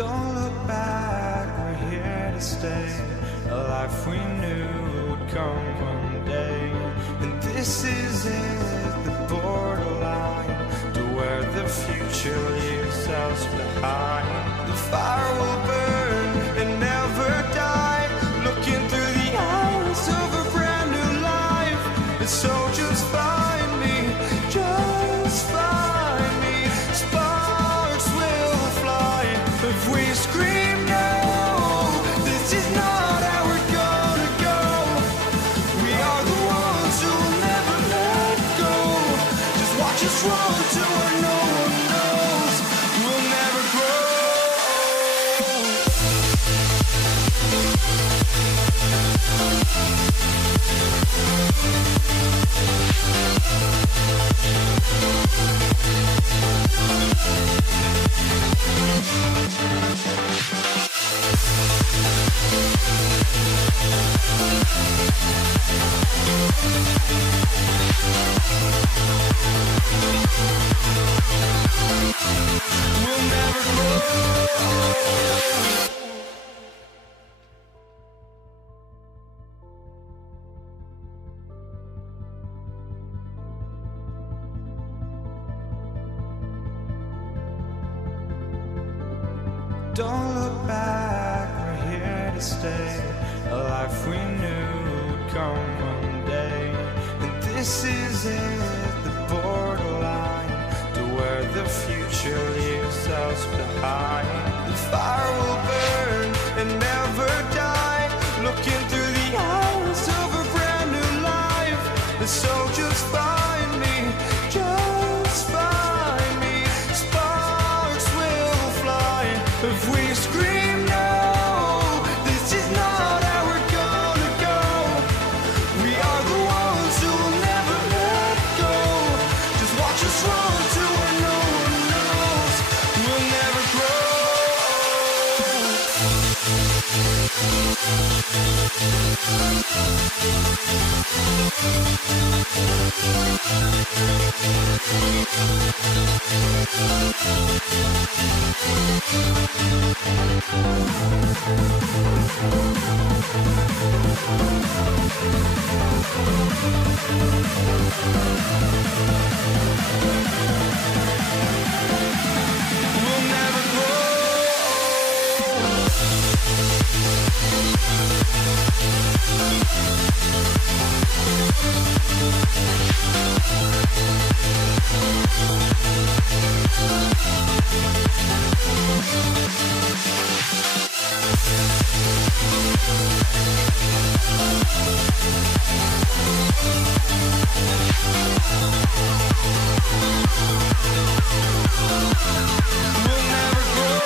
Don't look back, we're here to stay. A life we knew would come one day. And this is it, the borderline to where the future leaves us behind. The fire will burn and never die, looking through the eyes of a brand new life. And so just find me, just find me. Sparks will fly if we scream no. This is not how we're gonna go. We are the ones who will never let go. Just watch us run to where no one knows. We'll never grow. We'll never grow. Don't look back, we're here to stay. A life we knew would come one day. And this is it, the borderline to where the future leaves us behind. The fire will burn and never die, looking through the eyes of a brand new life. And so just find me, just find me. Sparks will fly if we scream no. This is not how we're gonna go. We are the ones who will never let go. Just watch us run to where no one knows. We'll never grow. We'll never grow. We'll never grow.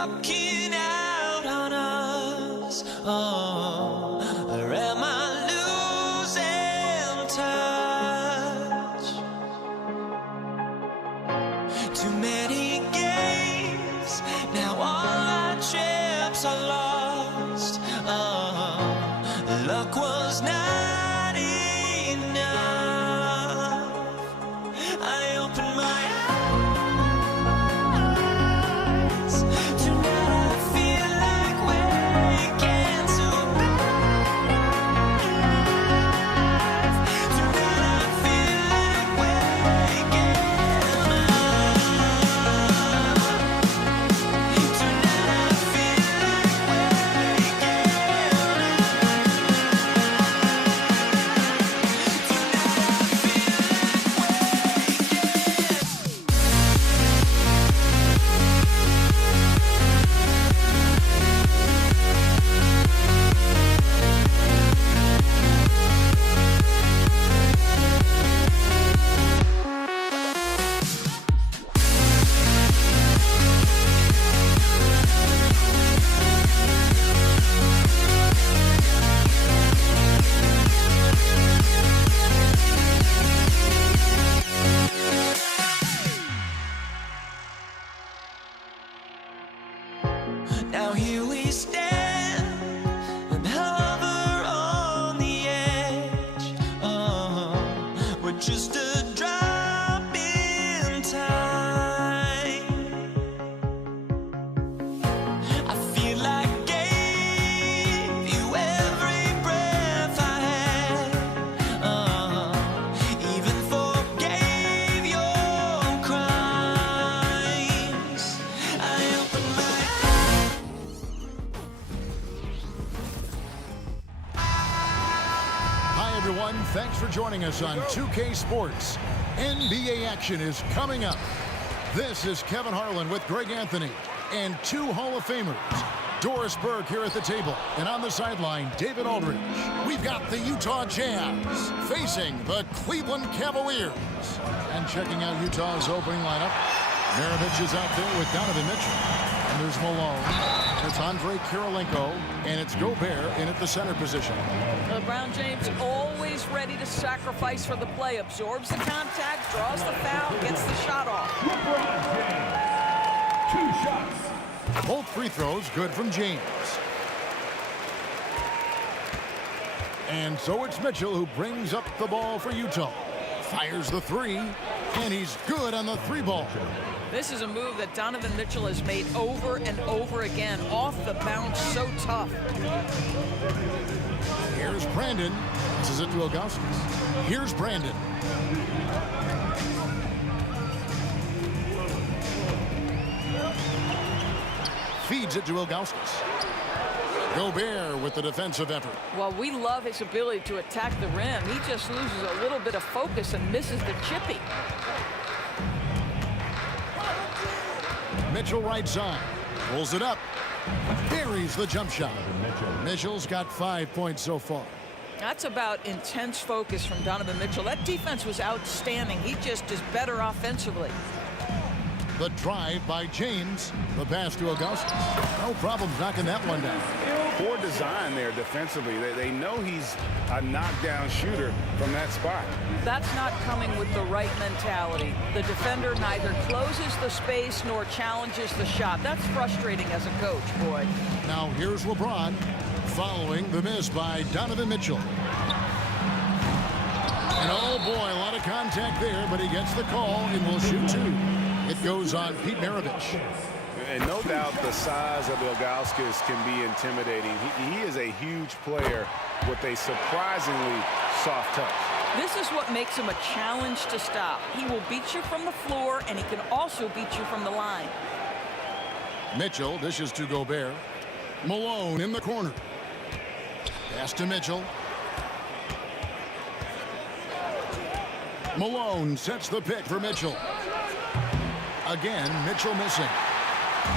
walking out on us. Oh, or am I losing touch? Too many games, now all our chips are lost. Oh, luck was not enough. I opened my eyes. Tonight I feel like waking to a better life. Tonight I feel like waking up. Tonight I feel like waking Now here we stand and hover on the edge. We're just a drop in time. I feel like I gave you every breath I had. Even forgave your crimes. I opened my Hi, everyone. Thanks for joining us on 2K Sports. NBA action is coming up. This is Kevin Harlan with Greg Anthony and two Hall of Famers. Doris Burke here at the table, and on the sideline, David Aldridge. We've got the Utah Jazz facing the Cleveland Cavaliers. And checking out Utah's opening lineup, Maravich is out there with Donovan Mitchell. And there's Malone. It's Andre Kirilenko, and it's Gobert in at the center position. LeBron James always ready to sacrifice for the play. Absorbs the contact, draws the foul, gets the shot off. 2 shots. Both free throws good from James. And so it's Mitchell who brings up the ball for Utah. Fires the three, and he's good on the three ball. This is a move that Donovan Mitchell has made over and over again. Off the bounce, so tough. Here's Brandon. This is it to Augustus. Here's Brandon. Feeds it to Augustus. Gobert with the defensive effort. Well, we love his ability to attack the rim. He just loses a little bit of focus and misses the chippy. Mitchell right side. Pulls it up. Carries the jump shot. Mitchell's got 5 points so far. That's about intense focus from Donovan Mitchell. That defense was outstanding. He just is better offensively. The drive by James. The pass to Augustus. No problem knocking that one down. Poor design there defensively. They know he's a knockdown shooter from that spot. That's not coming with the right mentality. The defender neither closes the space nor challenges the shot. That's frustrating as a coach, boy. Now here's LeBron following the miss by Donovan Mitchell. And oh boy, a lot of contact there, but he gets the call and will shoot two. It goes on Pete Maravich. And no doubt the size of Ilgauskas can be intimidating. He is a huge player with a surprisingly soft touch. This is what makes him a challenge to stop. He will beat you from the floor, and he can also beat you from the line. Mitchell dishes to Gobert. Malone in the corner. Pass to Mitchell. Malone sets the pick for Mitchell. Again, Mitchell missing.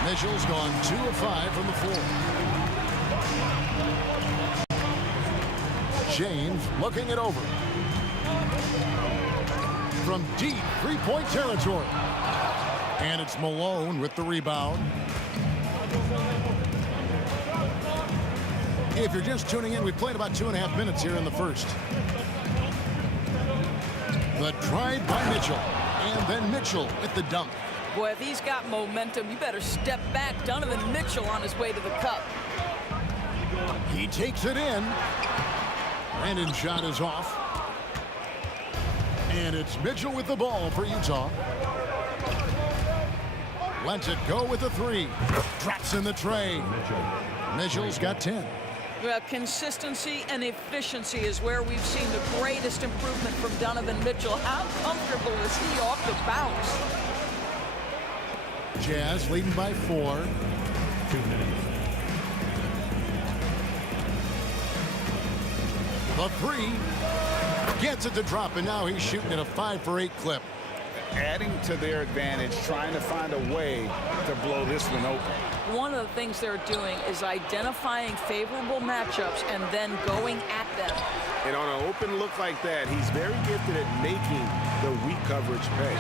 Mitchell's gone 2 of 5 from the floor. James looking it over. From deep three-point territory. And it's Malone with the rebound. If you're just tuning in, we played about 2.5 minutes here in the first. The drive by Mitchell, and then Mitchell with the dunk. Boy, if he's got momentum, you better step back. Donovan Mitchell on his way to the cup. He takes it in. Brandon's shot is off. And it's Mitchell with the ball for Utah. Lets it go with the three. Drops in the tray. Mitchell's got 10. Well, consistency and efficiency is where we've seen the greatest improvement from Donovan Mitchell. How comfortable is he off the bounce? Jazz leading by 4. 2 minutes. The three. Gets it to drop, and now he's shooting at a 5 for 8 clip. Adding to their advantage, trying to find a way to blow this one open. One of the things they're doing is identifying favorable matchups and then going at them. And on an open look like that, he's very gifted at making the weak coverage pay.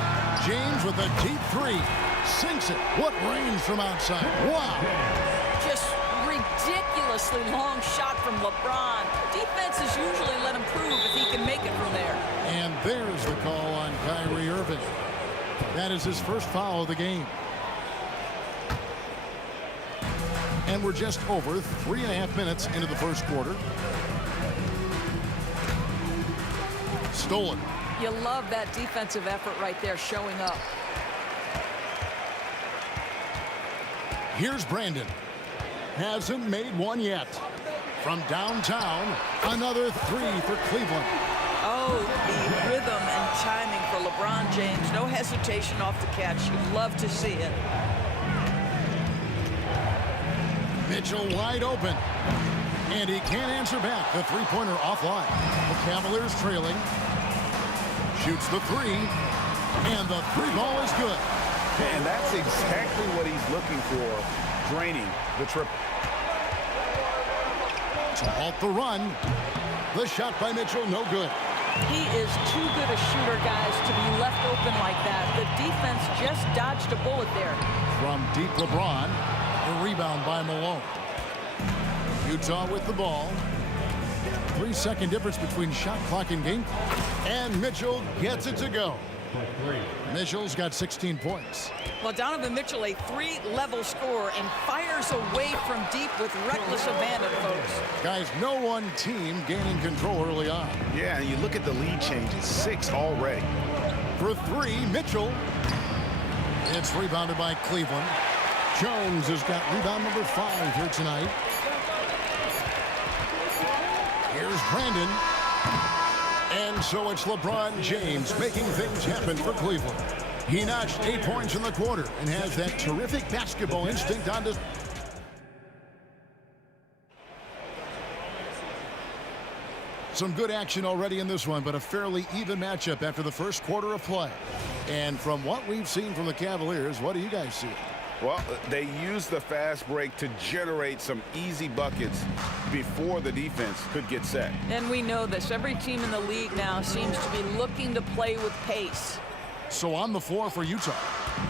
James with a deep three. Sinks it. What range from outside. Wow. Just ridiculously long shot from LeBron. Defenses usually let him prove if he can make it from there. And there's the call on Kyrie Irving. That is his first foul of the game. And we're just over 3.5 minutes into the first quarter. Stolen. You love that defensive effort right there showing up. Here's Brandon. Hasn't made one yet. From downtown, another three for Cleveland. Oh, the rhythm and timing for LeBron James. No hesitation off the catch. You'd love to see it. Mitchell wide open. And he can't answer back. The three-pointer offline. The Cavaliers trailing. Shoots the three. And the three ball is good. And that's exactly what he's looking for, draining the triple. To halt the run. The shot by Mitchell, no good. He is too good a shooter, guys, to be left open like that. The defense just dodged a bullet there. From deep LeBron. The rebound by Malone. Utah with the ball. 3-second difference between shot clock and game clock. And Mitchell gets it to go. Mitchell's got 16 points. Well, Donovan Mitchell, a three-level scorer, and fires away from deep with reckless abandon, folks. Guys, no one team gaining control early on. Yeah, and you look at the lead changes, 6 already. For three, Mitchell. It's rebounded by Cleveland. Jones has got rebound number 5 here tonight. Here's Brandon. And so it's LeBron James making things happen for Cleveland. He notched 8 points in the quarter and has that terrific basketball instinct on display. Some good action already in this one, but a fairly even matchup after the first quarter of play. And from what we've seen from the Cavaliers, what do you guys see? Well, they used the fast break to generate some easy buckets before the defense could get set. And we know this. Every team in the league now seems to be looking to play with pace. So on the floor for Utah,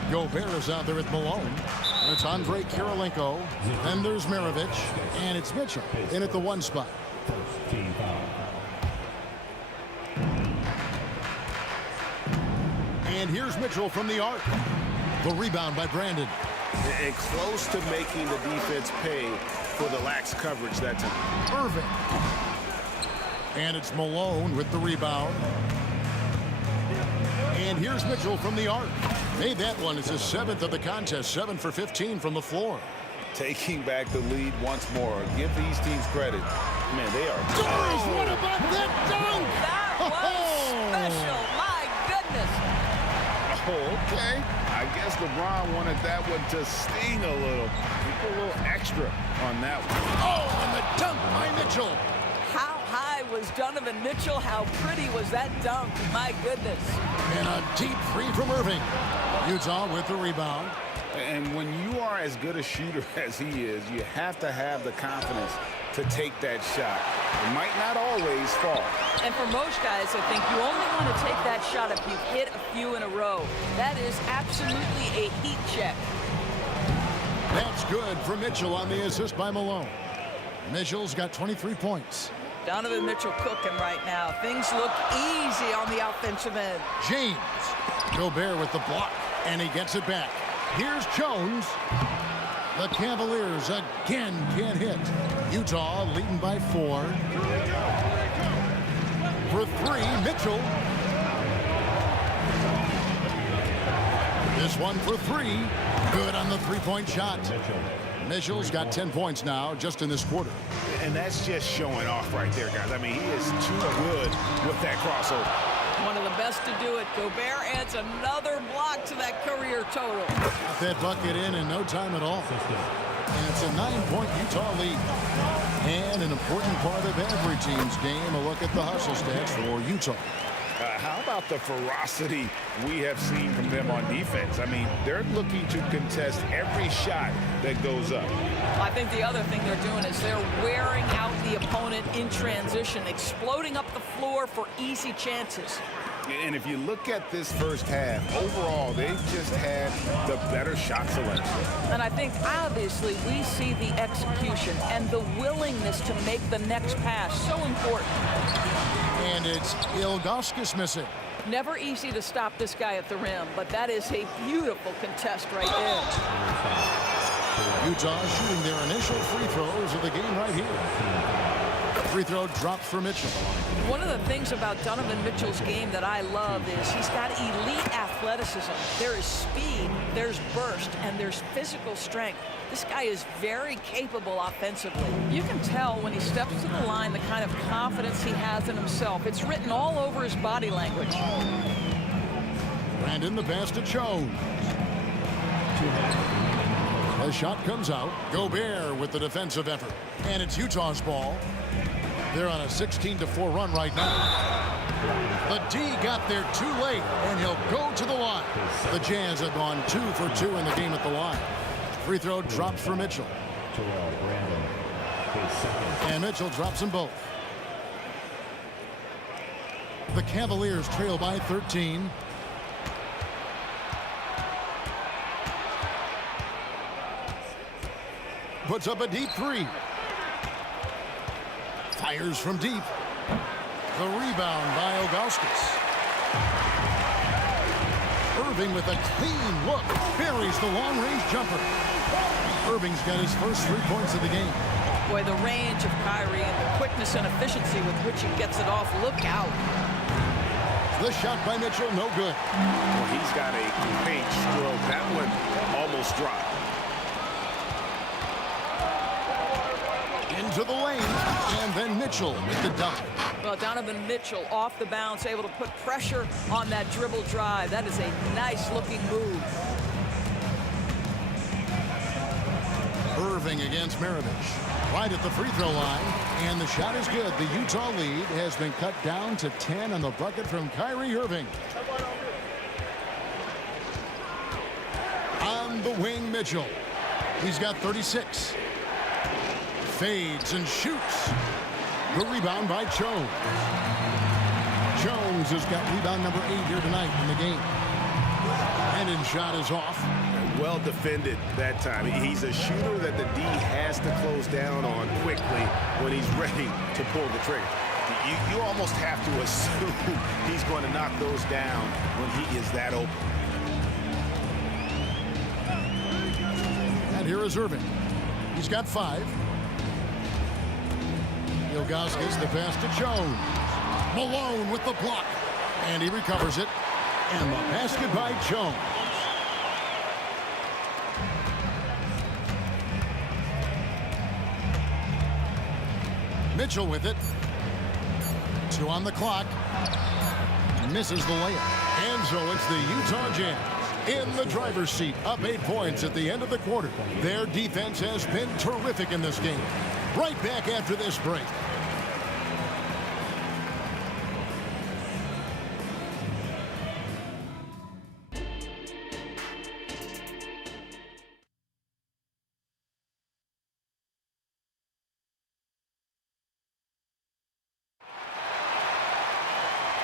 Gobert is out there with Malone. It's Andre Kirilenko. Then there's Maravich. And it's Mitchell in at the 1 spot. First team foul. And here's Mitchell from the arc. The rebound by Brandon. And close to making the defense pay for the lax coverage that time. Irving. And it's Malone with the rebound. And here's Mitchell from the arc. Made that one as his 7th of the contest. 7 for 15 from the floor. Taking back the lead once more. Give these teams credit. Man, they are. Doris, what about that dunk? That was special. My goodness. Oh, okay. I guess LeBron wanted that one to sting a little. Put a little extra on that one. Oh, and the dunk by Mitchell. How high was Donovan Mitchell? How pretty was that dunk? My goodness. And a deep three from Irving. Utah with the rebound. And when you are as good a shooter as he is, you have to have the confidence to take that shot. It might not always fall. And for most guys, I think you only want to take that shot if you've hit a few in a row. That is absolutely a heat check. That's good for Mitchell on the assist by Malone. Mitchell's got 23 points. Donovan Mitchell cooking right now. Things look easy on the offensive end. James. Gobert with the block, and he gets it back. Here's Jones. The Cavaliers again can't hit. Utah leading by 4. For 3, Mitchell. This one for 3. Good on the three-point shot. Mitchell's got 10 points now just in this quarter. And that's just showing off right there, guys. I mean, he is too good with that crossover. One of the best to do it. Gobert adds another block to that career total. Got that bucket in no time at all. And it's a 9-point Utah lead. And an important part of every team's game, a look at the hustle stats for Utah. How about the ferocity we have seen from them on defense? I mean, they're looking to contest every shot that goes up. I think the other thing they're doing is they're wearing out the opponent in transition, exploding up the floor for easy chances. And if you look at this first half, overall, they've just had the better shot selection. And I think, obviously, we see the execution and the willingness to make the next pass so important. And it's Ilgauskas missing. Never easy to stop this guy at the rim, but that is a beautiful contest right there. Utah shooting their initial free throws of the game right here. Free throw dropped for Mitchell. One of the things about Donovan Mitchell's game that I love is he's got elite athleticism. There is speed, there's burst, and there's physical strength. This guy is very capable offensively. You can tell when he steps to the line the kind of confidence he has in himself. It's written all over his body language. Brandon the pass to Jones. The shot comes out. Gobert with the defensive effort. And it's Utah's ball. They're on a 16-4 run right now. The D got there too late, and he'll go to the line. The Jazz have gone 2 for 2 in the game at the line. Free throw drops for Mitchell. And Mitchell drops them both. The Cavaliers trail by 13. Puts up a deep 3. Fires from deep. The rebound by Ilgauskas. Irving with a clean look. Buries the long-range jumper. Irving's got his first 3 points of the game. Boy, the range of Kyrie and the quickness and efficiency with which he gets it off. Look out. The shot by Mitchell, no good. Well, he's got a great stroke. That one almost dropped. Into the lane, and then Mitchell with the dunk. Well, Donovan Mitchell off the bounce, able to put pressure on that dribble drive. That is a nice-looking move. Irving against Maravich. Right at the free throw line, and the shot is good. The Utah lead has been cut down to 10 on the bucket from Kyrie Irving. On the wing, Mitchell. He's got 36. Fades and shoots. The rebound by Jones. Jones has got rebound number 8 here tonight in the game. Brandon's shot is off. Well defended that time. He's a shooter that the D has to close down on quickly when he's ready to pull the trigger. You almost have to assume he's going to knock those down when he is that open. And here is Irving. He's got 5. Ilgauskas the pass to Jones. Malone with the block. And he recovers it. And the basket by Jones. Mitchell with it. 2 on the clock. Misses the layup. And so it's the Utah Jazz in the driver's seat, up 8 points at the end of the quarter. Their defense has been terrific in this game. Right back after this break.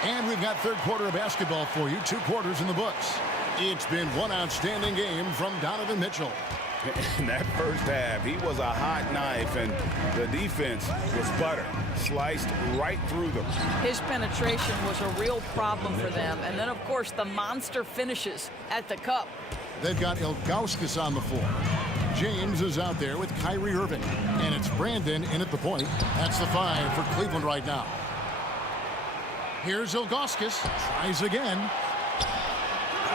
And we've got third quarter of basketball for you. 2 quarters in the books. It's been one outstanding game from Donovan Mitchell. In that first half, he was a hot knife, and the defense was butter, sliced right through them. His penetration was a real problem for them. And then, of course, the monster finishes at the cup. They've got Ilgauskas on the floor. James is out there with Kyrie Irving. And it's Brandon in at the point. That's the 5 for Cleveland right now. Here's Ilgauskas. Tries again.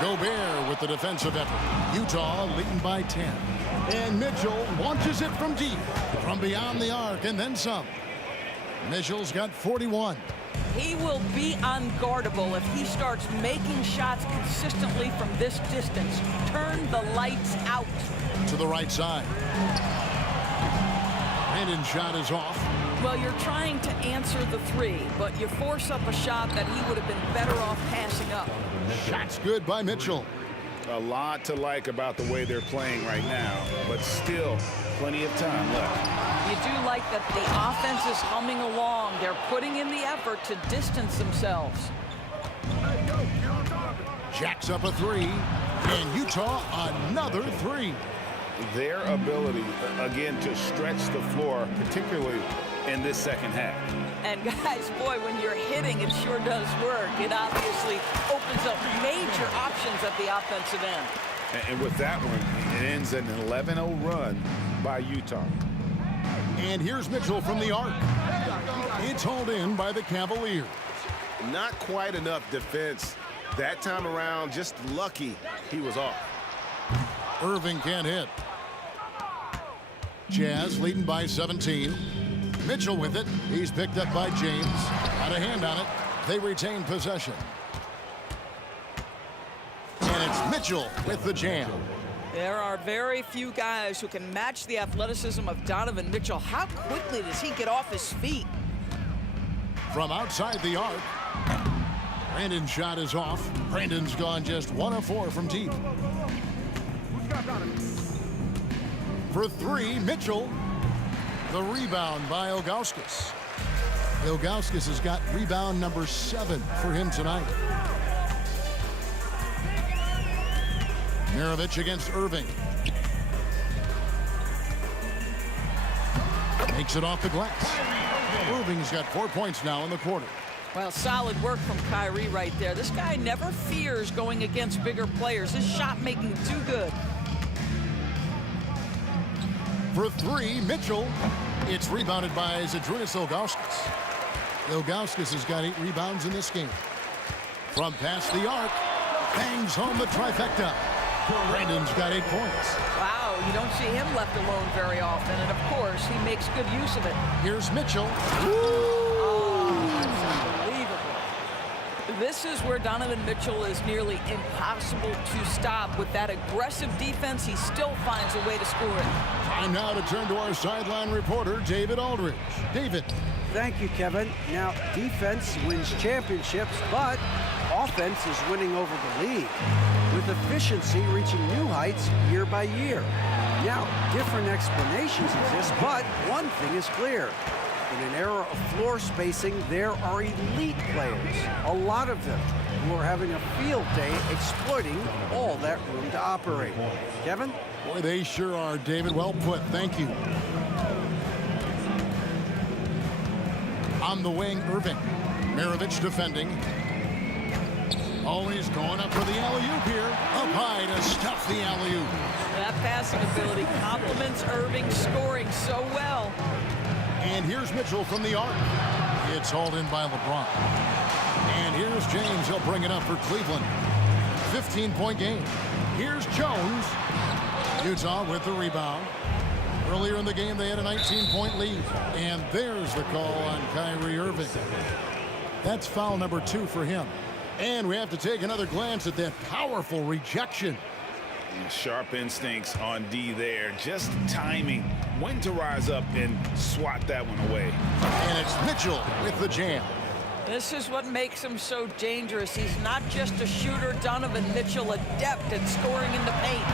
Gobert with the defensive effort. Utah leading by 10. And Mitchell launches it from deep. From beyond the arc and then some. Mitchell's got 41. He will be unguardable if he starts making shots consistently from this distance. Turn the lights out. To the right side. Brandon's shot is off. Well, you're trying to answer the 3, but you force up a shot that he would have been better off passing up. Shot's good by Mitchell. A lot to like about the way they're playing right now, but still plenty of time left. You do like that the offense is humming along. They're putting in the effort to distance themselves. Jacks up a 3. And Utah another 3. Their ability, again, to stretch the floor, particularly in this second half. And guys, boy, when you're hitting, it sure does work. It obviously opens up major options at the offensive end. And with that one, it ends an 11-0 run by Utah. And here's Mitchell from the arc. It's hauled in by the Cavaliers. Not quite enough defense that time around. Just lucky he was off. Irving can't hit. Jazz leading by 17. Mitchell with it. He's picked up by James. Got a hand on it. They retain possession. And it's Mitchell with the jam. There are very few guys who can match the athleticism of Donovan Mitchell. How quickly does he get off his feet? From outside the arc. Brandon's shot is off. Brandon's gone just 1 of 4 from deep. For 3, Mitchell. The rebound by Ilgauskas. Ilgauskas has got rebound number 7 for him tonight. Maravich against Irving. Makes it off the glass. Irving's got 4 points now in the quarter. Well, solid work from Kyrie right there. This guy never fears going against bigger players. His shot making too good. For 3, Mitchell. It's rebounded by Zydrunas Ilgauskas. Ilgauskas has got 8 rebounds in this game. From past the arc, bangs home the trifecta. Brandon's got 8 points. Wow, you don't see him left alone very often, and of course, he makes good use of it. Here's Mitchell. Oh, that's unbelievable. This is where Donovan Mitchell is nearly impossible to stop. With that aggressive defense, he still finds a way to score it. Time now to turn to our sideline reporter, David Aldridge. David. Thank you, Kevin. Now, defense wins championships, but offense is winning over the league, with efficiency reaching new heights year by year. Now, different explanations exist, but one thing is clear. In an era of floor spacing, there are elite players, a lot of them, who are having a field day exploiting all that room to operate. Kevin? Boy, they sure are, David. Well put. Thank you. On the wing, Irving. Maravich defending. Always going up for the alley-oop here. Up high to stuff the alley-oop. That passing ability complements Irving's scoring so well. And here's Mitchell from the arc. It's hauled in by LeBron. And here's James. He'll bring it up for Cleveland. 15-point game. Here's Jones. Utah with the rebound. Earlier in the game, they had a 19-point lead. And there's the call on Kyrie Irving. That's foul number 2 for him. And we have to take another glance at that powerful rejection. Sharp instincts on D there. Just timing when to rise up and swat that one away. And it's Mitchell with the jam. This is what makes him so dangerous. He's not just a shooter. Donovan Mitchell, adept at scoring in the paint.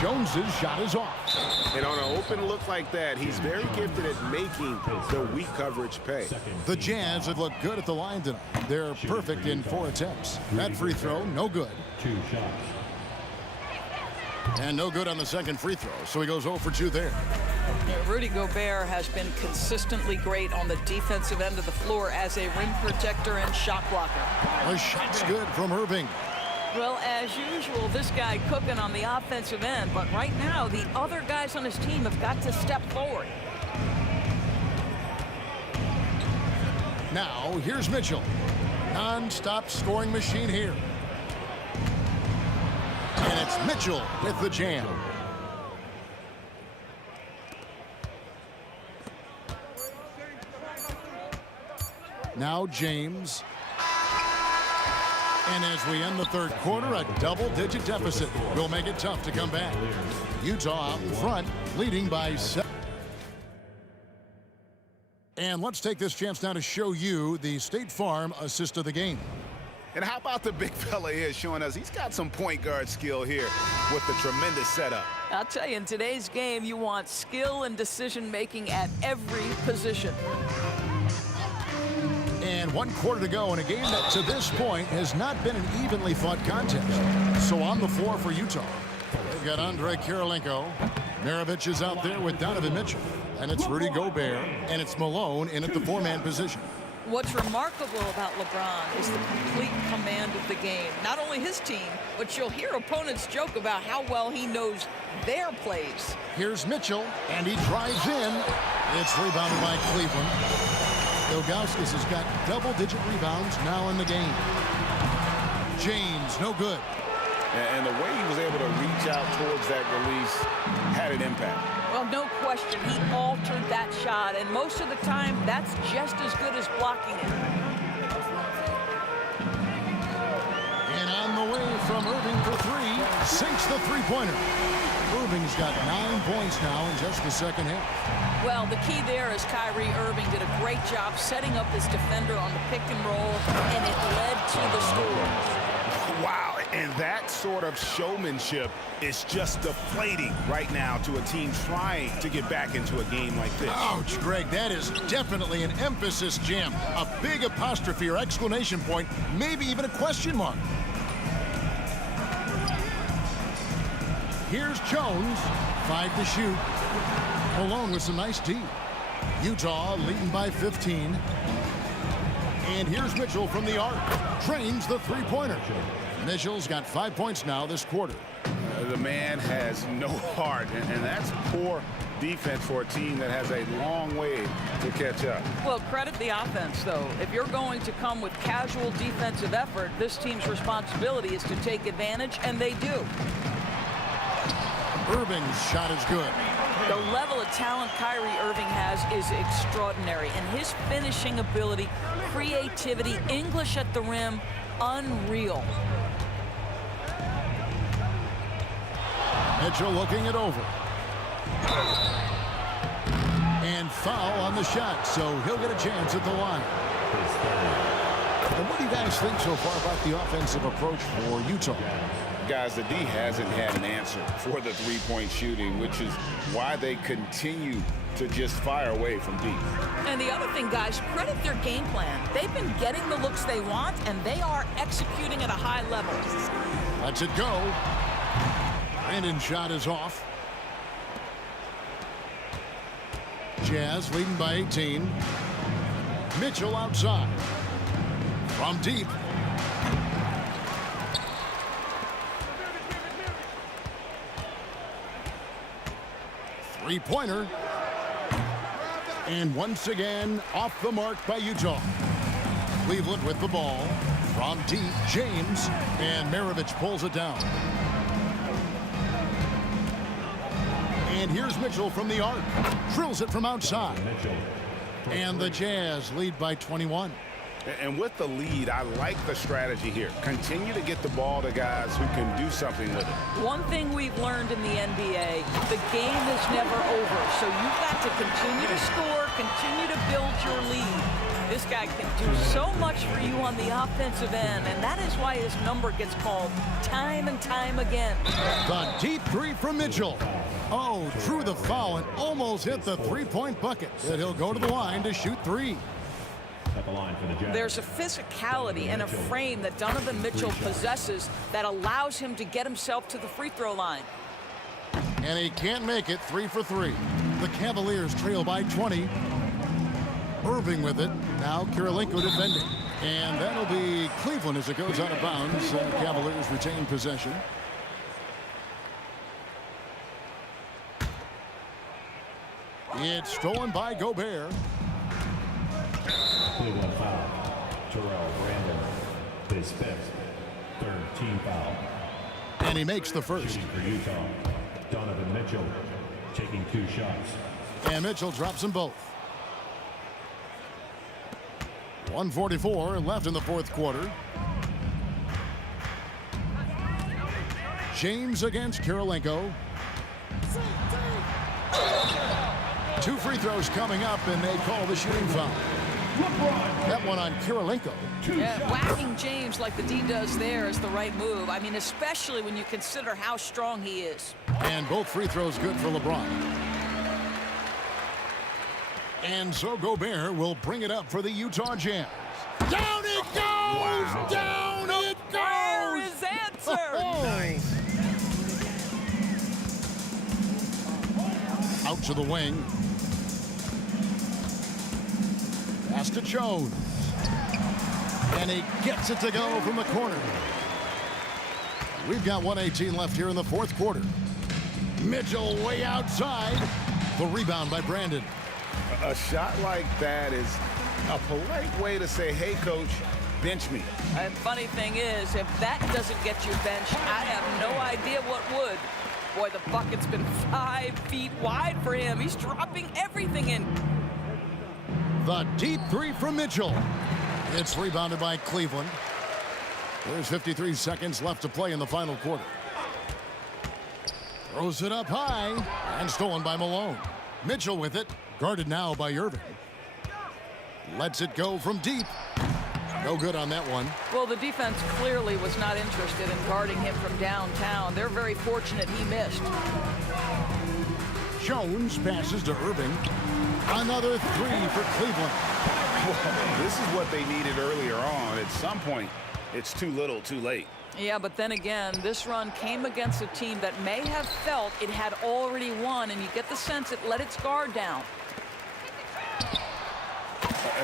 Jones's shot is off. And on an open look like that, he's very gifted at making the weak coverage pay. The Jazz have looked good at the line tonight. They're perfect in 4 attempts. That free throw, no good. 2 shots. And no good on the second free throw, so he goes 0 for 2 there. Rudy Gobert has been consistently great on the defensive end of the floor as a rim protector and shot blocker. The shot's good from Irving. Well, as usual, this guy cooking on the offensive end, but right now the other guys on his team have got to step forward. Now, here's Mitchell. Non-stop scoring machine here. And it's Mitchell with the jam. Now James. And as we end the third quarter, a double-digit deficit will make it tough to come back. Utah out in front, leading by 7. And let's take this chance now to show you the State Farm assist of the game. And how about the big fella here showing us he's got some point guard skill here with the tremendous setup. I'll tell you, in today's game, you want skill and decision-making at every position. And 1 quarter to go in a game that to this point has not been an evenly fought contest. So on the floor for Utah, they've got Andre Kirilenko. Maravich is out there with Donovan Mitchell. And it's Rudy Gobert. And it's Malone in at the 4-man position. What's remarkable about LeBron is the complete command of the game. Not only his team, but you'll hear opponents joke about how well he knows their plays. Here's Mitchell, and he drives in. It's rebounded by Cleveland. Ilgauskas has got double-digit rebounds now in the game. James, no good. And the way he was able to reach out towards that release had an impact. Well, no question, he altered that shot, and most of the time, that's just as good as blocking it. And on the way from Irving for 3, sinks the three-pointer. Irving's got 9 points now in just the second half. Well, the key there is Kyrie Irving did a great job setting up his defender on the pick and roll, and it led to the score. Wow, and that sort of showmanship is just deflating right now to a team trying to get back into a game like this. Ouch, Greg, that is definitely an emphasis jam. A big apostrophe or exclamation point, maybe even a question mark. Here's Jones, 5 to shoot. Malone with some nice D. Utah leading by 15. And here's Mitchell from the arc. Trains the three-pointer. Mitchell's got 5 points now this quarter. The man has no heart, and that's poor defense for a team that has a long way to catch up. Well, credit the offense, though. If you're going to come with casual defensive effort, this team's responsibility is to take advantage, and they do. Irving's shot is good. The level of talent Kyrie Irving has is extraordinary, and his finishing ability, creativity, English at the rim, unreal. Mitchell looking it over. And foul on the shot, so he'll get a chance at the line. And what do you guys think so far about the offensive approach for Utah? Guys, the D hasn't had an answer for the three-point shooting, which is why they continue to just fire away from deep. And the other thing, guys, credit their game plan. They've been getting the looks they want, and they are executing at a high level. Lets it go. Brandon's shot is off. Jazz leading by 18. Mitchell outside. From deep. Three-pointer. And once again, off the mark by Utah. Cleveland with the ball. From deep, James. And Maravich pulls it down. And here's Mitchell from the arc. Drills it from outside. And the Jazz lead by 21. And with the lead, I like the strategy here. Continue to get the ball to guys who can do something with it. One thing we've learned in the NBA, the game is never over. So you've got to continue to score, continue to build your lead. This guy can do so much for you on the offensive end, and that is why his number gets called time and time again. The deep three from Mitchell. Oh, drew the foul and almost hit the three-point bucket. But he'll go to the line to shoot 3. At the line for the Jazz. There's a physicality and a frame that Donovan Mitchell possesses that allows him to get himself to the free throw line. And he can't make it. 3 for 3. The Cavaliers trail by 20. Irving with it. Now Kirilenko defending. And that'll be Cleveland as it goes out of bounds. Cavaliers retain possession. It's stolen by Gobert. Cleveland foul. Terrell Brandon. His 5th. 3rd team foul. And he makes the first. Shooting for Utah. Donovan Mitchell taking 2 shots. And Mitchell drops them both. 1:44 left in the fourth quarter. James against Kirilenko. 2 free throws coming up, and they call the shooting foul. That one on Kirilenko. Yeah, whacking James like the D does there is the right move. I mean, especially when you consider how strong he is. And both free throws good for LeBron. And so Gobert will bring it up for the Utah Jazz. Down it goes! Wow. Down it There goes! is answer! Nice. Out to the wing. Pass to Jones. And he gets it to go from the corner. We've got 1:18 left here in the fourth quarter. Mitchell way outside. The rebound by Brandon. A shot like that is a polite way to say, hey, coach, bench me. And funny thing is, if that doesn't get you benched, I have no idea what would. Boy, the bucket's been 5 feet wide for him. He's dropping everything in. The deep 3 from Mitchell. It's rebounded by Cleveland. There's 53 seconds left to play in the final quarter. Throws it up high and stolen by Malone. Mitchell with it, guarded now by Irving. Lets it go from deep. No good on that one. Well, the defense clearly was not interested in guarding him from downtown. They're very fortunate he missed. Jones passes to Irving. Another 3 for Cleveland. This is what they needed earlier on. At some point, it's too little, too late. Yeah, but then again, this run came against a team that may have felt it had already won, and you get the sense it let its guard down.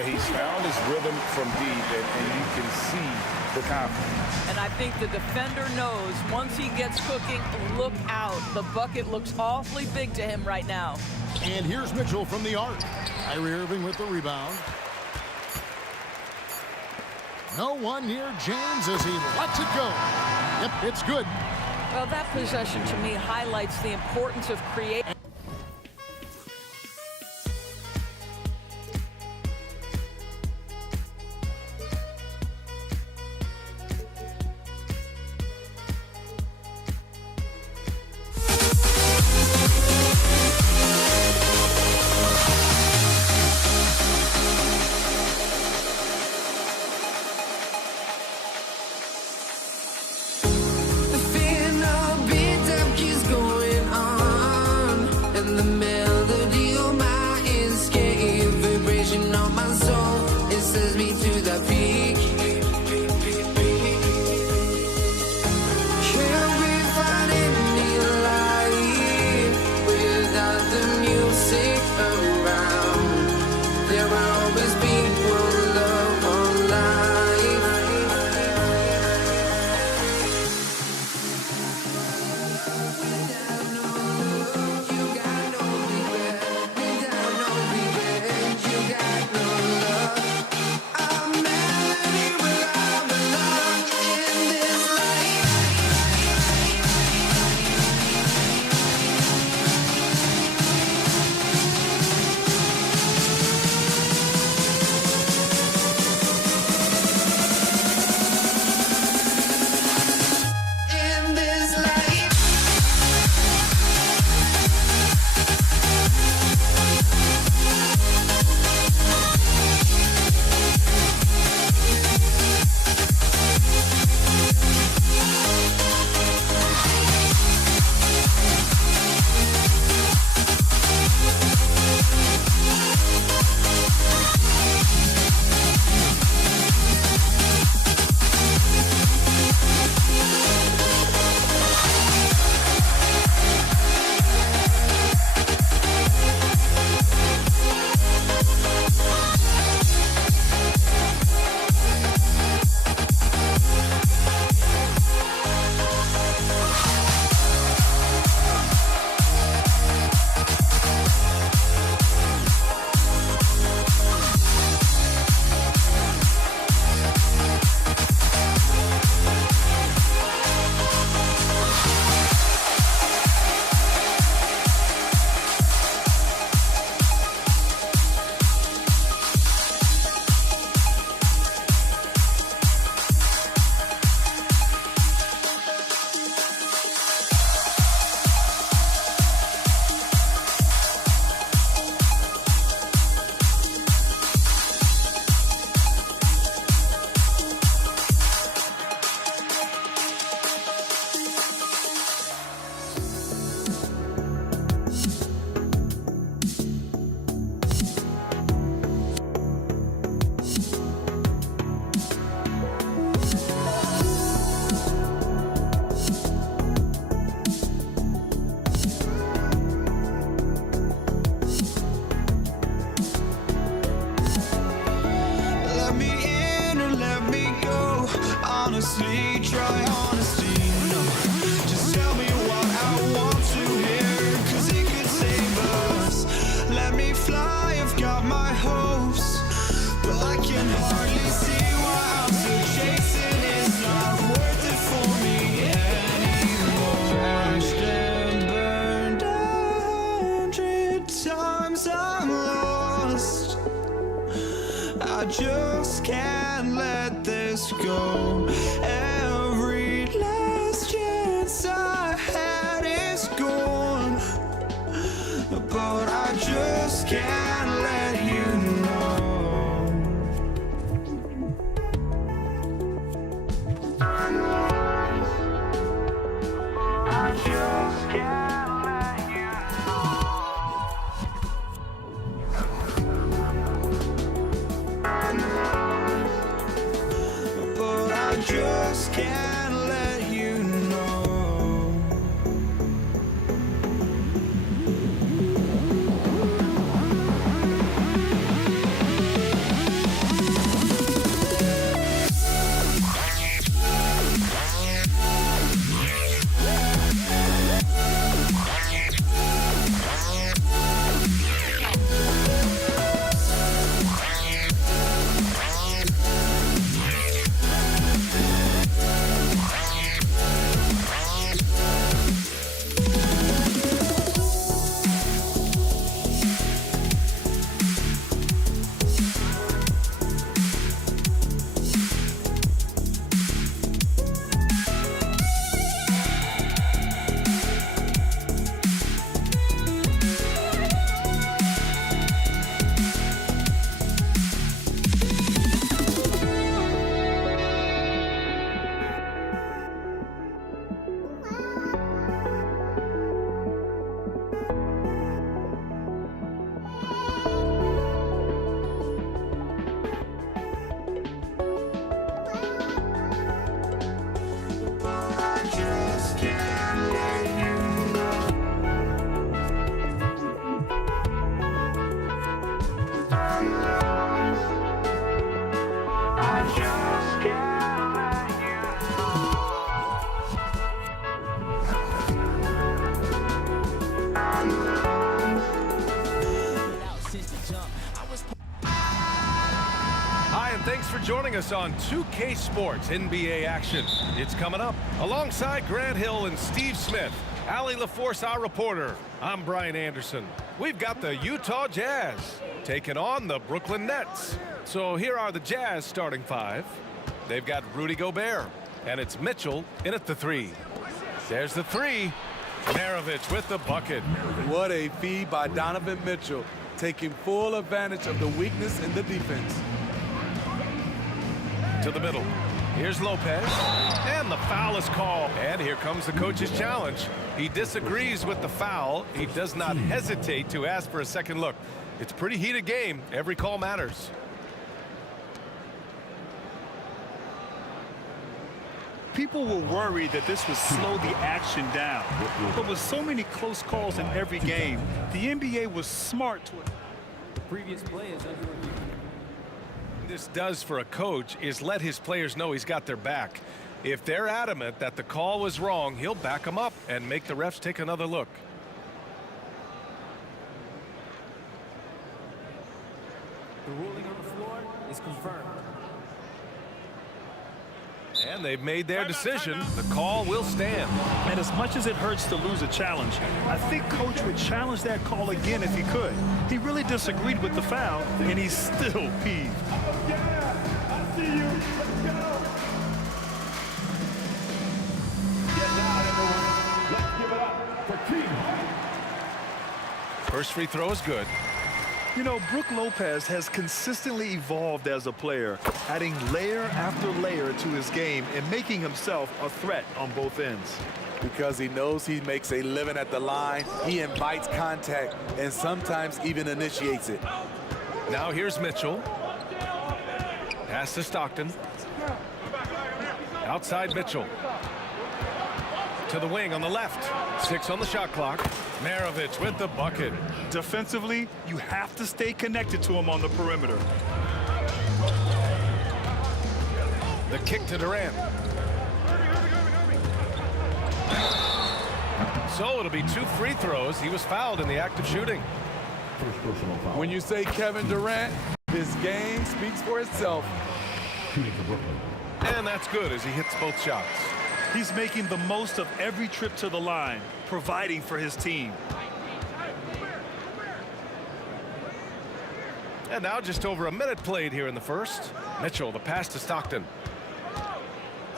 He's found his rhythm from deep, and you can see the confidence. And I think the defender knows once he gets cooking, look out. The bucket looks awfully big to him right now. And here's Mitchell from the arc. Kyrie Irving with the rebound. No one near James as he lets it go. Yep, it's good. Well, that possession to me highlights the importance of creating. The fear no beat up keeps going on. honestly, try honesty. No, just tell me what I want to hear, 'cause it could save us. Let me fly, I've got my hopes, but I can hardly see why I'm still chasing. It's not worth it for me anymore. Crashed and burned 100 times, I'm lost. I just can't let this go. Every last chance I had is gone, but I just can't let you know. I just can't let you know. But I just can't let you know. Hi, and thanks for joining us on 2K Sports NBA action. It's coming up. Alongside Grant Hill and Steve Smith, Allie LaForce, our reporter. I'm Brian Anderson. We've got the Utah Jazz taking on the Brooklyn Nets. So here are the Jazz starting five. They've got Rudy Gobert, and it's Mitchell in at the three. There's the three. Maravich with the bucket. What a feed by Donovan Mitchell, taking full advantage of the weakness in the defense. To the middle. Here's Lopez, and the foul is called. And here comes the coach's challenge. He disagrees with the foul. He does not hesitate to ask for a second look. It's a pretty heated game. Every call matters. People were worried that this would slow the action down. But with so many close calls in every game, the NBA was smart to it. Previous play is under review. This does for a coach is let his players know he's got their back. If they're adamant that the call was wrong, he'll back them up and make the refs take another look. The ruling on the floor is confirmed. And they've made their decision. The call will stand. And as much as it hurts to lose a challenge, I think Coach would challenge that call again if he could. He really disagreed with the foul, and he's still peeved. I see you. Let's go. Get down, everyone. Let's give it up for Team White. First free throw is good. You know, Brook Lopez has consistently evolved as a player, adding layer after layer to his game and making himself a threat on both ends. Because he knows he makes a living at the line, he invites contact and sometimes even initiates it. Now here's Mitchell. Pass to Stockton. Outside Mitchell. To the wing on the left. 6 on the shot clock. Maravich with the bucket. Defensively, you have to stay connected to him on the perimeter. The kick to Durant. So it'll be 2 free throws. He was fouled in the act of shooting. First personal foul. When you say Kevin Durant, this game speaks for itself. Shooting for Brooklyn. And that's good as he hits both shots. He's making the most of every trip to the line, providing for his team. And now just over a minute played here in the first. Mitchell, the pass to Stockton.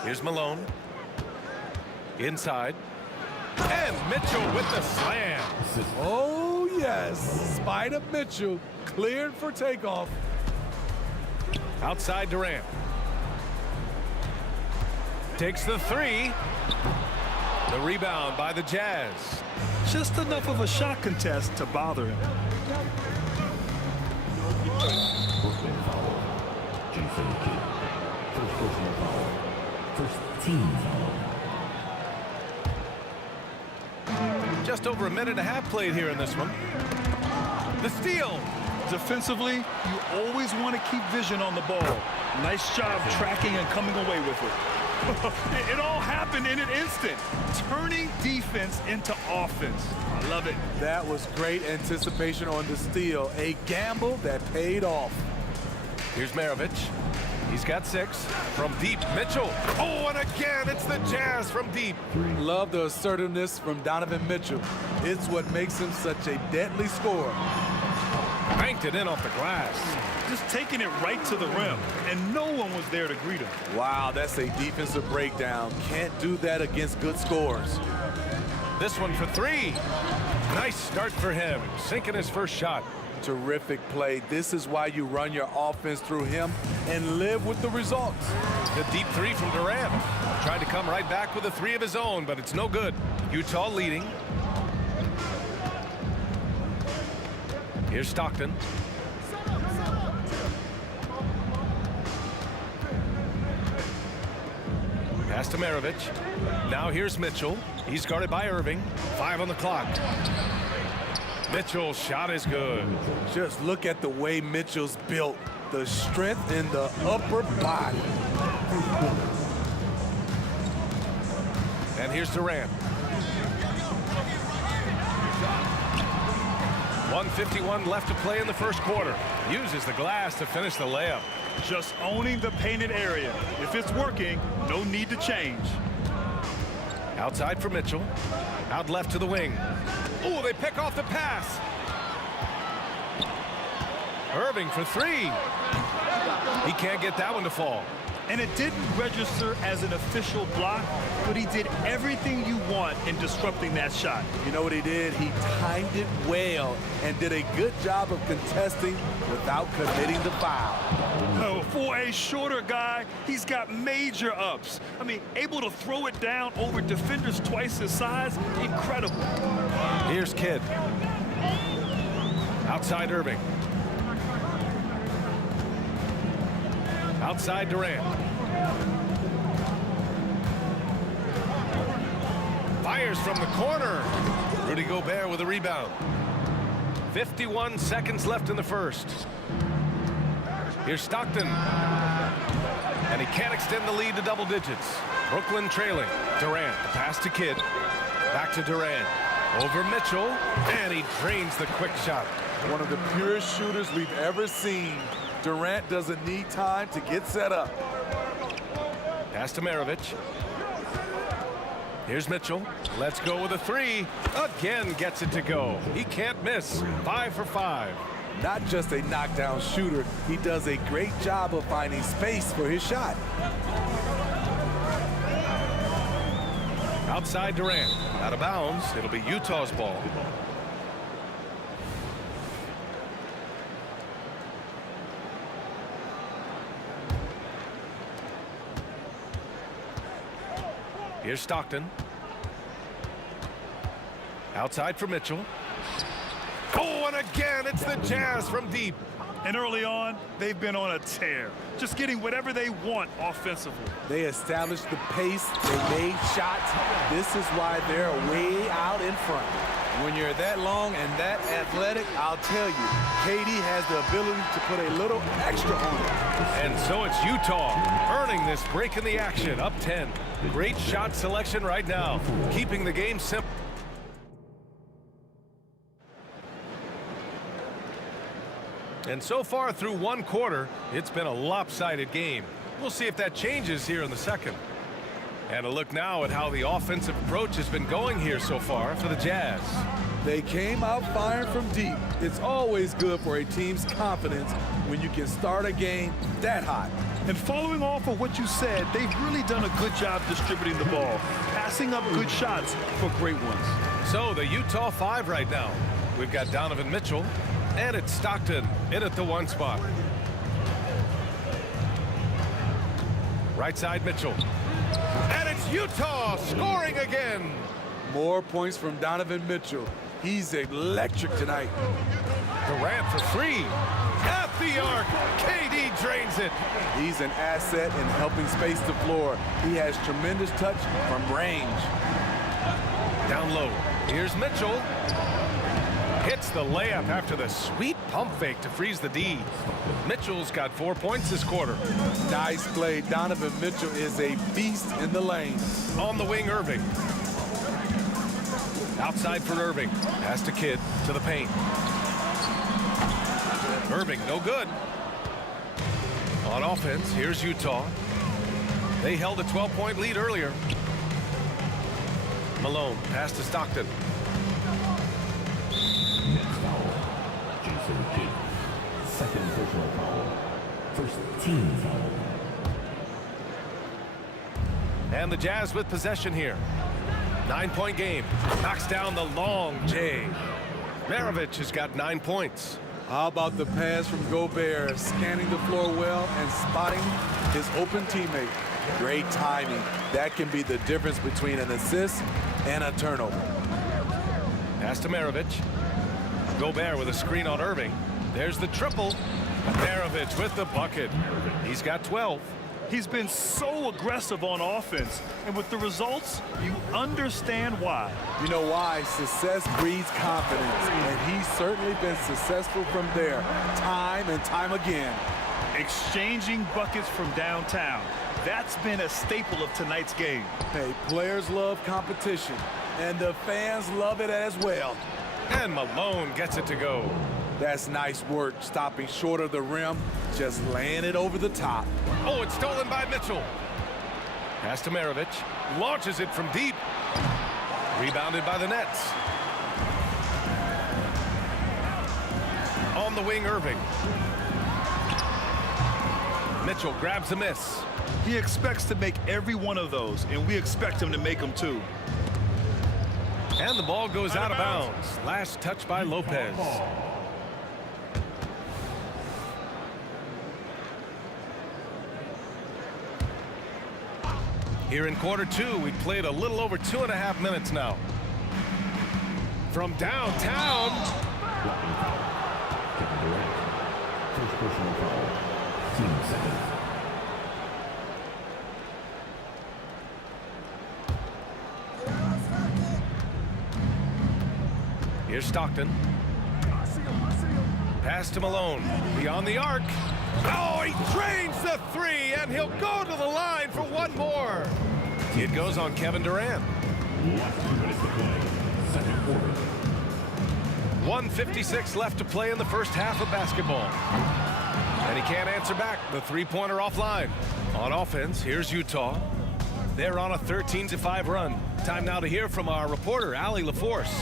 Here's Malone. Inside. And Mitchell with the slam. Oh, yes. Spider Mitchell cleared for takeoff. Outside Durant. Takes the 3. The rebound by the Jazz. Just enough of a shot contest to bother him. Brooklyn foul. Jason Kidd. First personal foul. First team foul. Just over a minute and a half played here in this one. The steal. Defensively, you always want to keep vision on the ball. Nice job tracking and coming away with it. It all happened in an instant. Turning defense into offense. I love it. That was great anticipation on the steal. A gamble that paid off. Here's Maravich. He's got 6. From deep, Mitchell. Oh, and again, it's the Jazz from deep. Love the assertiveness from Donovan Mitchell. It's what makes him such a deadly scorer. Banked it in off the glass. Just taking it right to the rim, and no one was there to greet him. Wow, that's a defensive breakdown. Can't do that against good scorers. This one for 3. Nice start for him. Sinking his first shot. Terrific play. This is why you run your offense through him and live with the results. The deep 3 from Durant. Tried to come right back with a 3 of his own, but it's no good. Utah leading. Here's Stockton. Pass to Maravich. Now here's Mitchell. He's guarded by Irving. 5 on the clock. Mitchell's shot is good. Just look at the way Mitchell's built. The strength in the upper body. And here's Durant. 1:51 left to play in the first quarter. Uses the glass to finish the layup. Just owning the painted area. If it's working, no need to change. Outside for Mitchell. Out left to the wing. Oh, they pick off the pass. Irving for 3. He can't get that one to fall. And it didn't register as an official block, but he did everything you want in disrupting that shot. You know what he did? He timed it well and did a good job of contesting without committing the foul. Oh, for a shorter guy, he's got major ups. I mean, able to throw it down over defenders twice his size, incredible. Here's Kidd. Outside Irving. Outside Durant. Fires from the corner. Rudy Gobert with a rebound. 51 seconds left in the first. Here's Stockton. And he can't extend the lead to double digits. Brooklyn trailing. Durant, the pass to Kidd. Back to Durant. Over Mitchell. And he drains the quick shot. One of the purest shooters we've ever seen. Durant doesn't need time to get set up. Pass to Maravich. Here's Mitchell. Let's go with a 3. Again gets it to go. He can't miss. 5 for 5. Not just a knockdown shooter, he does a great job of finding space for his shot. Outside Durant. Out of bounds. It'll be Utah's ball. Here's Stockton. Outside for Mitchell. Oh, and again, it's the Jazz from deep. And early on, they've been on a tear. Just getting whatever they want offensively. They established the pace. They made shots. This is why they're way out in front. When you're that long and that athletic, I'll tell you, KD has the ability to put a little extra on it. And so it's Utah earning this break in the action, up 10. Great shot selection right now, keeping the game simple. And so far through one quarter, it's been a lopsided game. We'll see if that changes here in the second. And a look now at how the offensive approach has been going here so far for the Jazz. They came out firing from deep. It's always good for a team's confidence when you can start a game that hot. And following off of what you said, they've really done a good job distributing the ball, passing up good shots for great ones. So the Utah 5 right now. We've got Donovan Mitchell, and it's Stockton in at the 1 spot. Right side Mitchell. And it's Utah scoring again. More points from Donovan Mitchell. He's electric tonight. Durant for 3. At the arc. KD drains it. He's an asset in helping space the floor. He has tremendous touch from range. Down low. Here's Mitchell. Hits the layup after the sweet pump fake to freeze the D. Mitchell's got 4 points this quarter. Nice play. Donovan Mitchell is a beast in the lane. On the wing, Irving. Outside for Irving. Pass to Kidd to the paint. Irving, no good. On offense, here's Utah. They held a 12-point lead earlier. Malone, pass to Stockton. Jason Kidd, second personal foul, first team foul. And the Jazz with possession here. 9-point game. Knocks down the long J. Maravich has got 9 points. How about the pass from Gobert, scanning the floor well and spotting his open teammate. Great timing. That can be the difference between an assist and a turnover. Pass to Maravich. Gobert with a screen on Irving. There's the triple. Maravich with the bucket. He's got 12. He's been so aggressive on offense, and with the results, you understand why. You know why? Success breeds confidence, and he's certainly been successful from there, time and time again. Exchanging buckets from downtown. That's been a staple of tonight's game. Hey, players love competition, and the fans love it as well. And Malone gets it to go. That's nice work, stopping short of the rim, just laying it over the top. Oh, it's stolen by Mitchell. Pass to Maravich. Launches it from deep. Rebounded by the Nets. On the wing, Irving. Mitchell grabs a miss. He expects to make every one of those, and we expect him to make them too. And the ball goes out of bounds. Last touch by Lopez. Here in quarter 2, we've played a little over 2.5 minutes now. From downtown. Kevin Durant, first personal foul, team second. Here's Stockton. Pass to Malone. Beyond the arc. Oh, he drains the 3, and he'll go to the line for one more. It goes on Kevin Durant. 1:56 left to play in the first half of basketball. And he can't answer back. The three-pointer offline. On offense, here's Utah. They're on a 13-5 run. Time now to hear from our reporter, Allie LaForce.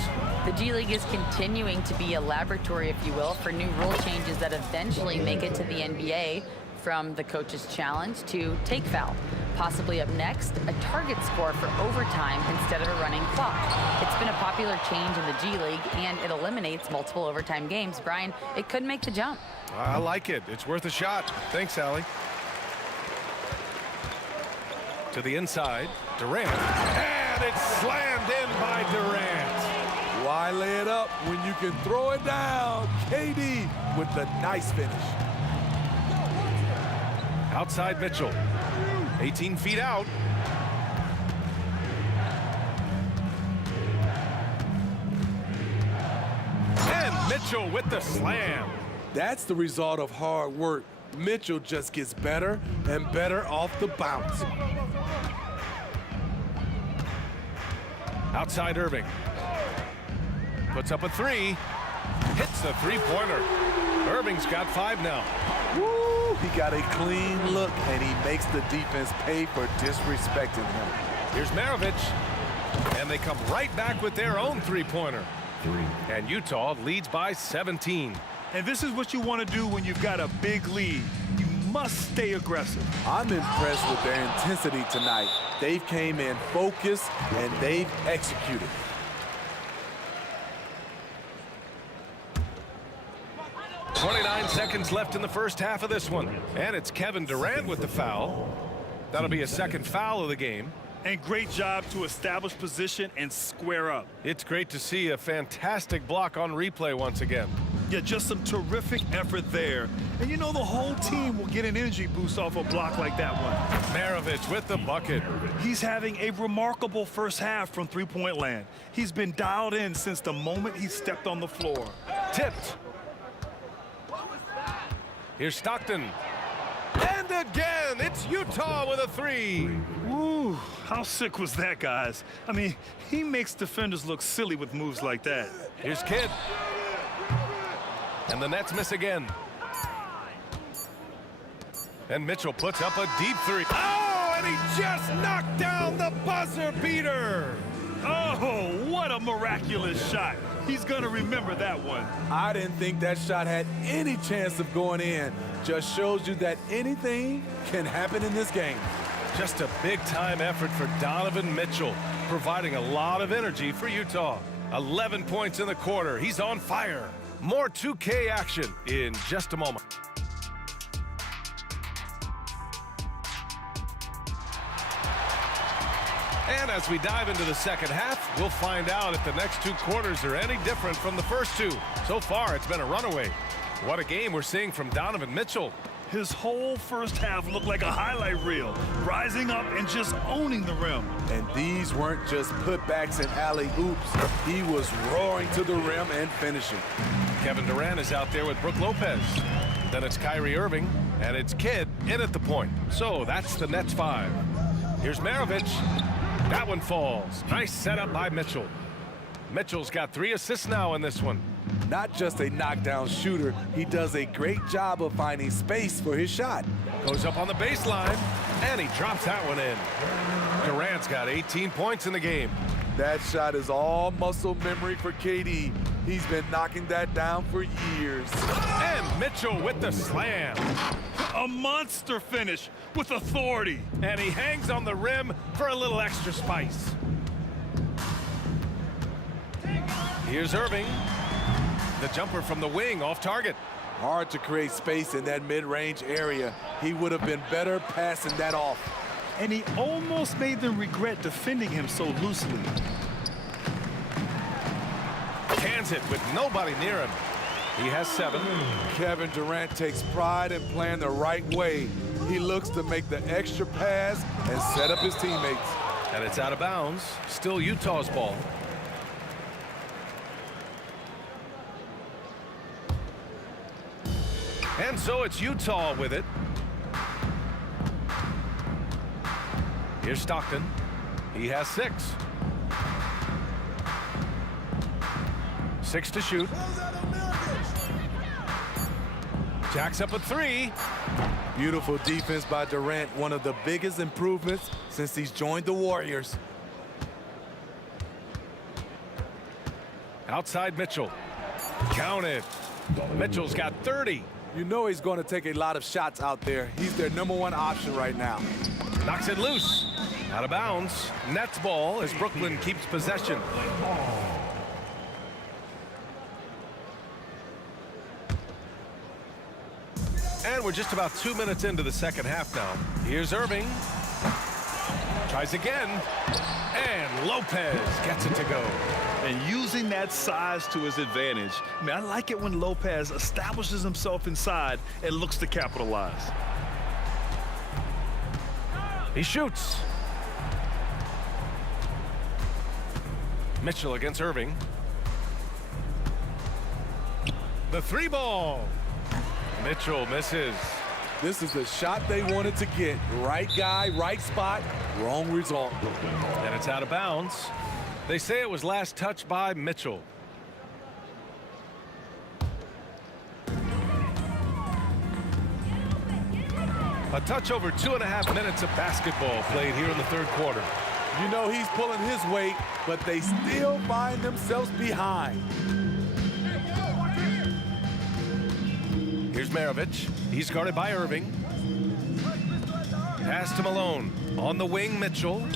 The G League is continuing to be a laboratory, if you will, for new rule changes that eventually make it to the NBA, from the coach's challenge to take foul. Possibly up next, a target score for overtime instead of a running clock. It's been a popular change in the G League, and it eliminates multiple overtime games. Brian, it could make the jump. I like it. It's worth a shot. Thanks, Allie. To the inside, Durant. And it's slammed in by Durant. Why lay it up when you can throw it down? KD with the nice finish. Outside Mitchell. 18 feet out. Mitchell with the slam. That's the result of hard work. Mitchell just gets better and better off the bounce. Outside Irving. Puts up a three. Hits the three-pointer. Irving's got 5 now. Woo! He got a clean look, and he makes the defense pay for disrespecting him. Here's Maravich. And they come right back with their own three-pointer. And Utah leads by 17. And this is what you want to do when you've got a big lead. You must stay aggressive. I'm impressed with their intensity tonight. They've came in focused, and they've executed. .29 seconds left in the first half of this one. And it's Kevin Durant with the foul. That'll be a second foul of the game. And great job to establish position and square up. It's great to see a fantastic block on replay once again. Yeah, just some terrific effort there. And you know the whole team will get an energy boost off a block like that one. Maravich with the bucket. He's having a remarkable first half from three-point land. He's been dialed in since the moment he stepped on the floor. Tipped. Here's Stockton. And again, it's Utah with a three. Ooh, how sick was that, guys? I mean, he makes defenders look silly with moves like that. Here's Kidd. And the Nets miss again. And Mitchell puts up a deep three. Oh, and he just knocked down the buzzer beater. Oh, what a miraculous shot. He's going to remember that one. I didn't think that shot had any chance of going in. Just shows you that anything can happen in this game. Just a big-time effort for Donovan Mitchell, providing a lot of energy for Utah. 11 points in the quarter. He's on fire. More 2K action in just a moment. And as we dive into the second half, we'll find out if the next 2 quarters are any different from the first 2. So far, it's been a runaway. What a game we're seeing from Donovan Mitchell. His whole first half looked like a highlight reel, rising up and just owning the rim. And these weren't just putbacks and alley-oops. He was roaring to the rim and finishing. Kevin Durant is out there with Brook Lopez. Then it's Kyrie Irving, and it's Kidd in at the point. So that's the Nets 5. Here's Maravich. That one falls. Nice setup by Mitchell. Mitchell's got 3 assists now in this one. Not just a knockdown shooter, he does a great job of finding space for his shot. Goes up on the baseline, and he drops that one in. Durant's got 18 points in the game. That shot is all muscle memory for KD. He's been knocking that down for years. And Mitchell with the slam. A monster finish with authority. And he hangs on the rim for a little extra spice. Here's Irving. The jumper from the wing off target. Hard to create space in that mid-range area. He would have been better passing that off. And he almost made them regret defending him so loosely. Cans it with nobody near him. He has 7. Kevin Durant takes pride in playing the right way. He looks to make the extra pass and set up his teammates. And it's out of bounds. Still Utah's ball. And so it's Utah with it. Here's Stockton. He has 6. 6 to shoot. Jacks up a 3. Beautiful defense by Durant. One of the biggest improvements since he's joined the Warriors. Outside Mitchell. Count it. Mitchell's got 30. You know he's going to take a lot of shots out there. He's their #1 option right now. Knocks it loose. Out of bounds. Nets ball as Brooklyn keeps possession. And we're just about 2 minutes into the second half now. Here's Irving. Tries again. And Lopez gets it to go. And using that size to his advantage. I mean, I like it when Lopez establishes himself inside and looks to capitalize. He shoots. Mitchell against Irving. The 3 ball. Mitchell misses. This is the shot they wanted to get. Right guy, right spot, wrong result. And it's out of bounds. They say it was last touched by Mitchell. A touch over 2.5 minutes of basketball played here in the third quarter. You know he's pulling his weight, but they still find themselves behind. Here's Maravich. He's guarded by Irving. Pass to Malone. On the wing, Mitchell.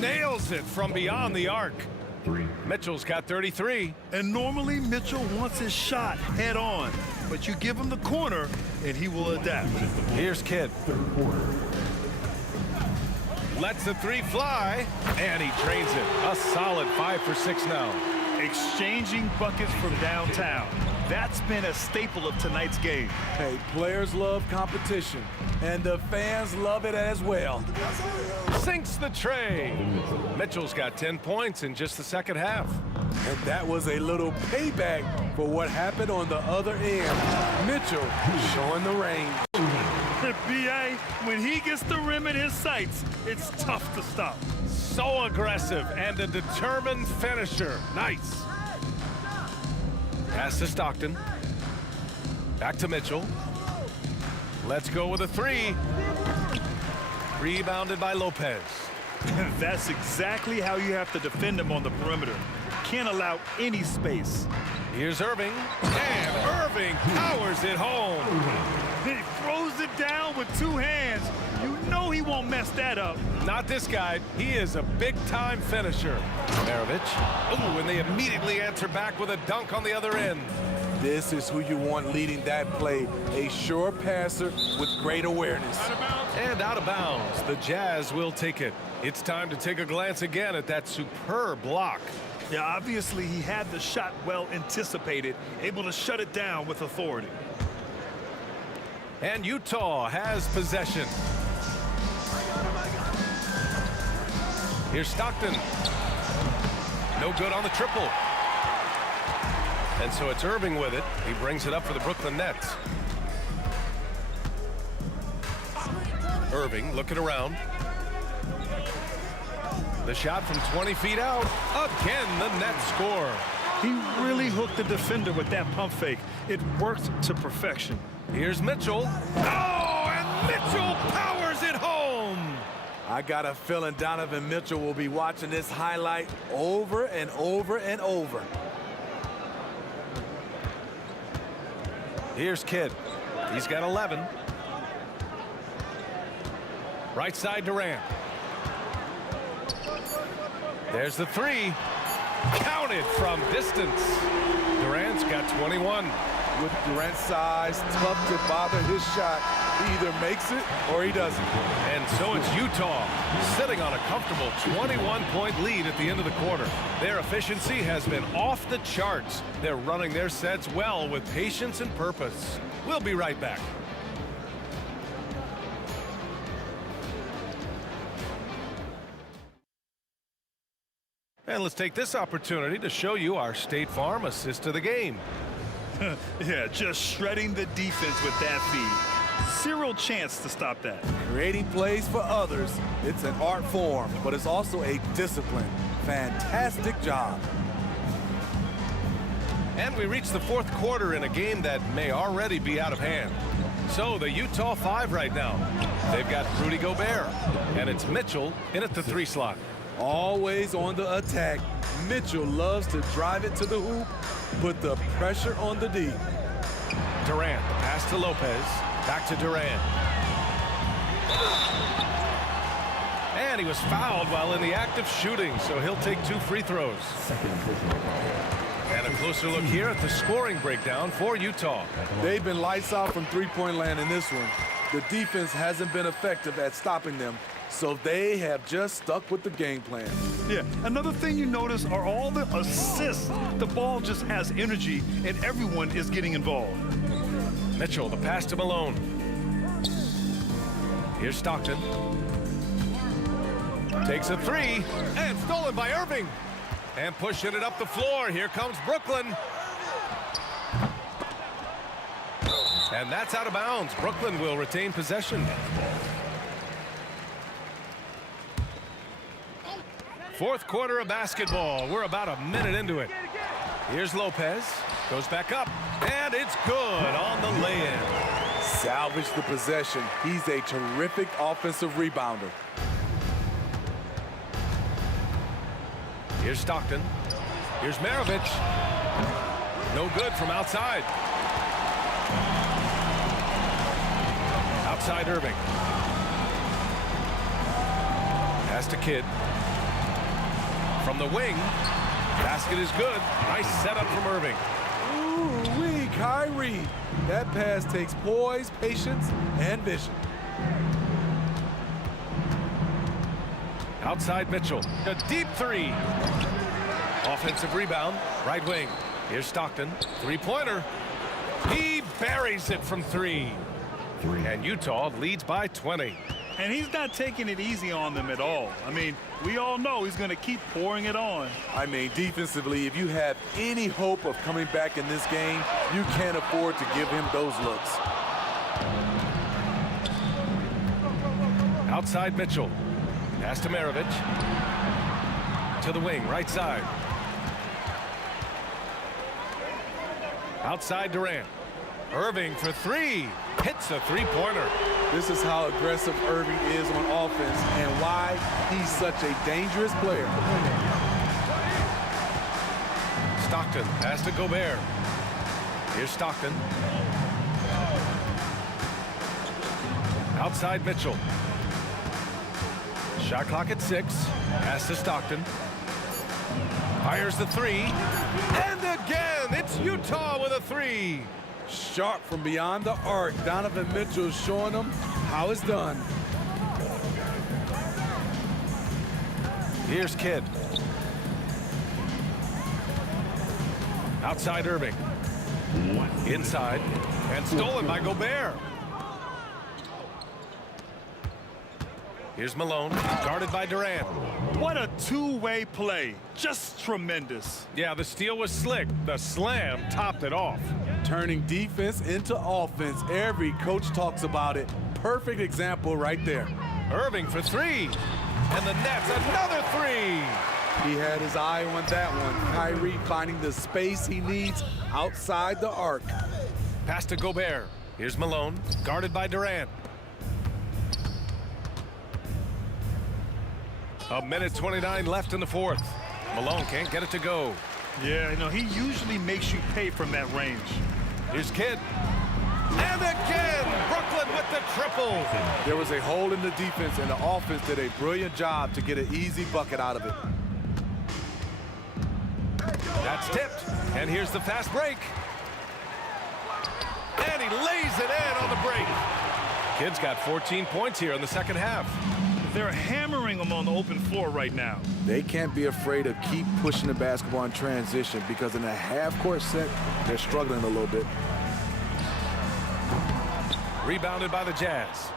Nails it from beyond the arc. Mitchell's got 33. And normally Mitchell wants his shot head on, but you give him the corner and he will adapt. Here's Kidd. Lets the 3 fly, and he drains it. A solid 5 for 6 now. Exchanging buckets from downtown. That's been a staple of tonight's game. Hey, players love competition, and the fans love it as well. Sinks the tray. Mitchell's got 10 points in just the second half. And that was a little payback for what happened on the other end. Mitchell showing the range. B.A., when he gets the rim in his sights, it's tough to stop. So aggressive and a determined finisher. Nice. Pass to Stockton. Back to Mitchell. Let's go with a 3. Rebounded by Lopez. That's exactly how you have to defend him on the perimeter. Can't allow any space. Here's Irving. And Irving powers it home. He throws it down with 2 hands. You know he won't mess that up. Not this guy. He is a big-time finisher. Maravich. Ooh, and they immediately answer back with a dunk on the other end. This is who you want leading that play. A sure passer with great awareness. And out of bounds. The Jazz will take it. It's time to take a glance again at that superb block. Yeah, obviously he had the shot well anticipated, able to shut it down with authority. And Utah has possession. Here's Stockton. No good on the triple. And so it's Irving with it. He brings it up for the Brooklyn Nets. Irving looking around. The shot from 20 feet out. Again, the Nets score. He really hooked the defender with that pump fake. It worked to perfection. Here's Mitchell. Oh, and Mitchell powers it home. I got a feeling Donovan Mitchell will be watching this highlight over and over and over. Here's Kidd. He's got 11. Right side Durant. There's the 3. Counted from distance. Durant's got 21. With Durant's size, tough to bother his shot. He either makes it or he doesn't. And so it's Utah sitting on a comfortable 21-point lead at the end of the quarter. Their efficiency has been off the charts. They're running their sets well with patience and purpose. We'll be right back. And let's take this opportunity to show you our State Farm assist of the game. Yeah, just shredding the defense with that feed. Zero chance to stop that. Creating plays for others, it's an art form, but it's also a discipline. Fantastic job. And we reach the fourth quarter in a game that may already be out of hand. So the Utah 5 right now. They've got Rudy Gobert, and it's Mitchell in at the 3 slot. Always on the attack. Mitchell loves to drive it to the hoop, put the pressure on the D. Durant, the pass to Lopez, back to Durant. And he was fouled while in the act of shooting, so he'll take 2 free throws. And a closer look here at the scoring breakdown for Utah. They've been lights out from three-point land in this one. The defense hasn't been effective at stopping them, so they have just stuck with the game plan. Yeah, another thing you notice are all the assists. The ball just has energy, and everyone is getting involved. Mitchell, the pass to Malone. Here's Stockton. Takes a 3, and stolen by Irving. And pushing it up the floor. Here comes Brooklyn. And that's out of bounds. Brooklyn will retain possession. Fourth quarter of basketball. We're about a minute into it. Here's Lopez. Goes back up. And it's good on the lay-in. Salvage the possession. He's a terrific offensive rebounder. Here's Stockton. Here's Maravich. No good from outside. Outside Irving. Pass to Kidd. From the wing. Basket is good. Nice setup from Irving. Ooh-wee, Kyrie. That pass takes poise, patience, and vision. Outside Mitchell. A deep three. Offensive rebound. Right wing. Here's Stockton. Three-pointer. He buries it from three. And Utah leads by 20. And he's not taking it easy on them at all. I mean, we all know he's going to keep pouring it on. I mean, defensively, if you have any hope of coming back in this game, you can't afford to give him those looks. Outside Mitchell. Pass to Maravich. To the wing, right side. Outside Durant. Irving for three. Hits a three-pointer. This is how aggressive Irving is on offense and why he's such a dangerous player. Stockton, pass to Gobert. Here's Stockton. Outside Mitchell. Shot clock at 6. Pass to Stockton. Fires the three. And again, it's Utah with a three. Sharp from beyond the arc. Donovan Mitchell showing them how it's done. Here's Kidd. Outside Irving. Inside. And stolen by Gobert. Here's Malone. Guarded by Durant. What a two-way play. Just tremendous. Yeah, the steal was slick. The slam topped it off. Turning defense into offense. Every coach talks about it. Perfect example right there. Irving for three. And the Nets, another three. He had his eye on that one. Kyrie finding the space he needs outside the arc. Pass to Gobert. Here's Malone. Guarded by Durant. A minute 29 left in the fourth. Malone can't get it to go. Yeah, you know, he usually makes you pay from that range. Here's Kidd. And again, Brooklyn with the triple. There was a hole in the defense, and the offense did a brilliant job to get an easy bucket out of it. That's tipped. And here's the fast break. And he lays it in on the break. Kidd's got 14 points here in the second half. They're hammering him on the open floor right now. They can't be afraid of keep pushing the basketball in transition because in a half-court set, they're struggling a little bit. Rebounded by the Jazz.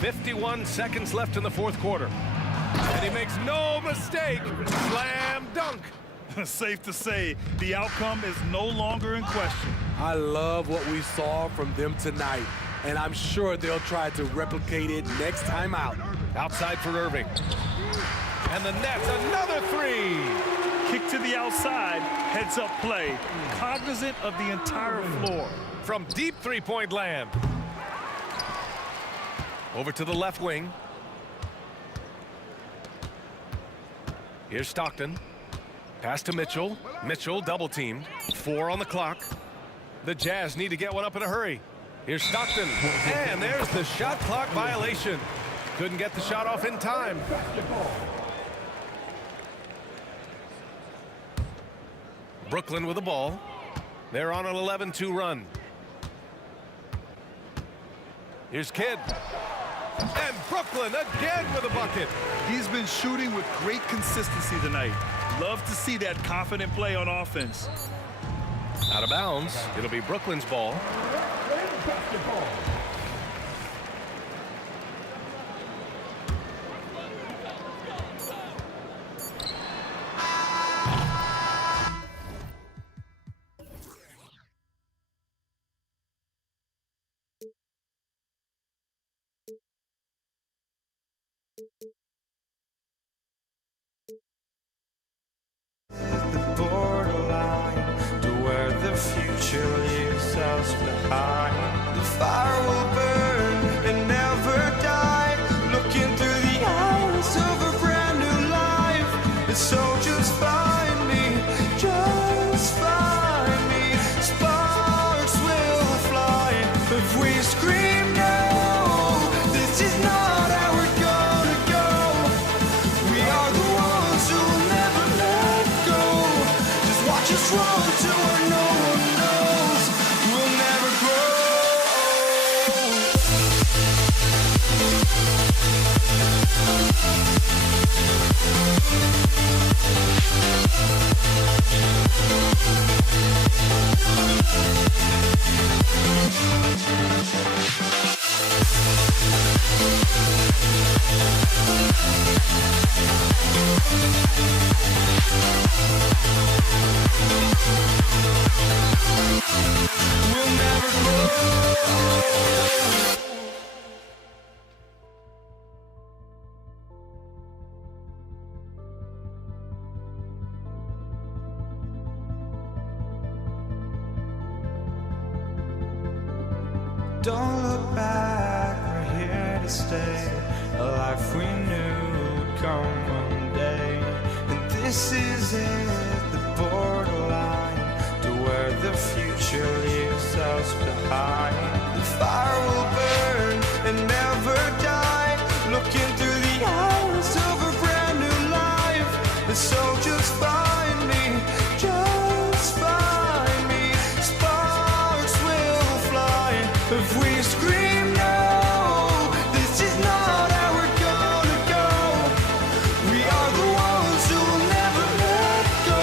51 seconds left in the fourth quarter. And he makes no mistake. Slam dunk. Safe to say, the outcome is no longer in question. I love what we saw from them tonight, and I'm sure they'll try to replicate it next time out. Outside for Irving. And the Nets, another three. Kick to the outside, heads-up play, cognizant of the entire floor. From deep three-point land. Over to the left wing. Here's Stockton. Pass to Mitchell. Mitchell double-teamed. 4 on the clock. The Jazz need to get one up in a hurry. Here's Stockton. And there's the shot clock violation. Couldn't get the shot off in time. Brooklyn with the ball. They're on an 11-2 run. Here's Kidd. And Brooklyn again with a bucket. He's been shooting with great consistency tonight. Love to see that confident play on offense. Out of bounds. It'll be Brooklyn's ball. The borderline to where the future leaves us behind. The fire will burn and never die. Looking through the eyes of a brand new life. And so just find me, just find me. Sparks will fly if we scream no. This is not how we're gonna go. We are the ones who will never let go. Just watch us run to where no one knows. We'll never grow. We'll never grow. Don't look back, we're here to stay. A life we knew would come one day. And this is it, the borderline to where the future leaves us behind. The fire will burn and never die. Looking through the eyes of a brand new life. And so just find me, just find me. Sparks will fly if we scream no. This is not how we're gonna go. We are the ones who will never let go.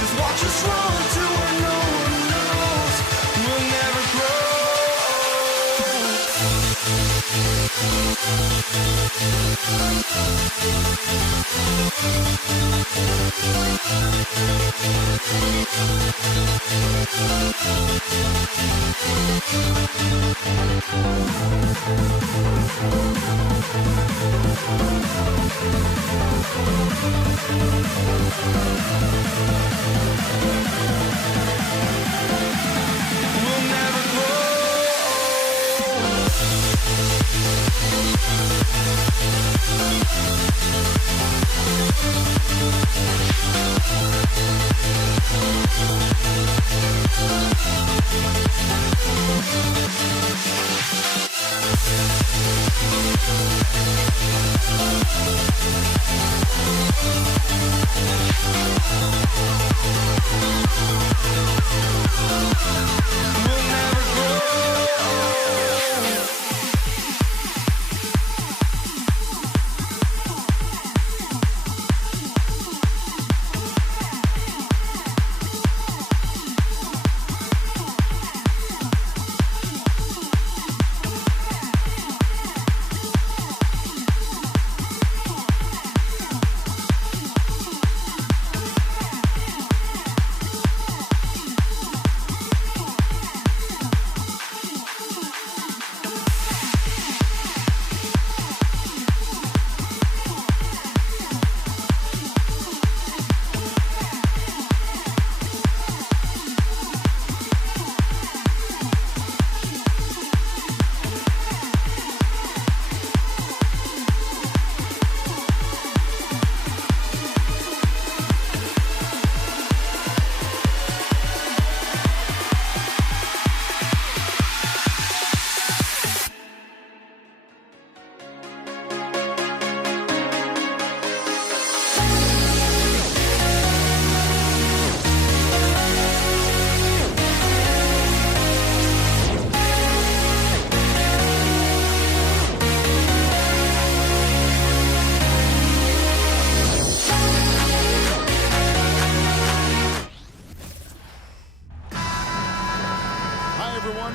Just watch us run to where no one knows. We'll never grow. We'll never grow. We'll never grow.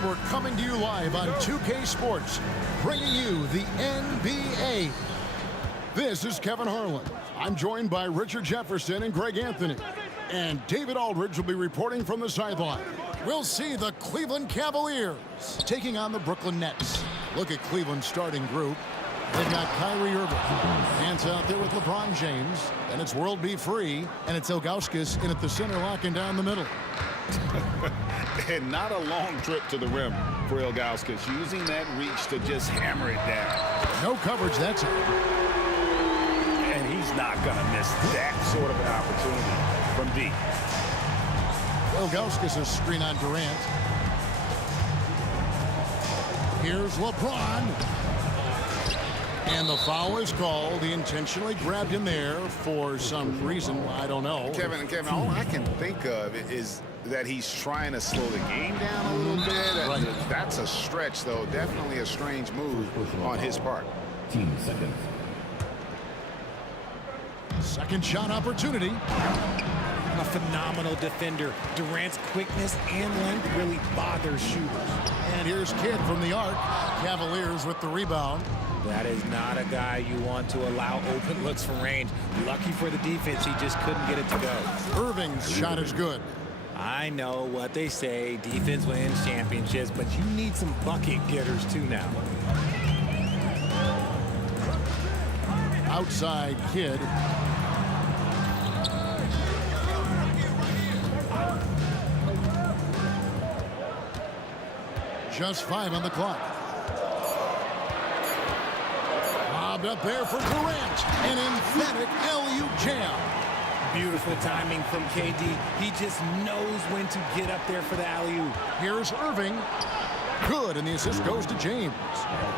We're coming to you live on 2K Sports, bringing you the NBA. This is Kevin Harlan. I'm joined by Richard Jefferson and Greg Anthony. And David Aldridge will be reporting from the sideline. We'll see the Cleveland Cavaliers taking on the Brooklyn Nets. Look at Cleveland's starting group. They've got Kyrie Irving. Hands out there with LeBron James. And it's World B. Free. And it's Ilgauskas in at the center, locking down the middle. And not a long trip to the rim for Ilgauskas, using that reach to just hammer it down. No coverage that time. And he's not going to miss that sort of an opportunity from deep. Ilgauskas' screen on Durant. Here's LeBron. And the foul is called. He intentionally grabbed him there for some reason. I don't know. Kevin, all I can think of is that he's trying to slow the game down a little bit. Right. That's a stretch, though. Definitely a strange move on his part. 10 seconds. Second shot opportunity. A phenomenal defender. Durant's quickness and length really bothers shooters. And here's Kidd from the arc. Cavaliers with the rebound. That is not a guy you want to allow open looks from range. Lucky for the defense, he just couldn't get it to go. Irving's shot is good. I know what they say, defense wins championships, but you need some bucket getters too now. Outside Kidd. Just 5 on the clock. Lobbed up there for Durant. An emphatic LU jam. Beautiful timing from KD. He just knows when to get up there for the alley-oop. Here's Irving. Good, and the assist goes to James.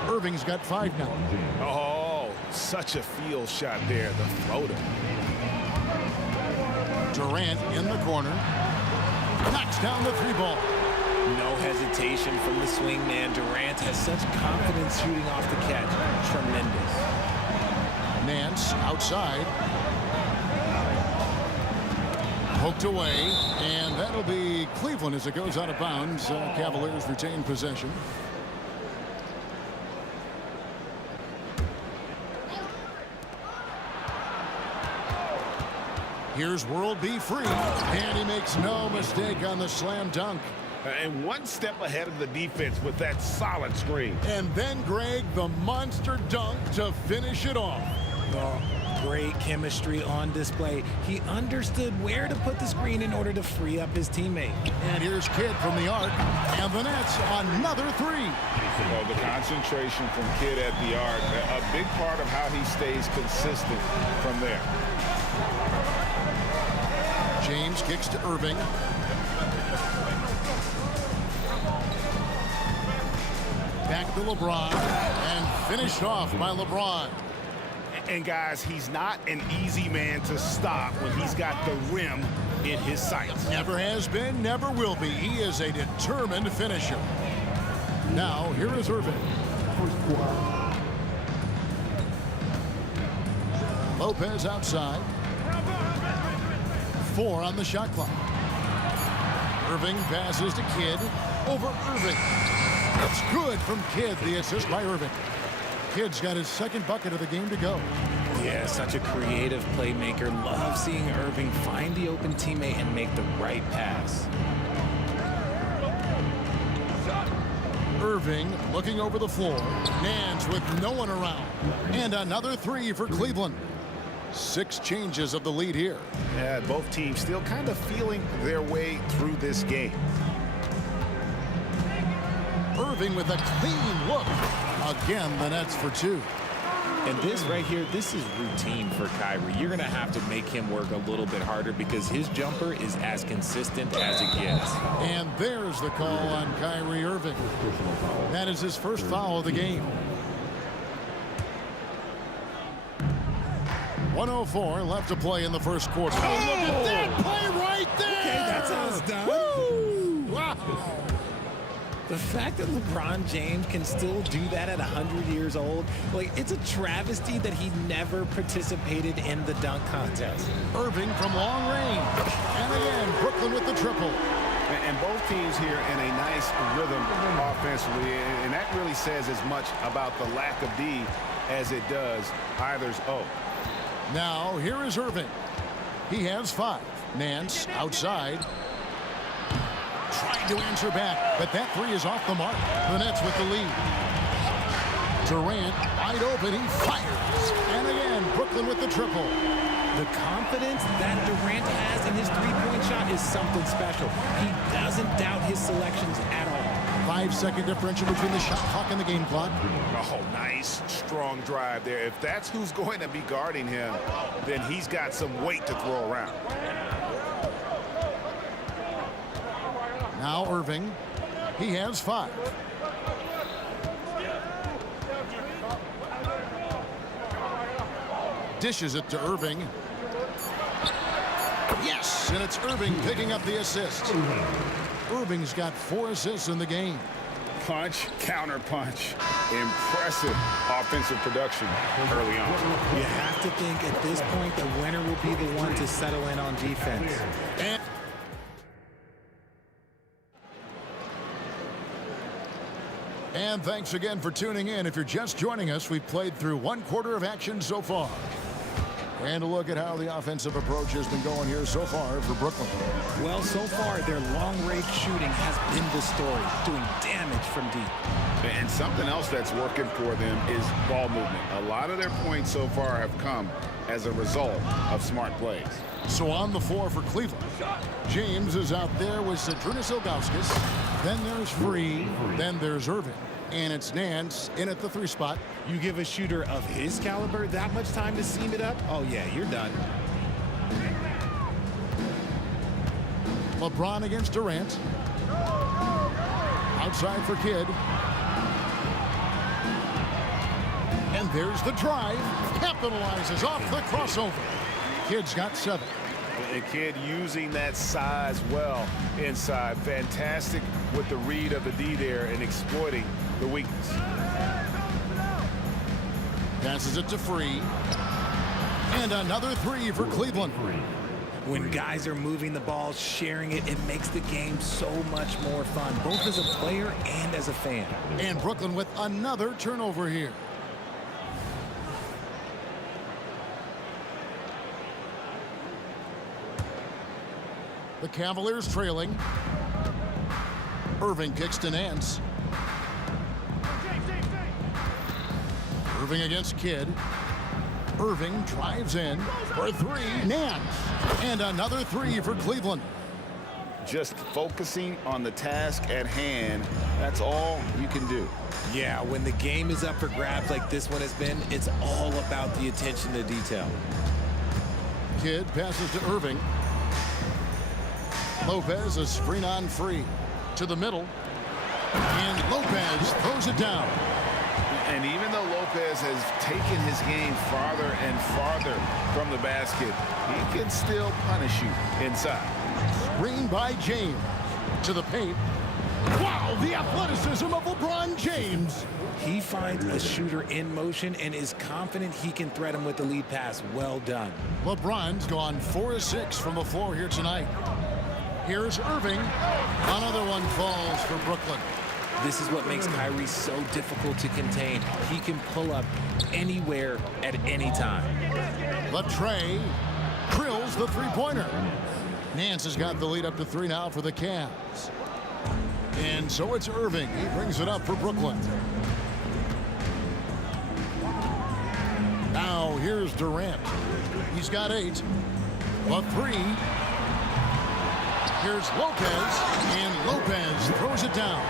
Irving's got 5 now. Oh, such a field shot there, the floater. Durant in the corner. Knocks down the 3-ball. No hesitation from the swing man. Durant has such confidence shooting off the catch. Tremendous. Nance outside. Poked away, and that'll be Cleveland as it goes out of bounds. Cavaliers retain possession. Here's World B. Free, and he makes no mistake on the slam dunk. And one step ahead of the defense with that solid screen. And then, Greg, the monster dunk to finish it off. Oh, great chemistry on display. He understood where to put the screen in order to free up his teammate. And here's Kidd from the arc, and the Nets another 3. Well, the concentration from Kidd at the arc, a big part of how he stays consistent from there. James kicks to Irving. Back to LeBron, and finished off by LeBron. And guys, he's not an easy man to stop when he's got the rim in his sights. Never has been, never will be. He is a determined finisher. Now, here is Irving. Lopez outside. 4 on the shot clock. Irving passes to Kidd. Over Irving. That's good from Kidd. The assist by Irving. Kidd's got his second bucket of the game to go. Yeah, such a creative playmaker. Love seeing Irving find the open teammate and make the right pass. Irving looking over the floor. Nance with no one around. And another 3 for Cleveland. 6 changes of the lead here. Yeah, both teams still kind of feeling their way through this game. Irving with a clean look. Again, the Nets for 2. And this right here, this is routine for Kyrie. You're going to have to make him work a little bit harder because his jumper is as consistent as it gets. And there's the call on Kyrie Irving. That is his first foul of the game. 1:04 left to play in the first quarter. Oh, look at that play right there! Okay, that's how it's done. Woo! Wow. The fact that LeBron James can still do that at 100 years old, like, it's a travesty that he never participated in the dunk contest. Irving from long range. And again, Brooklyn with the triple. And both teams here in a nice rhythm offensively, and that really says as much about the lack of D as it does either's O. Now, here is Irving. He has 5. Nance outside. Trying to answer back, but that 3 is off the mark. The Nets with the lead. Durant Wide open, he fires. And again, Brooklyn with the triple. The confidence that Durant has in his three-point shot is something special. He doesn't doubt his selections at all. 5-second differential between the shot clock and the game clock. Oh, nice, strong drive there. If that's who's going to be guarding him, then he's got some weight to throw around. Now Irving. He has 5. Dishes it to Irving. Yes, and it's Irving picking up the assist. Irving's got 4 assists in the game. Punch, counter punch. Impressive offensive production early on. You have to think at this point the winner will be the one to settle in on defense. And thanks again for tuning in. If you're just joining us, we've played through 1/4 of action so far. And a look at how the offensive approach has been going here so far for Brooklyn. Well, so far, their long-range shooting has been the story, doing damage from deep. And something else that's working for them is ball movement. A lot of their points so far have come as a result of smart plays. So on the floor for Cleveland, James is out there with Zydrunas Ilgauskas. Then there's Free. Then there's Irving. And it's Nance in at the 3 spot. You give a shooter of his caliber that much time to seam it up? Oh, yeah, you're done. LeBron against Durant. Outside for Kidd. And there's the drive. Capitalizes off the crossover. Kidd's got 7. And Kidd using that size well inside. Fantastic with the read of the D there and exploiting the weakness. Passes it to Free. And another 3 for Cleveland. When guys are moving the ball, sharing it, it makes the game so much more fun, both as a player and as a fan. And Brooklyn with another turnover here. The Cavaliers trailing. Irving kicks to Nance. Irving against Kidd. Irving drives in for 3. Nance. And another 3 for Cleveland. Just focusing on the task at hand, that's all you can do. Yeah, when the game is up for grabs like this one has been, it's all about the attention to detail. Kidd passes to Irving. Lopez is screen on Free to the middle. And Lopez throws it down. And even though Lopez has taken his game farther and farther from the basket, he can still punish you inside. Screen by James to the paint. Wow, the athleticism of LeBron James. He finds a shooter in motion and is confident he can thread him with the lead pass. Well done. LeBron's gone 4 of 6 from the floor here tonight. Here's Irving. Another one falls for Brooklyn. This is what makes Kyrie so difficult to contain. He can pull up anywhere at any time. Latrey drills the 3-pointer. Nance has got the lead up to 3 now for the Cavs. And so it's Irving. He brings it up for Brooklyn. Now here's Durant. He's got 8. A 3. Here's Lopez. And Lopez throws it down.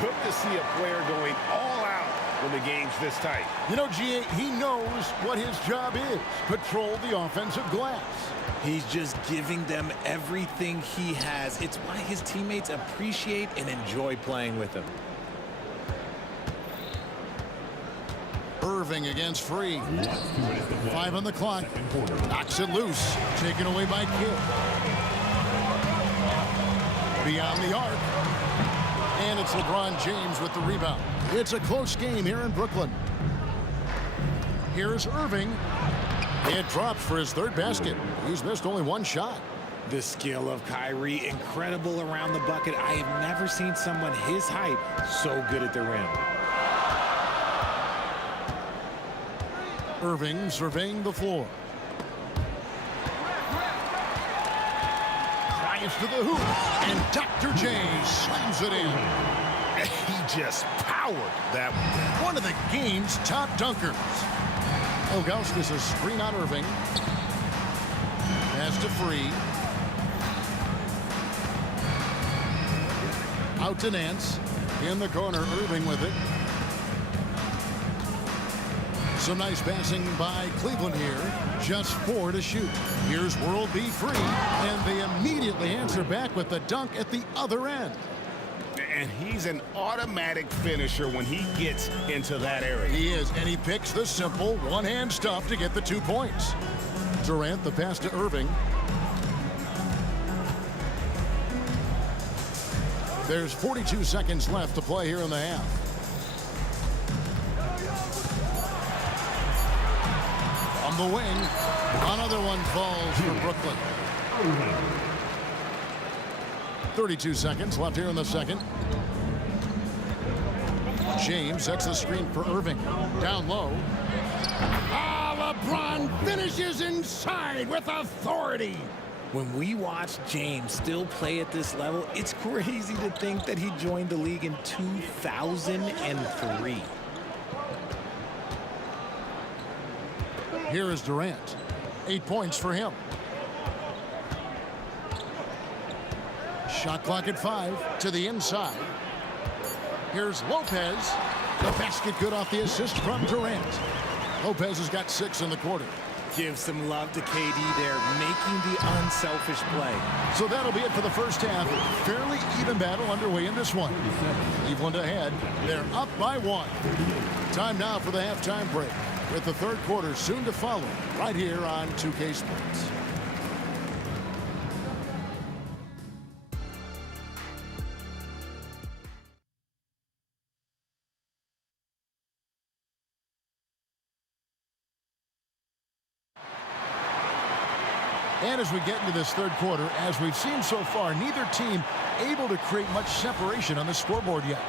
Good to see a player going all out when the game's this tight. You know, G.A., he knows what his job is. Patrol the offensive glass. He's just giving them everything he has. It's why his teammates appreciate and enjoy playing with him. Irving against Free. 5 on the clock. Knocks it loose. Taken away by Kidd. Beyond the arc. And it's LeBron James with the rebound. It's a close game here in Brooklyn. Here's Irving. It drops for his 3rd basket. He's missed only 1 shot. The skill of Kyrie, incredible around the bucket. I have never seen someone his height so good at the rim. Irving surveying the floor. Drives to the hoop. And Dr. J slams it in. He just powered that one. One of the game's top dunkers. Ilgauskas a screen on Irving. Pass to Free. Out to Nance. In the corner, Irving with it. Some nice passing by Cleveland here. Just 4 to shoot. Here's World B. Free. And they immediately answer back with the dunk at the other end. And he's an automatic finisher when he gets into that area. He is, and he picks the simple one-hand stuff to get the 2 points. Durant, the pass to Irving. There's 42 seconds left to play here in the half. On the wing, another one falls for Brooklyn. 32 seconds left here in the second. James sets the screen for Irving. Down low. LeBron finishes inside with authority. When we watch James still play at this level, it's crazy to think that he joined the league in 2003. Here is Durant. 8 points for him. Shot clock at 5 to the inside. Here's Lopez. The basket good off the assist from Durant. Lopez has got 6 in the quarter. Give some love to KD there, making the unselfish play. So that'll be it for the first half. Fairly even battle underway in this one. Cleveland ahead. They're up by 1. Time now for the halftime break, with the third quarter soon to follow right here on 2K Sports. And as we get into this third quarter, as we've seen so far, neither team able to create much separation on the scoreboard yet.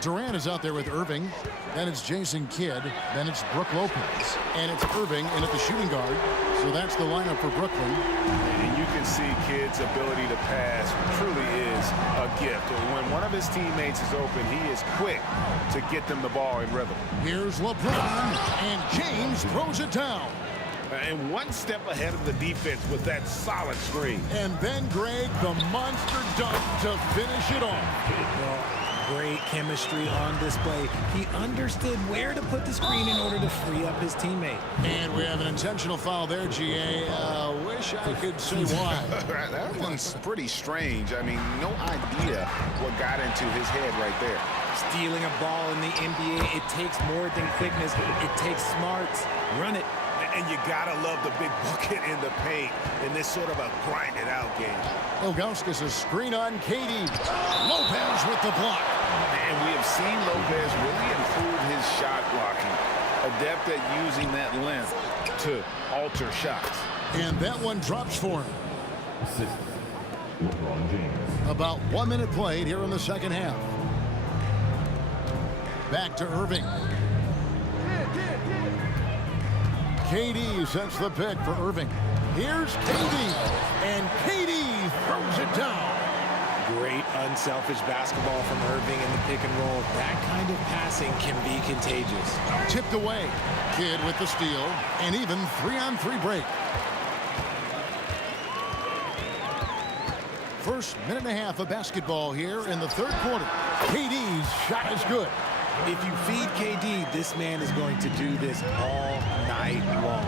Durant is out there with Irving. Then it's Jason Kidd. Then it's Brook Lopez. And it's Irving in at the shooting guard. So that's the lineup for Brooklyn. And you can see Kidd's ability to pass truly is a gift. When one of his teammates is open, he is quick to get them the ball in rhythm. Here's LeBron, and James throws it down. And one step ahead of the defense with that solid screen. And then Greg, the monster dunk to finish it off. Well, great chemistry on display. He understood where to put the screen in order to free up his teammate. And we have an intentional foul there, GA. Wish I could say why. That one's pretty strange. I mean, no idea what got into his head right there. Stealing a ball in the NBA, it takes more than quickness. It takes smarts. Run it. And you gotta love the big bucket in the paint in this sort of a grind-it-out game. Ilgauskas a screen on KD. Lopez with the block. And we have seen Lopez really improve his shot blocking. Adept at using that length to alter shots. And that one drops for him. LeBron James. About 1 minute played here in the second half. Back to Irving. KD sets the pick for Irving. Here's KD, and KD throws it down. Great unselfish basketball from Irving in the pick and roll. That kind of passing can be contagious. Tipped away. Kidd with the steal, and even 3-on-3 break. First minute and a half of basketball here in the third quarter. KD's shot is good. If you feed KD, this man is going to do this all night long.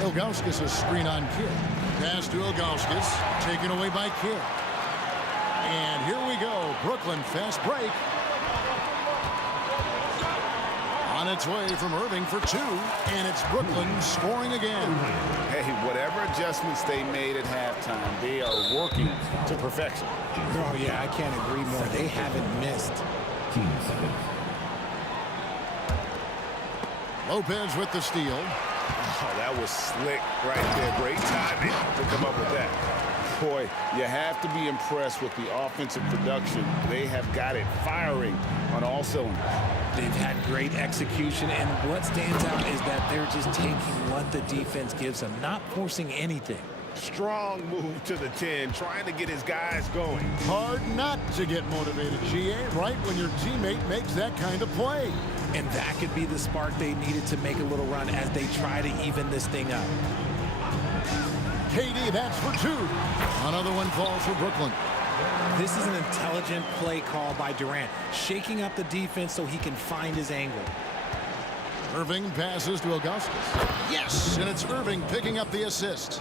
Ilgauskas a screen on Kidd. Pass to Ilgauskas, taken away by Kidd. And here we go. Brooklyn fast break. On its way from Irving for 2, and it's Brooklyn scoring again. Hey, whatever adjustments they made at halftime, they are working to perfection. Oh, yeah, I can't agree more. They haven't missed. Lopez with the steal. Oh, that was slick right there. Great timing to come up with that. Boy, you have to be impressed with the offensive production. They have got it firing on all cylinders. They've had great execution, and what stands out is that they're just taking what the defense gives them, not forcing anything. Strong move to the 10, trying to get his guys going. Hard not to get motivated, GA, right when your teammate makes that kind of play. And that could be the spark they needed to make a little run as they try to even this thing up. KD, that's for 2. Another one falls for Brooklyn. This is an intelligent play call by Durant, shaking up the defense so he can find his angle. Irving passes to Ilgauskas. Yes, and it's Irving picking up the assist.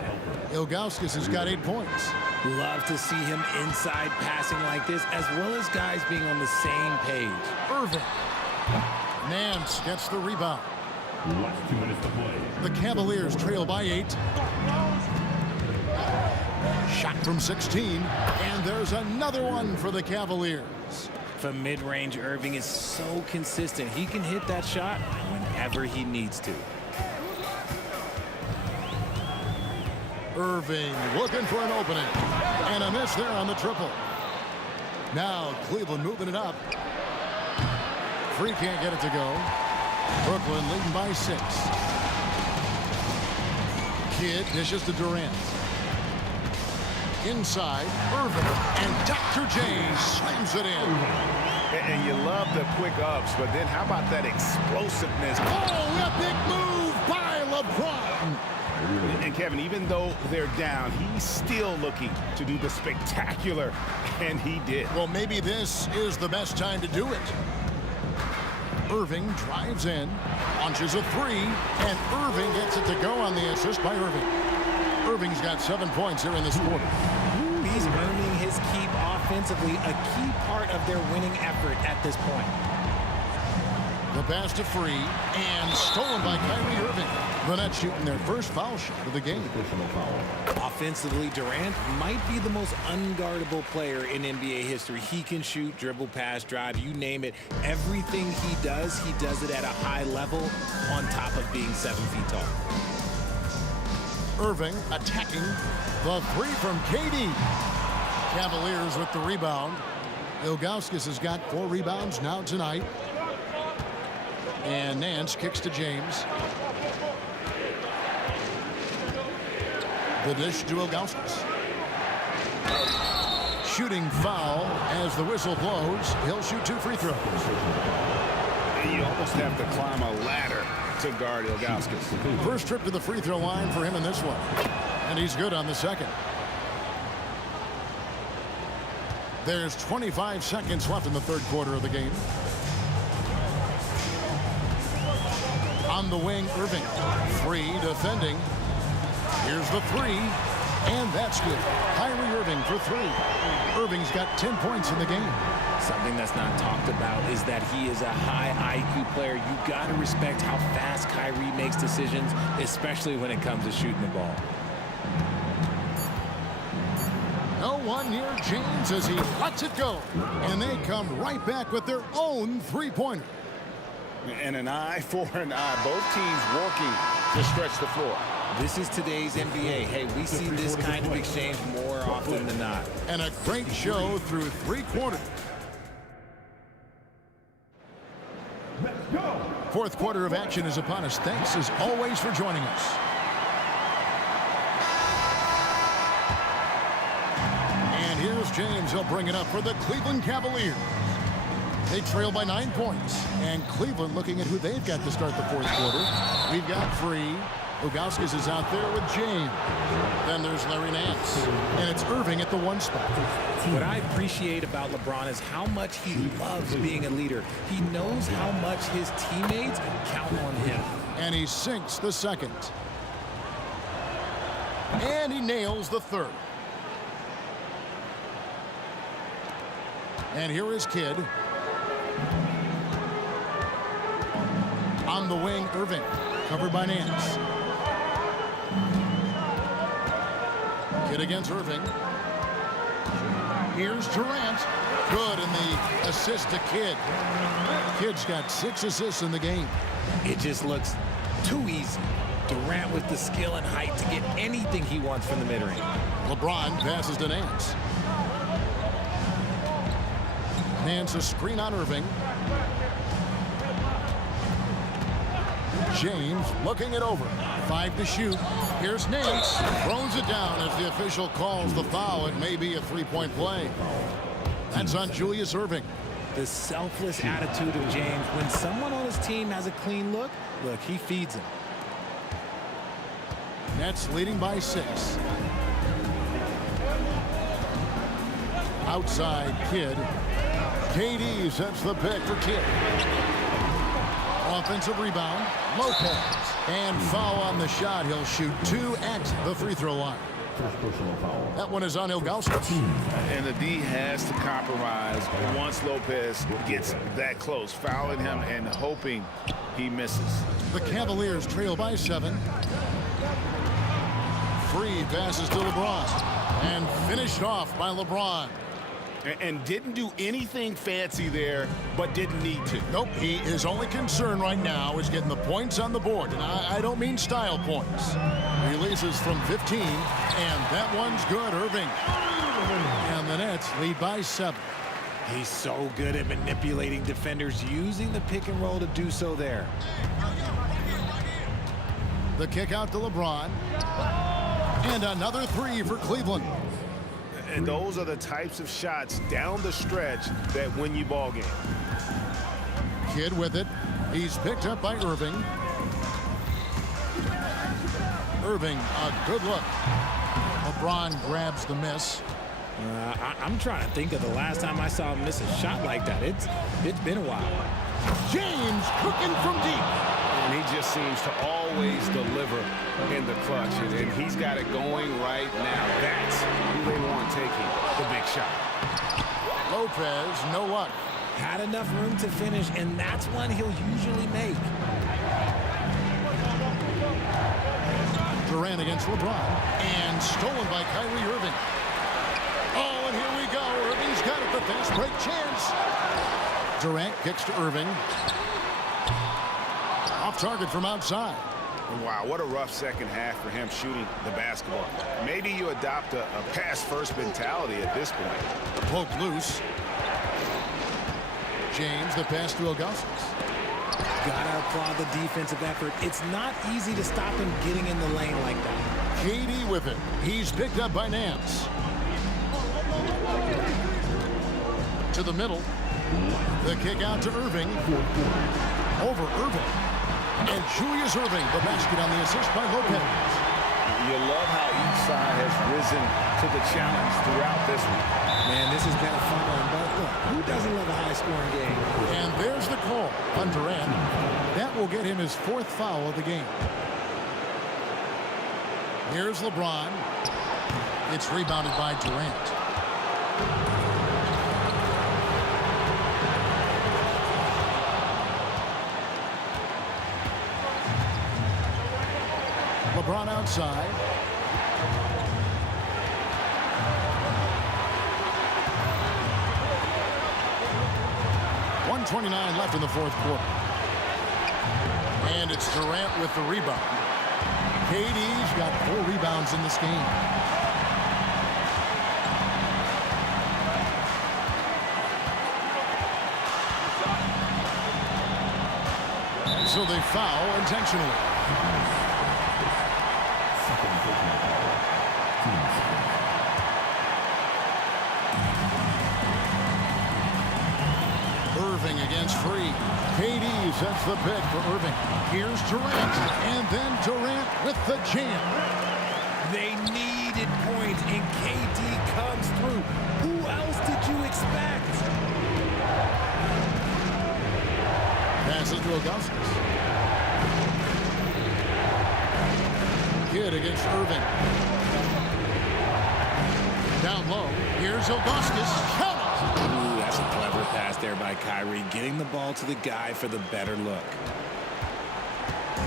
Ilgauskas has got 8 points. Love to see him inside passing like this, as well as guys being on the same page. Irving. Nance gets the rebound. Last 2 minutes to play. The Cavaliers trail by 8. Shot from 16, and there's another one for the Cavaliers. From mid-range, Irving is so consistent. He can hit that shot whenever he needs to. Irving looking for an opening, and a miss there on the triple. Now Cleveland moving it up. Free can't get it to go. Brooklyn leading by 6. Kidd dishes to Durant. Inside, Irving, and Dr. J slams it in. And you love the quick ups, but then how about that explosiveness? Oh, a big move by LeBron. And Kevin, even though they're down, he's still looking to do the spectacular, and he did. Well, maybe this is the best time to do it. Irving drives in, launches a 3, and Irving gets it to go on the assist by Irving. Irving's got 7 points here in this quarter. He's earning his keep offensively, a key part of their winning effort at this point. The pass to Free, and stolen by Kyrie Irving. The Nets shooting their first foul shot of the game. Offensively, Durant might be the most unguardable player in NBA history. He can shoot, dribble, pass, drive, you name it. Everything he does it at a high level on top of being 7 feet tall. Irving attacking the 3 from KD. Cavaliers with the rebound. Ilgauskas has got 4 rebounds now tonight. And Nance kicks to James. The dish to Ilgauskas. Shooting foul as the whistle blows. He'll shoot 2 free throws. You almost have to climb a ladder to guard Ilgauskas. First trip to the free throw line for him in this one. And he's good on the second. There's 25 seconds left in the third quarter of the game. On the wing, Irving. Free defending. Here's the 3. And that's good. Kyrie Irving for 3. Irving's got 10 points in the game. Something that's not talked about is that he is a high IQ player. You got to respect how fast Kyrie makes decisions, especially when it comes to shooting the ball. No one near James as he lets it go. And they come right back with their own three-pointer. And an eye for an eye. Both teams working to stretch the floor. This is today's NBA. Hey, we see this kind of exchange more often than not. And a great show through 3 quarters. Fourth quarter of action is upon us. Thanks as always for joining us. And here's James. He'll bring it up for the Cleveland Cavaliers. They trail by 9 points. And Cleveland looking at who they've got to start the fourth quarter. We've got Free. Ilgauskas is out there with James. Then there's Larry Nance. And it's Irving at the 1 spot. What I appreciate about LeBron is how much he loves being a leader. He knows how much his teammates count on him. And he sinks the second. And he nails the third. And here is Kidd. On the wing, Irving. Covered by Nance. Kidd against Irving. Here's Durant. Good in the assist to Kidd. Kidd's got 6 assists in the game. It just looks too easy. Durant with the skill and height to get anything he wants from the mid-range. LeBron passes to Nance. Nance a screen on Irving. James looking it over. 5 to shoot. Here's Nance. Throws it down as the official calls the foul. It may be a three-point play. That's on Julius Erving. The selfless attitude of James. When someone on his team has a clean look, he feeds him. Nets leading by 6. Outside Kidd. KD sets the pick for Kidd. Offensive rebound. Lopez. And foul on the shot. He'll shoot 2 at the free throw line. That one is on Ilgauskas. And the D has to compromise once Lopez gets that close, fouling him and hoping he misses. The Cavaliers trail by 7. Free passes to LeBron. And finished off by LeBron. And didn't do anything fancy there, but didn't need to. Nope, his only concern right now is getting the points on the board. And I don't mean style points. Releases from 15, and that one's good, Erving. And the Nets lead by 7. He's so good at manipulating defenders, using the pick and roll to do so there. The kick out to LeBron. And another 3 for Cleveland. And those are the types of shots down the stretch that win you ball game. Kidd with it. He's picked up by Erving. Erving, a good look. LeBron grabs the miss. I'm trying to think of the last time I saw him miss a shot like that. It's been a while. James cooking from deep. And he just seems to always deliver in the clutch. And he's got it going right now. That's who they want taking the big shot. Lopez, no luck. Had enough room to finish, and that's one he'll usually make. Durant against LeBron. And stolen by Kyrie Irving. Oh, and here we go. Irving's got it. The fast break chance. Durant kicks to Irving. Off target from outside. Wow, what a rough second half for him shooting the basketball. Maybe you adopt a pass-first mentality at this point. Poke loose. James, the pass to Augustus. Gotta applaud the defensive effort. It's not easy to stop him getting in the lane like that. KD with it. He's picked up by Nance. To the middle. The kick out to Irving. Over Irving. And Julius Erving, the basket on the assist by Lopez. You love how each side has risen to the challenge throughout this week. Man, this has been a fun one, but look, who doesn't love a high-scoring game? And there's the call on Durant. That will get him his 4th foul of the game. Here's LeBron. It's rebounded by Durant. LeBron outside. .129 left in the 4th quarter. And it's Durant with the rebound. KD's got 4 rebounds in this game. So they foul intentionally. Irving against Free. KD sets the pick for Irving. Here's Durant. And then Durant with the jam. They needed points, and KD comes through. Who else did you expect? Passes to Augustus. Kidd against Irving. Down low. Here's Augustus. Count it! Ooh, that's a clever pass there by Kyrie, getting the ball to the guy for the better look.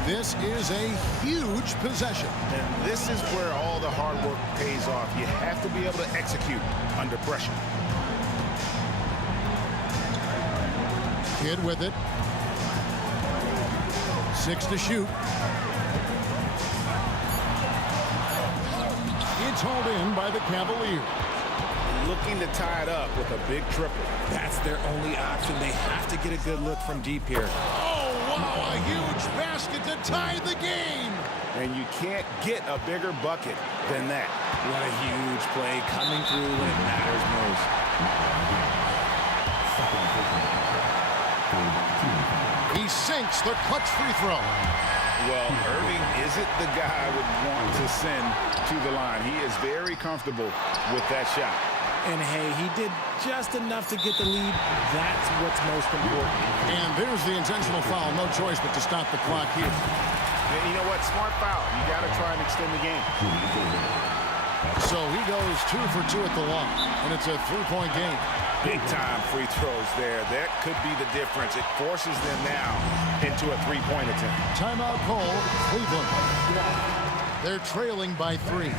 This is a huge possession. And this is where all the hard work pays off. You have to be able to execute under pressure. Kidd with it. 6 to shoot. It's hauled in by the Cavaliers. Looking to tie it up with a big triple. That's their only option. They have to get a good look from deep here. Oh, wow, a huge basket to tie the game. And you can't get a bigger bucket than that. What a huge play coming through when it matters most. He sinks the clutch free throw. Well, Irving isn't the guy I would want to send to the line. He is very comfortable with that shot. And hey, he did just enough to get the lead. That's what's most important. And there's the intentional foul. No choice but to stop the clock here. And you know what? Smart foul. You got to try and extend the game. So he goes 2 for 2 at the line, and it's a 3-point game. Big-time free throws there. That could be the difference. It forces them now into a 3-point attempt. Timeout called, Cleveland. They're trailing by 3.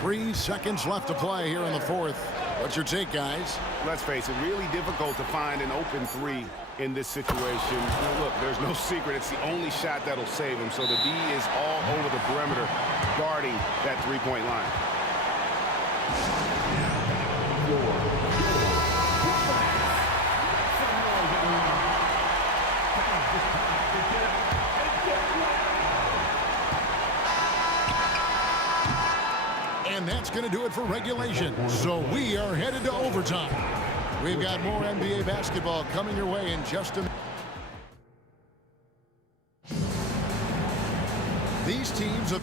3 seconds left to play here in the fourth. What's your take, guys? Let's face it, really difficult to find an open 3 in this situation. Look, there's no secret. It's the only shot that'll save him. So the D is all over the perimeter guarding that 3-point line. And that's going to do it for regulation. So we are headed to overtime. We've got more NBA basketball coming your way in just a minute. These teams have...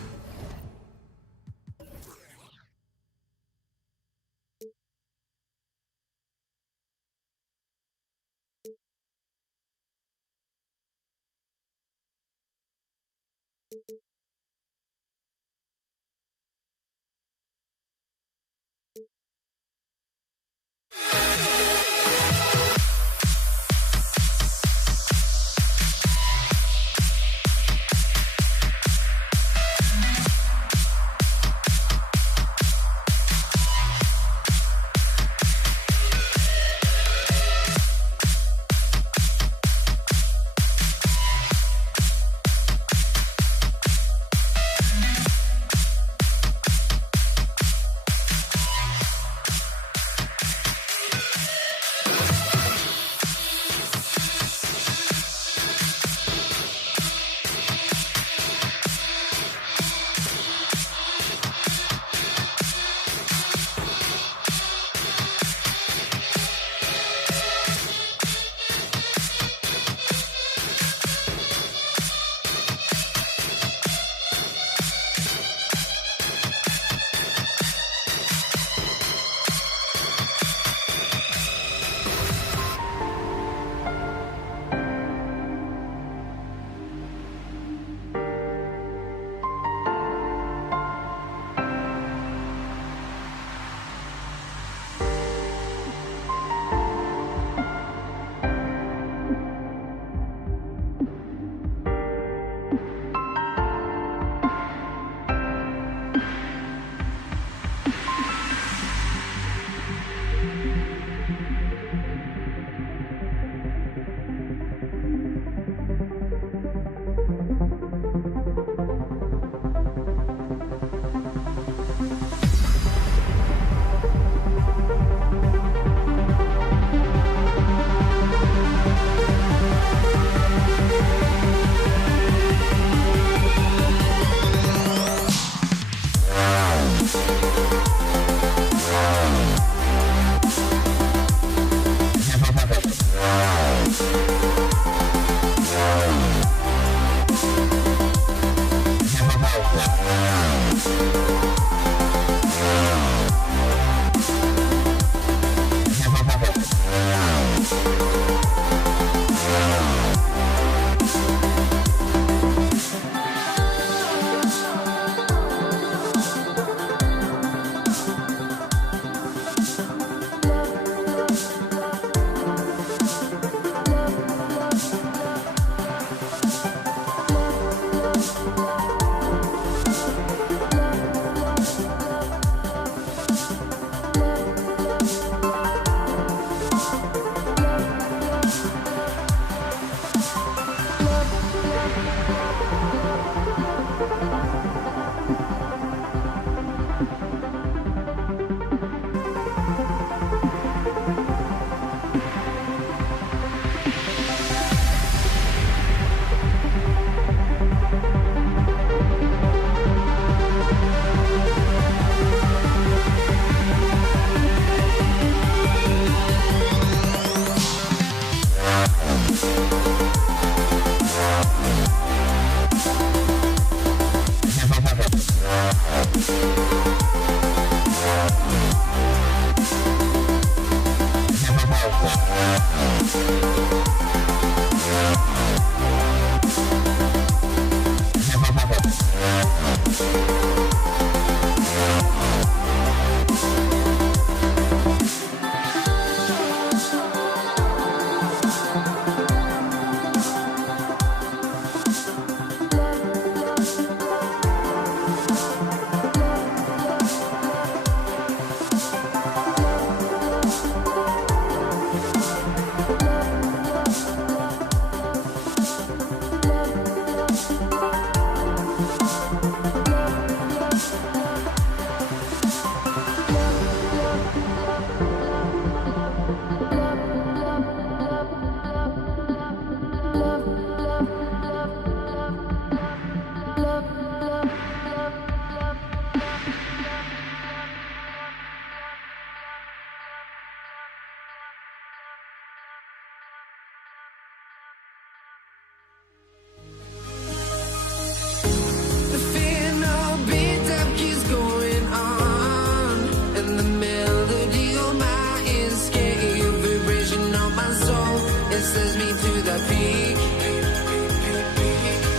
promises me to the peak.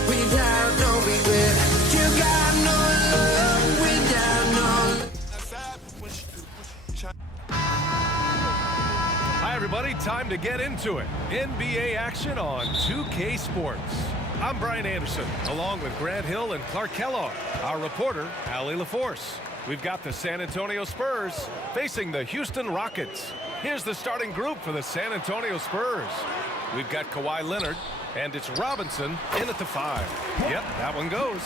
Without no regret, you got no love without no. Hi, everybody. Time to get into it. NBA action on 2K Sports. I'm Brian Anderson, along with Grant Hill and Clark Kellogg. Our reporter, Allie LaForce. We've got the San Antonio Spurs facing the Houston Rockets. Here's the starting group for the San Antonio Spurs. We've got Kawhi Leonard, and it's Robinson in at the 5. Yep, that one goes.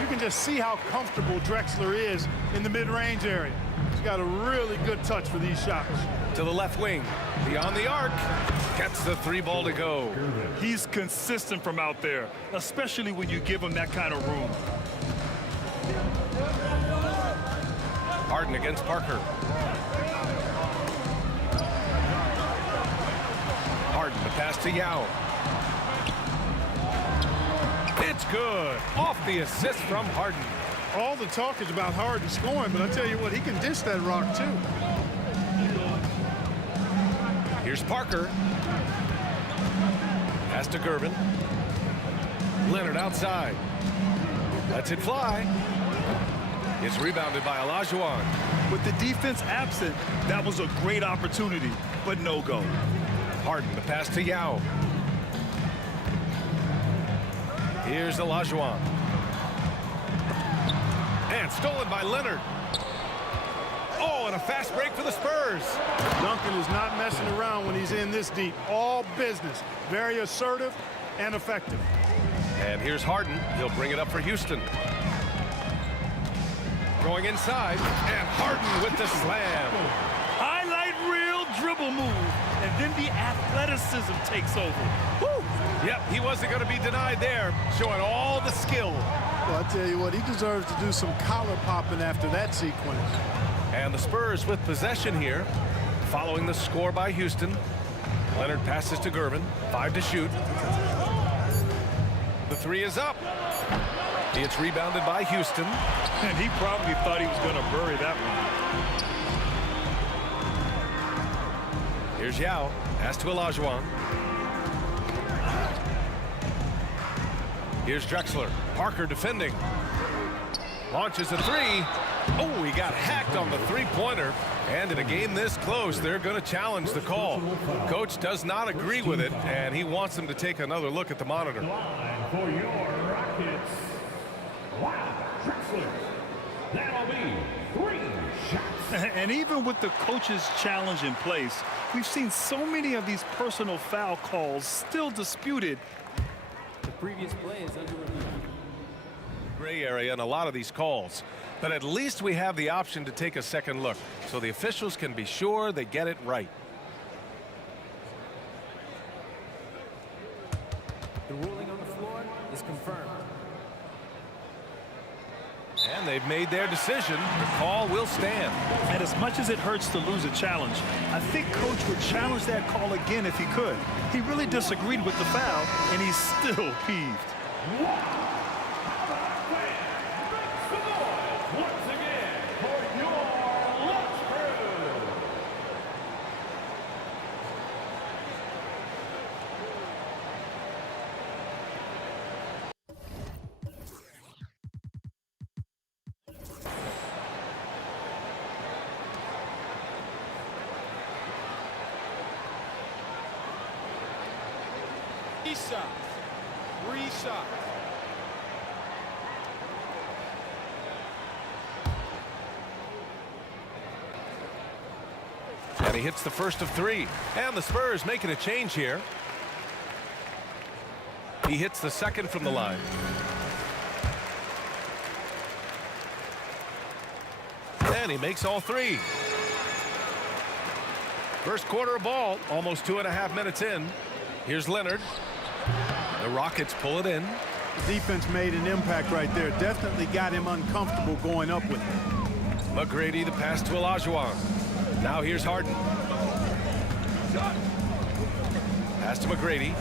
You can just see how comfortable Drexler is in the mid-range area. He's got a really good touch for these shots. To the left wing, beyond the arc, gets the 3 ball to go. He's consistent from out there, especially when you give him that kind of room. Harden against Parker. Harden, the pass to Yao. It's good. Off the assist from Harden. All the talk is about Harden scoring, but I tell you what, he can dish that rock too. Here's Parker. Pass to Gervin. Leonard outside. Lets it fly. It's rebounded by Olajuwon. With the defense absent, that was a great opportunity, but no go. Harden, the pass to Yao. Here's Olajuwon. And stolen by Leonard. Oh, and a fast break for the Spurs. Duncan is not messing around when he's in this deep. All business. Very assertive and effective. And here's Harden. He'll bring it up for Houston. Going inside, and Harden with the slam. Highlight reel dribble move, and then the athleticism takes over. Woo! Yep, he wasn't going to be denied there, showing all the skill. Well, I tell you what, he deserves to do some collar popping after that sequence. And the Spurs with possession here, following the score by Houston. Leonard passes to Gervin, 5 to shoot. The 3 is up. It's rebounded by Houston. And he probably thought he was going to bury that one. Here's Yao. Pass to Olajuwon. Here's Drexler. Parker defending. Launches a 3. Oh, he got hacked on the 3-pointer. And in a game this close, they're going to challenge the call. Coach does not agree with it, and he wants them to take another look at the monitor. For your Rockets, wow, Drexler. That'll be 3 shots. And even with the coach's challenge in place, we've seen so many of these personal foul calls still disputed. The previous play is under review. Gray area in a lot of these calls, but at least we have the option to take a second look so the officials can be sure they get it right. The ruling on the floor is confirmed. And they've made their decision. The call will stand. And as much as it hurts to lose a challenge, I think Coach would challenge that call again if he could. He really disagreed with the foul, and he's still peeved. Once again, for your Lux Crew. Three shots. And he hits the first of 3. And the Spurs making a change here. He hits the second from the line. And he makes all 3. First quarter of ball, almost 2.5 minutes in. Here's Leonard. The Rockets pull it in. The defense made an impact right there. Definitely got him uncomfortable going up with it. McGrady, the pass to Olajuwon. Now here's Harden. Pass to McGrady.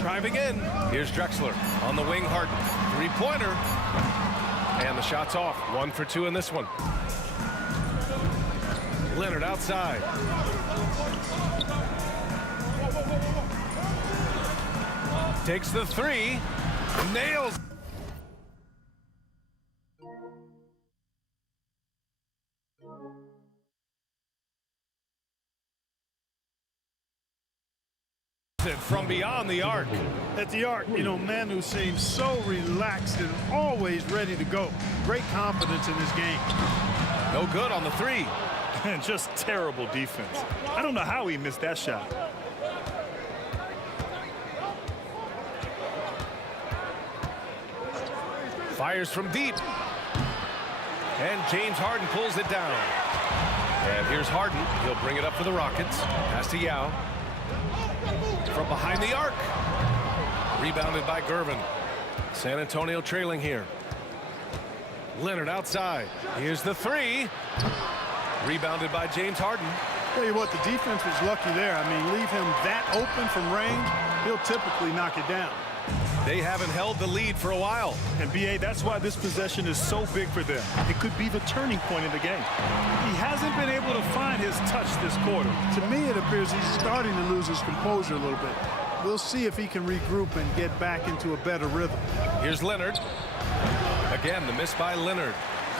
Driving in. Here's Drexler on the wing. Harden. 3-pointer. And the shot's off. 1 for 2 in this one. Leonard outside. Takes the three. Nails. From beyond the arc. At the arc, you know, Manu seems so relaxed and always ready to go. Great confidence in his game. No good on the three. And just terrible defense. I don't know how he missed that shot. Fires from deep. And James Harden pulls it down. And here's Harden. He'll bring it up for the Rockets. Pass to Yao. From behind the arc. Rebounded by Gervin. San Antonio trailing here. Leonard outside. Here's the three. Rebounded by James Harden. Tell you what, the defense was lucky there. I mean, leave him that open from range, he'll typically knock it down. They haven't held the lead for a while. And B.A., that's why this possession is so big for them. It could be the turning point in the game. He hasn't been able to find his touch this quarter. To me, it appears he's starting to lose his composure a little bit. We'll see if he can regroup and get back into a better rhythm. Here's Leonard. Again, the miss by Leonard.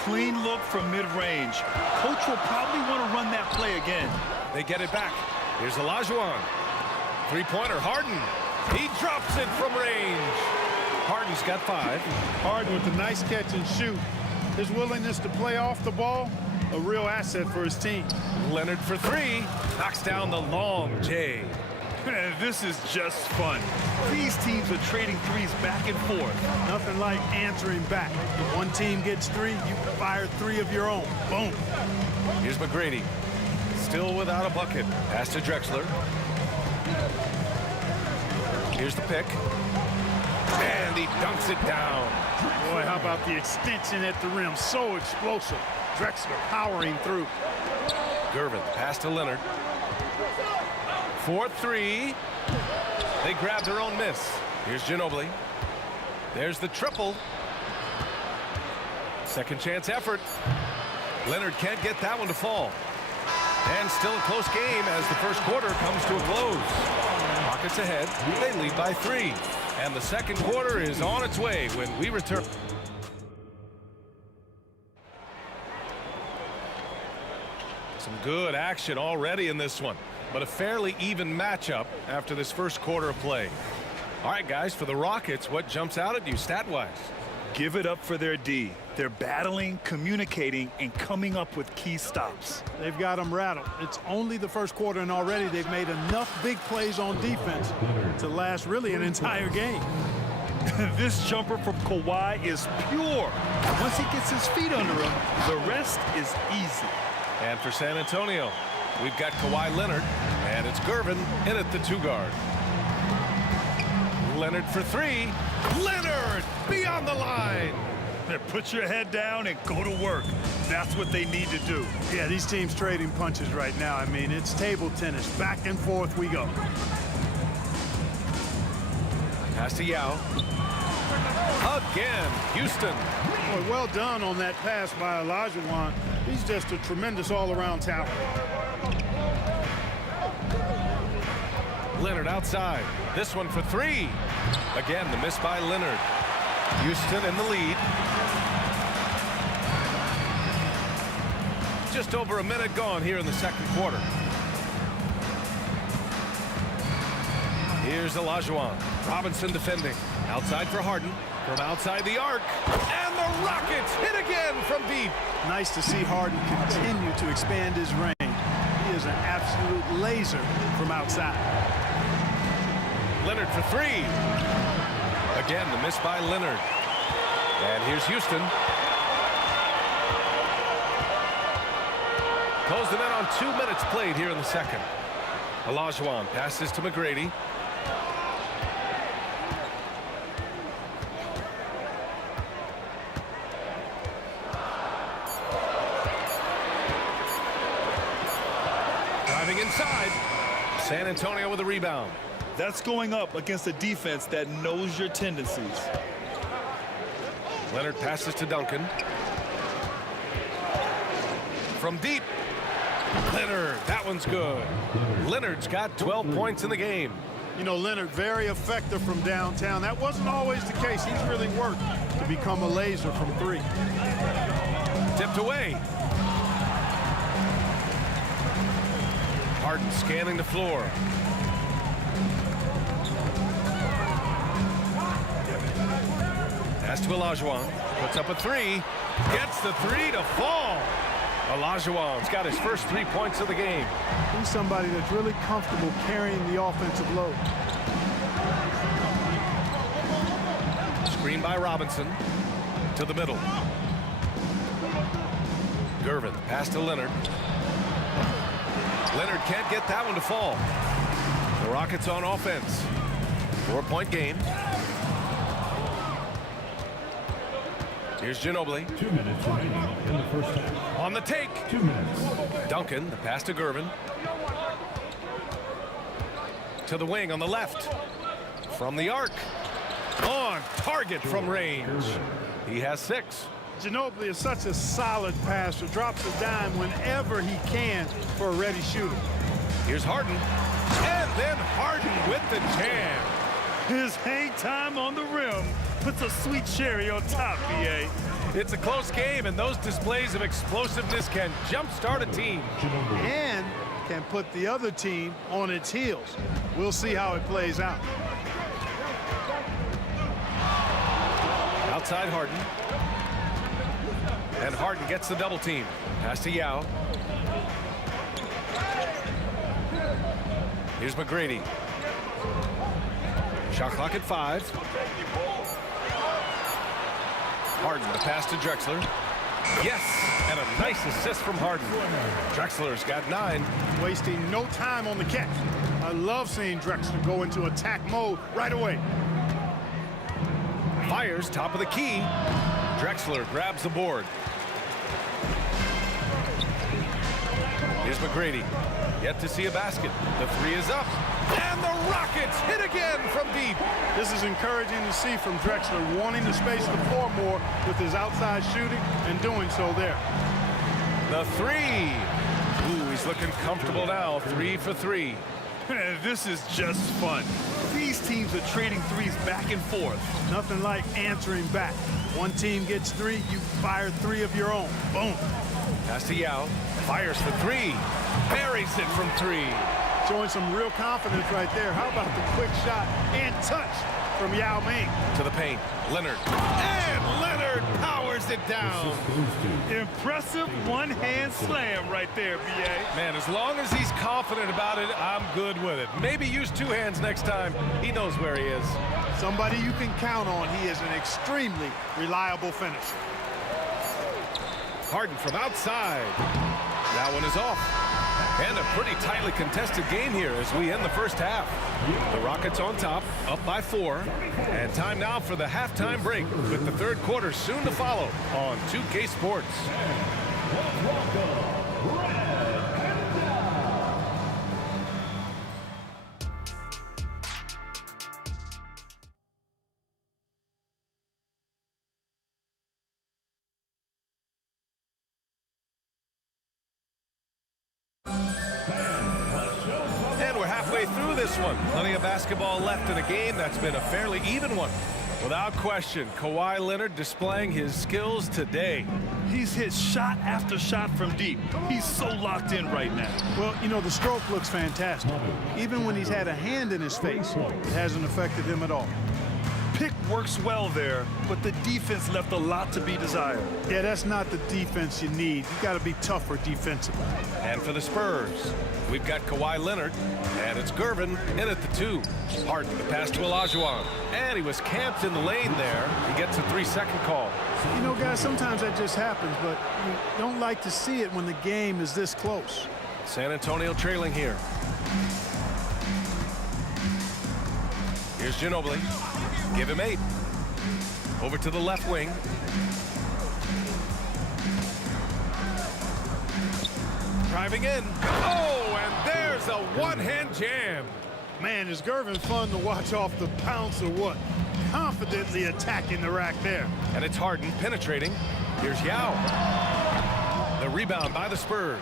Clean look from mid-range. Coach will probably want to run that play again. They get it back. Here's Olajuwon. Three-pointer, Harden. He drops it from range. Harden's got 5. Harden with a nice catch and shoot. His willingness to play off the ball, a real asset for his team. Leonard for 3. Knocks down the long J. This is just fun. These teams are trading threes back and forth. Nothing like answering back. If one team gets 3, you fire 3 of your own. Boom. Here's McGrady. Still without a bucket. Pass to Drexler. Here's the pick. And he dunks it down. Boy, how about the extension at the rim? So explosive. Drexler powering through. Gervin, pass to Leonard. 4-3. They grab their own miss. Here's Ginobili. There's the triple. Second chance effort. Leonard can't get that one to fall. And still a close game as the first quarter comes to a close. Rockets ahead. They lead by 3. And the second quarter is on its way when we return. Some good action already in this one, but a fairly even matchup after this first quarter of play. All right, guys, for the Rockets, what jumps out at you stat-wise? Give it up for their D. They're battling, communicating, and coming up with key stops. They've got them rattled. It's only the first quarter, and already they've made enough big plays on defense to last really an entire game. This jumper from Kawhi is pure. Once he gets his feet under him, the rest is easy. And for San Antonio, we've got Kawhi Leonard, and it's Gervin in at the 2-guard. Leonard for 3. Leonard beyond the line. Put your head down and go to work. That's what they need to do. Yeah, these teams trading punches right now. I mean, it's table tennis. Back and forth we go. Pass to Yao. Again, Houston. Boy, well done on that pass by Olajuwon. He's just a tremendous all-around talent. Leonard outside. This one for 3. Again, the miss by Leonard. Houston in the lead. Just over a minute gone here in the second quarter. Here's Olajuwon. Robinson defending. Outside for Harden. From outside the arc. And the Rockets hit again from deep. Nice to see Harden continue to expand his range. He is an absolute laser from outside. Leonard for 3. Again, the miss by Leonard. And here's Houston. Close them in on 2 minutes played here in the second. Olajuwon passes to McGrady. Driving inside. San Antonio with a rebound. That's going up against a defense that knows your tendencies. Leonard passes to Duncan. From deep. Leonard, that one's good. Leonard's got 12 points in the game. You know, Leonard, very effective from downtown. That wasn't always the case. He's really worked to become a laser from 3. Tipped away. Harden scanning the floor. Pass to Olajuwon. Puts up a 3. Gets the 3 to fall. Olajuwon's got his first 3 points of the game. He's somebody that's really comfortable carrying the offensive load. Screen by Robinson. To the middle. Gervin, pass to Leonard. Leonard can't get that one to fall. The Rockets on offense. 4-point game. Here's Ginobili. 2 minutes remaining in the first half. On the take. 2 minutes. Duncan, the pass to Gervin. To the wing on the left. From the arc. On target from range. He has 6. Ginobili is such a solid passer. Drops a dime whenever he can for a ready shooter. Here's Harden. And then Harden with the jam. His hang time on the rim puts a sweet cherry on top, BA. It's a close game, and those displays of explosiveness can jumpstart a team. And can put the other team on its heels. We'll see how it plays out. Outside Harden. And Harden gets the double team. Pass to Yao. Here's McGrady. Shot clock at 5. Harden, the pass to Drexler. Yes, and a nice assist from Harden. Drexler's got 9. Wasting no time on the catch. I love seeing Drexler go into attack mode right away. Fires top of the key. Drexler grabs the board. Here's McGrady. Yet to see a basket. The 3 is up. And the Rockets hit again from deep. This is encouraging to see from Drexler, wanting to space the floor more with his outside shooting and doing so there. The 3. Ooh, he's looking comfortable now. 3 for 3. This is just fun. These teams are trading threes back and forth. Nothing like answering back. One team gets 3, you fire 3 of your own. Boom. Pass to Yao. Fires the 3. Buries it from 3. Showing some real confidence right there. How about the quick shot and touch from Yao Ming? To the paint. Leonard. And Leonard powers it down. Impressive one-hand slam right there, B.A. Man, as long as he's confident about it, I'm good with it. Maybe use 2 hands next time. He knows where he is. Somebody you can count on. He is an extremely reliable finisher. Harden from outside. That one is off. And a pretty tightly contested game here as we end the first half. The Rockets on top, up by 4. And time now for the halftime break with the third quarter soon to follow on 2K Sports. Through this one. Plenty of basketball left in a game that's been a fairly even one. Without question, Kawhi Leonard displaying his skills today. He's hit shot after shot from deep. He's so locked in right now. Well, you know, the stroke looks fantastic. Even when he's had a hand in his face, it hasn't affected him at all. Pick works well there, but the defense left a lot to be desired. Yeah, that's not the defense you need. You got to be tougher defensively. And for the Spurs, we've got Kawhi Leonard, and it's Gervin in at the 2. Harden, the pass to Olajuwon, and he was camped in the lane there. He gets a 3-second call. You know, guys, sometimes that just happens, but you don't like to see it when the game is this close. San Antonio trailing here. Here's Ginobili. Give him 8. Over to the left wing. Driving in. Oh, and there's a one-hand jam. Man, is Gervin fun to watch off the pounce or what? Confidently attacking the rack there. And it's Harden penetrating. Here's Yao. The rebound by the Spurs.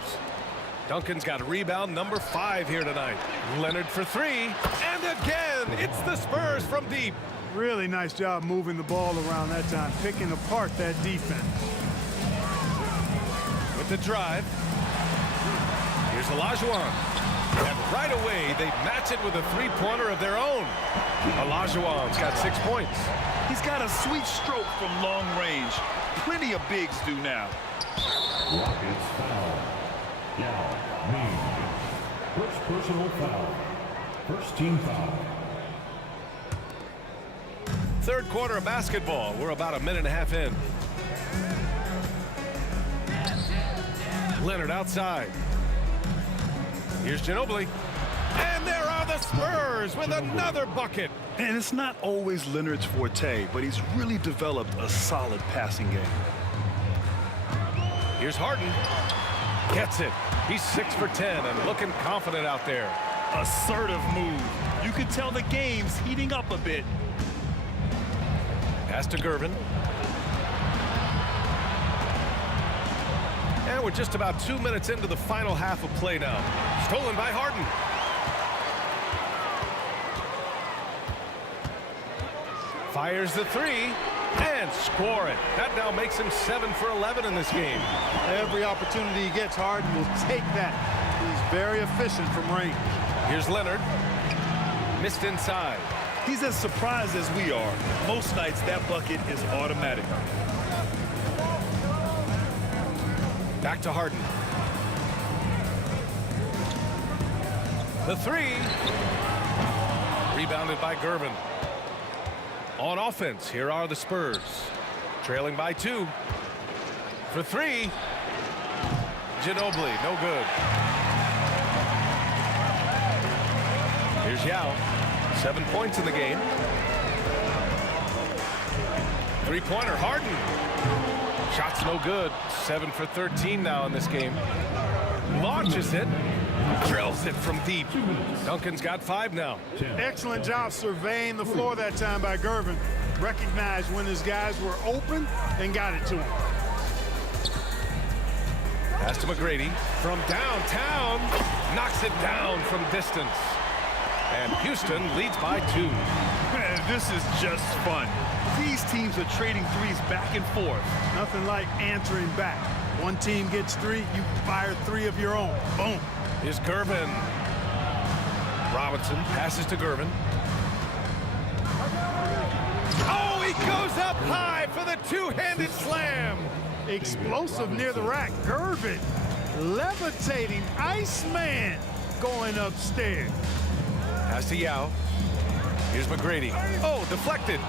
Duncan's got rebound number 5 here tonight. Leonard for 3. And again, it's the Spurs from deep. Really nice job moving the ball around that time, picking apart that defense. With the drive. Here's Olajuwon. And right away, they match it with a three-pointer of their own. Olajuwon's got 6 points. He's got a sweet stroke from long range. Plenty of bigs do now. Rockets foul. Yao Ming. First personal foul. First team foul. Third quarter of basketball. We're about a minute and a half in. Leonard outside. Here's Ginobili. And there are the Spurs with another bucket. And it's not always Leonard's forte, but he's really developed a solid passing game. Here's Harden. Gets it. He's 6 for 10 and looking confident out there. Assertive move. You can tell the game's heating up a bit. Pass to Gervin. And we're just about 2 minutes into the final half of play now. Stolen by Harden. Fires the 3 and score it. That now makes him 7 for 11 in this game. Every opportunity he gets, Harden will take that. He's very efficient from range. Here's Leonard. Missed inside. He's as surprised as we are. Most nights, that bucket is automatic. Back to Harden. The 3. Rebounded by Gervin. On offense, here are the Spurs. Trailing by 2. For 3. Ginobili, no good. Here's Yao. 7 points in the game. Three-pointer, Harden. Shot's no good. 7 for 13 now in this game. Launches it. Drills it from deep. Duncan's got 5 now. Excellent job surveying the floor that time by Gervin. Recognized when his guys were open and got it to him. Pass to McGrady from downtown. Knocks it down from distance. And Houston leads by 2. Man, this is just fun. These teams are trading threes back and forth. Nothing like answering back. One team gets 3, you fire 3 of your own. Boom. Here's Gervin. Robinson passes to Gervin. Oh, he goes up high for the two-handed slam. Explosive near the rack. Gervin levitating. Iceman going upstairs. Pass to Yao. Here's McGrady. Oh, deflected.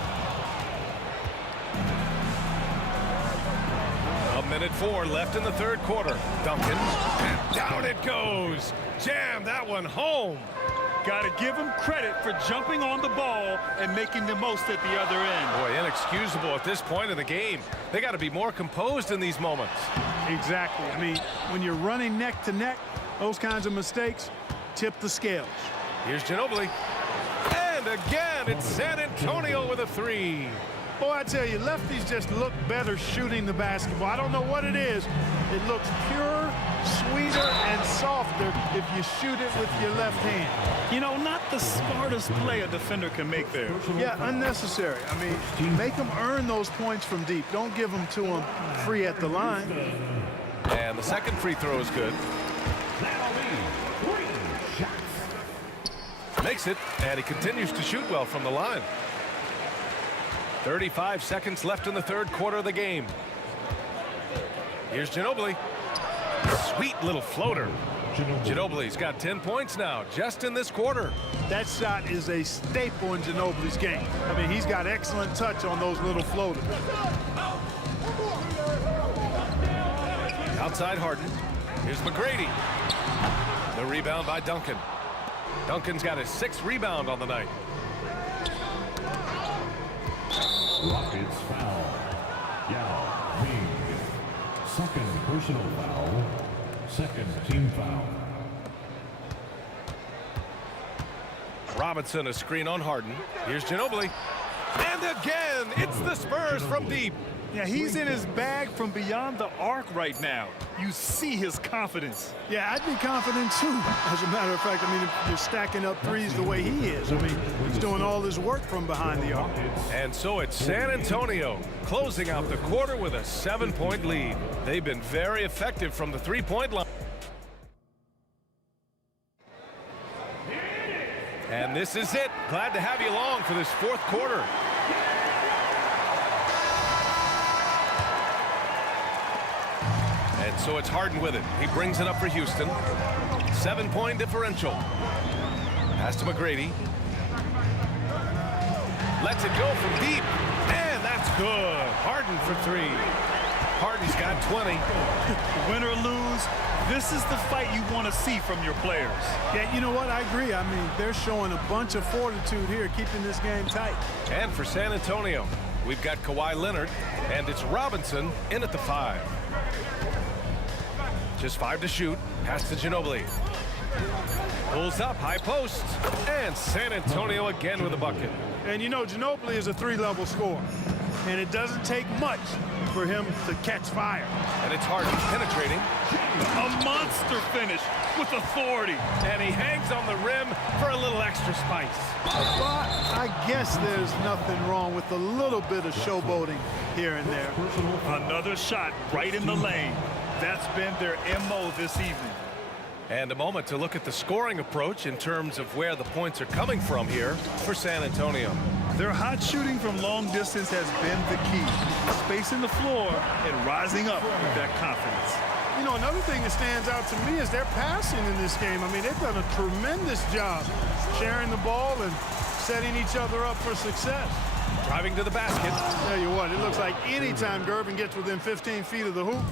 A minute 4 left in the third quarter. Duncan. And down it goes. Jam that one home. Got to give him credit for jumping on the ball and making the most at the other end. Boy, inexcusable at this point of the game. They got to be more composed in these moments. Exactly. I mean, when you're running neck to neck, those kinds of mistakes tip the scales. Here's Ginobili. And again, it's San Antonio with a 3. Boy, I tell you, lefties just look better shooting the basketball. I don't know what it is. It looks purer, sweeter, and softer if you shoot it with your left hand. You know, not the smartest play a defender can make there. Yeah, unnecessary. I mean, make them earn those points from deep. Don't give them to them free at the line. And the second free throw is good. Makes it, and he continues to shoot well from the line. 35 seconds left in the third quarter of the game. Here's Ginobili. Sweet little floater. Ginobili's got 10 points now, just in this quarter. That shot is a staple in Ginobili's game. I mean, he's got excellent touch on those little floaters. Outside Harden. Here's McGrady. The rebound by Duncan. Duncan's got his 6th rebound on the night. Rockets foul. Yao Ming. Second personal foul. Second team foul. Robinson, a screen on Harden. Here's Ginobili. And again, it's the Spurs from deep. Yeah, he's in his bag from beyond the arc right now. You see his confidence. Yeah, I'd be confident too. As a matter of fact, I mean, if you're stacking up threes the way he is, I mean, he's doing all his work from behind the arc. And so it's San Antonio closing out the quarter with a 7-point lead. They've been very effective from the three-point line. And this is it. Glad to have you along for this fourth quarter. And so it's Harden with it. He brings it up for Houston. 7-point differential. Pass to McGrady. Lets it go from deep. And that's good. Harden for three. Harden's got 20. Win or lose, this is the fight you want to see from your players. Yeah, you know what? I agree. I mean, they're showing a bunch of fortitude here, keeping this game tight. And for San Antonio, we've got Kawhi Leonard, and it's Robinson in at the 5. Just 5 to shoot. Pass to Ginobili. Pulls up, high post. And San Antonio again with a bucket. And you know, Ginobili is a 3-level scorer. And it doesn't take much for him to catch fire. And it's Harden penetrating. A monster finish with authority. And he hangs on the rim for a little extra spice. But I guess there's nothing wrong with a little bit of showboating here and there. Another shot right in the lane. That's been their MO this evening. And a moment to look at the scoring approach in terms of where the points are coming from here for San Antonio. Their hot shooting from long distance has been the key. Spacing the floor and rising up with that confidence. You know, another thing that stands out to me is their passing in this game. I mean, they've done a tremendous job sharing the ball and setting each other up for success. Driving to the basket. Tell you what, it looks like anytime Gervin gets within 15 feet of the hoop,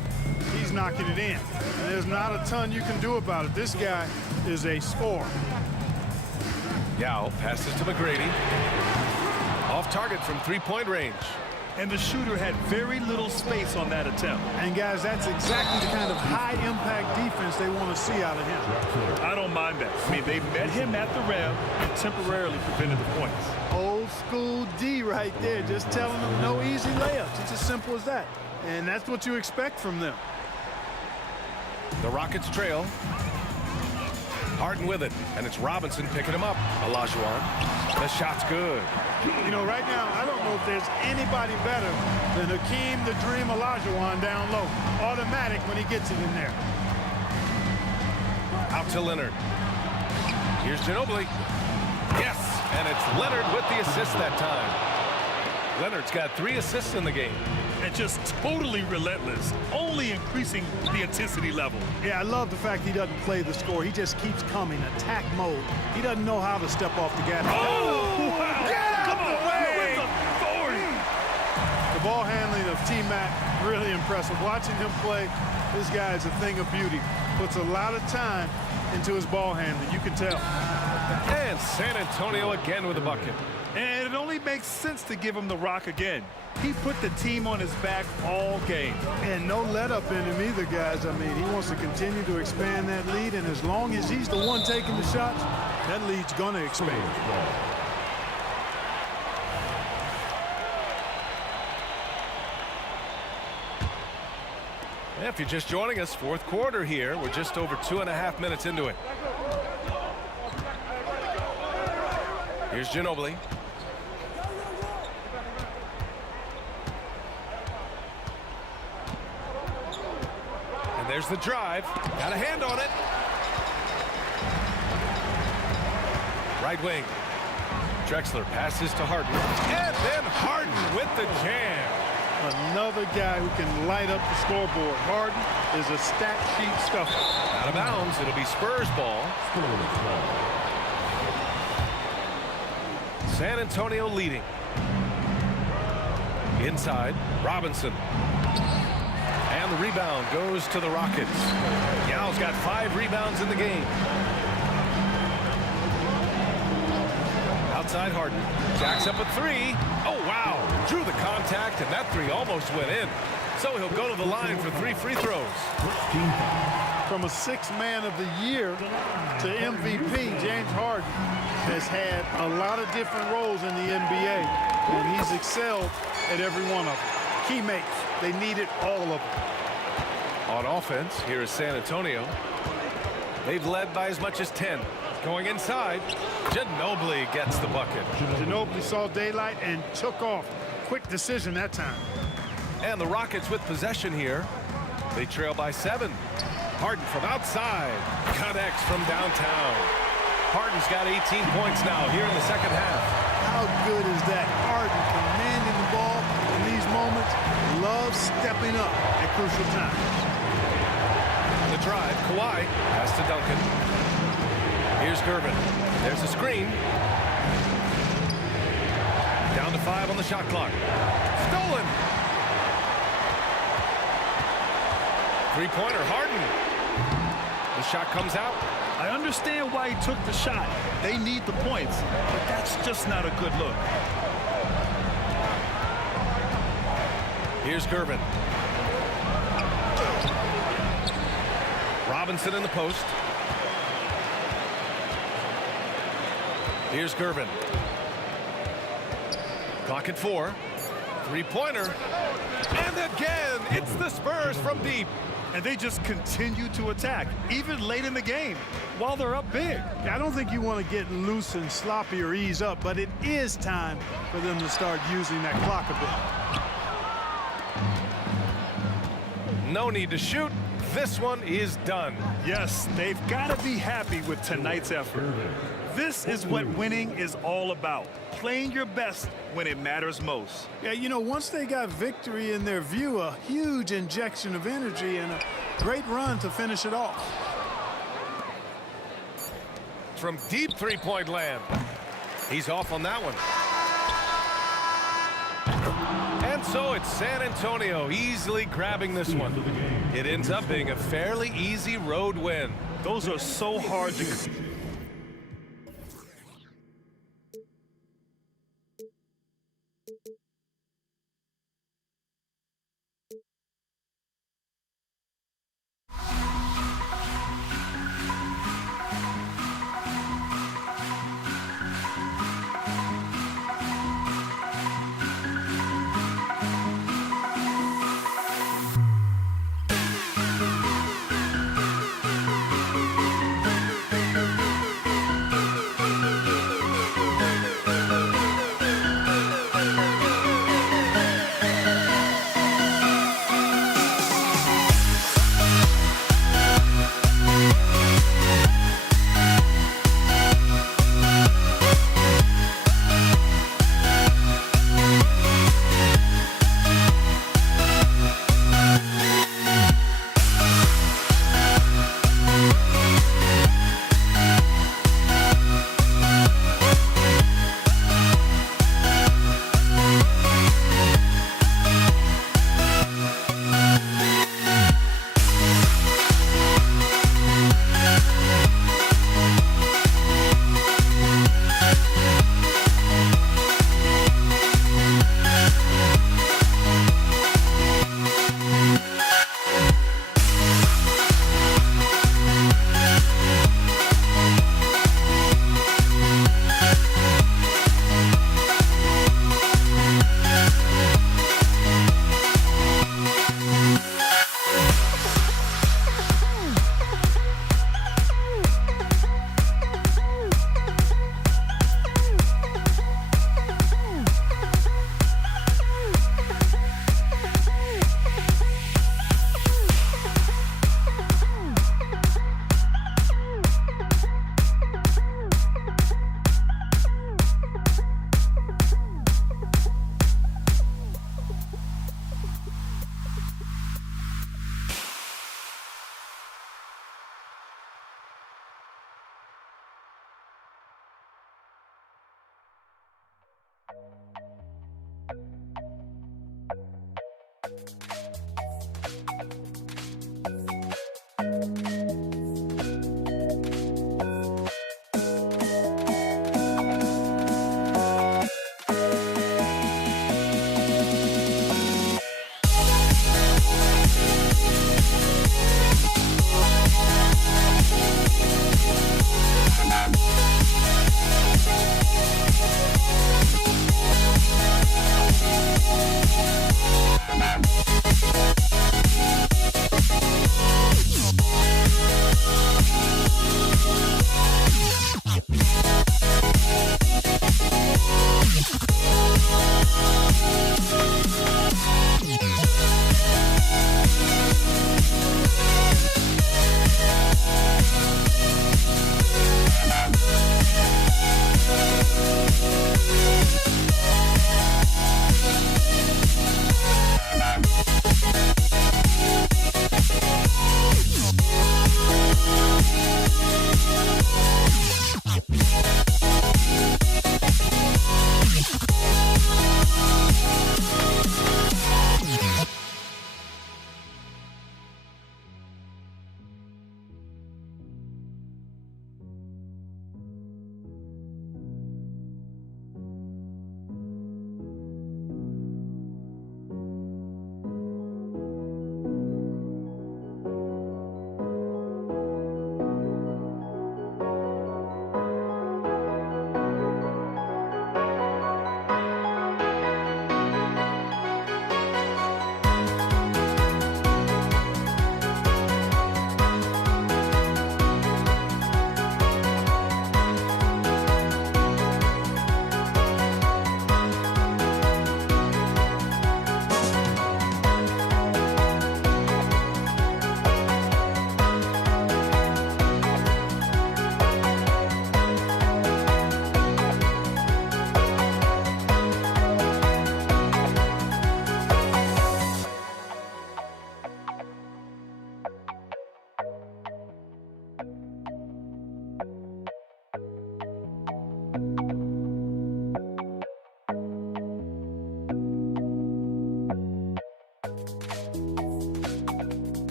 he's knocking it in. And there's not a ton you can do about it. This guy is a scorer. Yao passes to McGrady. Off target from three-point range. And the shooter had very little space on that attempt. And guys, that's exactly the kind of high-impact defense they want to see out of him. I don't mind that. I mean, they met him at the rim and temporarily prevented the points. Old school D right there, just telling them no easy layups. It's as simple as that. And that's what you expect from them. The Rockets trail. Harden with it, and it's Robinson picking him up. Olajuwon. The shot's good. You know, right now, I don't know if there's anybody better than Hakeem the Dream Olajuwon down low. Automatic when he gets it in there. Out to Leonard. Here's Ginobili. Yes, and it's Leonard with the assist that time. Leonard's got 3 assists in the game. And just totally relentless, only increasing the intensity level. Yeah, I love the fact he doesn't play the score. He just keeps coming, attack mode. He doesn't know how to step off the gas. Oh, wow. Come away with authority. The ball handling of T-Mac, really impressive. Watching him play, this guy is a thing of beauty. Puts a lot of time into his ball handling, you can tell. And San Antonio again with a bucket. And it only makes sense to give him the rock again. He put the team on his back all game. And no let up in him either, guys. I mean, he wants to continue to expand that lead, and as long as he's the one taking the shots, that lead's going to expand. If you're just joining us, fourth quarter here. We're just over 2.5 minutes into it. Here's Ginobili. And there's the drive. Got a hand on it. Right wing. Drexler passes to Harden. And then Harden with the jam. Another guy who can light up the scoreboard. Harden is a stat sheet stuffer. Out of bounds. It'll be Spurs ball. San Antonio leading. Inside, Robinson. And the rebound goes to the Rockets. Yao's got 5 rebounds in the game. Outside Harden. Jacks up a 3. Oh, wow. Drew the contact, and that 3 almost went in. So he'll go to the line for 3 free throws. From a 6th man of the year to MVP, James Harden has had a lot of different roles in the NBA, and he's excelled at every one of them. key mates. They needed all of them. On offense, here is San Antonio. They've led by as much as 10. Going inside, Ginobili gets the bucket. Ginobili saw daylight and took off. Quick decision that time. And the Rockets with possession here. They trail by 7. Harden from outside. Connects from downtown. Harden's got 18 points now here in the second half. How good is that? Harden commanding the ball in these moments. Loves stepping up at crucial times. The drive, Kawhi pass to Duncan. Here's Gervin. There's a screen. Down to 5 on the shot clock. Stolen. Three-pointer, Harden. The shot comes out. I understand why he took the shot. They need the points, but that's just not a good look. Here's Gervin. Robinson in the post. Here's Gervin. Clock at 4. Three-pointer. And again, it's the Spurs from deep. And they just continue to attack, even late in the game, while they're up big. I don't think you want to get loose and sloppy or ease up, but it is time for them to start using that clock a bit. No need to shoot. This one is done. Yes, they've got to be happy with tonight's effort. This is what winning is all about. Playing your best when it matters most. Yeah, you know, once they got victory in their view, a huge injection of energy and a great run to finish it off. From deep three-point land. He's off on that one. And so it's San Antonio easily grabbing this one. It ends up being a fairly easy road win. Those are so hard to...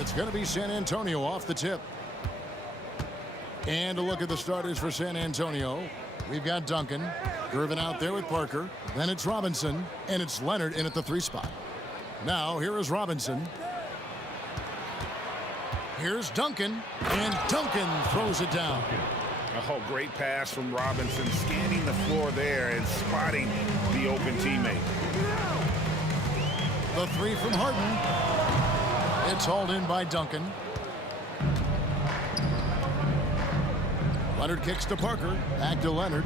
And it's going to be San Antonio off the tip. And a look at the starters for San Antonio. We've got Duncan. Gervin out there with Parker. Then it's Robinson. And it's Leonard in at the 3 spot. Now here is Robinson. Here's Duncan. And Duncan throws it down. Oh, great pass from Robinson, scanning the floor there and spotting the open teammate. The 3 from Harden. It's hauled in by Duncan. Leonard kicks to Parker. Back to Leonard.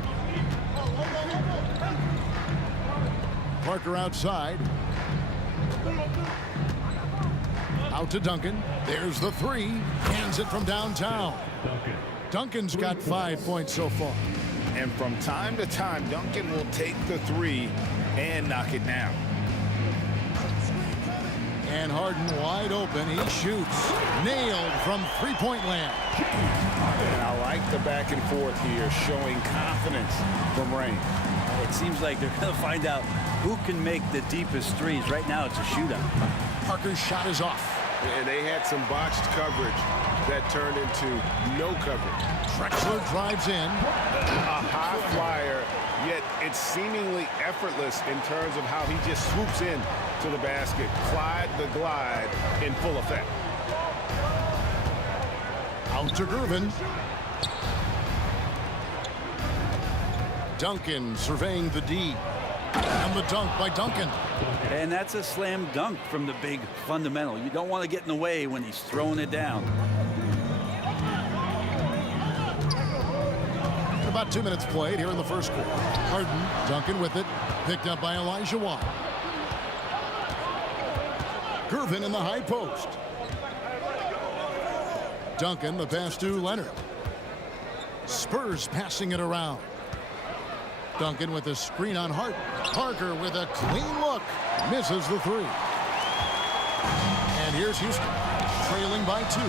Parker outside. Out to Duncan. There's the 3. Hands it from downtown. Duncan's got 5 points so far. And from time to time, Duncan will take the 3 and knock it down. And Harden wide open. He shoots. Nailed from 3-point land. And I like the back and forth here, showing confidence from Rain. It seems like they're going to find out who can make the deepest threes. Right now, it's a shootout. Parker's shot is off. And they had some botched coverage that turned into no coverage. Drexler drives in. A high flyer, yet it's seemingly effortless in terms of how he just swoops in to the basket. Clyde the glide in full effect. Out to Gervin. Duncan surveying the D. And the dunk by Duncan. And that's a slam dunk from the big fundamental. You don't want to get in the way when he's throwing it down. About 2 minutes played here in the first quarter. Harden, Duncan with it. Picked up by Elijah Watt. Gervin in the high post. Duncan, the pass to Leonard. Spurs passing it around. Duncan with a screen on Harden. Parker with a clean look. Misses the 3. And here's Houston. Trailing by 2.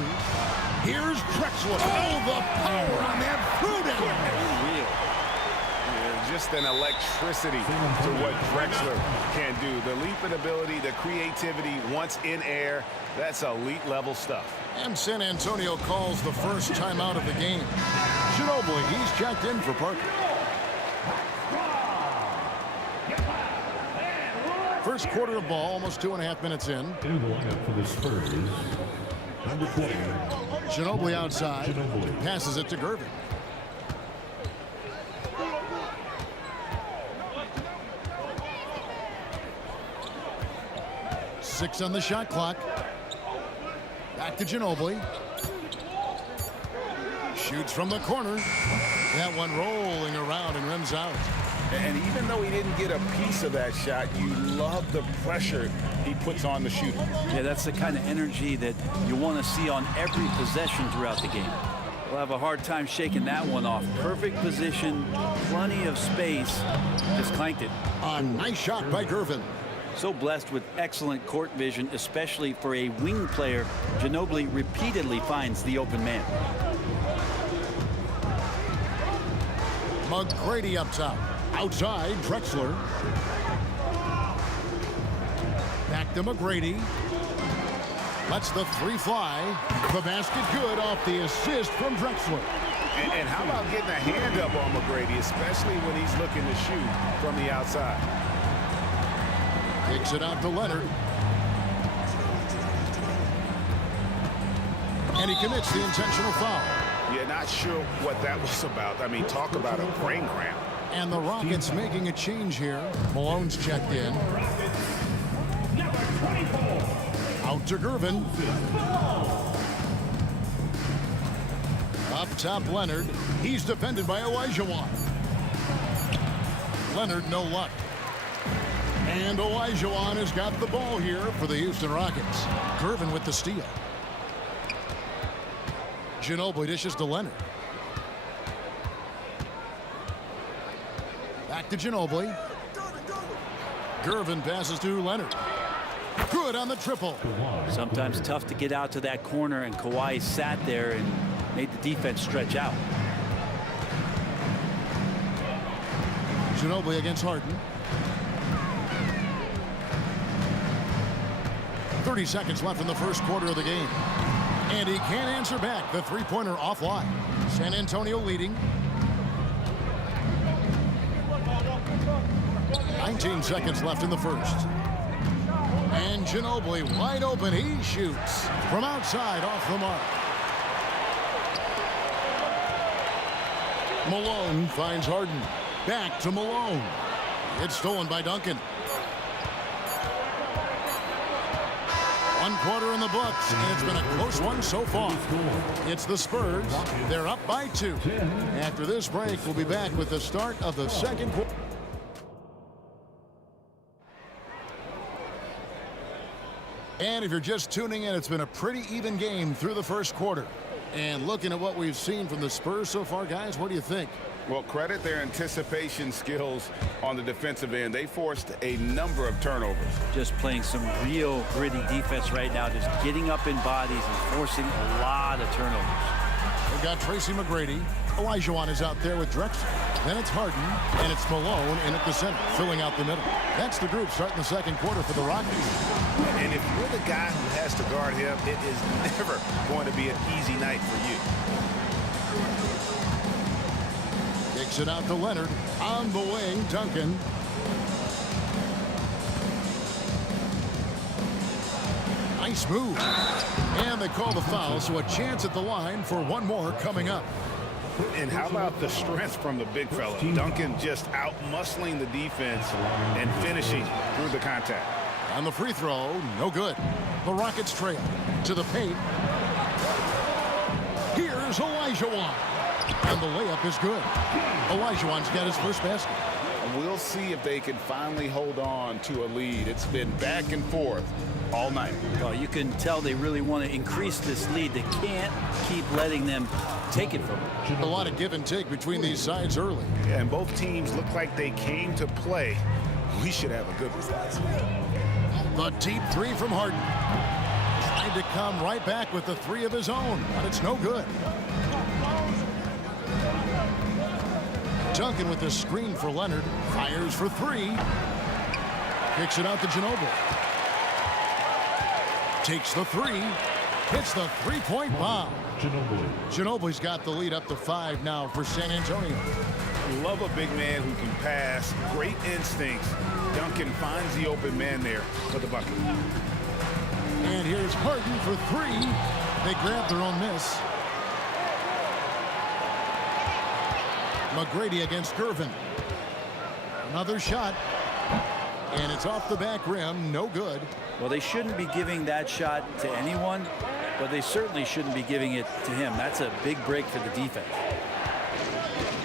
Here's Drexler. Oh, the power on that throw-down. Just an electricity to what Drexler can do. The leaping ability, the creativity once in air, that's elite level stuff. And San Antonio calls the first timeout of the game. Ginobili, he's checked in for Parker. First quarter of ball, almost 2.5 minutes in. In the lineup for the Spurs, number 20. Ginobili outside. Passes it to Gervin. Six on the shot clock. Back to Ginobili. Shoots from the corner. That one rolling around and rims out. And even though he didn't get a piece of that shot, you love the pressure he puts on the shooter. Yeah, that's the kind of energy that you want to see on every possession throughout the game. We'll have a hard time shaking that one off. Perfect position, plenty of space. Just clanked it. A nice shot by Gervin. So blessed with excellent court vision, especially for a wing player. Ginobili repeatedly finds the open man. McGrady up top. Outside, Drexler. Back to McGrady. Lets the 3 fly. The basket good off the assist from Drexler. And how about getting a hand up on McGrady, especially when he's looking to shoot from the outside. Takes it out to Leonard. And he commits the intentional foul. Yeah, not sure what that was about. I mean, talk about a brain cramp. And the Rockets making a change here. Malone's checked in. Out to Gervin. Up top, Leonard. He's defended by Olajuwon. Leonard, no luck. And Olajuwon has got the ball here for the Houston Rockets. Gervin with the steal. Ginobili dishes to Leonard. Back to Ginobili. Gervin passes to Leonard. Good on the triple. Sometimes tough to get out to that corner, and Kawhi sat there and made the defense stretch out. Ginobili against Harden. 30 seconds left in the first quarter of the game. And he can't answer back. The three-pointer offline. San Antonio leading. 19 seconds left in the first. And Ginobili wide open. He shoots from outside off the mark. Malone finds Harden. Back to Malone. It's stolen by Duncan. 1 quarter in the books, and it's been a close one so far. It's the Spurs. They're up by 2. After this break, we'll be back with the start of the second quarter. And if you're just tuning in, it's been a pretty even game through the first quarter. And looking at what we've seen from the Spurs so far, guys, what do you think? Well, credit their anticipation skills on the defensive end. They forced a number of turnovers. Just playing some real gritty defense right now, just getting up in bodies and forcing a lot of turnovers. We've got Tracy McGrady. Olajuwon is out there with Drexler. Then it's Harden, and it's Malone in at the center, filling out the middle. That's the group starting the second quarter for the Rockets. And if you're the guy who has to guard him, it is never going to be an easy night for you. Kicks it out to Leonard. On the wing, Duncan. Nice move. And they call the foul, so a chance at the line for one more coming up. And how about the strength from the big fella? Duncan just out-muscling the defense and finishing through the contact. On the free throw, no good. The Rockets trail to the paint. Here's Olajuwon. And the layup is good. Olajuwon's got his first basket. We'll see if they can finally hold on to a lead. It's been back and forth all night. Well, you can tell they really want to increase this lead. They can't keep letting them take it from them. A lot of give and take between these sides early. Yeah, and both teams look like they came to play. We should have a good one. The deep three from Harden. Tried to come right back with the three of his own, but it's no good. Duncan with the screen for Leonard. Fires for three. Kicks it out to Ginobili. Takes the three. Hits the three-point bomb. Ginobili's got the lead up to 5 now for San Antonio. Love a big man who can pass. Great instincts. Duncan finds the open man there for the bucket. And here's Harden for three. They grab their own miss. McGrady against Gervin. Another shot. And it's off the back rim. No good. Well, they shouldn't be giving that shot to anyone, but they certainly shouldn't be giving it to him. That's a big break for the defense.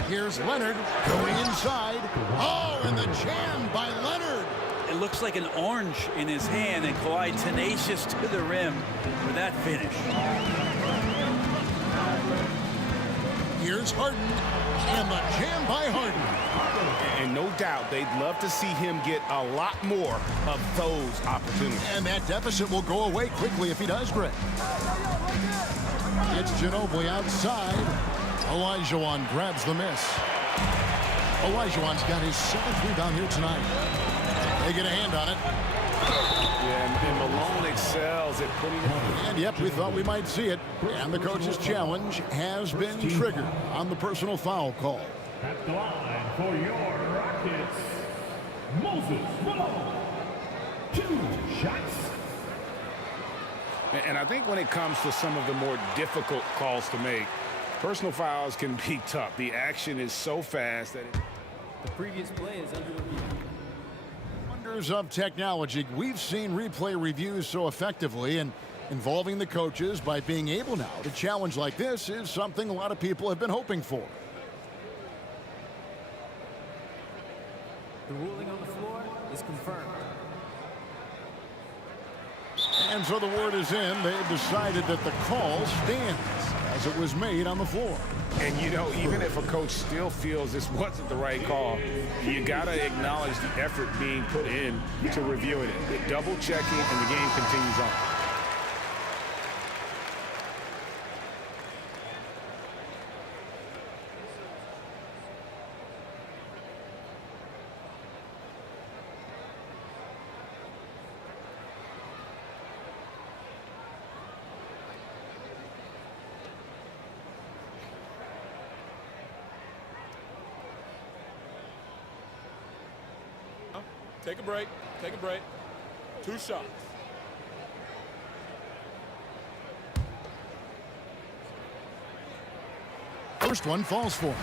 Here's Leonard going inside. Oh, and the jam by Leonard. It looks like an orange in his hand, and Kawhi tenacious to the rim with that finish. Here's Harden, and the jam by Harden. And no doubt they'd love to see him get a lot more of those opportunities. And that deficit will go away quickly if he does, Greg. It's Ginobili outside. Olajuwon grabs the miss. Olajuwon's got his 7th rebound here tonight. They get a hand on it. Yeah, and Malone excels at putting it on. And yep, we thought we might see it. And the coach's challenge has been triggered on the personal foul call. At the line for your Rockets, Moses Malone. 2 shots. And I think when it comes to some of the more difficult calls to make, personal fouls can be tough. The action is so fast that the previous play is under review. Wonders of technology. We've seen replay reviews so effectively, and involving the coaches by being able now to challenge like this is something a lot of people have been hoping for. The ruling on the floor is confirmed. And so the word is in. They've decided that the call stands as it was made on the floor. And, you know, even if a coach still feels this wasn't the right call, you got to acknowledge the effort being put in to reviewing it. Double checking, and the game continues on. Take a break. Take a break. 2 shots. First one falls for him.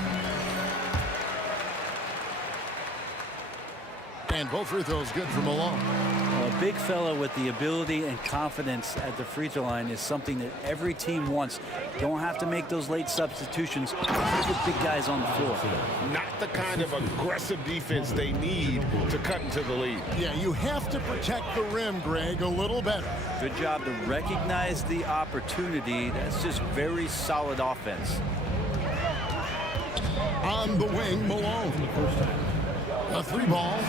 And both free throws good for Malone. A big fella with the ability and confidence at the free throw line is something that every team wants. Don't have to make those late substitutions. Put the big guys on the floor. Not the kind of aggressive defense they need to cut into the lead. Yeah, you have to protect the rim, Greg, a little better. Good job to recognize the opportunity. That's just very solid offense. On the wing, Malone. A 3-ball.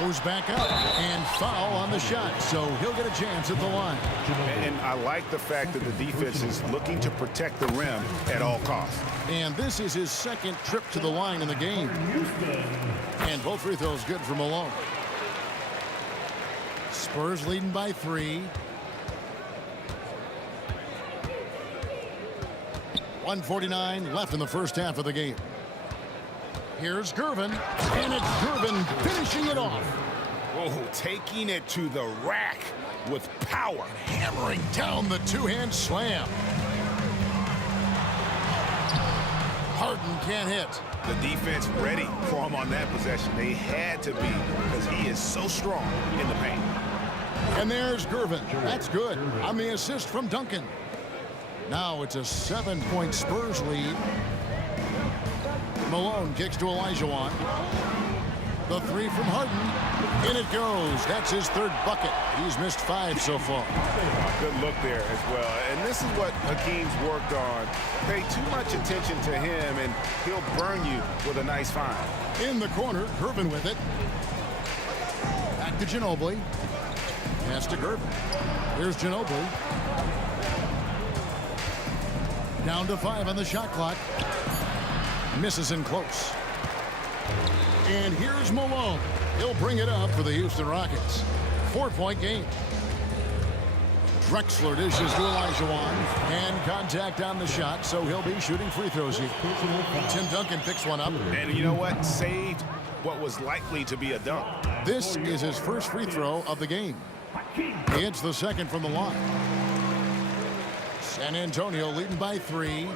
Goes back up and foul on the shot, so he'll get a chance at the line. And I like the fact that the defense is looking to protect the rim at all costs. And this is his second trip to the line in the game. And both free throws good for Malone. Spurs leading by 3. 1:49 left in the first half of the game. Here's Gervin, and it's Gervin finishing it off. Oh, taking it to the rack with power. Hammering down the two-hand slam. Harden can't hit. The defense ready for him on that possession. They had to be because he is so strong in the paint. And there's Gervin. That's good on the assist from Duncan. Now it's a 7-point Spurs lead. Malone kicks to Olajuwon. The 3 from Harden. In it goes. That's his 3rd bucket. He's missed 5 so far. Good look there as well. And this is what Hakeem's worked on. Pay too much attention to him, and he'll burn you with a nice find. In the corner, Gervin with it. Back to Ginobili. Pass to Gervin. Here's Ginobili. Down to 5 on the shot clock. Misses in close. And here's Malone. He'll bring it up for the Houston Rockets. 4-point game. Drexler dishes to Olajuwon. And contact on the shot, so he'll be shooting free throws here. Tim Duncan picks one up. And you know what? Saved what was likely to be a dunk. This is his first free throw of the game. He hits the second from the line. San Antonio leading by 3.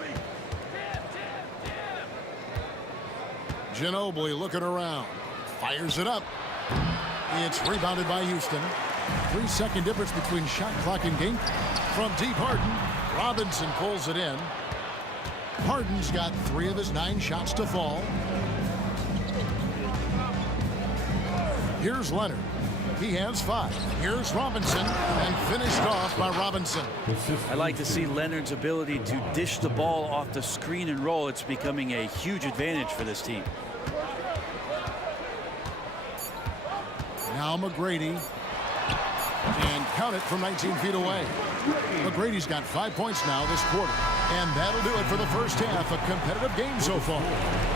Ginobili looking around. Fires it up. It's rebounded by Houston. 3-second difference between shot clock and game. From deep Harden. Robinson pulls it in. Harden's got 3 of his 9 shots to fall. Here's Leonard. He has 5. Here's Robinson, and finished off by Robinson. I like to see Leonard's ability to dish the ball off the screen and roll. It's becoming a huge advantage for this team. Now McGrady. And count it from 19 feet away. McGrady's got 5 points now this quarter. And that'll do it for the first half. A competitive game so far.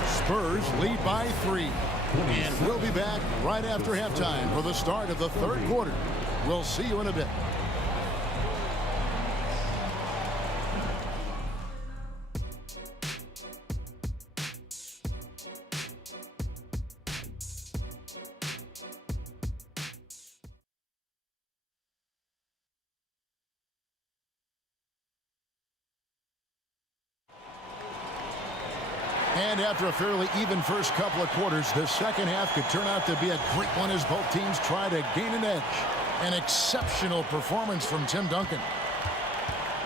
Spurs lead by 3. And we'll be back right after halftime for the start of the 3rd quarter. We'll see you in a bit. And after a fairly even first couple of quarters, the second half could turn out to be a great one as both teams try to gain an edge. An exceptional performance from Tim Duncan.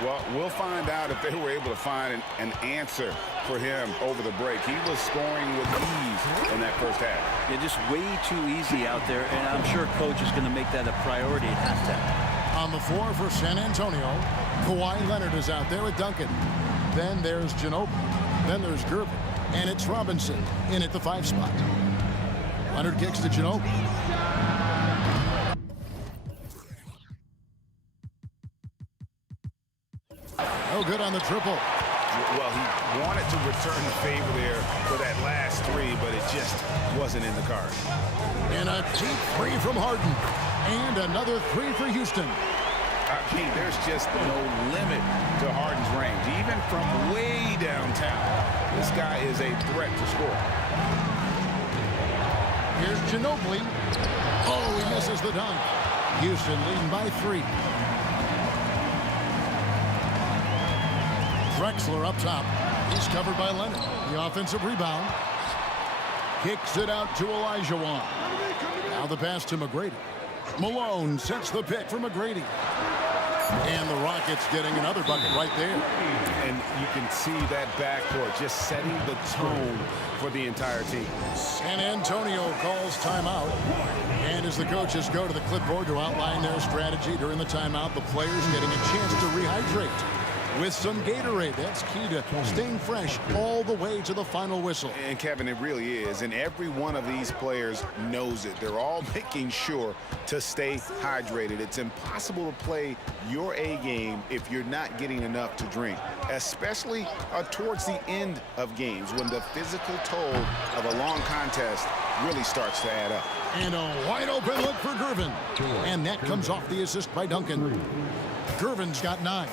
Well, we'll find out if they were able to find an answer for him over the break. He was scoring with ease in that first half. Yeah, just way too easy out there, and I'm sure coach is going to make that a priority at halftime. On the floor for San Antonio, Kawhi Leonard is out there with Duncan. Then there's Ginobili. Then there's Gervin. And it's Robinson in at the 5 spot. Leonard kicks to Ginobili. No good on the triple. Well, he wanted to return the favor there for that last 3, but it just wasn't in the cards. And a deep 3 from Harden. And another 3 for Houston. I mean, there's just no limit to Harden's range, even from way downtown. This guy is a threat to score. Here's Ginobili. Oh, he misses the dunk. Houston leading by 3. Drexler up top. He's covered by Leonard. The offensive rebound. Kicks it out to Olajuwon. Now the pass to McGrady. Malone sets the pick for McGrady. And the Rockets getting another bucket right there. And you can see that backcourt just setting the tone for the entire team. San Antonio calls timeout. And as the coaches go to the clipboard to outline their strategy during the timeout, the players getting a chance to rehydrate with some Gatorade. That's key to staying fresh all the way to the final whistle. And Kevin, it really is. And every one of these players knows it. They're all making sure to stay hydrated. It's impossible to play your A game if you're not getting enough to drink, especially towards the end of games when the physical toll of a long contest really starts to add up. And a wide open look for Gervin. And that comes off the assist by Duncan. Gervin's got 9.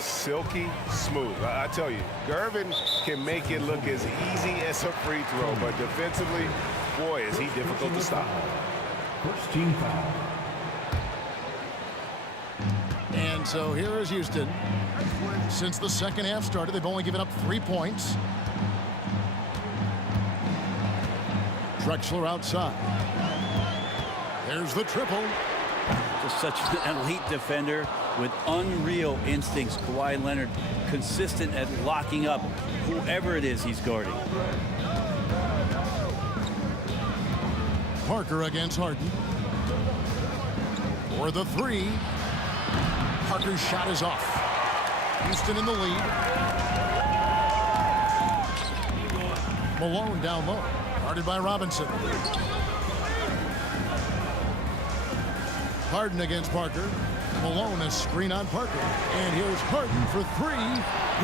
Silky smooth. I tell you, Gervin can make it look as easy as a free throw, but defensively, boy, is he difficult to stop. First team foul. And so here is Houston. Since the second half started, they've only given up 3 points. Drexler outside. There's the triple. Just such an elite defender with unreal instincts. Kawhi Leonard consistent at locking up whoever it is he's guarding. Parker against Harden. For the 3. Parker's shot is off. Houston in the lead. Malone down low. Guarded by Robinson. Harden against Parker. Malone a screen on Parker. And here's Harden for 3.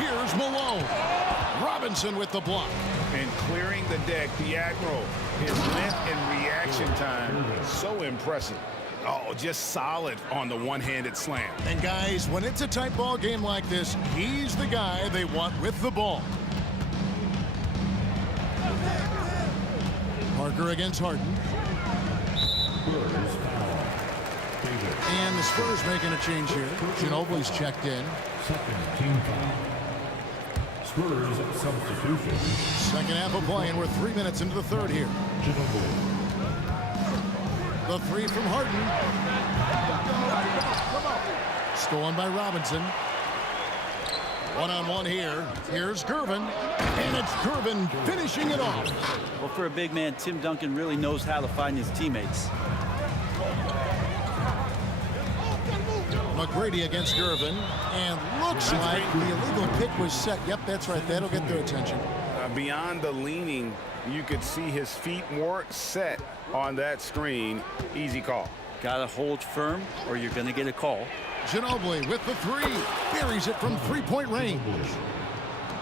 Here's Malone. Robinson with the block. And clearing the deck, the Admiral. His length and reaction time, so impressive. Oh, just solid on the one-handed slam. And guys, when it's a tight ball game like this, he's the guy they want with the ball. Parker against Harden. And the Spurs making a change here. Ginobili's checked in. Second team foul. Spurs substitution. Second half of play, and we're 3 minutes into the third here. Ginobili. The 3 from Harden. Stolen by Robinson. One-on-one here. Here's Gervin. And it's Gervin finishing it off. Well, for a big man, Tim Duncan really knows how to find his teammates. McGrady against Gervin. And looks like the illegal pick was set. Yep, that's right. That'll get their attention. Beyond the leaning, you could see his feet more set on that screen. Easy call. Gotta hold firm or you're gonna get a call. Ginobili with the 3. Buries it from 3-point range.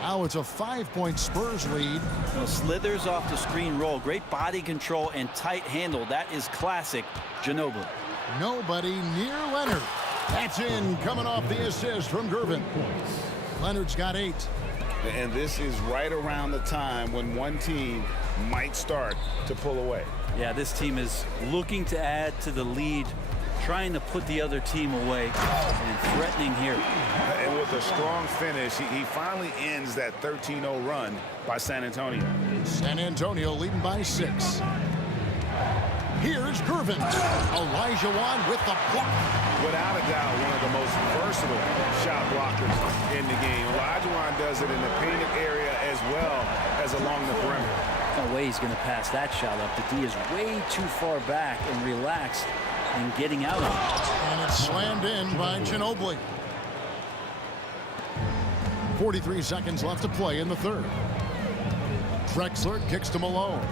Now it's a 5-point Spurs lead. Well, slithers off the screen roll. Great body control and tight handle. That is classic Ginobili. Nobody near Leonard. That's in, coming off the assist from Gervin. Leonard's got 8. And this is right around the time when one team might start to pull away. Yeah, this team is looking to add to the lead, trying to put the other team away, and threatening here. And with a strong finish, he finally ends that 13-0 run by San Antonio. San Antonio leading by 6. Here's Gervin. Olajuwon with the block. Without a doubt, one of the most versatile shot blockers in the game. Olajuwon does it in the painted area as well as along the perimeter. No way he's going to pass that shot up. The D is way too far back and relaxed and getting out of it. And it's slammed in by Ginobili. 43 seconds left to play in the third. Drexler kicks to Malone.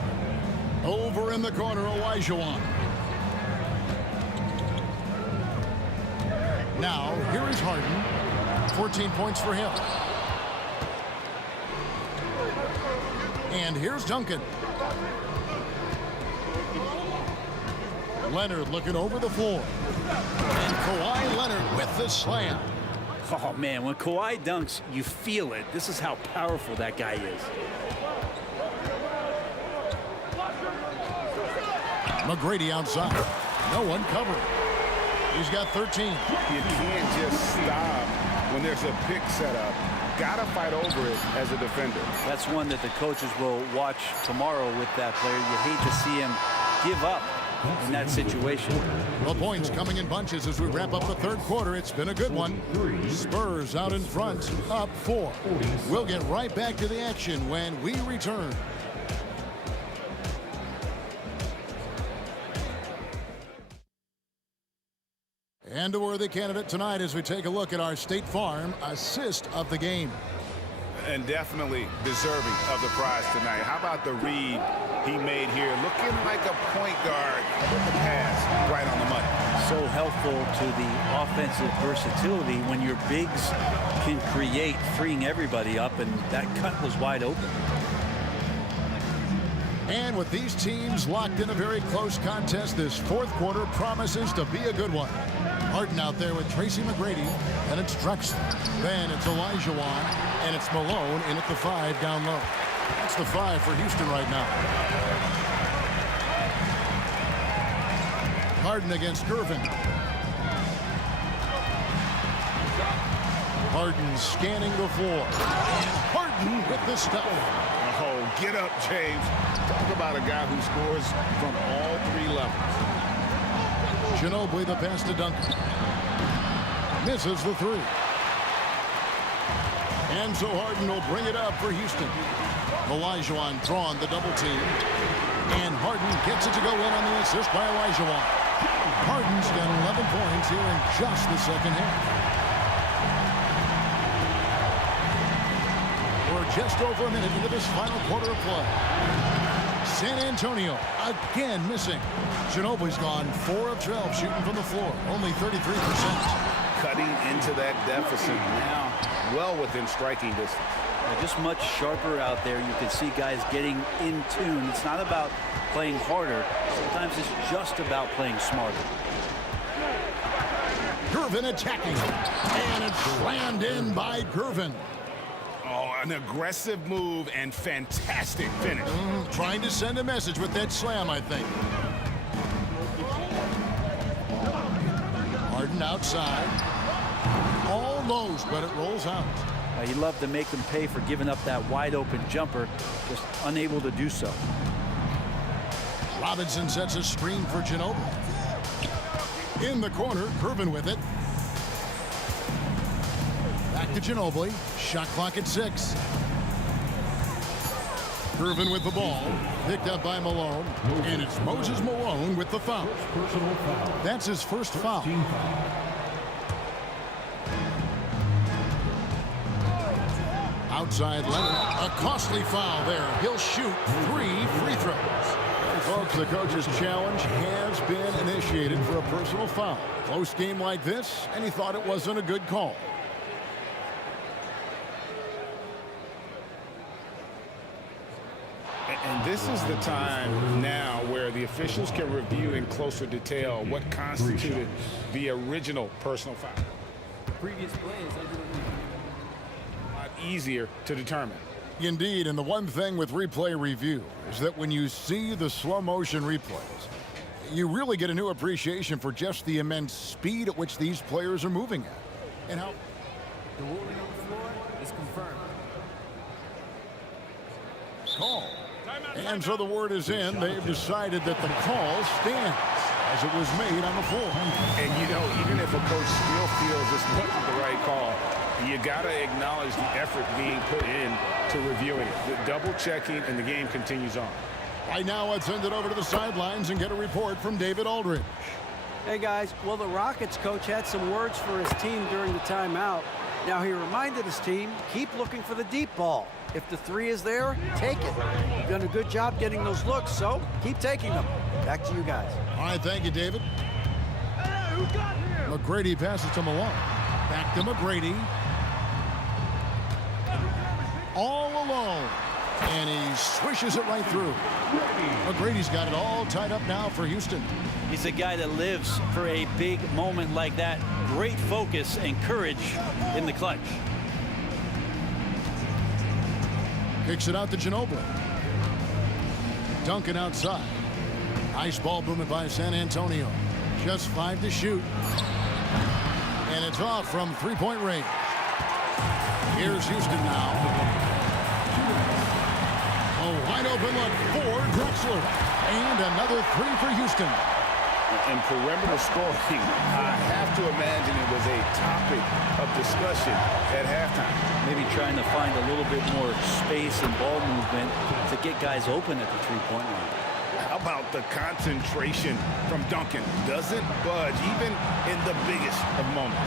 Over in the corner, Olajuwon. Now, here is Harden. 14 points for him. And here's Duncan. Leonard looking over the floor. And Kawhi Leonard with the slam. Oh, man, when Kawhi dunks, you feel it. This is how powerful that guy is. McGrady outside. No one covering. He's got 13. You can't just stop when there's a pick set up. Got to fight over it as a defender. That's one that the coaches will watch tomorrow with that player. You hate to see him give up in that situation. The points coming in bunches as we wrap up the third quarter. It's been a good one. Spurs out in front, up 4. We'll get right back to the action when we return. And a worthy candidate tonight as we take a look at our State Farm assist of the game. And definitely deserving of the prize tonight. How about the read he made here? Looking like a point guard. The pass right on the money. So helpful to the offensive versatility when your bigs can create, freeing everybody up, and that cut was wide open. And with these teams locked in a very close contest, this fourth quarter promises to be a good one. Harden out there with Tracy McGrady, and it's Drexler. Then it's Olajuwon, and it's Malone in at the 5 down low. That's the 5 for Houston right now. Harden against Gervin. Harden scanning the floor. And Harden with the stuff. Oh, get up, James. Talk about a guy who scores from all 3 levels. Ginobili the pass to Duncan. Misses the 3. And so Harden will bring it up for Houston. Olajuwon drawn the double team. And Harden gets it to go in on the assist by Olajuwon. Harden's got 11 points here in just the second half. We're just over a minute into this final quarter of play. San Antonio again missing. Ginobili's gone 4 of 12 shooting from the floor, only 33%. Cutting into that deficit now, well within striking distance. Just much sharper out there. You can see guys getting in tune. It's not about playing harder. Sometimes it's just about playing smarter. Gervin attacking, and it's slammed in by Gervin. Oh, an aggressive move and fantastic finish. Trying to send a message with that slam, I think. Harden outside. Almost, but it rolls out. You love to make them pay for giving up that wide open jumper, just unable to do so. Robinson sets a screen for Ginobili. In the corner, Gervin with it. Back to Ginobili. Shot clock at 6. Gervin with the ball. Picked up by Malone. And it's Moses Malone with the foul. That's his first foul. Outside Leonard. A costly foul there. He'll shoot 3 free throws. And folks, the coach's challenge has been initiated for a personal foul. Close game like this, and he thought it wasn't a good call. And this is the time now where the officials can review in closer detail what constituted the original personal foul. Previous play is a lot easier to determine. Indeed, and the one thing with replay review is that when you see the slow motion replays, you really get a new appreciation for just the immense speed at which these players are moving at. And how the ruling on the floor is confirmed. Call. And so the word is in. They've decided that the call stands as it was made on the floor. And you know, even if a coach still feels this wasn't the right call, you got to acknowledge the effort being put in to reviewing it. The double checking, and the game continues on. Right now, let's send it over to the sidelines and get a report from David Aldridge. Hey, guys. Well, the Rockets coach had some words for his team during the timeout. Now, he reminded his team, keep looking for the deep ball. If the 3 is there, take it. You've done a good job getting those looks, so keep taking them. Back to you guys. All right, thank you, David. Hey, who got here? McGrady passes to Malone. Back to McGrady. All alone. And he swishes it right through. McGrady's got it all tied up now for Houston. He's a guy that lives for a big moment like that. Great focus and courage in the clutch. Kicks it out to Ginobili. Duncan outside. Nice ball movement by San Antonio. Just 5 to shoot. And it's off from three-point range. Here's Houston now. A wide open look for Drexler. And another three for Houston. And perimeter scoring, I have to imagine it was a topic of discussion at halftime. Maybe trying to find a little bit more space and ball movement to get guys open at the three-point line. How about the concentration from Duncan? Doesn't budge, even in the biggest of moments.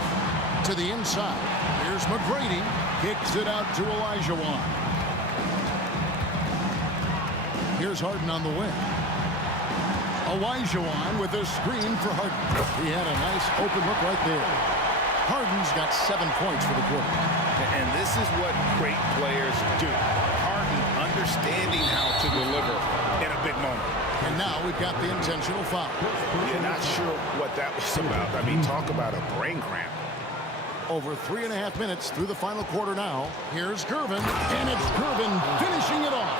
To the inside. Here's McGrady. Kicks it out to Olajuwon. Here's Harden on the wing. Olajuwon with a screen for Harden. He had a nice open look right there. Harden's got 7 points for the quarter. And this is what great players do. Harden understanding how to deliver in a big moment. And now we've got the intentional foul. You're not sure what that was about. I mean, talk about a brain cramp. Over 3.5 minutes through the final quarter now. Here's Gervin, and it's Gervin finishing it off.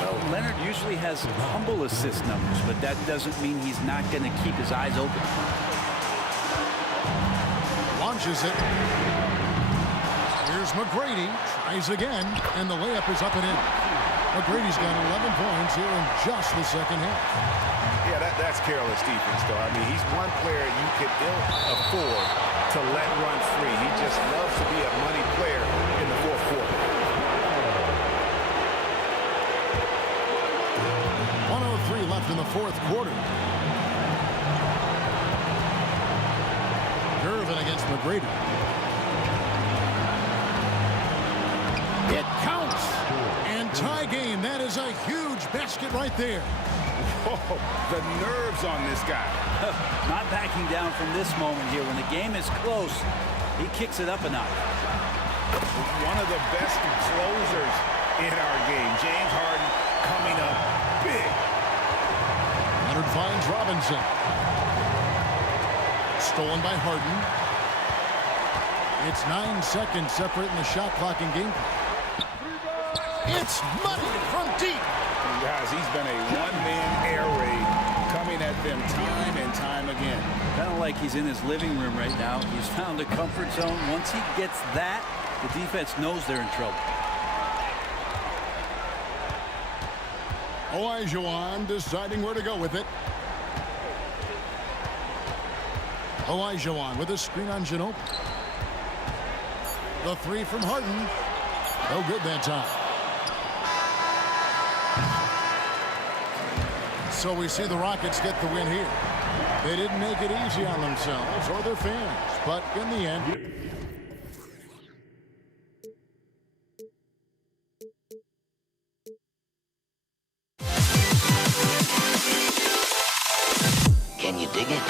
Well, Leonard usually has humble assist numbers, but that doesn't mean he's not going to keep his eyes open. Launches it. Here's McGrady. Tries again, and the layup is up and in. McGrady's got 11 points here in just the second half. Yeah, that's careless defense, though. I mean, he's one player you could ill afford to let run free. He just loves to be a money player in the fourth quarter. 1:03 left in the fourth quarter. Gervin against McGrady. It counts. And tie game. That is a huge basket right there. Whoa, the nerves on this guy. Not backing down from this moment here. When the game is close, he kicks it up a notch. One of the best closers in our game. James Harden coming up big. Leonard finds Robinson. Stolen by Harden. It's 9 seconds separating the shot clock and game. It's money from deep. Guys, he's been a one-man air raid coming at them time and time again. Kind of like he's in his living room right now. He's found a comfort zone. Once he gets that, the defense knows they're in trouble. Olajuwon deciding where to go with it. Olajuwon with a screen on Ginobili. The three from Harden. No good that time. So we see the Rockets get the win here. They didn't make it easy on themselves or their fans, but in the end... Can you dig it?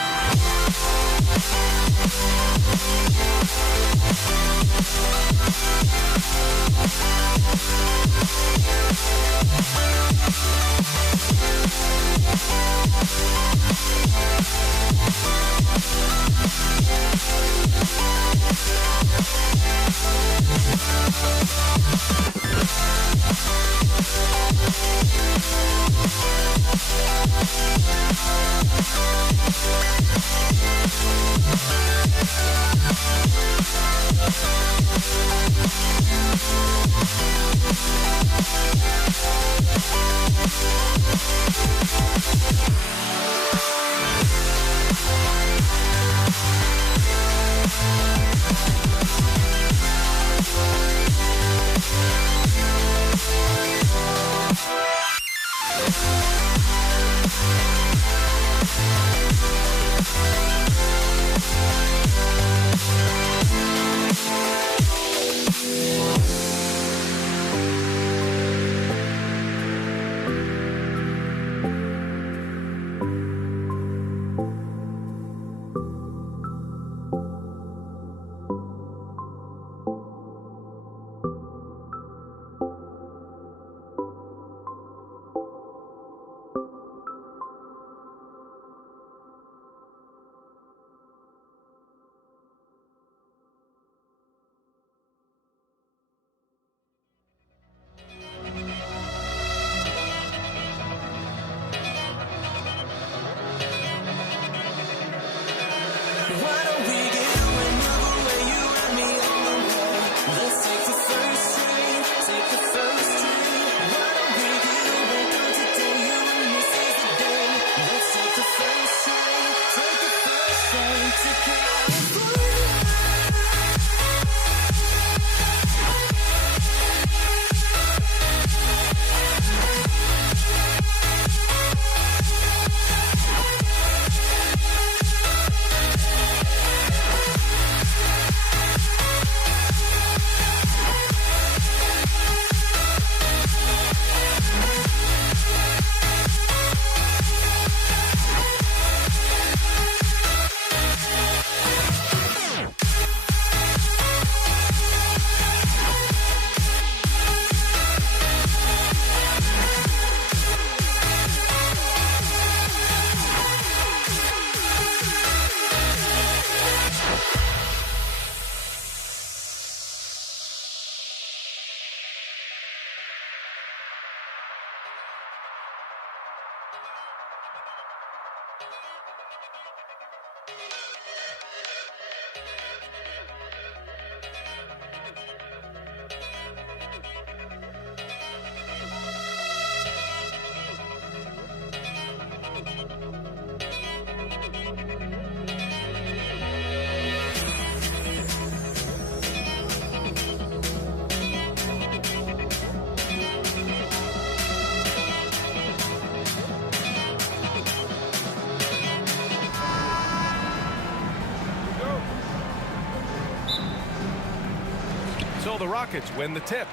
So the Rockets win the tip.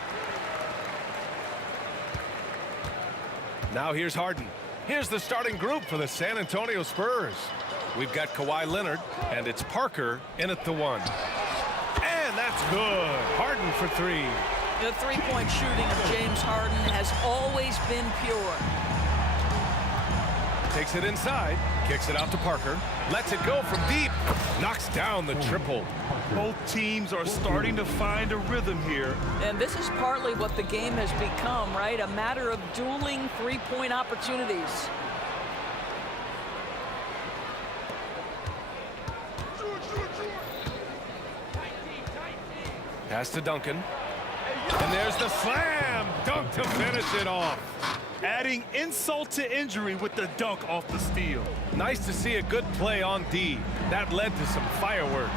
Now here's Harden. Here's the starting group for the San Antonio Spurs. We've got Kawhi Leonard, and it's Parker in at the 1. And that's good. Harden for 3. The three-point shooting of James Harden has always been pure. Takes it inside, kicks it out to Parker, lets it go from deep, knocks down the triple. Both teams are starting to find a rhythm here. And this is partly what the game has become, right? A matter of dueling three-point opportunities. Pass to Duncan. And there's the slam dunk to finish it off. Adding insult to injury with the dunk off the steal. Nice to see a good play on D. That led to some fireworks.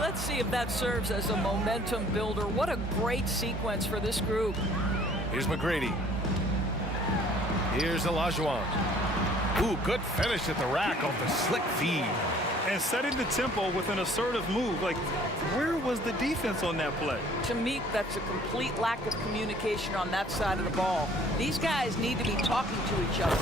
Let's see if that serves as a momentum builder. What a great sequence for this group. Here's McGrady. Here's Olajuwon. Ooh, good finish at the rack off the slick feed. And setting the tempo with an assertive move. Like, where was the defense on that play? To me, that's a complete lack of communication on that side of the ball. These guys need to be talking to each other.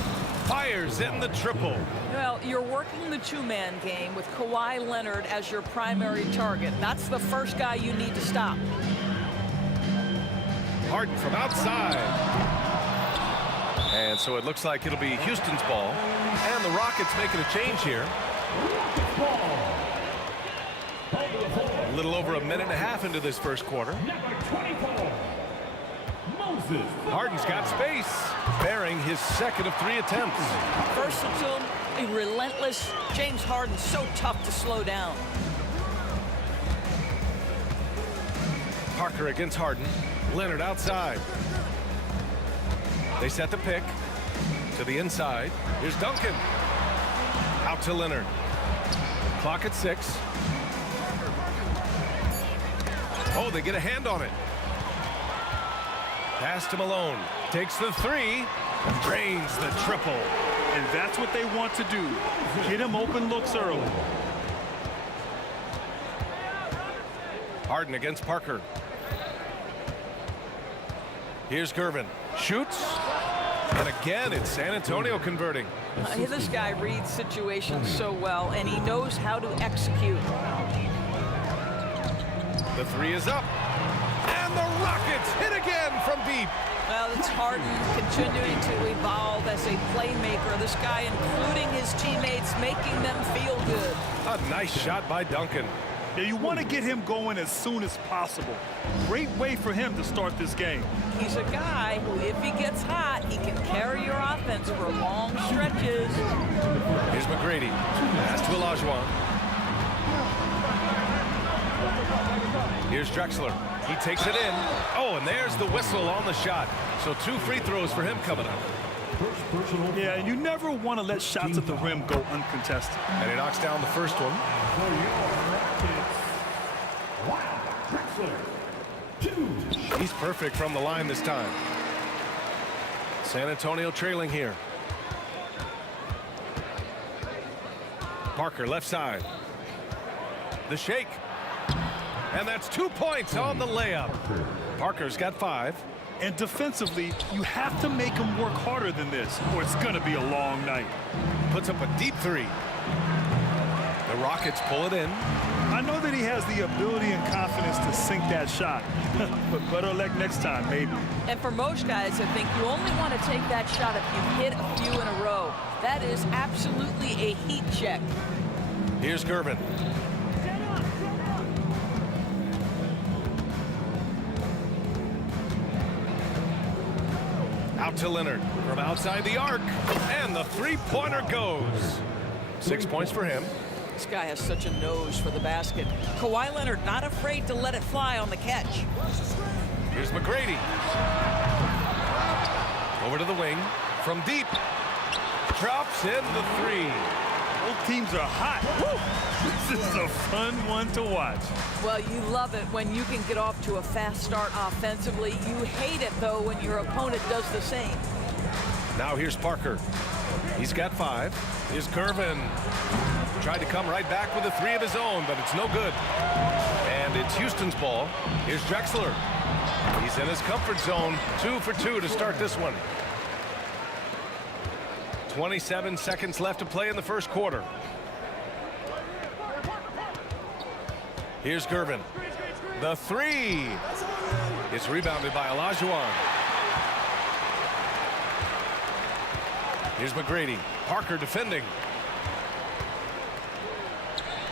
Fires in the triple. Well, you're working the two-man game with Kawhi Leonard as your primary target. That's the first guy you need to stop. Harden from outside. And so it looks like it'll be Houston's ball. And the Rockets making a change here. A little over a minute and a half into this first quarter. Harden's got space, bearing his second of 3 attempts. Versatile, relentless. James Harden so tough to slow down. Parker against Harden. Leonard outside. They set the pick to the inside. Here's Duncan. Out to Leonard. Clock at 6. Oh, they get a hand on it. Pass to Malone. Takes the 3. Drains the triple. And that's what they want to do. Get him open looks early. Harden against Parker. Here's Gervin. Shoots. And again, it's San Antonio converting. This guy reads situations so well, and he knows how to execute. The 3 is up. And the Rockets hit again from deep. Well, it's Harden continuing to evolve as a playmaker. This guy, including his teammates, making them feel good. A nice shot by Duncan. Yeah, you want to get him going as soon as possible. Great way for him to start this game. He's a guy who, if he gets hot, he can carry your offense for long stretches. Here's McGrady. Pass to Olajuwon. Here's Drexler. He takes it in. Oh, and there's the whistle on the shot. So 2 free throws for him coming up. Yeah, and you never want to let shots at the rim go uncontested. And he knocks down the first one. He's perfect from the line this time. San Antonio trailing here. Parker left side. The shake. And that's 2 points on the layup. Parker's got 5. And defensively, you have to make him work harder than this, or it's going to be a long night. Puts up a deep 3. The Rockets pull it in. I know that he has the ability and confidence to sink that shot, but better luck next time, maybe. And for most guys, I think you only want to take that shot if you hit a few in a row. That is absolutely a heat check. Here's Gervin. Out to Leonard from outside the arc, and the 3-pointer goes. 6 points for him. This guy has such a nose for the basket. Kawhi Leonard not afraid to let it fly on the catch. Here's McGrady. Over to the wing. From deep. Drops in the 3. Both teams are hot. Woo! This is a fun one to watch. Well, you love it when you can get off to a fast start offensively. You hate it, though, when your opponent does the same. Now here's Parker. He's got 5. Here's Gervin. Tried to come right back with a 3 of his own, but it's no good. And And it's Houston's ball. Here's Drexler. He's in his comfort zone. 2 for 2 to start this one. 27 seconds left to play in the first quarter. Here's Gervin. The three. It's rebounded by Olajuwon. Here's McGrady. Parker defending.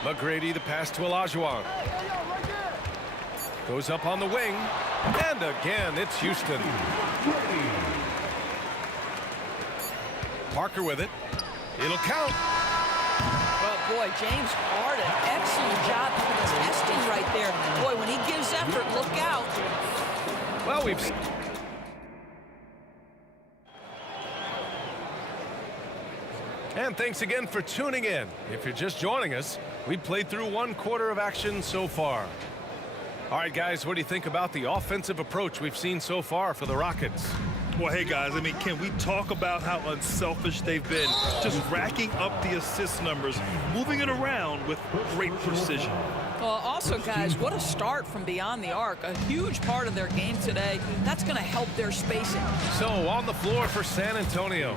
McGrady, the pass to Olajuwon. Goes up on the wing. And again, it's Houston. Parker with it. It'll count. Well, boy, James Harden, excellent job contesting right there. Boy, when he gives effort, look out. Well, we've... And thanks again for tuning in. If you're just joining us, we played through 1 quarter of action so far. All right, guys, what do you think about the offensive approach we've seen so far for the Rockets? Well, hey, guys, I mean, can we talk about how unselfish they've been? Just racking up the assist numbers, moving it around with great precision. Well, also, guys, what a start from beyond the arc. A huge part of their game today. That's going to help their spacing. So, on the floor for San Antonio,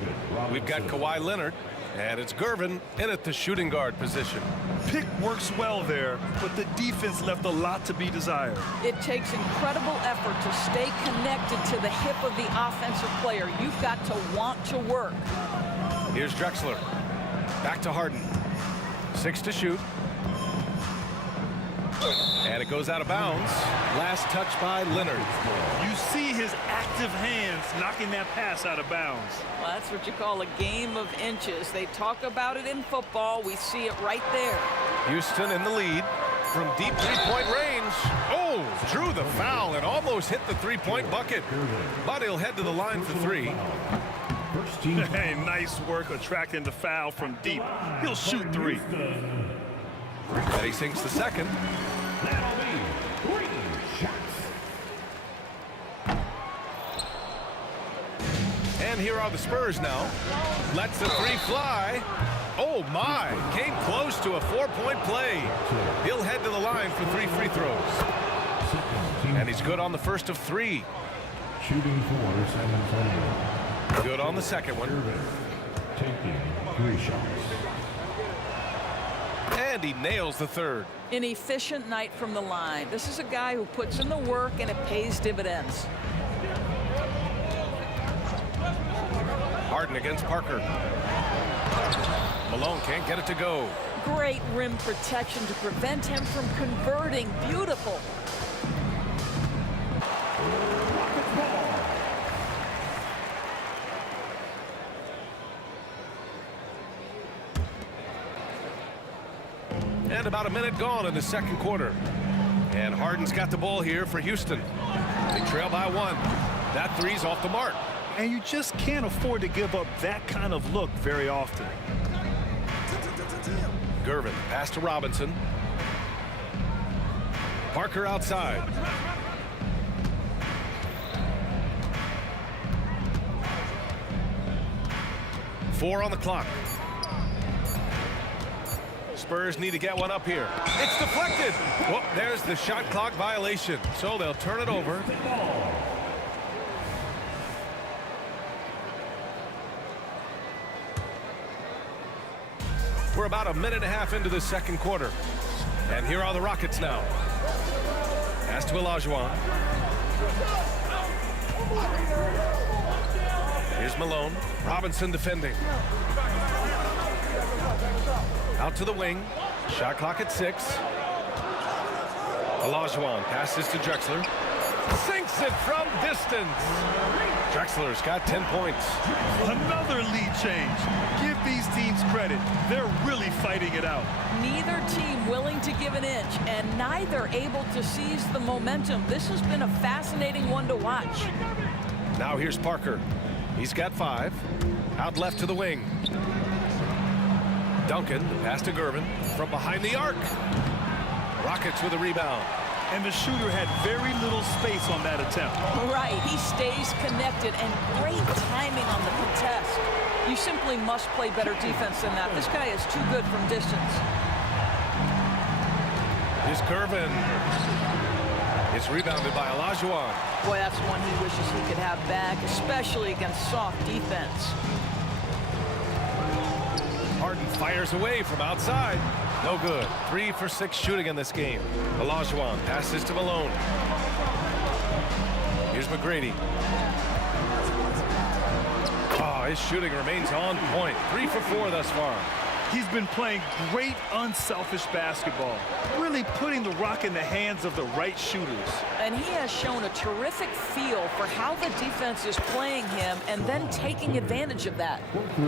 we've got Kawhi Leonard, and it's Gervin in at the shooting guard position. Pick works well there, but the defense left a lot to be desired. It takes incredible effort to stay connected to the hip of the offensive player. You've got to want to work. Here's Drexler. Back to Harden. 6 to shoot. And it goes out of bounds. Last touch by Leonard. You see his active hands knocking that pass out of bounds. Well, that's what you call a game of inches. They talk about it in football. We see it right there. Houston in the lead from deep three-point range. Oh, drew the foul and almost hit the three-point bucket. But he'll head to the line for 3. Hey, nice work attracting the foul from deep. He'll shoot 3. And he sinks the second. And here are the Spurs now. Lets the 3 fly. Oh my, came close to a 4-point play. He'll head to the line for 3 free throws. And he's good on the first of 3. Shooting for San Antonio. Good on the second one. Taking 3 shots. And he nails the third. An efficient night from the line. This is a guy who puts in the work and it pays dividends. Harden against Parker. Malone can't get it to go. Great rim protection to prevent him from converting. Beautiful. And about a minute gone in the second quarter. And Harden's got the ball here for Houston. They trail by 1. That 3's off the mark. And you just can't afford to give up that kind of look very often. Gervin, pass to Robinson. Parker outside. Four on the clock. Spurs need to get one up here. It's deflected. Well, there's the shot clock violation. So they'll turn it over. We're about a minute and a half into the second quarter. And here are the Rockets now. Pass to Olajuwon. Here's Malone. Robinson defending. Out to the wing. Shot clock at 6. Olajuwon passes to Drexler. Sinks it from distance. Drexler's got 10 points. Another lead change. Give these teams credit. They're really fighting it out. Neither team willing to give an inch, and neither able to seize the momentum. This has been a fascinating one to watch. Now here's Parker. He's got 5. Out left to the wing. Duncan, the pass to Gervin from behind the arc. Rockets with a rebound. And the shooter had very little space on that attempt. Right, he stays connected, and great timing on the contest. You simply must play better defense than that. This guy is too good from distance. Here's Here's Gervin. It's rebounded by Olajuwon. Boy, that's one he wishes he could have back, especially against soft defense. Harden fires away from outside. No good. 3 for 6 shooting in this game. Olajuwon passes to Malone. Here's McGrady. Oh, his shooting remains on point. 3 for 4 thus far. He's been playing great unselfish basketball, really putting the rock in the hands of the right shooters. And he has shown a terrific feel for how the defense is playing him and then taking advantage of that.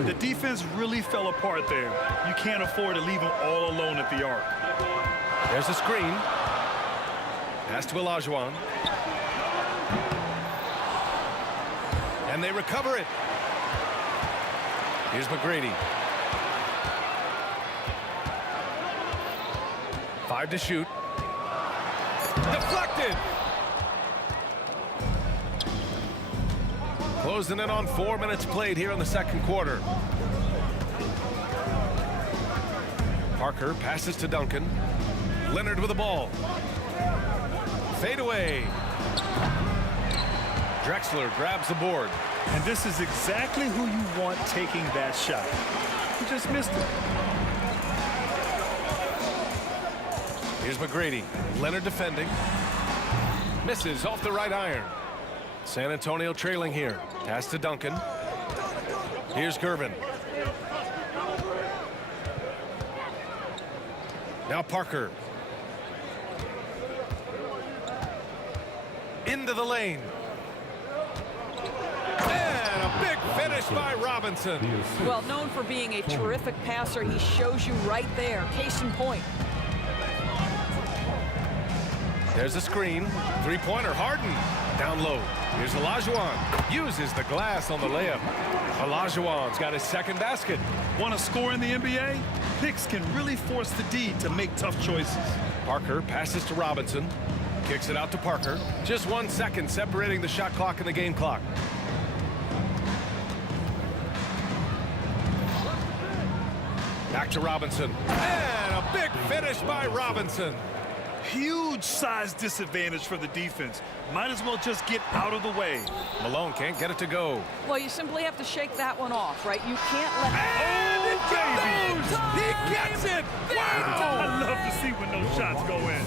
The defense really fell apart there. You can't afford to leave him all alone at the arc. There's a screen. Pass to Olajuwon. And they recover it. Here's McGrady. 5 to shoot. Deflected. Closing in on 4 minutes played here in the second quarter. Parker passes to Duncan. Leonard with the ball. Fade away. Drexler grabs the board. And this is exactly who you want taking that shot. He just missed it. Here's McGrady. Leonard defending. Misses off the right iron. San Antonio trailing here. Pass to Duncan. Here's Gervin. Now Parker. Into the lane. And a big finish by Robinson. Well, known for being a terrific passer, he shows you right there. Case in point. There's a screen. Three-pointer. Harden. Down low. Here's Olajuwon. Uses the glass on the layup. Olajuwon's got his second basket. Want to score in the NBA? Picks can really force the D to make tough choices. Parker passes to Robinson. Kicks it out to Parker. Just 1 second separating the shot clock and the game clock. Back to Robinson. And a big finish by Robinson. Huge size disadvantage for the defense. Might as well just get out of the way. Malone can't get it to go. Well, you simply have to shake that one off, right? You can't let... And it goes! He gets it! Wow! I love to see when those shots go in.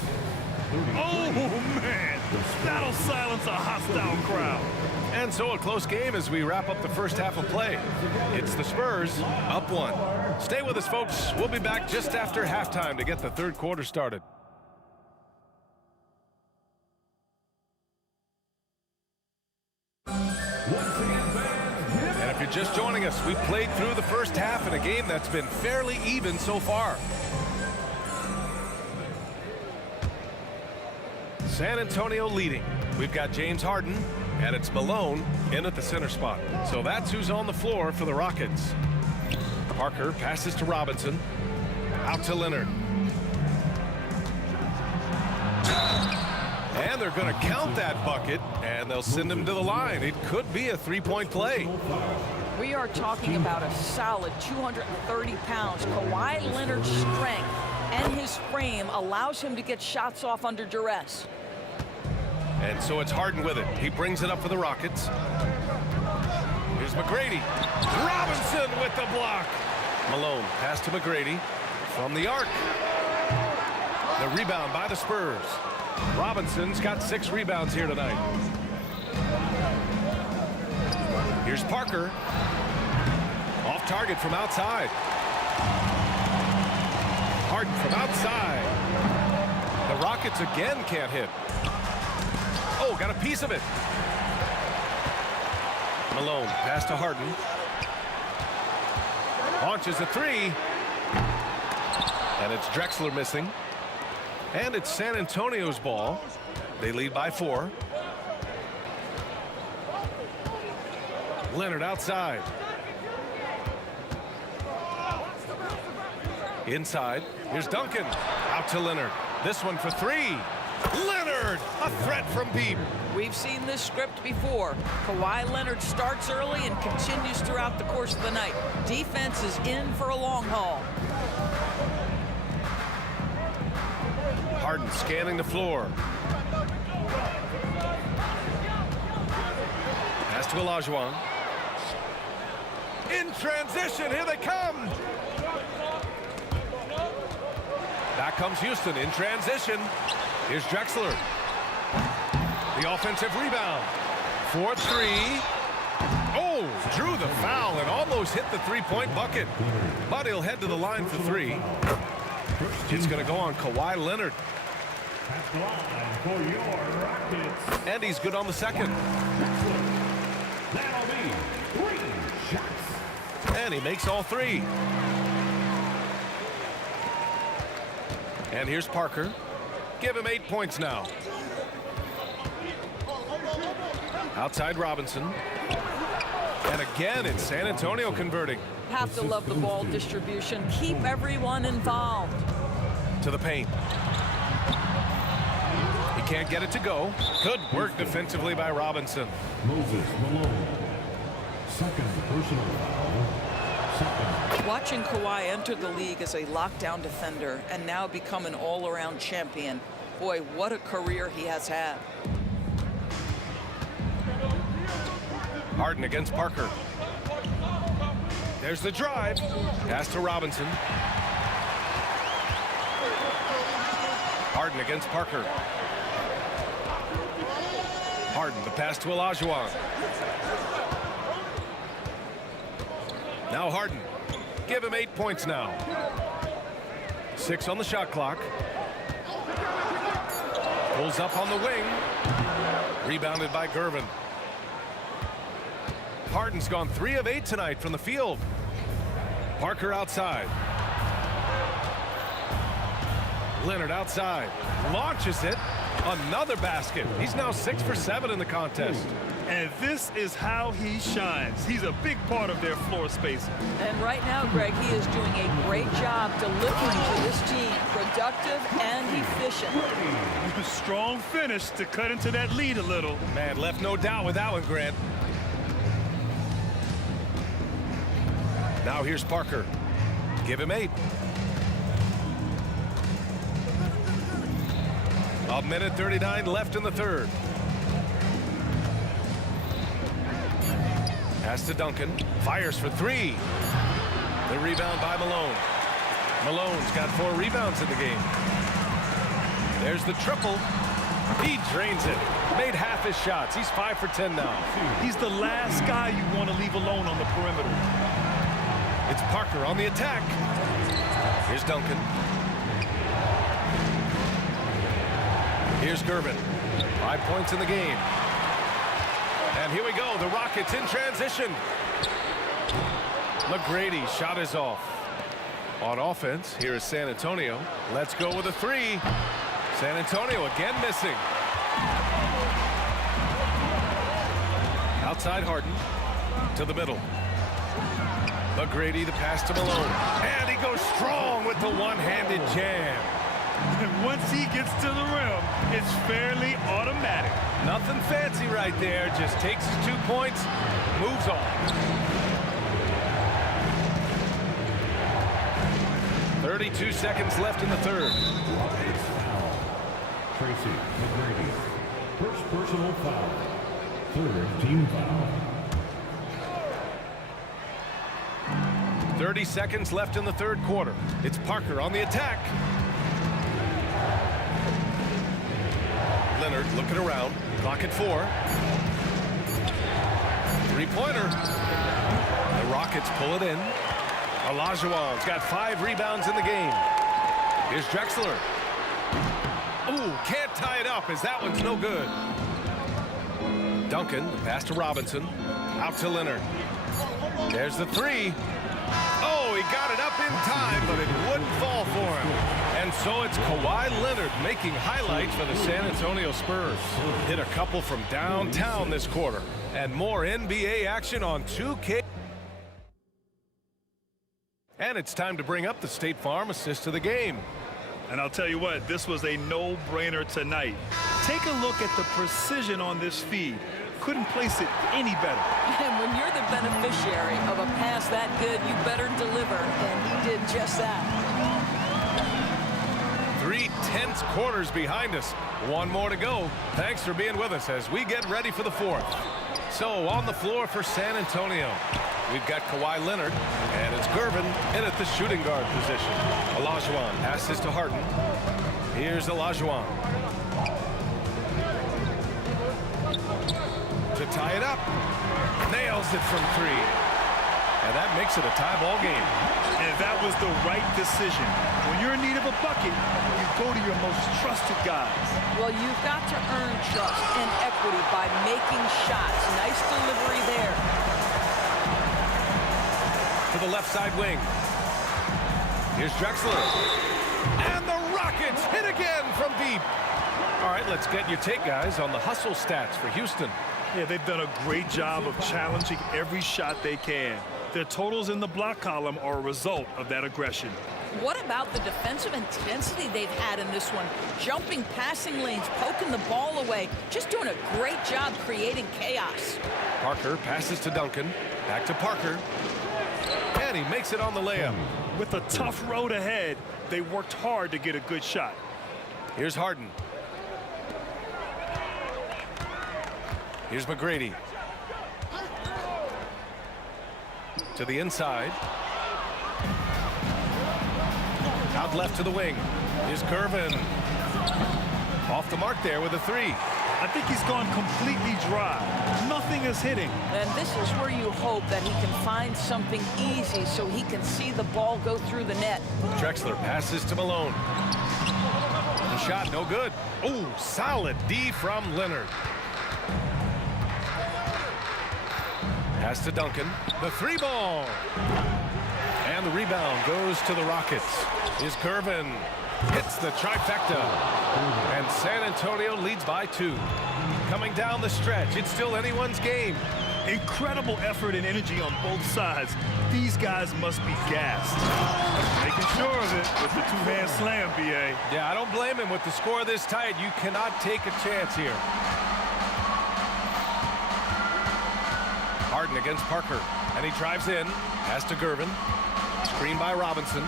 Oh, man. That'll silence a hostile crowd. And so a close game as we wrap up the first half of play. It's the Spurs up 1. Stay with us, folks. We'll be back just after halftime to get the third quarter started. And if you're just joining us, we've played through the first half in a game that's been fairly even so far. San Antonio leading. We've got James Harden, and it's Malone in at the center spot. So that's who's on the floor for the Rockets. Parker passes to Robinson. Out to Leonard. And they're going to count that bucket, and they'll send him to the line. It could be a three-point play. We are talking about a solid 230 pounds. Kawhi Leonard's strength and his frame allows him to get shots off under duress. And so it's Harden with it. He brings it up for the Rockets. Here's McGrady. Robinson with the block. Malone pass to McGrady from the arc. The rebound by the Spurs. Robinson's got 6 rebounds here tonight. Here's Parker. Off target from outside. Harden from outside. The Rockets again can't hit. Oh, got a piece of it. Malone pass to Harden. Launches a 3. And it's Drexler missing. And it's San Antonio's ball. They lead by 4. Leonard outside. Inside. Here's Duncan. Out to Leonard. This one for 3. Leonard, a threat from deep. We've seen this script before. Kawhi Leonard starts early and continues throughout the course of the night. Defense is in for a long haul. Harden scanning the floor. Pass to Olajuwon. In transition, here they come. Back comes Houston in transition. Here's Drexler. The offensive rebound. 4-3. Oh, drew the foul and almost hit the three-point bucket. But he'll head to the line for three. It's going to go on Kawhi Leonard. And he's good on the second. And he makes all three. And here's Parker. Give him 8 points now. Outside Robinson. And again, it's San Antonio converting. Have to love the ball distribution. Keep everyone involved. To the paint. He can't get it to go. Good work defensively by Robinson. Moses Malone. Second personal foul. Watching Kawhi enter the league as a lockdown defender and now become an all-around champion. Boy, what a career he has had. Harden against Parker. There's the drive. Pass to Robinson. Harden against Parker. Harden, the pass to Olajuwon. Now Harden. Give him 8 points now. 6 on the shot clock. Pulls up on the wing. Rebounded by Gervin. Harden's gone 3 of 8 tonight from the field. Parker outside. Leonard outside. Launches it. Another basket. He's now 6 for 7 in the contest. And this is how he shines. He's a big part of their floor spacing. And right now, Greg, he is doing a great job delivering for this team. Productive and efficient. Strong finish to cut into that lead a little. Man, left no doubt with that one, Grant. Now here's Parker. Give him 8. A minute 39 left in the third. Pass to Duncan. Fires for 3. The rebound by Malone. Malone's got 4 rebounds in the game. There's the triple. He drains it. Made half his shots. He's 5 for 10 now. He's the last guy you want to leave alone on the perimeter. It's Parker on the attack. Here's Duncan. Here's Gervin. 5 points in the game. And here we go. The Rockets in transition. McGrady shot is off. On offense, here is San Antonio. Let's go with a 3. San Antonio again missing. Outside Harden. To the middle. McGrady, the pass to Malone. And he goes strong with the one-handed jam. And once he gets to the rim, it's fairly automatic. Nothing fancy right there. Just takes his 2 points, moves on. 32 seconds left in the third. Tracy McGrady. First personal foul. Third team foul. 30 seconds left in the third quarter. It's Parker on the attack. Leonard looking around. Clock at 4. 3-pointer. The Rockets pull it in. Olajuwon's got 5 rebounds in the game. Here's Drexler. Ooh, can't tie it up as that one's no good. Duncan, pass to Robinson. Out to Leonard. There's the 3. Oh, he got it up in time, but it wouldn't fall for him. And so it's Kawhi Leonard making highlights for the San Antonio Spurs. Hit a couple from downtown this quarter. And more NBA action on 2K. And it's time to bring up the State Farm assist of the game. And I'll tell you what, this was a no-brainer tonight. Take a look at the precision on this feed. Couldn't place it any better. And when you're the beneficiary of a pass that good, you better deliver. And he did just that. 3 tense quarters behind us. One more to go. Thanks for being with us as we get ready for the fourth. So on the floor for San Antonio, we've got Kawhi Leonard, and it's Gervin in at the shooting guard position. Olajuwon passes to Harden. Here's Olajuwon. To tie it up. Nails it from three. And that makes it a tie ball game. And that was the right decision. When you're in need of a bucket, you go to your most trusted guys. Well, you've got to earn trust and equity by making shots. Nice delivery there. To the left side wing. Here's Drexler. And the Rockets hit again from deep. All right, let's get your take, guys, on the hustle stats for Houston. Yeah, they've done a great job of challenging every shot they can. Their totals in the block column are a result of that aggression. What about the defensive intensity they've had in this one? Jumping passing lanes, poking the ball away, just doing a great job creating chaos. Parker passes to Duncan. Back to Parker. And he makes it on the layup. With a tough road ahead, they worked hard to get a good shot. Here's Harden. Here's McGrady. To the inside. Out left to the wing. Here's Gervin. Off the mark there with a three. I think he's gone completely dry. Nothing is hitting. And this is where you hope that he can find something easy so he can see the ball go through the net. Drexler passes to Malone. The shot no good. Oh, solid D from Leonard. Pass to Duncan. The three ball. And the rebound goes to the Rockets. Here's Gervin. Hits the trifecta. And San Antonio leads by 2. Coming down the stretch, it's still anyone's game. Incredible effort and energy on both sides. These guys must be gassed. Making sure of it with the two-hand slam, B.A. Yeah, I don't blame him. With the score this tight, you cannot take a chance here. Harden against Parker, and he drives in. Pass to Gervin. Screen by Robinson.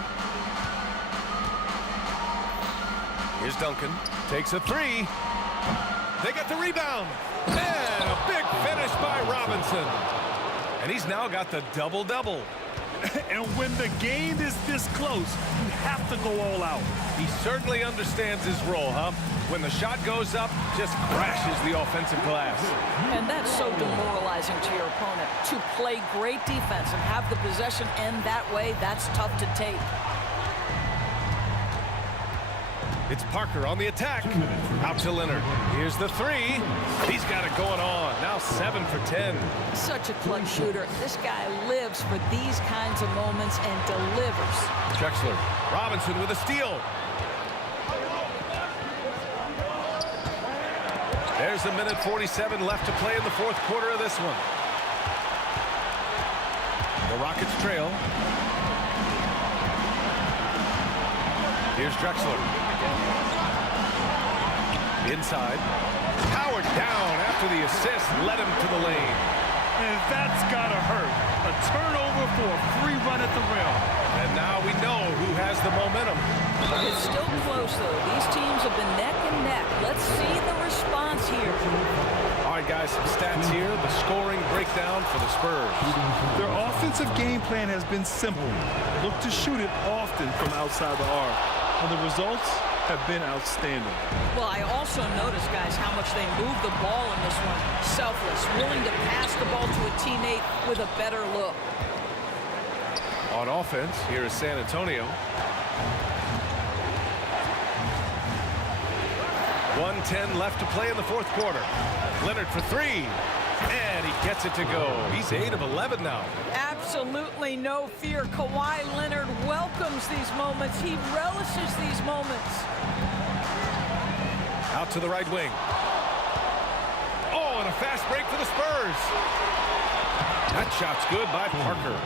Here's Duncan. Takes a three. They get the rebound. And a big finish by Robinson. And he's now got the double-double. And when the game is this close, you have to go all out. He certainly understands his role, huh? When the shot goes up, just crashes the offensive glass. And that's so demoralizing to your opponent. To play great defense and have the possession end that way, that's tough to take. It's Parker on the attack. Out to Leonard. Here's the three. He's got it going on. Now 7 for 10. Such a clutch shooter. This guy lives for these kinds of moments and delivers. Drexler. Robinson with a steal. There's a minute 47 left to play in the fourth quarter of this one. The Rockets trail. Here's Drexler. Inside. Howard down after the assist led him to the lane. And that's gotta hurt. A turnover for a free run at the rim. And now we know who has the momentum. It's still close, though. These teams have been neck and neck. Let's see the response here. All right, guys, some stats here. The scoring breakdown for the Spurs. Their offensive game plan has been simple. Look to shoot it often from outside the arc. And the results have been outstanding. Well, I also noticed, guys, how much they move the ball in this one. Selfless, willing to pass the ball to a teammate with a better look. On offense, here is San Antonio. 1:10 left to play in the fourth quarter. Leonard for three. And he gets it to go. He's 8 of 11 now. Absolutely no fear. Kawhi Leonard welcomes these moments. He relishes these moments. Out to the right wing. Oh, and a fast break for the Spurs. That shot's good by Parker.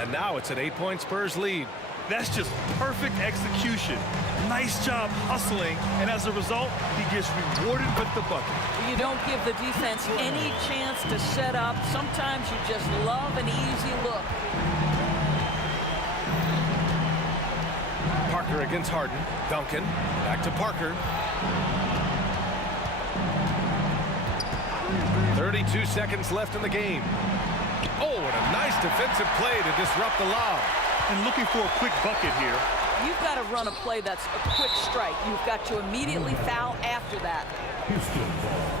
And now it's an 8-point Spurs lead. That's just perfect execution. Nice job hustling, and as a result, he gets rewarded with the bucket. You don't give the defense any chance to set up. Sometimes you just love an easy look. Parker Parker against Harden. Duncan, back to Parker. 32 seconds left in the game. Oh, and a nice defensive play to disrupt the lob. And looking for a quick bucket here. You've got to run a play that's a quick strike. You've got to immediately foul after that. Houston ball.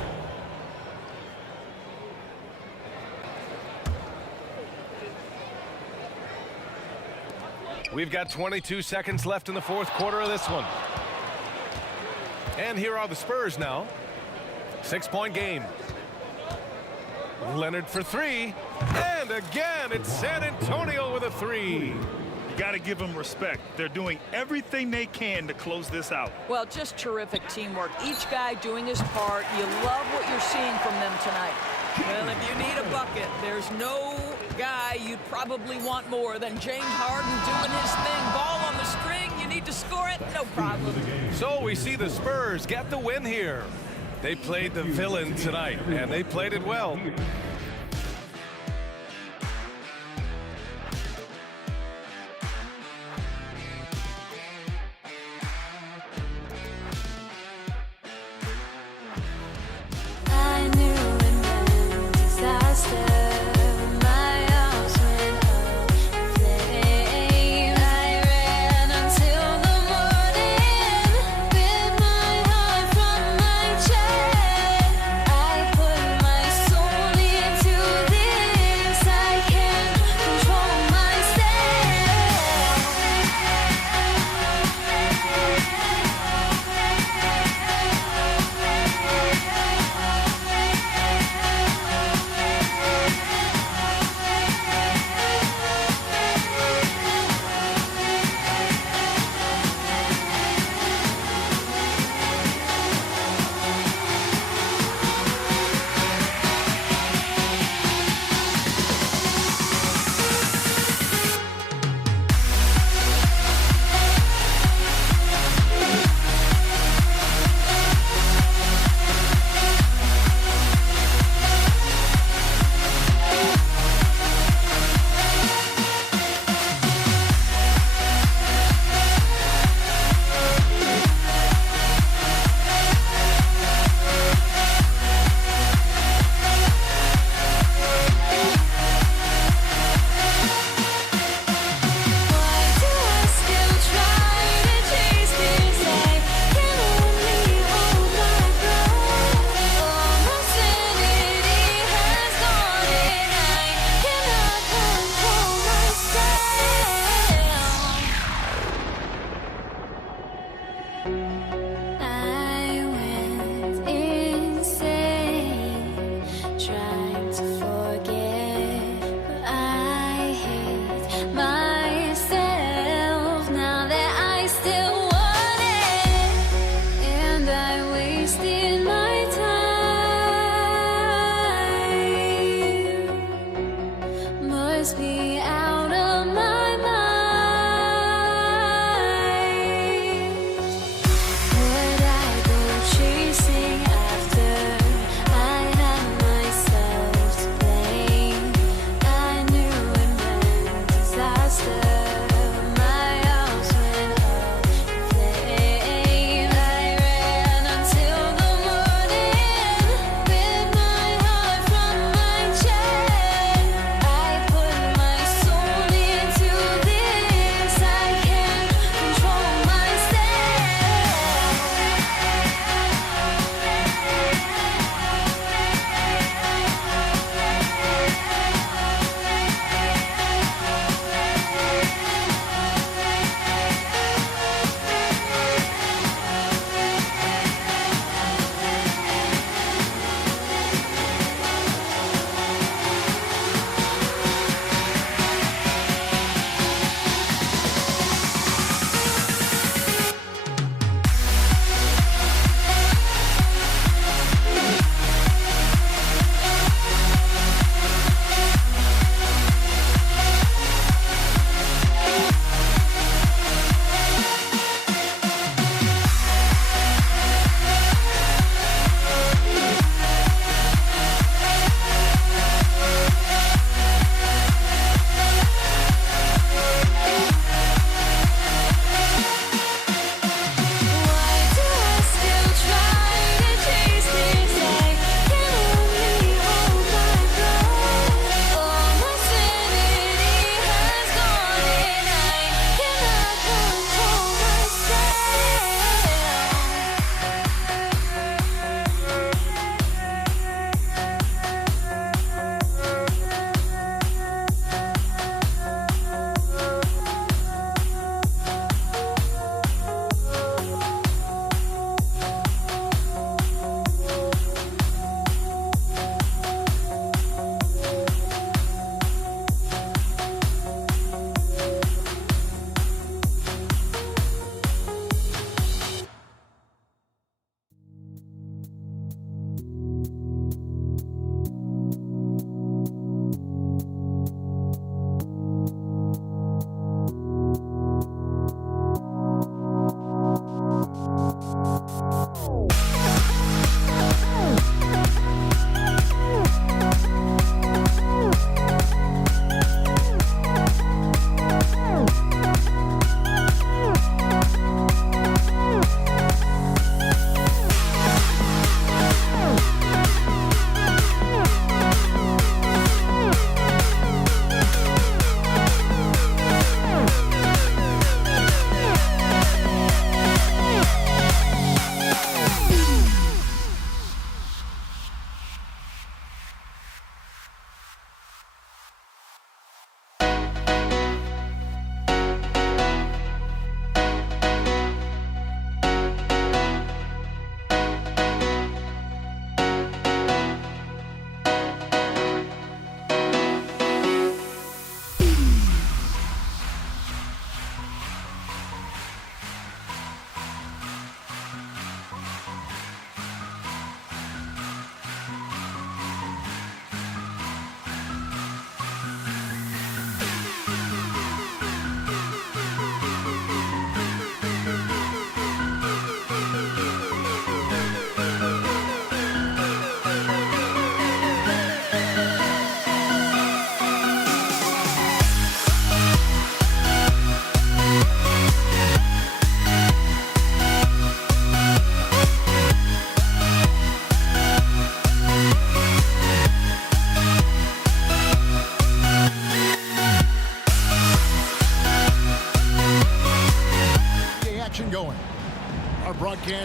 We've got 22 seconds left in the fourth quarter of this one. And here are the Spurs now. 6-point game. Leonard for three. And again, it's San Antonio with a three. You got to give them respect. They're doing everything they can to close this out. Well, just terrific teamwork. Each guy doing his part. You love what you're seeing from them tonight. Well, if you need a bucket, there's no guy you'd probably want more than James Harden doing his thing. Ball on the string, you need to score it, no problem. So we see the Spurs get the win here. They played the villain tonight, and they played it well. I knew in the disaster. Soul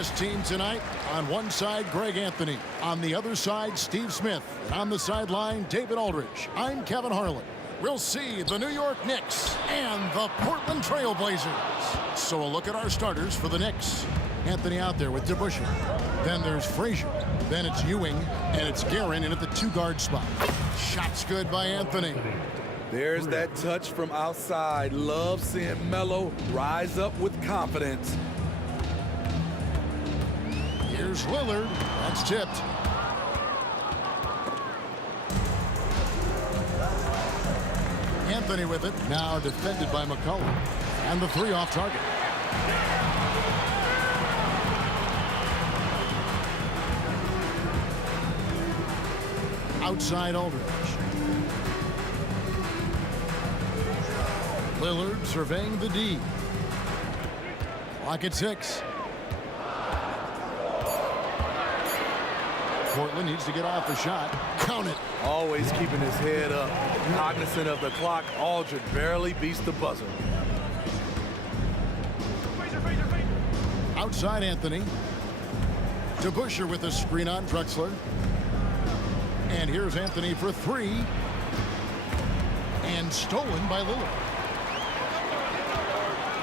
this team tonight. On one side, Greg Anthony. On the other side, Steve Smith. And on the sideline, David Aldridge. I'm Kevin Harlan. We'll see the New York Knicks and the Portland Trail Blazers. So a look at our starters for the Knicks. Anthony out there with DeBusschere. Then there's Frazier. Then it's Ewing. And it's Guerin in at the 2-guard spot. Shots good by Anthony. There's that touch from outside. Love seeing Melo rise up with confidence. Here's Lillard. That's tipped. Anthony with it. Now defended by McCollum. And the 3 off target. Outside Aldridge. Lillard surveying the D. Clock at 6. Portland needs to get off the shot. Count it. Always keeping his head up. Cognizant of the clock, Aldridge barely beats the buzzer. Outside Anthony. DeBusschere with a screen on Drexler. And here's Anthony for 3. And stolen by Lillard.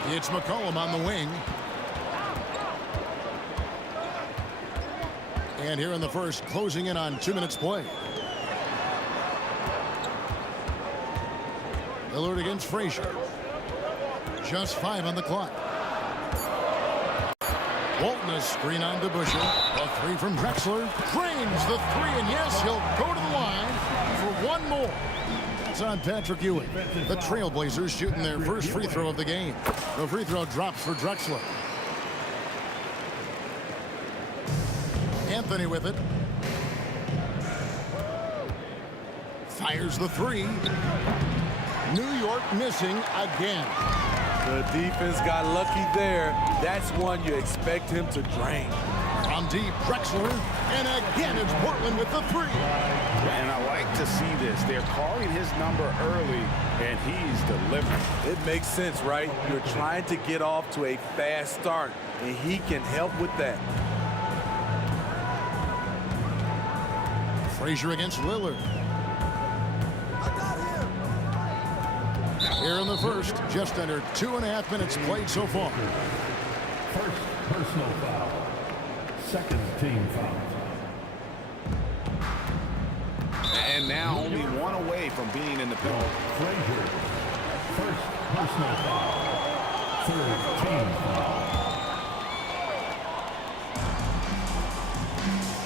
It's McCollum on the wing. And here in the first, closing in on 2 minutes play. Lillard against Frazier. Just 5 on the clock. Walton a screen on DeBusschere. A 3 from Drexler. Drains the 3, and yes, he'll go to the line for 1 more. It's on Patrick Ewing. The Trailblazers shooting their first free throw of the game. The free throw drops for Drexler. Anthony with it. Fires the 3. New York missing again. The defense got lucky there. That's one you expect him to drain. From deep, Drexler. And again, it's Portland with the 3. And I like to see this. They're calling his number early, and he's delivering. It makes sense, right? You're trying to get off to a fast start, and he can help with that. Frazier against Lillard. Here in the first, just under 2.5 minutes played so far. First personal foul. Second team foul. And now only 1 away from being in the penalty. Frazier. First personal foul. Third team foul.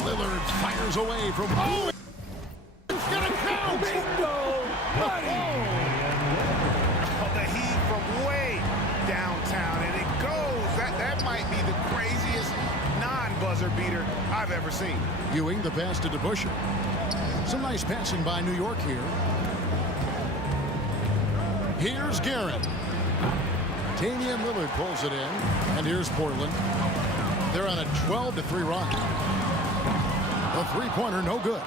Lillard fires away from... Oh! It's gonna count! Bingo! Buddy! The heat from way downtown, and it goes. That might be the craziest non-buzzer beater I've ever seen. Ewing the pass to DeBusschere. Some nice passing by New York here. Here's Guerin. Damian Lillard pulls it in, and here's Portland. They're on a 12-3 run. The 3-pointer no good.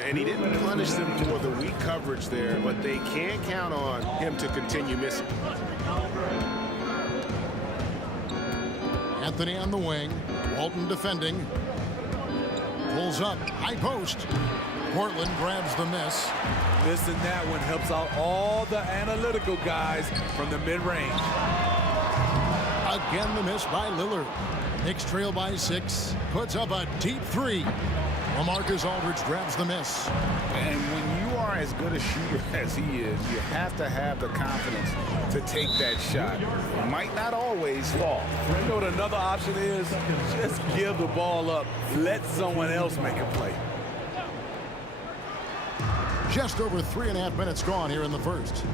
And he didn't punish them for the weak coverage there, but they can't count on him to continue missing. Anthony on the wing. Walton defending. Pulls up. High post. Portland grabs the miss. Missing that one helps out all the analytical guys from the mid-range. Again the miss by Lillard. Knicks trail by 6. Puts up a deep 3. LaMarcus Aldridge grabs the miss. And when you are as good a shooter as he is, you have to have the confidence to take that shot. It might not always fall. You know what another option is? Just give the ball up. Let someone else make a play. Just over 3.5 minutes gone here in the first.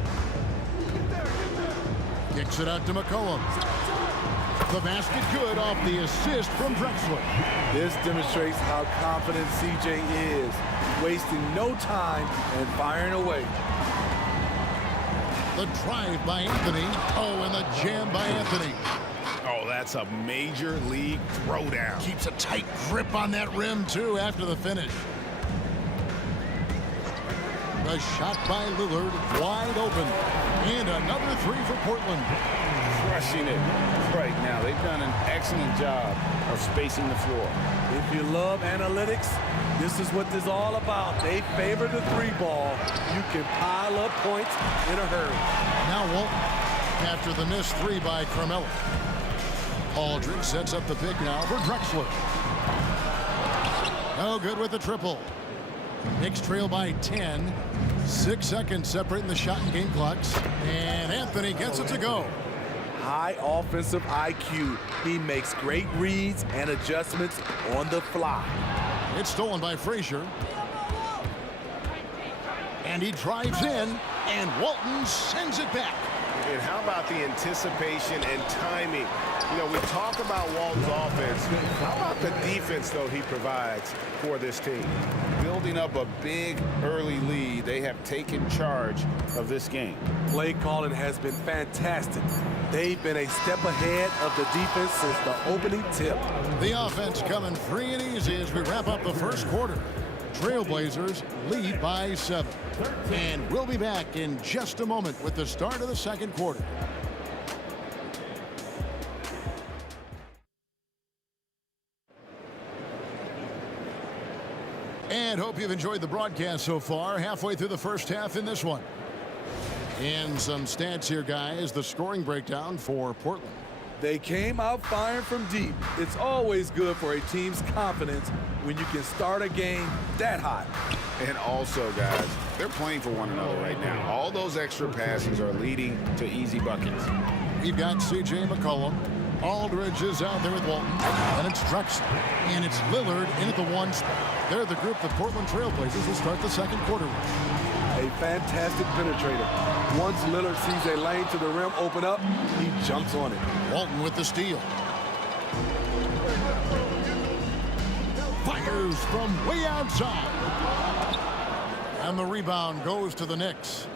Kicks it out to McCollum. The basket good off the assist from Drexler. This demonstrates how confident CJ is, wasting no time and firing away. The drive by Anthony. Oh, and the jam by Anthony. Oh, that's a major league throwdown. Keeps a tight grip on that rim, too, after the finish. The shot by Lillard, wide open. And another 3 for Portland. crushing it right now. They've done an excellent job of spacing the floor. If you love analytics, this is what this is all about. They favor the three ball. You can pile up points in a hurry. Now Walton after the missed three by Carmelo. Aldridge sets up the pick now for Drexler. No good with the triple. Knicks trail by 10. 6 seconds separating the shot and game clocks. And Anthony gets it to go. High offensive IQ. He makes great reads and adjustments on the fly. It's stolen by Frazier. And he drives in, and Walton sends it back. And how about the anticipation and timing? You know, we talk about Walton's offense. How about the defense, though, he provides for this team? Building up a big early lead, they have taken charge of this game. Play calling has been fantastic. They've been a step ahead of the defense since the opening tip. The offense coming free and easy as we wrap up the first quarter. Trailblazers lead by 7. And we'll be back in just a moment with the start of the second quarter. And hope you've enjoyed the broadcast so far. Halfway through the first half in this one. And some stats here, guys. The scoring breakdown for Portland. They came out firing from deep. It's always good for a team's confidence when you can start a game that hot. And also, guys, they're playing for one another right now. All those extra passes are leading to easy buckets. We've got C.J. McCollum. Aldridge is out there with Walton. And it's Drexler. And it's Lillard in at the 1 spot. They're the group the Portland Trailblazers will start the second quarter with. A fantastic penetrator. Once Lillard sees a lane to the rim open up, he jumps on it. Walton with the steal. Fires from way outside. And the rebound goes to the Knicks.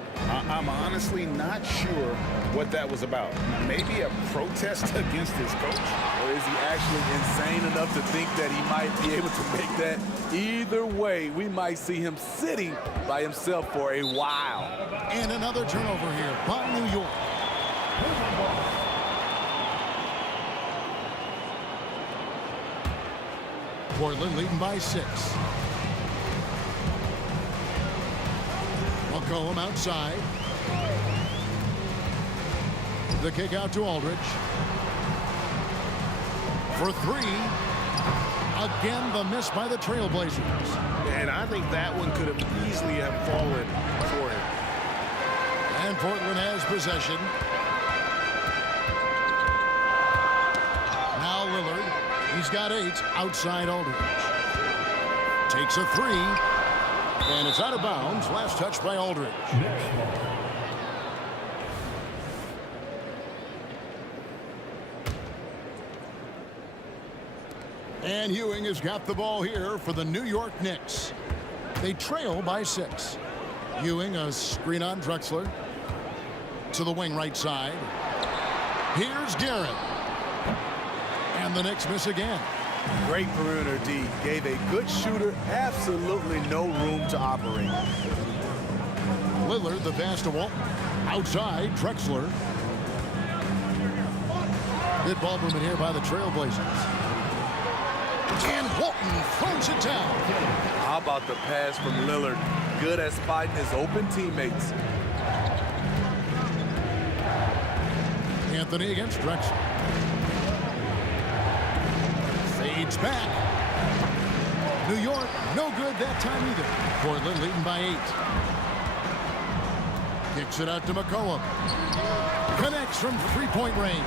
I'm honestly not sure what that was about. Maybe a protest against his coach? Or is he actually insane enough to think that he might be able to make that? Either way, we might see him sitting by himself for a while. And another turnover here by New York. Portland leading by 6. McCollum outside. The kick out to Aldridge. For 3. Again, the miss by the Trailblazers. And I think that one could have easily have fallen for him. And Portland has possession. Now Lillard. He's got 8 outside Aldridge. Takes a 3. And it's out of bounds. Last touch by Aldridge. And Ewing has got the ball here for the New York Knicks. They trail by 6. Ewing, a screen on Drexler. To the wing right side. Here's Garrett. And the Knicks miss again. Great perimeter D. Gave a good shooter absolutely no room to operate. Lillard, the pass to Walton. Outside, Drexler. Good ball movement here by the Trailblazers. And Walton throws it down. How about the pass from Lillard? Good at spotting his open teammates. Anthony against Drexler. Fades back. New York, no good that time either. Portland leading by 8. Kicks it out to McCollum. Connects from three-point range.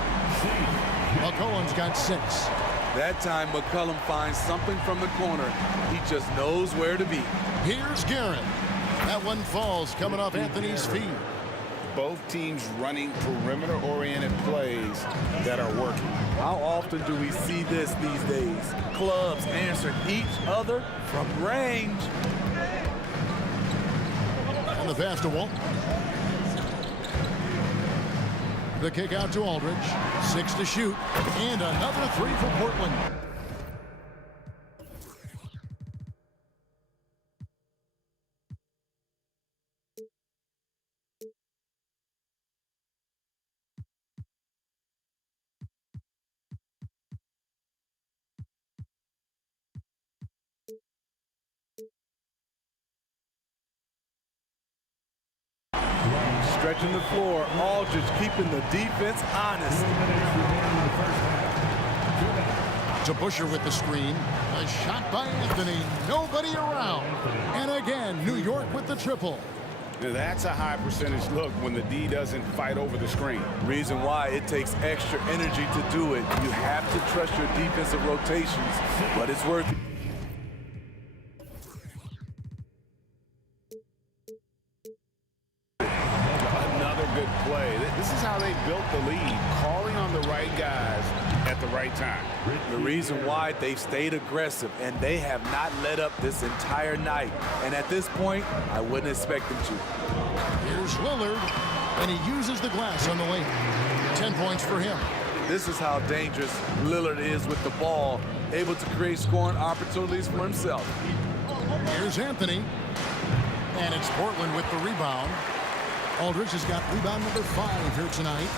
McCollum's got 6. That time, McCollum finds something from the corner. He just knows where to be. Here's Garrett. That one falls coming off Anthony's feet. Both teams running perimeter-oriented plays that are working. How often do we see this these days? Clubs answering each other from range. And the pass to Walton. The kick out to Aldridge. 6 to shoot. And another 3 for Portland. stretching the floor. Aldridge keeping the defense honest. To Busher with the screen. A shot by Anthony. Nobody around. And again, New York with the triple. Now that's a high percentage look when the D doesn't fight over the screen. Reason why it takes extra energy to do it. You have to trust your defensive rotations, but it's worth it. Another good play. This is how they built the lead, calling on the right guys at the right time. The reason why they've stayed aggressive, and they have not let up this entire night. And at this point, I wouldn't expect them to. Here's Lillard, and he uses the glass on the lane. 10 points for him. This is how dangerous Lillard is with the ball, able to create scoring opportunities for himself. Here's Anthony, and it's Portland with the rebound. Aldridge has got rebound number 5 here tonight.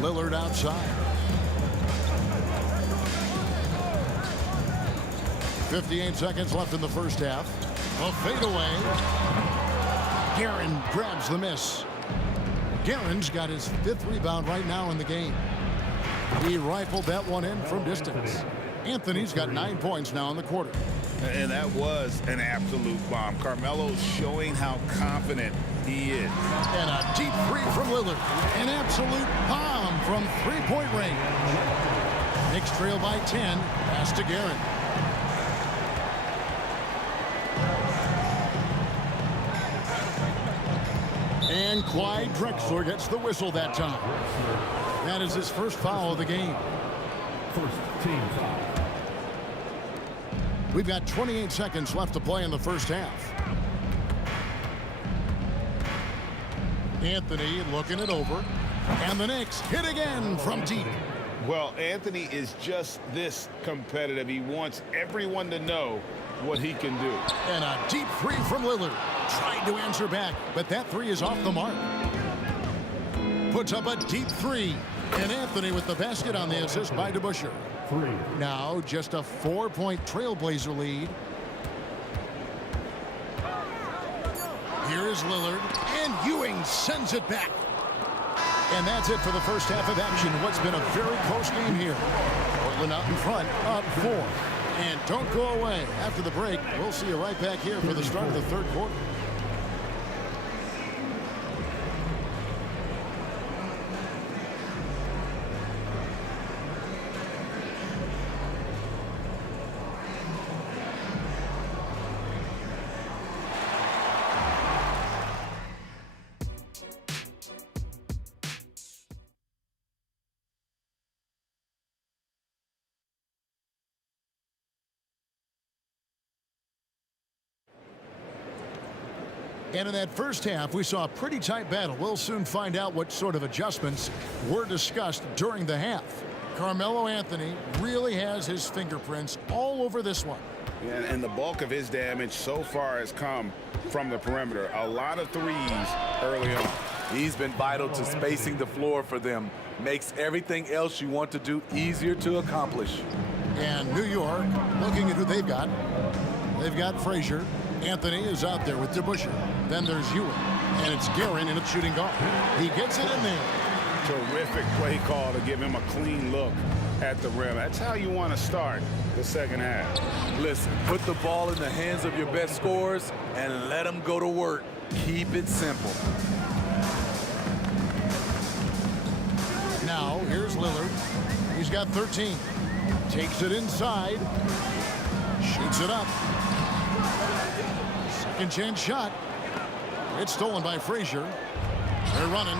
Lillard outside. 58 seconds left in the first half. A fadeaway. Guerin grabs the miss. Guerin's got his 5th rebound right now in the game. He rifled that one in from distance. Anthony's got 9 points now in the quarter. And that was an absolute bomb. Carmelo's showing how confident he is. And a deep 3 from Lillard. An absolute bomb from 3-point range. Knicks trail by 10. Pass to Guerin. And Clyde Drexler gets the whistle that time. That is his first foul of the game. First team foul. We've got 28 seconds left to play in the first half. Anthony looking it over. And the Knicks hit again from deep. Well, Anthony is just this competitive. He wants everyone to know what he can do. And a deep 3 from Lillard. Tried to answer back, but that 3 is off the mark. Puts up a deep 3. And Anthony with the basket on the assist by DeBusschere. 3. Now just a 4-point Trailblazer lead. Here is Lillard, and Ewing sends it back. And that's it for the first half of action. What's been a very close game here. Portland out in front, up 4. And don't go away. After the break, we'll see you right back here for the start of the third quarter. And in that first half, we saw a pretty tight battle. We'll soon find out what sort of adjustments were discussed during the half. Carmelo Anthony really has his fingerprints all over this one. And the bulk of his damage so far has come from the perimeter. A lot of threes early on. He's been vital to spacing the floor for them. Makes everything else you want to do easier to accomplish. And New York, looking at who they've got. They've got Frazier. Anthony is out there with DeBusschere. Then there's Ewing. And it's Guerin in a shooting guard. He gets it in there. Terrific play call to give him a clean look at the rim. That's how you want to start the second half. Listen, put the ball in the hands of your best scorers and let them go to work. Keep it simple. Now, here's Lillard. He's got 13. Takes it inside. Shoots it up. Second chance shot. It's stolen by Frazier. They're running.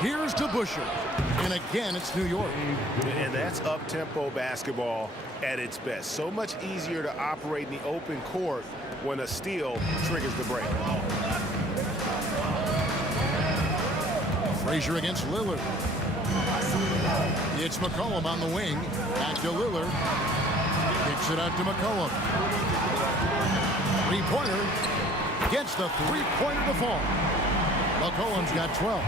Here's DeBusschere. And again, it's New York. And that's up-tempo basketball at its best. So much easier to operate in the open court when a steal triggers the break. Frazier against Lillard. It's McCollum on the wing. Back to Lillard. Kicks it out to McCollum. Three-pointer. Gets the three-pointer to fall. McCollum's got 12.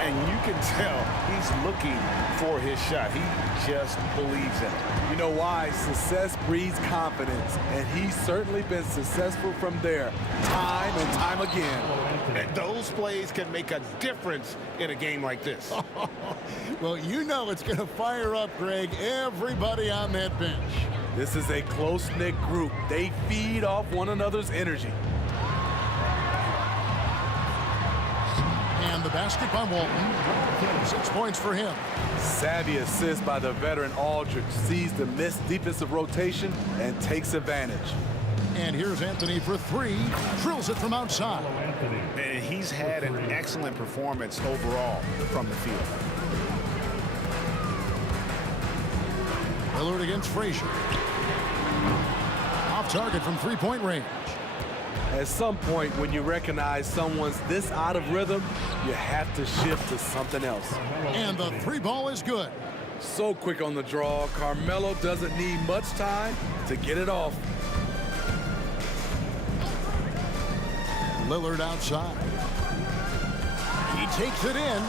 And you can tell he's looking for his shot. He just believes in it. You know why? Success breeds confidence, and he's certainly been successful from there, time and time again. And those plays can make a difference in a game like this. Well, you know it's going to fire up, Greg, everybody on that bench. This is a close-knit group. They feed off one another's energy. And the basket by Walton. 6 points for him. Savvy assist by the veteran Aldridge. Sees the missed defensive rotation and takes advantage. And here's Anthony for 3. Drills it from outside. And he's had an excellent performance overall from the field. Lillard against Frazier. Off target from three-point range. At some point, when you recognize someone's this out of rhythm, you have to shift to something else. And the 3 ball is good. So quick on the draw, Carmelo doesn't need much time to get it off. Lillard outside. He takes it in,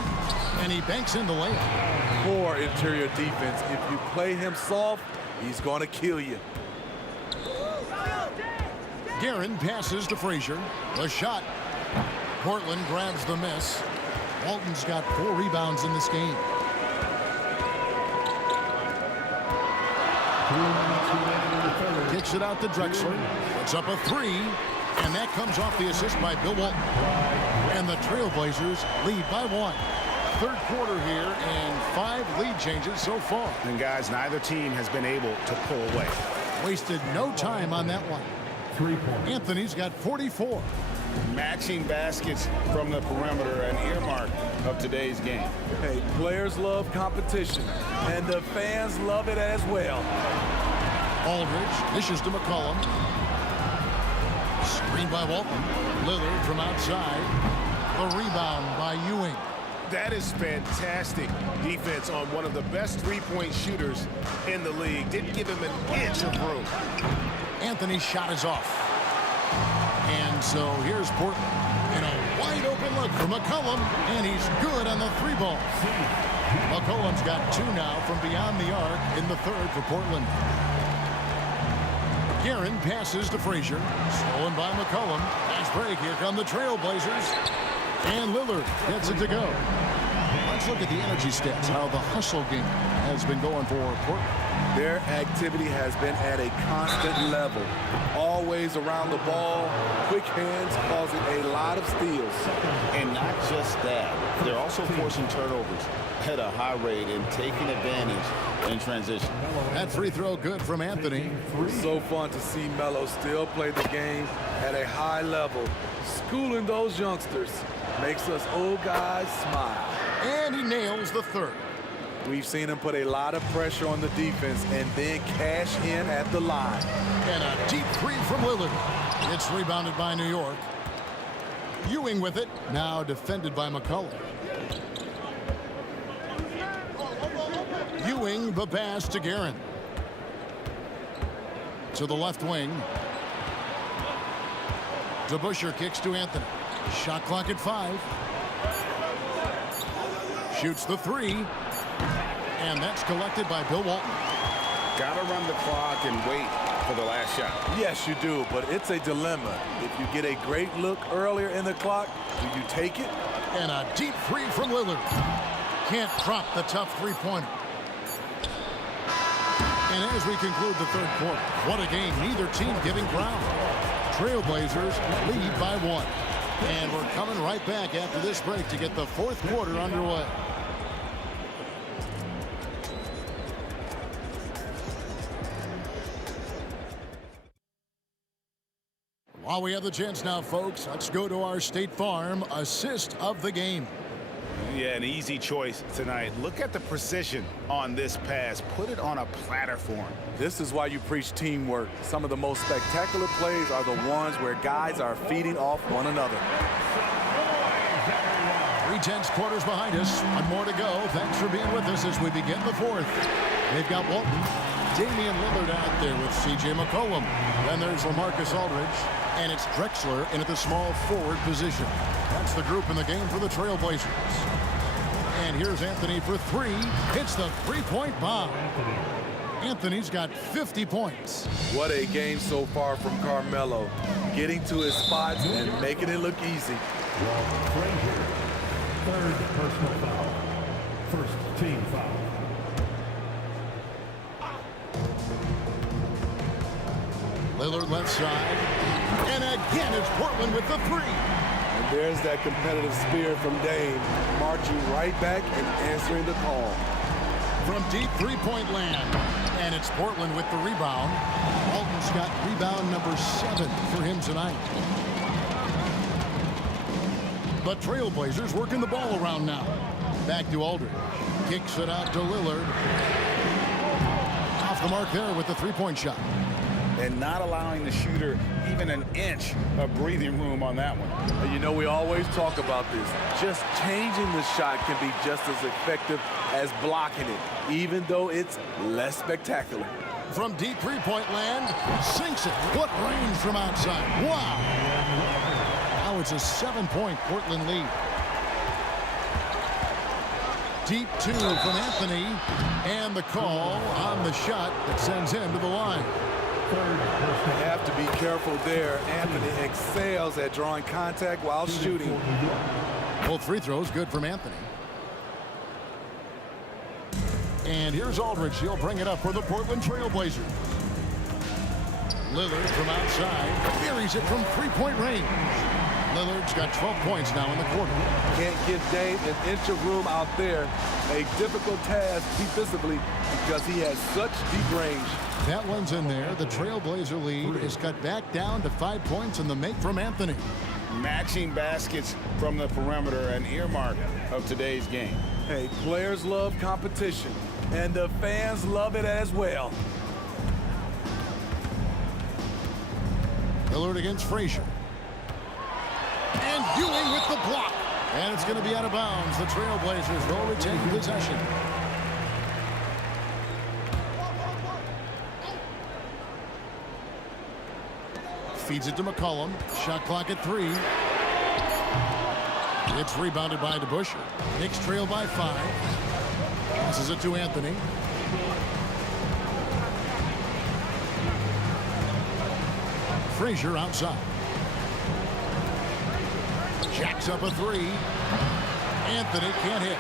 and he banks in the layup. Poor interior defense. If you play him soft, he's going to kill you. Guerin passes to Frazier. The shot. Portland grabs the miss. Walton's got 4 rebounds in this game. Kicks it out to Drexler. Puts up a 3. And that comes off the assist by Bill Walton. And the Trailblazers lead by 1. Third quarter here and 5 lead changes so far. And guys, neither team has been able to pull away. Wasted no time on that one. 3 points. Anthony's got 44. Matching baskets from the perimeter, an earmark of today's game. Hey, players love competition, and the fans love it as well. Aldridge dishes to McCollum. Screen by Walton. Lillard from outside. The rebound by Ewing. That is fantastic defense on one of the best three-point shooters in the league. Didn't give him an inch of room. Anthony's shot is off. And so here's Portland in a wide open look for McCollum, and he's good on the 3 ball. McCollum's got 2 now from beyond the arc in the third for Portland. Guerin passes to Frazier. Stolen by McCollum. Nice break. Here come the Trailblazers. And Lillard gets it to go. Let's look at the energy stats, how the hustle game has been going for Portland. Their activity has been at a constant level. Always around the ball, quick hands causing a lot of steals. And not just that, they're also forcing turnovers at a high rate and taking advantage in transition. That free throw good from Anthony. So fun to see Melo still play the game at a high level. Schooling those youngsters makes us old guys smile. And he nails the third. We've seen him put a lot of pressure on the defense and then cash in at the line. And a deep 3 from Lillard. It's rebounded by New York. Ewing with it, now defended by McCollum. Ewing the pass to Guerin. To the left wing. DeBusschere kicks to Anthony. Shot clock at 5. Shoots the 3. And that's collected by Bill Walton. Got to run the clock and wait for the last shot. Yes, you do, but it's a dilemma. If you get a great look earlier in the clock, do you take it? And a deep 3 from Lillard. Can't drop the tough 3-pointer. And as we conclude the third quarter, what a game. Neither team giving ground. Trailblazers lead by 1. And we're coming right back after this break to get the fourth quarter underway. While we have the chance now, folks, let's go to our State Farm assist of the game. Yeah, an easy choice tonight. Look at the precision on this pass. Put it on a platter for him. This is why you preach teamwork. Some of the most spectacular plays are the ones where guys are feeding off one another. 3/10 quarters behind us. One more to go. Thanks for being with us as we begin the fourth. They've got Walton, Damian Lillard out there with C.J. McCollum. Then there's LaMarcus Aldridge, And it's Drexler in at the small forward position. That's the group in the game for the Trailblazers. And here's Anthony for three. Hits the three-point bomb. Anthony's got 50 points. What a game so far from Carmelo. Getting to his spots and making it look easy. Frazier, third personal foul. First team foul. Lillard left side. And again, it's Portland with the three. And there's that competitive spirit from Dame, marching right back and answering the call. From deep three-point land. And it's Portland with the rebound. Walton's got rebound number 7 for him tonight. The Trailblazers working the ball around now. Back to Aldridge. Kicks it out to Lillard. Off the mark there with the three-point shot. And not allowing the shooter even an inch of breathing room on that one. And you know, we always talk about this. Just changing the shot can be just as effective as blocking it, even though it's less spectacular. From deep three-point land, sinks it. What range from outside. Wow. Now it's a 7-point Portland lead. Deep two from Anthony. And the call on the shot that sends him to the line. You have to be careful there. Anthony excels at drawing contact while shooting. Both free throws good from Anthony. And here's Aldridge. He'll bring it up for the Portland Trailblazers. Lillard from outside. Buries it from three-point range. Lillard's got 12 points now in the quarter. Can't give Dame an inch of room out there. A difficult task defensively because he has such deep range. That one's in there. The Trailblazer lead is cut back down to 5 points in the make from Anthony. Matching baskets from the perimeter, an earmark of today's game. Hey, players love competition, and the fans love it as well. Lillard against Frazier. And Ewing with the block. And it's going to be out of bounds. The Trailblazers will retain possession. Feeds it to McCollum. Shot clock at 3. It's rebounded by DeBusschere. Knicks trail by 5. Passes it to Anthony. Frazier outside. Jacks up a 3. Anthony can't hit.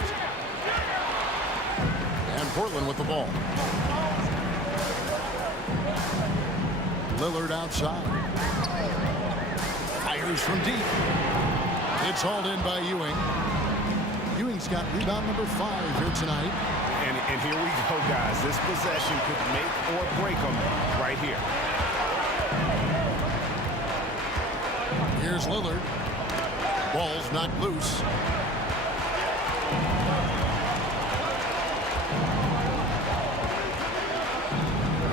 And Portland with the ball. Lillard outside. Fires from deep. It's hauled in by Ewing. Ewing's got rebound number 5 here tonight. And here we go, guys. This possession could make or break them right here. Here's Lillard. Ball's knocked loose.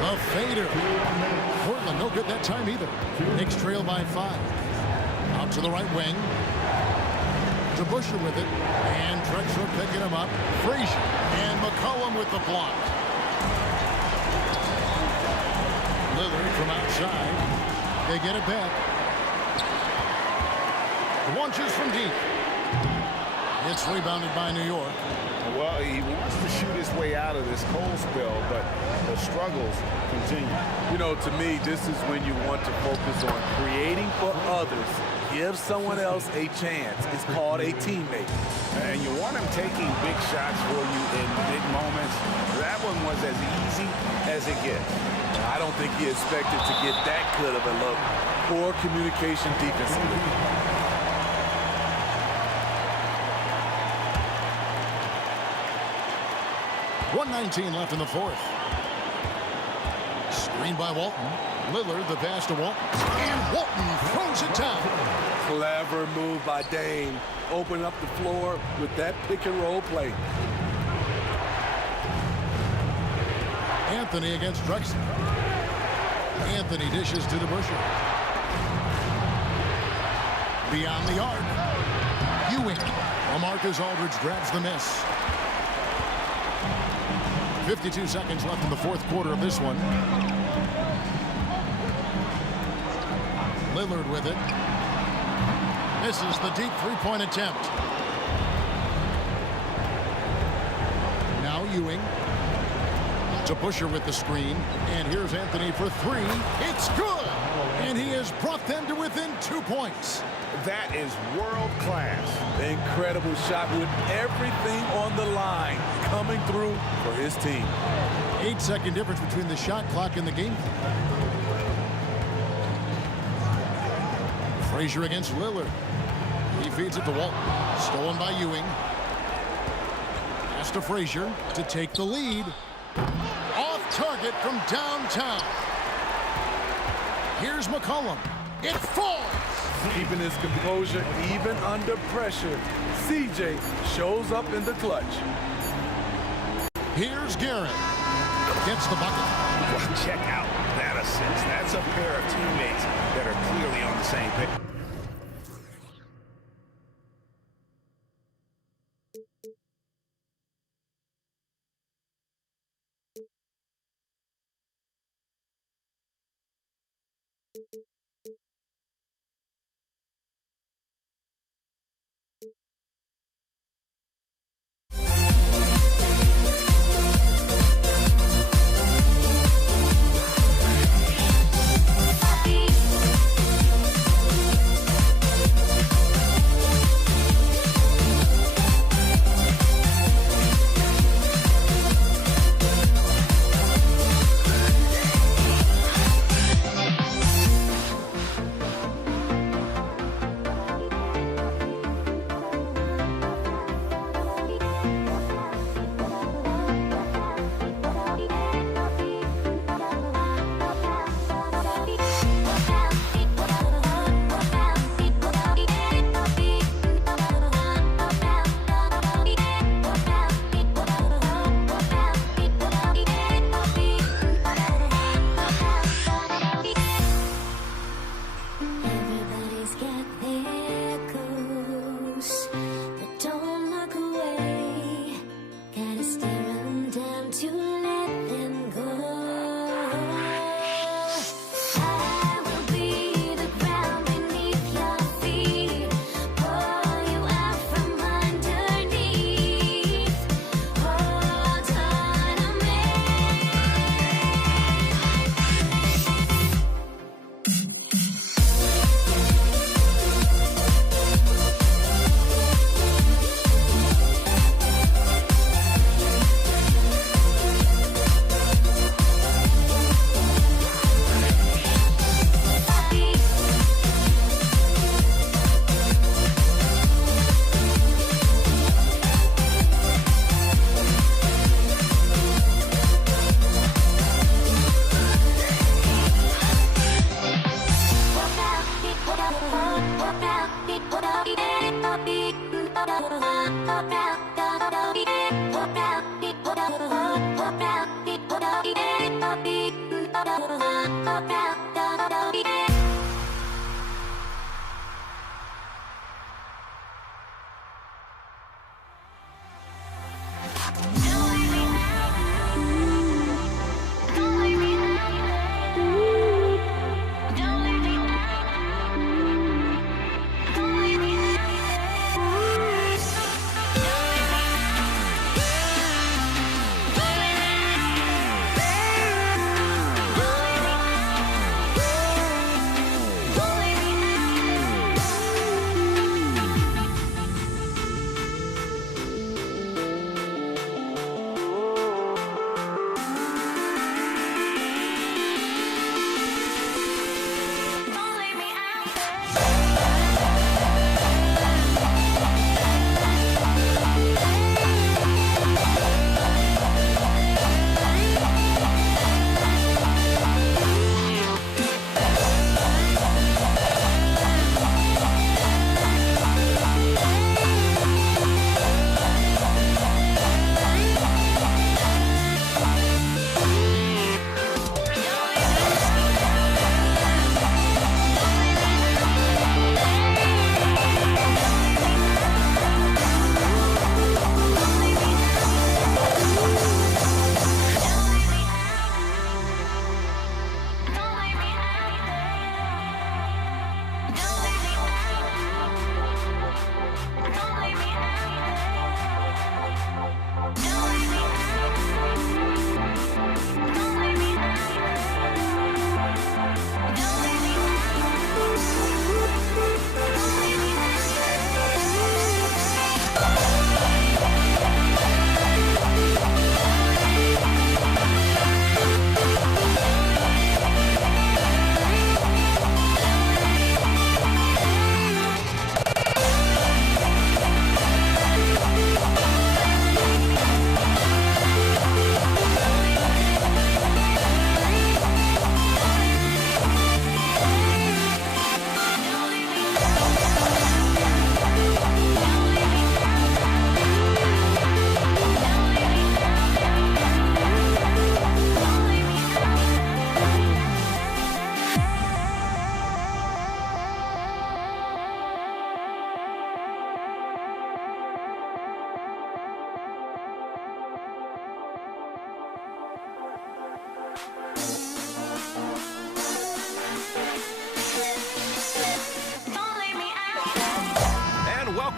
A fader. Portland no good that time either. Knicks trail by 5. Out to the right wing. DeBusschere with it. And Drexler picking him up. Frazier. And McCollum with the block. Lillard from outside. They get it back. Launches from deep. It's rebounded by New York. Well, he wants to shoot his way out of this cold spell, but the struggles continue. You know, to me, this is when you want to focus on creating for others. Give someone else a chance. It's called a teammate. And you want him taking big shots for you in big moments. That one was as easy as it gets. I don't think he expected to get that good of a look. Poor communication defensively. 1:19 left in the fourth. Screen by Walton. Lillard, the pass to Walton. And Walton throws it down. Clever move by Dame. Open up the floor with that pick and roll play. Anthony against Drexler. Anthony dishes to DeBusschere. Beyond the arc. Ewing. LaMarcus Aldridge grabs the miss. 52 seconds left in the fourth quarter of this one. Lillard with it. Misses the deep three-point attempt. Now Ewing. To Busher with the screen. And here's Anthony for three. It's good! And he has brought them to within 2 points. That is world class. Incredible shot with everything on the line coming through for his team. 8-second difference between the shot clock and the game clock. Frazier against Lillard. He feeds it to Walton. Stolen by Ewing. Pass to Frazier to take the lead. Off target from downtown. Here's McCollum. It falls. Keeping his composure even under pressure. CJ shows up in the clutch. Here's Garrett. Gets the bucket. Well, check out that assist. That's a pair of teammates that are clearly on the same page.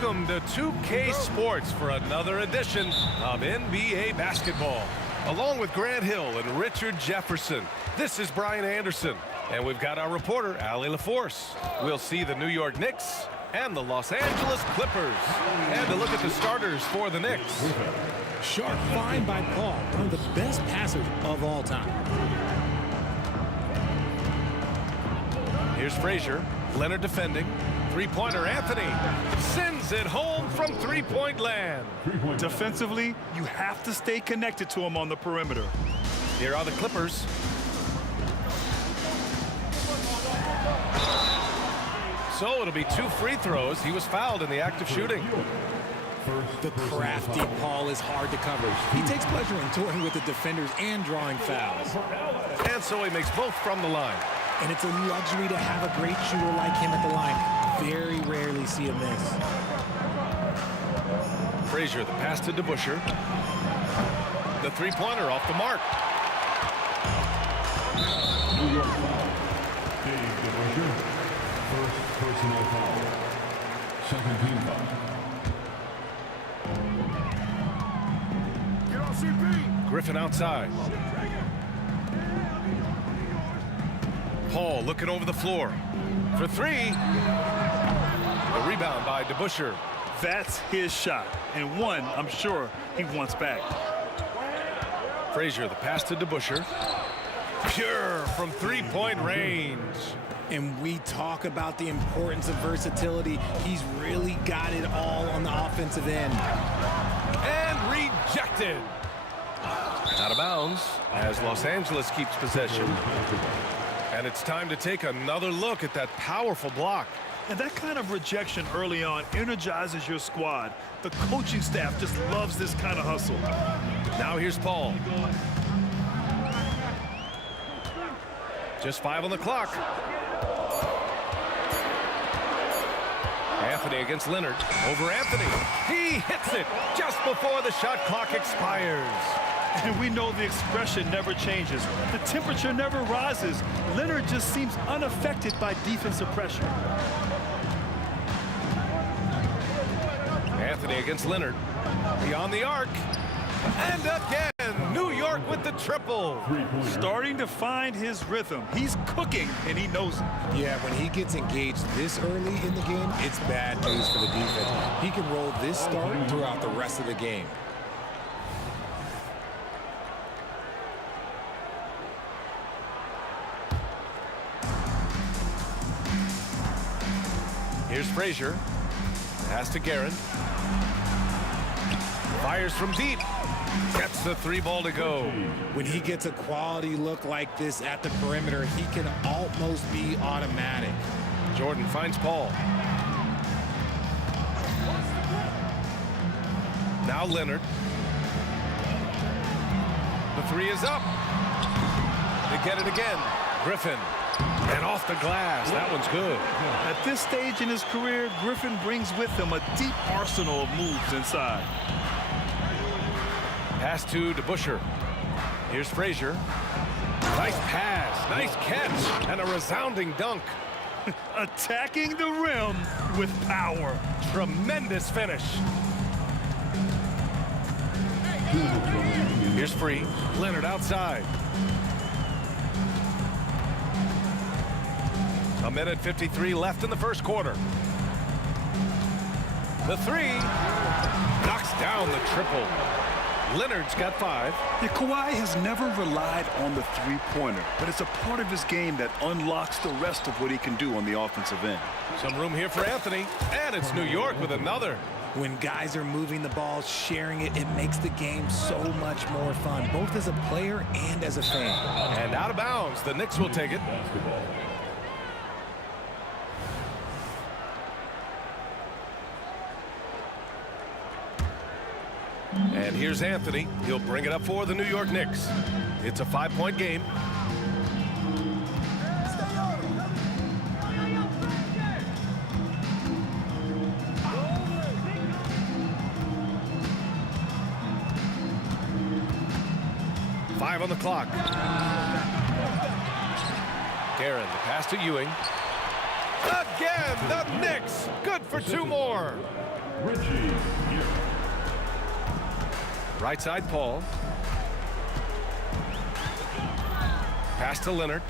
Welcome to 2K Sports for another edition of NBA basketball. Along with Grant Hill and Richard Jefferson, this is Brian Anderson. And we've got our reporter, Allie LaForce. We'll see the New York Knicks and the Los Angeles Clippers. And to look at the starters for the Knicks. Sharp find by Paul, one of the best passers of all time. Here's Frazier. Leonard defending. Three-pointer, Anthony sends it home from three-point land. Defensively, you have to stay connected to him on the perimeter. Here are the Clippers. So it'll be 2 free throws. He was fouled in the act of shooting. The crafty Paul is hard to cover. He takes pleasure in toying with the defenders and drawing fouls. And so he makes both from the line. And it's a luxury to have a great shooter like him at the line. Very rarely see him miss. Frazier, the pass to DeBusschere. The three-pointer off the mark. New York foul. Dave DeBusschere. First personal foul. Second team foul. Get on CP. Griffin outside. Paul looking over the floor for three. The rebound by DeBusschere. That's his shot, and one I'm sure he wants back. Frazier, the pass to DeBusschere. Pure from three-point range. And we talk about the importance of versatility. He's really got it all on the offensive end. And rejected. Out of bounds as Los Angeles keeps possession. And it's time to take another look at that powerful block. And that kind of rejection early on energizes your squad. The coaching staff just loves this kind of hustle. Now here's Paul. Just 5 on the clock. Anthony against Leonard. Over Anthony. He hits it just before the shot clock expires. And we know the expression never changes. The temperature never rises. Leonard just seems unaffected by defensive pressure. Anthony against Leonard. Beyond the arc. And again, New York with the triple. Starting to find his rhythm. He's cooking, and he knows it. Yeah, when he gets engaged this early in the game, it's bad news for the defense. He can roll this start throughout the rest of the game. Here's Frazier. Pass to Guerin. Fires from deep. Gets the 3 ball to go. When he gets a quality look like this at the perimeter, he can almost be automatic. Jordan finds Paul. Now Leonard. The 3 is up. They get it again. Griffin. And off the glass. That one's good. At this stage in his career, Griffin brings with him a deep arsenal of moves inside. Pass to DeBusschere. Here's Frazier. Nice pass. Nice catch. And a resounding dunk. Attacking the rim with power. Tremendous finish. Here's Free. Leonard outside. A minute 53 left in the first quarter. The 3 knocks down the triple. Leonard's got 5. Yeah, Kawhi has never relied on the three-pointer, but it's a part of his game that unlocks the rest of what he can do on the offensive end. Some room here for Anthony, and it's New York with another. When guys are moving the ball, sharing it, it makes the game so much more fun, both as a player and as a fan. And out of bounds, the Knicks will take it. And here's Anthony. He'll bring it up for the New York Knicks. It's a 5-point game. Five on the clock. Guerin, the pass to Ewing. Again, the Knicks. Good for 2 more. Reggie Gill. Right side, Paul. Pass to Leonard.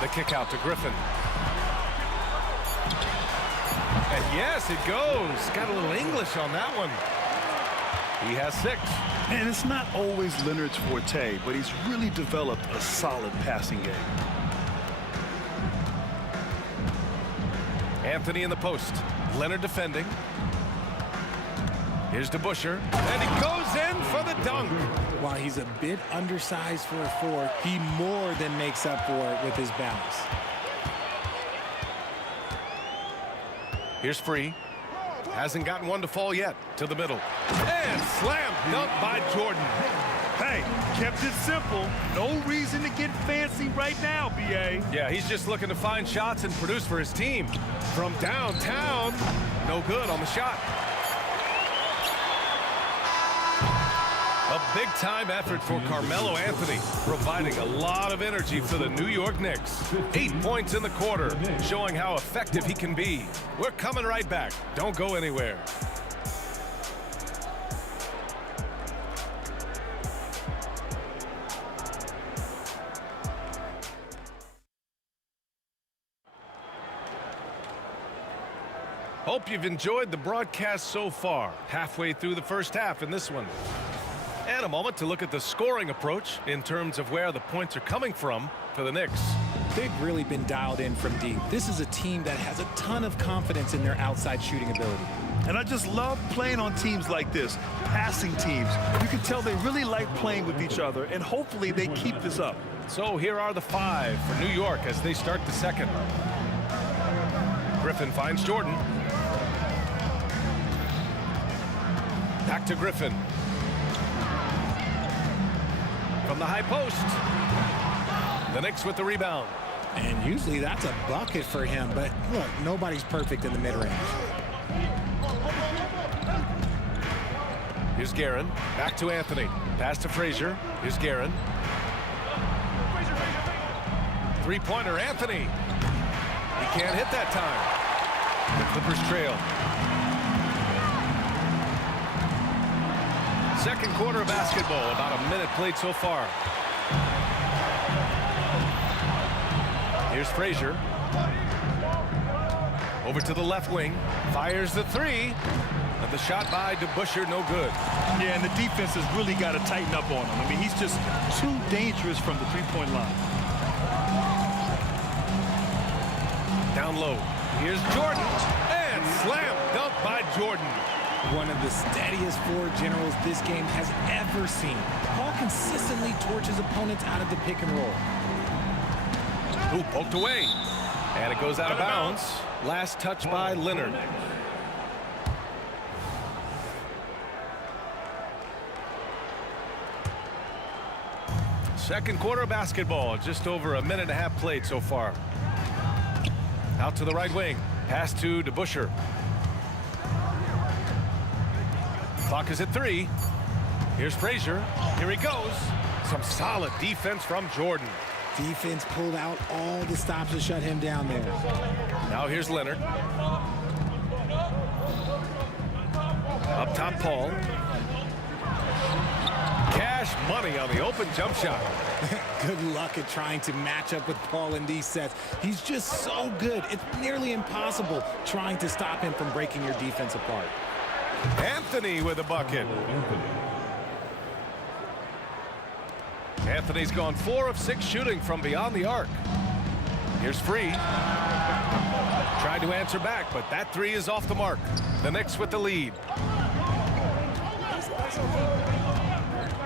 The kick out to Griffin. And yes, it goes. Got a little English on that one. He has 6. And it's not always Leonard's forte, but he's really developed a solid passing game. Anthony in the post. Leonard defending. Here's DeBusschere. And he goes in for the dunk. While he's a bit undersized for a 4, he more than makes up for it with his balance. Here's Free. Hasn't gotten one to fall yet. To the middle. And slam dunk by Jordan. Hey, kept it simple. No reason to get fancy right now, B.A. Yeah, he's just looking to find shots and produce for his team. From downtown, no good on the shot. A big-time effort for Carmelo Anthony, providing a lot of energy for the New York Knicks. 8 points in the quarter, showing how effective he can be. We're coming right back. Don't go anywhere. Hope you've enjoyed the broadcast so far. Halfway through the first half in this one. And a moment to look at the scoring approach in terms of where the points are coming from for the Knicks. They've really been dialed in from deep. This is a team that has a ton of confidence in their outside shooting ability. And I just love playing on teams like this, passing teams. You can tell they really like playing with each other, and hopefully they keep this up. So here are the 5 for New York as they start the second. Griffin finds Jordan. Back to Griffin. From the high post. The Knicks with the rebound. And usually that's a bucket for him, but look, nobody's perfect in the mid-range. Here's Guerin. Back to Anthony. Pass to Frazier. Here's Guerin. Three-pointer, Anthony. He can't hit that time. The Clippers trail. Second quarter of basketball, about a minute played so far. Here's Frazier. Over to the left wing. Fires the 3. And the shot by DeBusschere, no good. Yeah, and the defense has really got to tighten up on him. I mean, he's just too dangerous from the three-point line. Down low. Here's Jordan. And slam dunk by Jordan. One of the steadiest floor generals this game has ever seen. Paul consistently torches opponents out of the pick and roll. Ooh, poked away. And it goes out of bounds. Last touch by Leonard. Second quarter of basketball. Just over a minute and a half played so far. Out to the right wing. Pass to DeBusschere. Clock is at 3. Here's Frazier. Here he goes. Some solid defense from Jordan. Defense pulled out all the stops to shut him down there. Now here's Leonard. Up top, Paul. Cash money on the open jump shot. Good luck at trying to match up with Paul in these sets. He's just so good. It's nearly impossible trying to stop him from breaking your defense apart. Anthony with a bucket. Anthony's gone 4 of 6 shooting from beyond the arc. Here's Free. Tried to answer back, but that 3 is off the mark. The Knicks with the lead.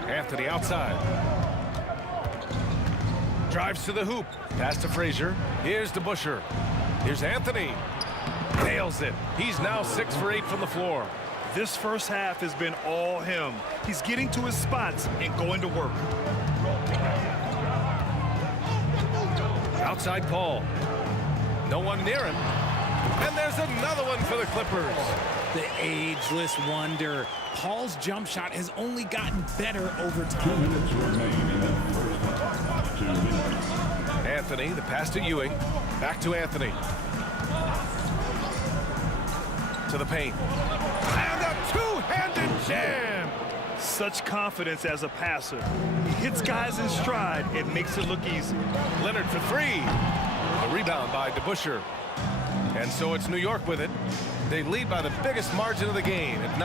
Anthony outside. Drives to the hoop. Pass to Frazier. Here's DeBusschere. Here's Anthony. Nails it. He's now 6 for 8 from the floor. This first half has been all him. He's getting to his spots and going to work. Outside Paul. No one near him. And there's another one for the Clippers. The ageless wonder. Paul's jump shot has only gotten better over time. 2 minutes remain in the first half. 2 minutes. Anthony. The pass to Ewing. Back to Anthony. To the paint. And a two-handed jam. Such confidence as a passer. He hits guys in stride. It makes it look easy. Leonard for three. A rebound by DeBusschere. And so it's New York with it. They lead by the biggest margin of the game at 9.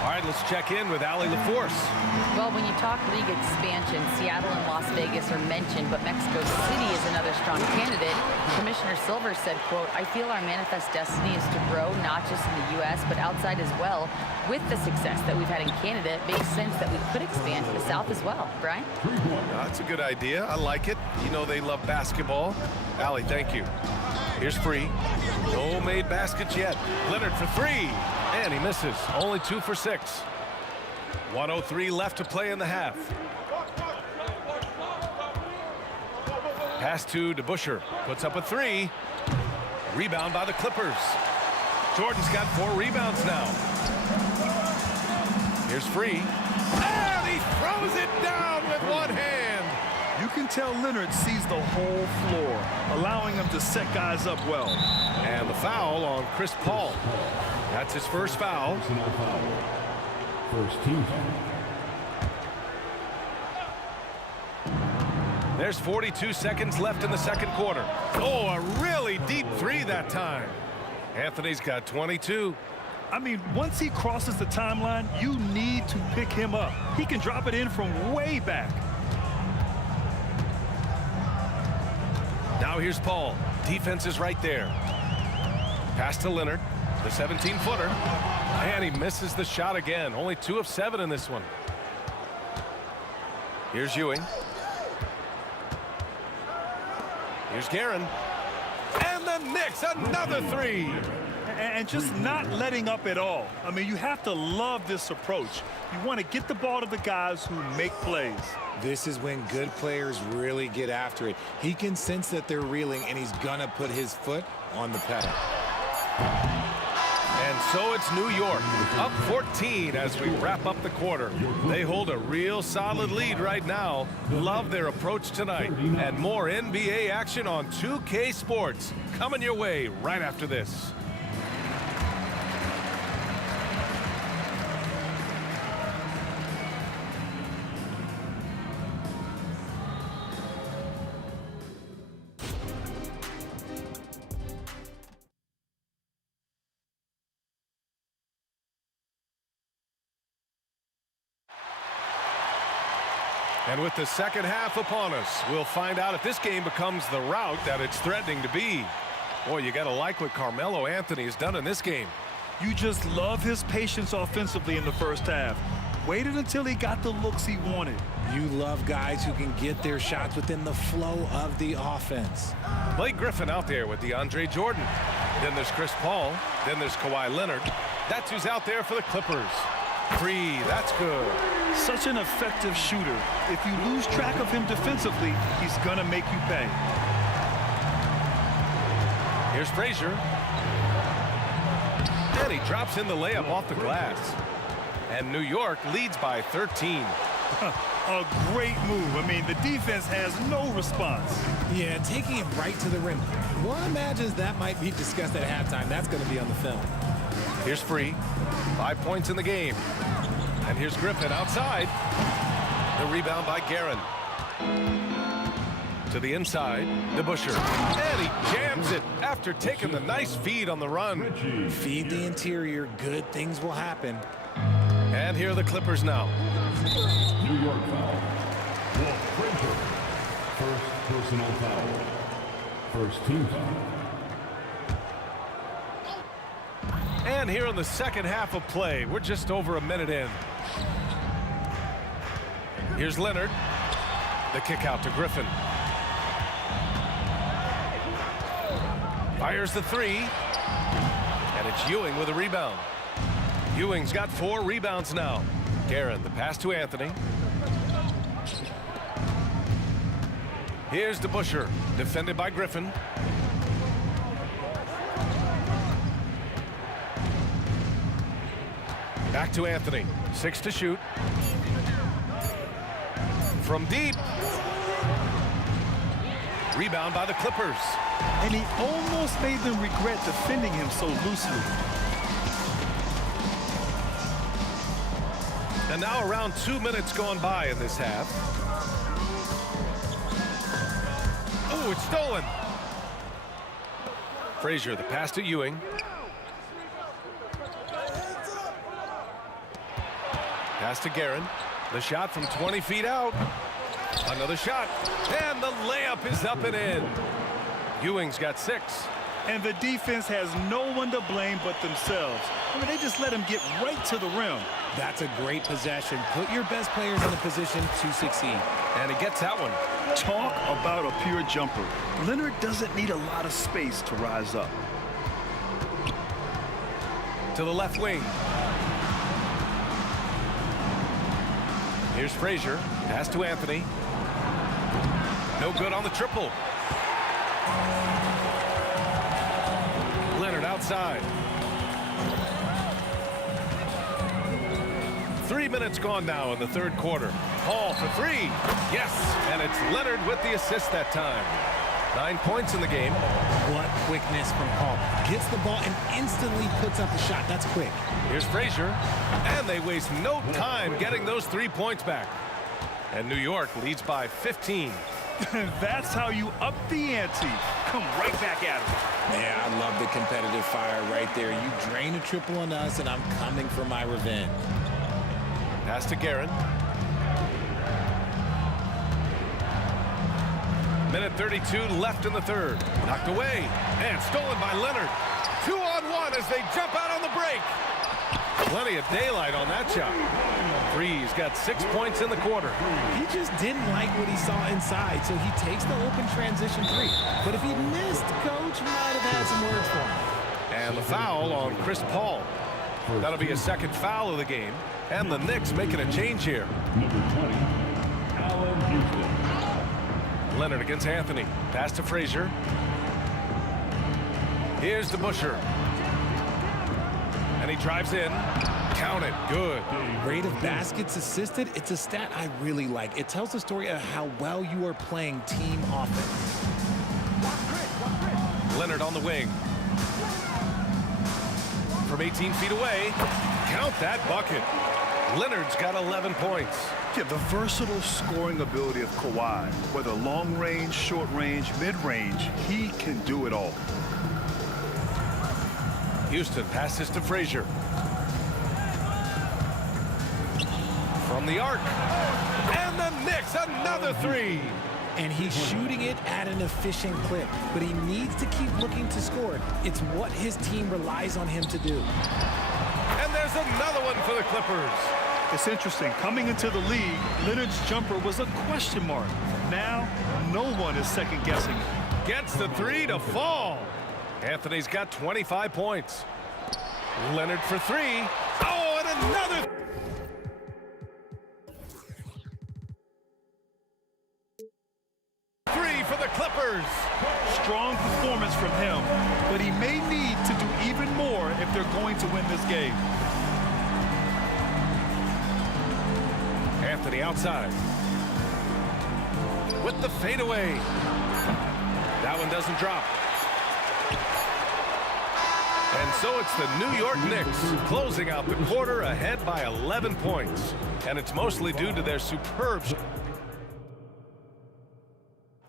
All right, let's check in with Allie LaForce. Well, when you talk league expansion, Seattle and Las Vegas are mentioned, but Mexico City is another strong candidate. Commissioner Silver said, quote, "I feel our manifest destiny is to grow not just in the U.S., but outside as well. With the success that we've had in Canada, it makes sense that we could expand to the South as well." Brian? That's a good idea. I like it. You know they love basketball. Allie, thank you. Here's Free. No made baskets yet. Leonard for three. And he misses. Only 2 for 6. 1:03 left to play in the half. Pass to DeBusschere. Puts up a three. Rebound by the Clippers. Jordan's got 4 rebounds now. Here's Free. And he throws it down with one hand. You can tell Leonard sees the whole floor, allowing him to set guys up well. And the foul on Chris Paul. That's his first foul. First team foul. There's 42 seconds left in the second quarter. Oh, a really deep three that time. Anthony's got 22. I mean, once he crosses the timeline, you need to pick him up. He can drop it in from way back. Now here's Paul. Defense is right there. Pass to Leonard, the 17-footer. And he misses the shot again. Only 2 of 7 in this one. Here's Ewing. Here's Guerin. And the Knicks, another three. And just not letting up at all. I mean, you have to love this approach. You want to get the ball to the guys who make plays. This is when good players really get after it. He can sense that they're reeling, and he's gonna put his foot on the pedal. And so it's New York, up 14 as we wrap up the quarter. They hold a real solid lead right now. Love their approach tonight. And more NBA action on 2K Sports coming your way right after this. And with the second half upon us, we'll find out if this game becomes the rout that it's threatening to be. Boy, you got to like what Carmelo Anthony has done in this game. You just love his patience offensively in the first half. Waited until he got the looks he wanted. You love guys who can get their shots within the flow of the offense. Blake Griffin out there with DeAndre Jordan. Then there's Chris Paul. Then there's Kawhi Leonard. That's who's out there for the Clippers. Free, that's good. Such an effective shooter. If you lose track of him defensively, he's gonna make you pay. Here's Frazier. And he drops in the layup off the glass. And New York leads by 13. A great move. I mean, the defense has no response. Yeah, taking it right to the rim. One imagines that might be discussed at halftime. That's going to be on the film. Here's Free. 5 points in the game. And here's Griffin outside. The rebound by Guerin. To the inside, DeBusschere. And he jams it after taking the nice feed on the run. Feed the interior. Good things will happen. And here are the Clippers now. New York foul. Walt Frazier. First personal foul. First team foul. And here in the second half of play, we're just over a minute in. Here's Leonard. The kick out to Griffin. Fires the three. And it's Ewing with a rebound. Ewing's got 4 rebounds now. Guerin, the pass to Anthony. Here's DeBusschere, defended by Griffin. Back to Anthony. 6 to shoot. From deep. Rebound by the Clippers. And he almost made them regret defending him so loosely. And now around 2 minutes gone by in this half. Oh, it's stolen. Frazier, the pass to Ewing. Pass to Guerin. The shot from 20 feet out. Another shot. And the layup is up and in. Ewing's got 6. And the defense has no one to blame but themselves. I mean, they just let him get right to the rim. That's a great possession. Put your best players in a position to succeed. And he gets that one. Talk about a pure jumper. Leonard doesn't need a lot of space to rise up. To the left wing. Here's Frazier. Pass to Anthony. No good on the triple. Leonard outside. 3 minutes gone now in the third quarter. Hall for 3. Yes, and it's Leonard with the assist that time. 9 points in the game. What quickness from Hall. Gets the ball and instantly puts up the shot. That's quick. Here's Frazier. And they waste no time getting those 3 points back. And New York leads by 15. That's how you up the ante. Come right back at him. Yeah, I love the competitive fire right there. You drain a triple on us, and I'm coming for my revenge. Pass to Guerin. Minute 32 left in the third. Knocked away and stolen by Leonard. 2-on-1 as they jump out on the break. Plenty of daylight on that shot. Freeze got 6 points in the quarter. He just didn't like what he saw inside, so he takes the open transition 3. But if he missed, Coach might have had some words for him. And the foul on Chris Paul. That'll be a second foul of the game. And the Knicks making a change here. Number 20, Allen Houston. Leonard against Anthony. Pass to Frazier. Here's to Busher. And he drives in. Count it. Good. Rate of baskets assisted. It's a stat I really like. It tells the story of how well you are playing team offense. Leonard on the wing. From 18 feet away. Count that bucket. Leonard's got 11 points. Yeah, the versatile scoring ability of Kawhi, whether long range, short range, mid range, he can do it all. Houston passes to Frazier. From the arc. And the Knicks, another 3. And he's shooting it at an efficient clip, but he needs to keep looking to score. It's what his team relies on him to do. And there's another one for the Clippers. It's interesting. Coming into the league, Leonard's jumper was a question mark. Now, no one is second-guessing it. Gets the 3 to fall. Anthony's got 25 points. Leonard for 3. Oh, and another. For the Clippers. Strong performance from him, but he may need to do even more if they're going to win this game. Anthony outside. With the fadeaway. That one doesn't drop. And so it's the New York Knicks closing out the quarter ahead by 11 points. And it's mostly due to their superb.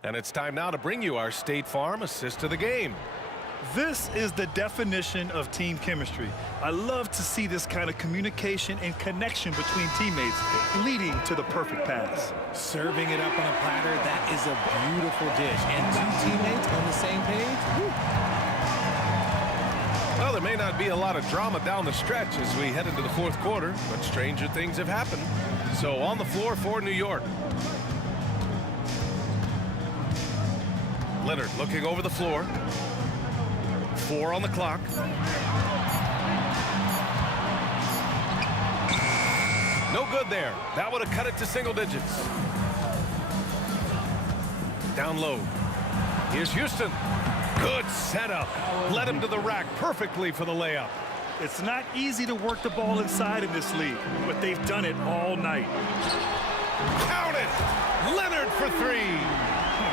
And it's time now to bring you our State Farm assist of the game. This is the definition of team chemistry. I love to see this kind of communication and connection between teammates leading to the perfect pass. Serving it up on a platter, that is a beautiful dish. And 2 teammates on the same page. Woo. Well, there may not be a lot of drama down the stretch as we head into the fourth quarter, but stranger things have happened. So on the floor for New York. Leonard looking over the floor. 4 on the clock. No good there. That would have cut it to single digits. Down low. Here's Houston. Good setup. Led him to the rack perfectly for the layup. It's not easy to work the ball inside in this league, but they've done it all night. Count it. Leonard for 3.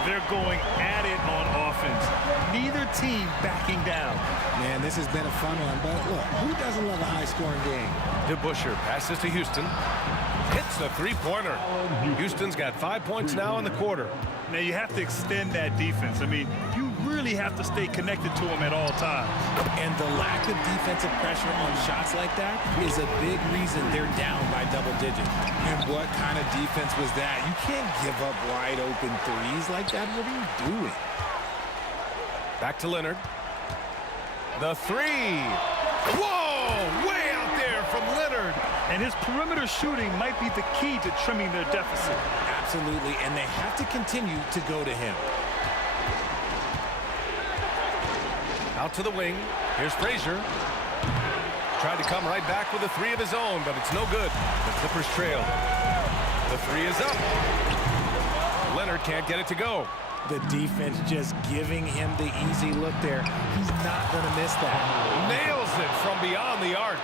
They're going at it on offense. Neither team backing down. Man, this has been a fun one, but look, who doesn't love a high-scoring game? DeBusschere passes to Houston. Hits the three-pointer. Houston's got 5 points now in the quarter. Now you have to extend that defense. I mean, you really have to stay connected to them at all times. And the lack of defensive pressure on shots like that is a big reason they're down by double digits. And what kind of defense was that? You can't give up wide open threes like that. What are you doing? Back to Leonard. The three. Whoa! Way out there from Leonard. And his perimeter shooting might be the key to trimming their deficit. Absolutely, and they have to continue to go to him. Out to the wing. Here's Frazier. Tried to come right back with a three of his own, but it's no good. The Clippers trail. The three is up. Leonard can't get it to go. The defense just giving him the easy look there. He's not going to miss that. Nails it from beyond the arc.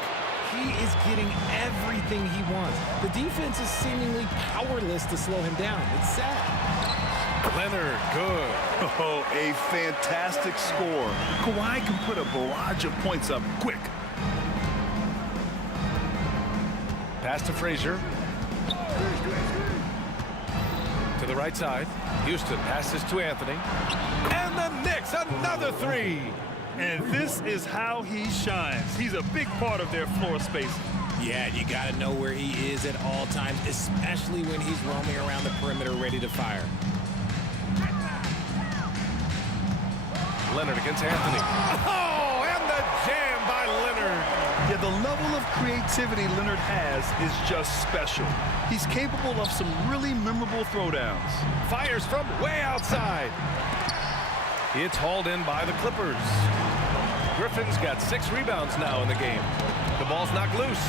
He is getting everything he wants. The defense is seemingly powerless to slow him down. It's sad. Leonard, good. Oh, a fantastic score. Kawhi can put a barrage of points up quick. Pass to Frazier. To the right side. Houston passes to Anthony. And the Knicks, another three. And this is how he shines. He's a big part of their floor space. Yeah, you got to know where he is at all times, especially when he's roaming around the perimeter ready to fire. Leonard against Anthony. Oh, and the jam by Leonard. Yeah, the level of creativity Leonard has is just special. He's capable of some really memorable throwdowns. Fires from way outside. It's hauled in by the Clippers. Griffin's got 6 rebounds now in the game. The ball's knocked loose.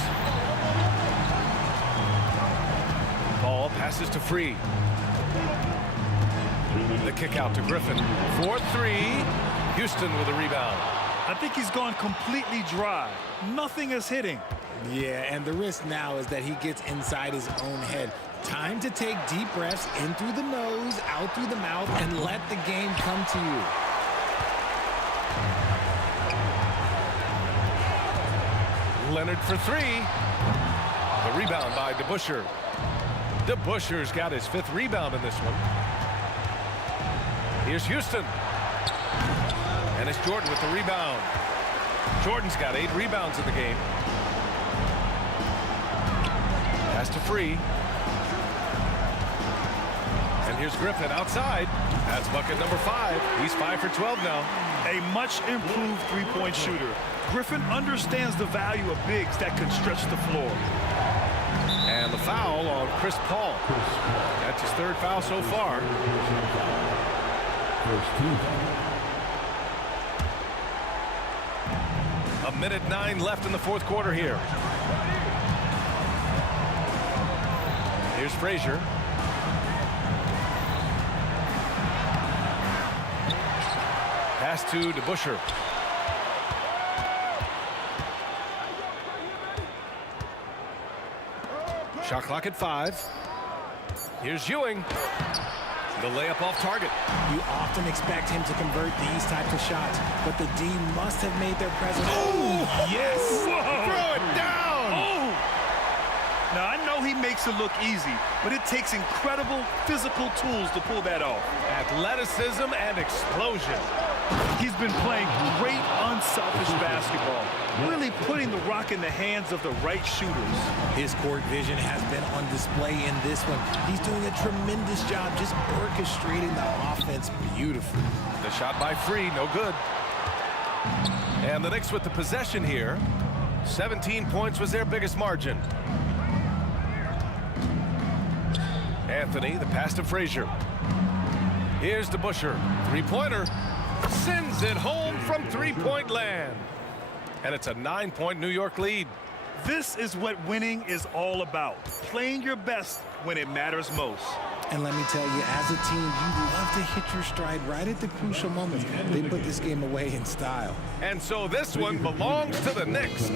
Ball passes to Free. The kick out to Griffin. 4-3. Houston with a rebound. I think he's gone completely dry. Nothing is hitting. Yeah, and the risk now is that he gets inside his own head. Time to take deep breaths in through the nose, out through the mouth, and let the game come to you. Leonard for 3. The rebound by DeBusschere. DeBusschere's got his 5th rebound in this one. Here's Houston. And it's Jordan with the rebound. Jordan's got 8 rebounds in the game. Pass to Free. And here's Griffin outside. That's bucket number 5. He's 5 for 12 now. A much improved three-point shooter. Griffin understands the value of bigs that can stretch the floor. And the foul on Chris Paul. That's his 3rd foul so far. A minute 9 left in the 4th quarter here. Here's Frazier. Pass to DeBusschere. Shot clock at 5. Here's Ewing. The layup off target. You often expect him to convert these types of shots, but the D must have made their presence. Oh, yes! Whoa. Throw it down! Oh! Now, I know he makes it look easy, but it takes incredible physical tools to pull that off. Athleticism and explosion. He's been playing great, unselfish basketball, really putting the rock in the hands of the right shooters. His court vision has been on display in this one. He's doing a tremendous job just orchestrating the offense beautifully. The shot by Free, no good. And the Knicks with the possession here. 17 points was their biggest margin. Anthony, the pass to Frazier. Here's DeBusschere. 3-pointer. Sends it home from 3-point land. And it's a 9-point New York lead. This is what winning is all about. Playing your best when it matters most. And let me tell you, as a team, you love to hit your stride right at the crucial moments. They put this game away in style. And so this one belongs to the Knicks.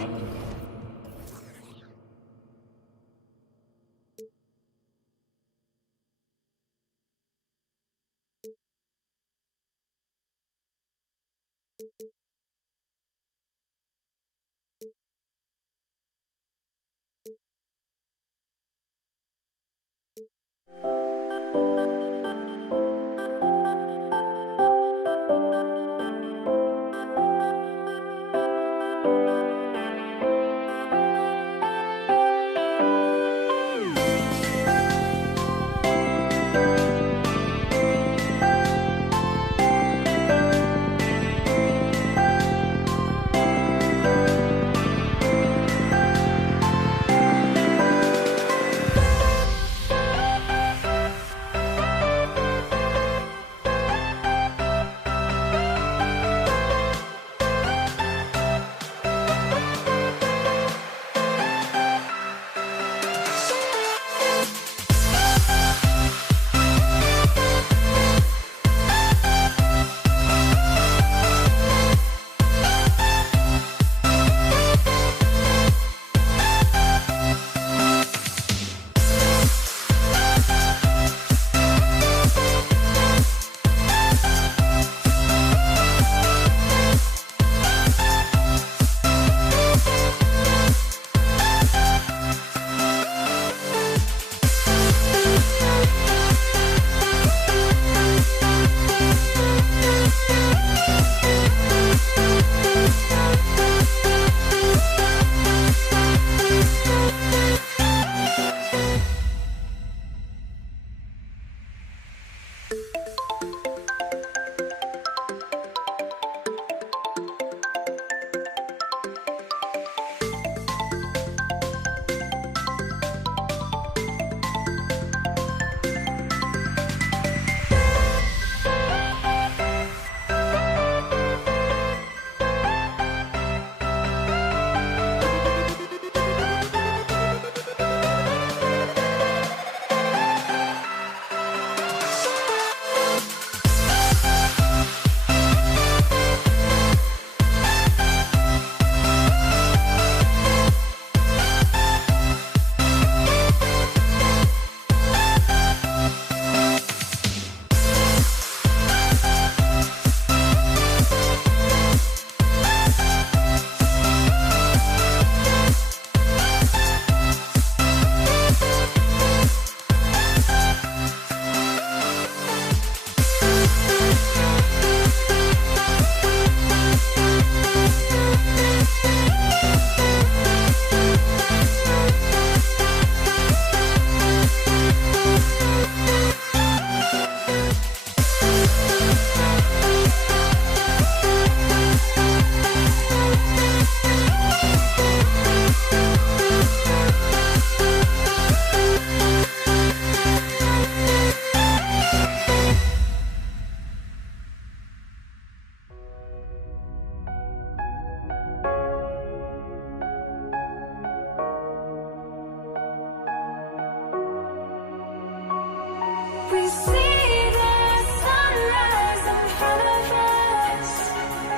see the sunrise in front of us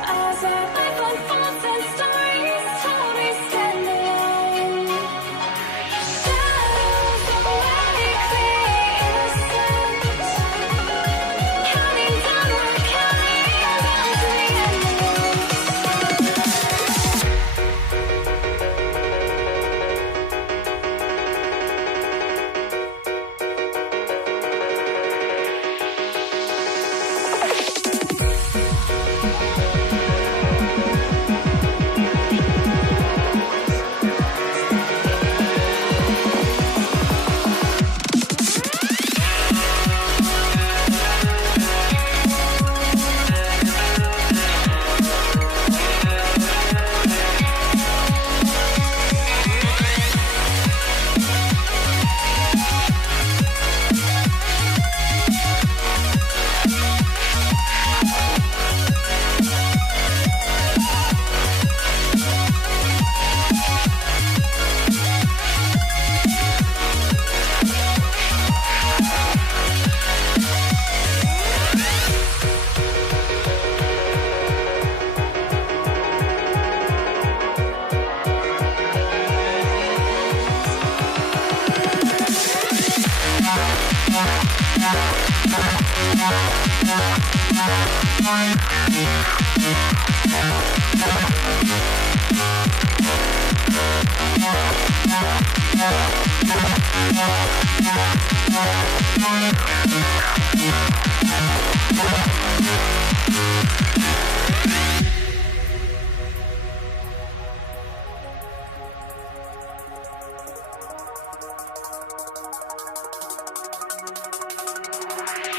as our life unfolds and stories told we stand alone. Shadows awake the innocent, counting down, we're counting down to the end.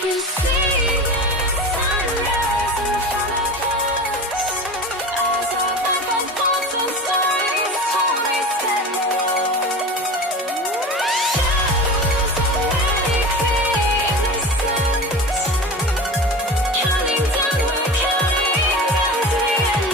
You see the sunrise in front of us as our life unfolds and stories told we stand alone. Shadows awake the innocent, counting down, we're counting down to the end.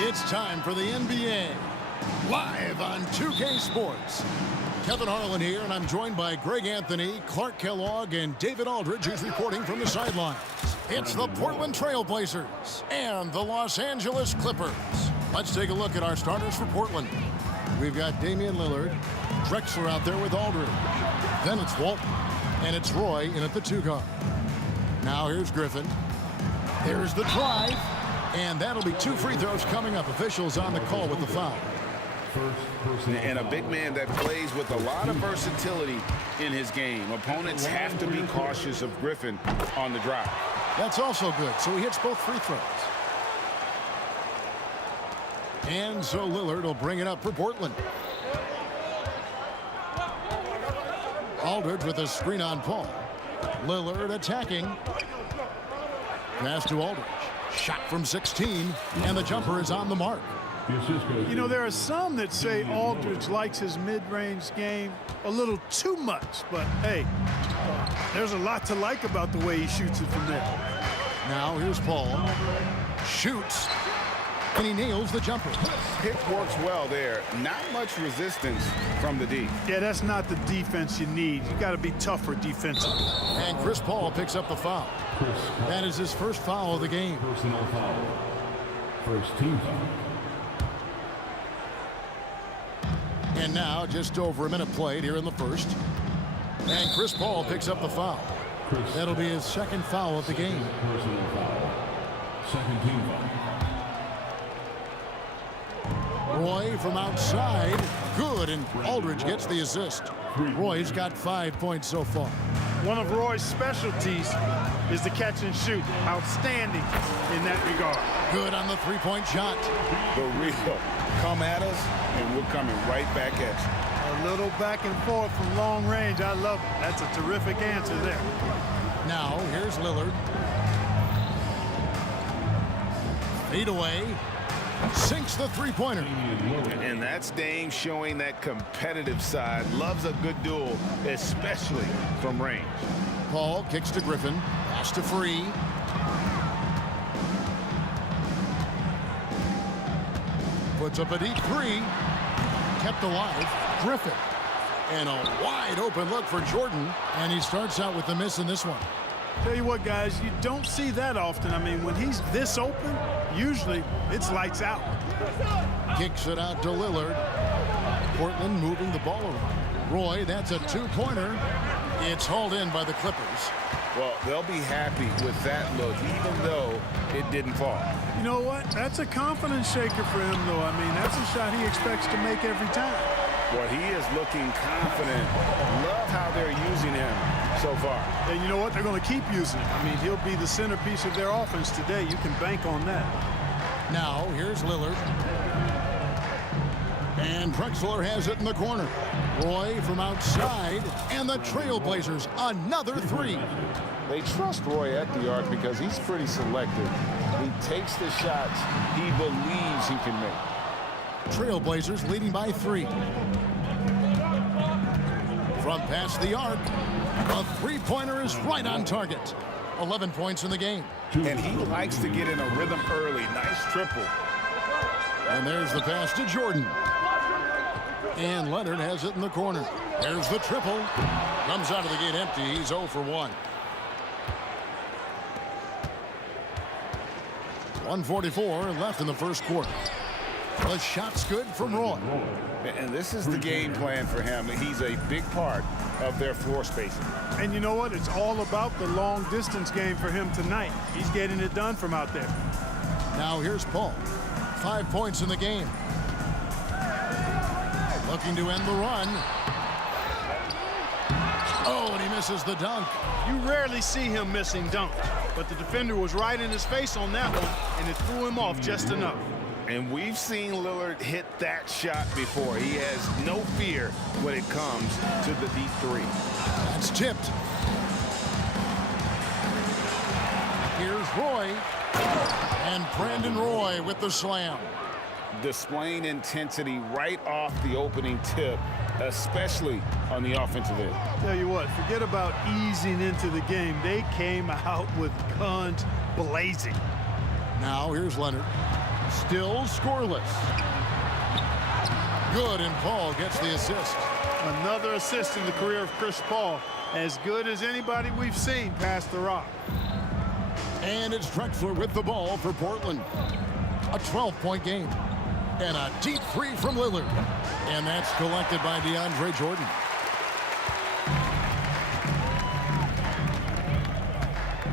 It's time for the NBA, live on 2K Sports. Kevin Harlan here, and I'm joined by Greg Anthony, Clark Kellogg, and David Aldridge, who's reporting from the sidelines. It's the Portland Trail Blazers and the Los Angeles Clippers. Let's take a look at our starters for Portland. We've got Damian Lillard, Drexler out there with Aldridge. Then it's Walton, and it's Roy in at the 2 guard. Now here's Griffin. There's the drive. And that'll be 2 free throws coming up. Officials on the call with the foul. And a big man that plays with a lot of versatility in his game. Opponents have to be cautious of Griffin on the drive. That's also good. So he hits both free throws. And so Lillard will bring it up for Portland. Aldridge with a screen on Paul. Lillard attacking. Pass to Aldridge. Shot from 16, and the jumper is on the mark. You know, there are some that say Aldridge likes his mid-range game a little too much, but hey, there's a lot to like about the way he shoots it from there. Now here's Paul. Shoots. And he nails the jumper. Pick works well there. Not much resistance from the D. Yeah, that's not the defense you need. You got to be tougher defensively. And Chris Paul picks up the foul. That is his first foul of the game. Personal foul. First team foul. And now just over a minute played here in the first. And Chris Paul picks up the foul. That'll be his second foul of the game. Personal foul. Second team foul. Roy from outside. Good, and Aldridge gets the assist. Roy's got 5 points so far. One of Roy's specialties is the catch and shoot. Outstanding in that regard. Good on the three-point shot. The real. Come at us, and we're coming right back at you. A little back and forth from long range. I love it. That's a terrific answer there. Now, here's Lillard. Fade away. Sinks the three-pointer. And that's Dame showing that competitive side. Loves a good duel, especially from range. Paul kicks to Griffin. Pass to Free. Puts up a deep three. Kept alive. Griffin. And a wide open look for Jordan. And he starts out with the miss in this one. Tell you what, guys, you don't see that often. I mean, when he's this open, usually it's lights out. Kicks it out to Lillard. Portland moving the ball around. Roy, that's a two-pointer. It's hauled in by the Clippers. Well, they'll be happy with that look, even though it didn't fall. You know what? That's a confidence shaker for him, though. I mean, that's a shot he expects to make every time. Well, he is looking confident. Love how they're using him so far. And you know what? They're going to keep using him. I mean, he'll be the centerpiece of their offense today. You can bank on that. Now, here's Lillard. And Drexler has it in the corner. Roy from outside, and the Trailblazers, another three. They trust Roy at the arc because he's pretty selective. He takes the shots he believes he can make. Trailblazers leading by 3. From past the arc, a three-pointer is right on target. 11 points in the game. And he likes to get in a rhythm early. Nice triple. And there's the pass to Jordan. And Leonard has it in the corner. There's the triple. Comes out of the gate empty. He's 0 for 1. 1:44 left in the first quarter. The shot's good from Roy. And this is the game plan for him. He's a big part of their floor spacing. And you know what? It's all about the long distance game for him tonight. He's getting it done from out there. Now here's Paul. 5 points in the game. Looking to end the run. Oh, and he misses the dunk. You rarely see him missing dunks, but the defender was right in his face on that one, and it threw him off just enough. And we've seen Lillard hit that shot before. He has no fear when it comes to the deep three. It's tipped. Here's Roy. And Brandon Roy with the slam. Displaying intensity right off the opening tip, especially on the offensive end. Tell you what, forget about easing into the game. They came out with guns blazing. Now here's Leonard. Still scoreless. Good, and Paul gets the assist. Another assist in the career of Chris Paul. As good as anybody we've seen past the rock. And it's Drexler with the ball for Portland. A 12-point game. And a deep three from Lillard. And that's collected by DeAndre Jordan.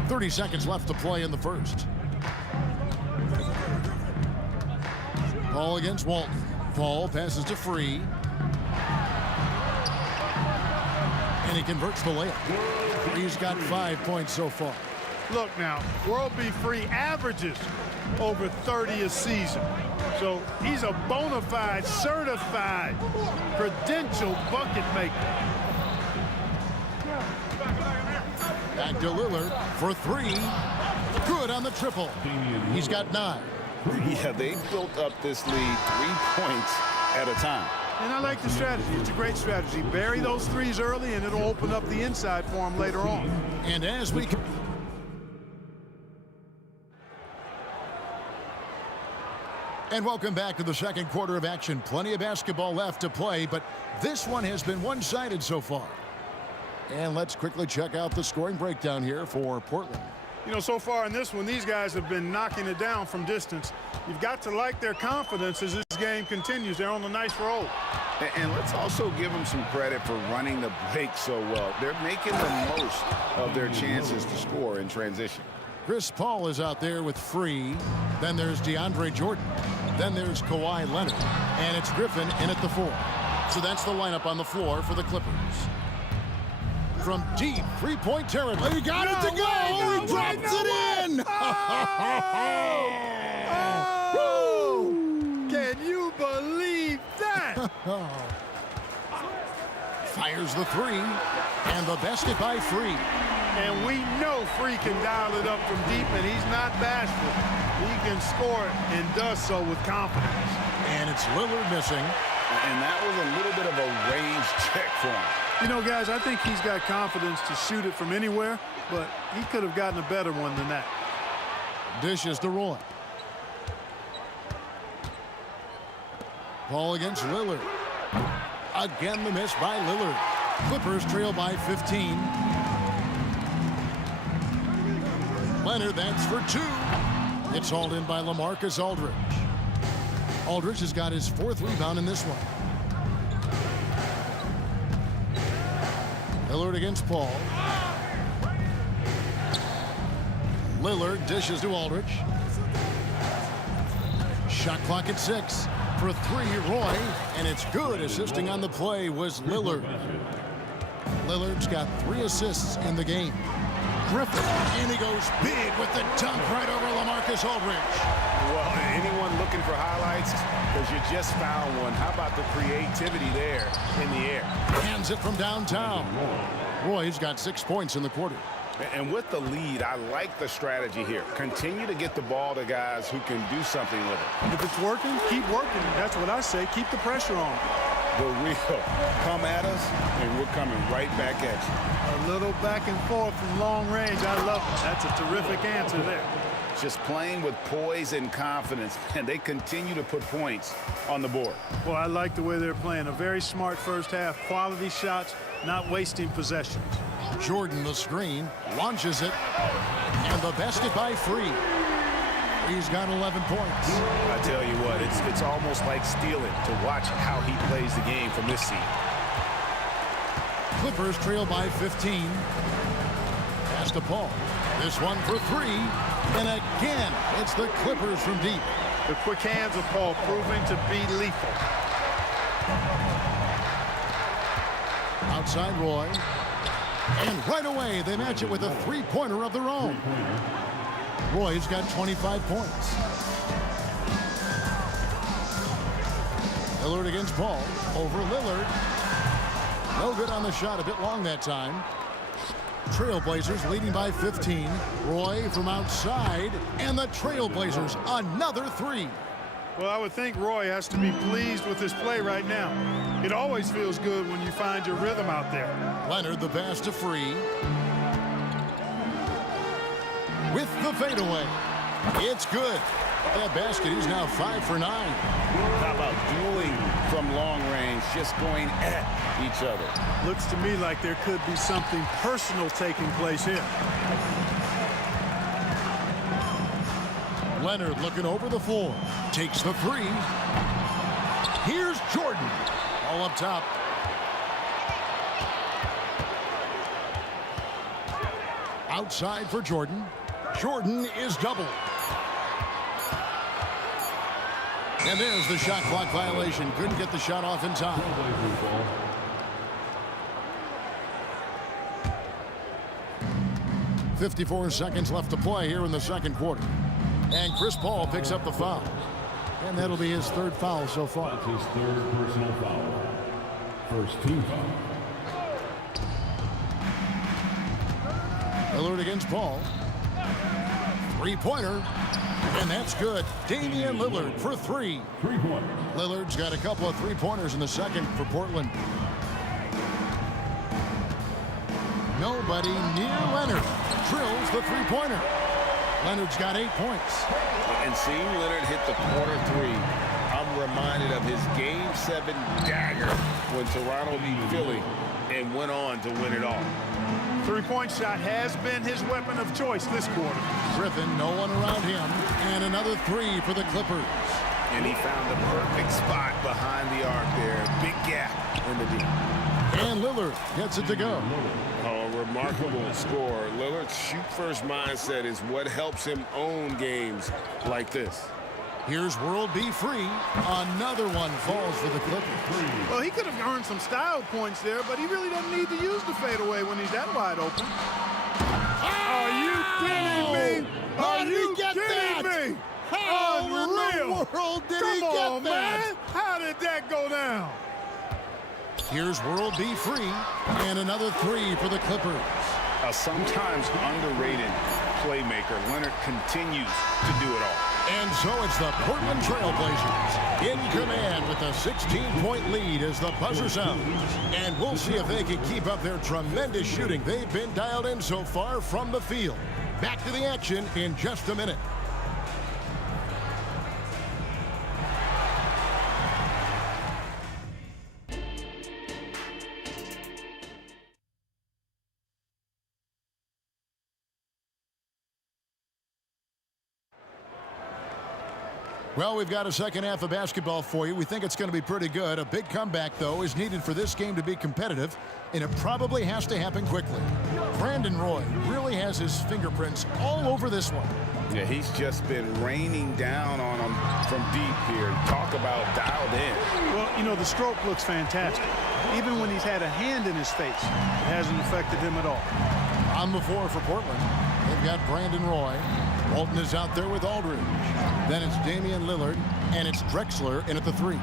.30 seconds left to play in the first. Paul against Walton. Paul passes to Free. And he converts the layup. He's got 5 points so far. Look now, World B. Free averages over 30 a season. So he's a bona fide, certified, credentialed bucket maker. Back to Lillard for 3. Good on the triple. He's got 9. Yeah, they built up this lead 3 points at a time. And I like the strategy. It's a great strategy. Bury those threes early, and it'll open up the inside for him later on. And as we... And welcome back to the second quarter of action. Plenty of basketball left to play, but this one has been one-sided so far. And let's quickly check out the scoring breakdown here for Portland. You know, so far in this one, these guys have been knocking it down from distance. You've got to like their confidence as this game continues. They're on a nice roll. And let's also give them some credit for running the break so well. They're making the most of their chances to score in transition. Chris Paul is out there with Free. Then there's DeAndre Jordan. Then there's Kawhi Leonard. And it's Griffin in at the 4. So that's the lineup on the floor for the Clippers. From deep three-point territory. He got it to go. He dropped it in. Can you believe that? Fires the 3. And the basket by Free. And we know Free can dial it up from deep, and he's not bashful. He can score it and does so with confidence. And it's Lillard missing. And that was a little bit of a range check for him. You know, guys, I think he's got confidence to shoot it from anywhere, but he could have gotten a better one than that. Dishes to Roy. Ball against Lillard. Again, the miss by Lillard. Clippers trail by 15. Leonard, that's for 2. It's hauled in by LaMarcus Aldridge. Aldridge has got his 4th rebound in this one. Lillard against Paul. Lillard dishes to Aldridge. Shot clock at 6. For 3, Roy, and it's good. Assisting on the play was Lillard. Lillard's got 3 assists in the game. Griffin, and he goes big with the dunk right over LaMarcus Aldridge. Well, anyone looking for highlights? Because you just found one. How about the creativity there in the air? Hands it from downtown. Roy's got 6 points in the quarter. And with the lead, I like the strategy here. Continue to get the ball to guys who can do something with it. If it's working, keep working. That's what I say. Keep the pressure on. But we'll come at us, and we're coming right back at you. A little back and forth from long range. I love it. That's a terrific answer there. Just playing with poise and confidence, and they continue to put points on the board. Well, I like the way they're playing. A very smart first half. Quality shots, not wasting possessions. Jordan, the screen, launches it, and the basket by Free. He's got 11 points. I tell you what, it's almost like stealing to watch how he plays the game from this seat. Clippers trail by 15. Pass to Paul. This one for 3. And again, it's the Clippers from deep. The quick hands of Paul proving to be lethal. Outside Roy. And right away, they match it with a 3-pointer of their own. Roy's got 25 points. Lillard against Paul. Over Lillard. No good on the shot. A bit long that time. Trailblazers leading by 15. Roy from outside. And the Trailblazers, another 3. Well, I would think Roy has to be pleased with his play right now. It always feels good when you find your rhythm out there. Leonard, the pass to Free. With the fadeaway. It's good. That basket, he's now 5 for 9. How about dueling from long range, just going at each other? Looks to me like there could be something personal taking place here. Leonard looking over the floor. Takes the 3. Here's Jordan. All up top. Outside for Jordan. Jordan is doubled. And there's the shot clock violation. Couldn't get the shot off in time. 54 seconds left to play here in the second quarter. And Chris Paul picks up the foul. And that'll be his 3rd foul so far. That's his 3rd personal foul. First team foul. Lillard against Paul. 3-pointer. And that's good. Damian Lillard for 3. 3 points. Lillard's got a couple of 3-pointers in the second for Portland. Nobody near Leonard. Drills the 3-pointer. Leonard's got 8 points. And seeing Leonard hit the corner three, I'm reminded of his Game 7 dagger when Toronto beat Philly and went on to win it all. Three-point shot has been his weapon of choice this quarter. Griffin, no one around him, and another three for the Clippers. And he found the perfect spot behind the arc there. Big gap in the D. And Lillard gets it to go. Oh, remarkable score. Lillard's shoot-first mindset is what helps him own games like this. Here's World B free. Another one falls for the Clippers. Well, he could have earned some style points there, but he really doesn't need to use the fadeaway when he's that wide open. Are you kidding me? How did he get that? Me? How in the world did he get that? Man. How did that go down? Here's World B free, and another three for the Clippers. A sometimes underrated playmaker, Leonard continues to do it all. And so it's the Portland Trail Blazers in command with a 16-point lead as the buzzer sounds. And we'll see if they can keep up their tremendous shooting they've been dialed in so far from the field. Back to the action in just a minute. Well, we've got a second half of basketball for you. We think it's going to be pretty good. A big comeback, though, is needed for this game to be competitive, and it probably has to happen quickly. Brandon Roy really has his fingerprints all over this one. Yeah, he's just been raining down on him from deep here. Talk about dialed in. Well, you know, the stroke looks fantastic. Even when he's had a hand in his face, it hasn't affected him at all. On the floor for Portland, they've got Brandon Roy. Walton is out there with Aldridge. Then it's Damian Lillard, and it's Drexler in at the three.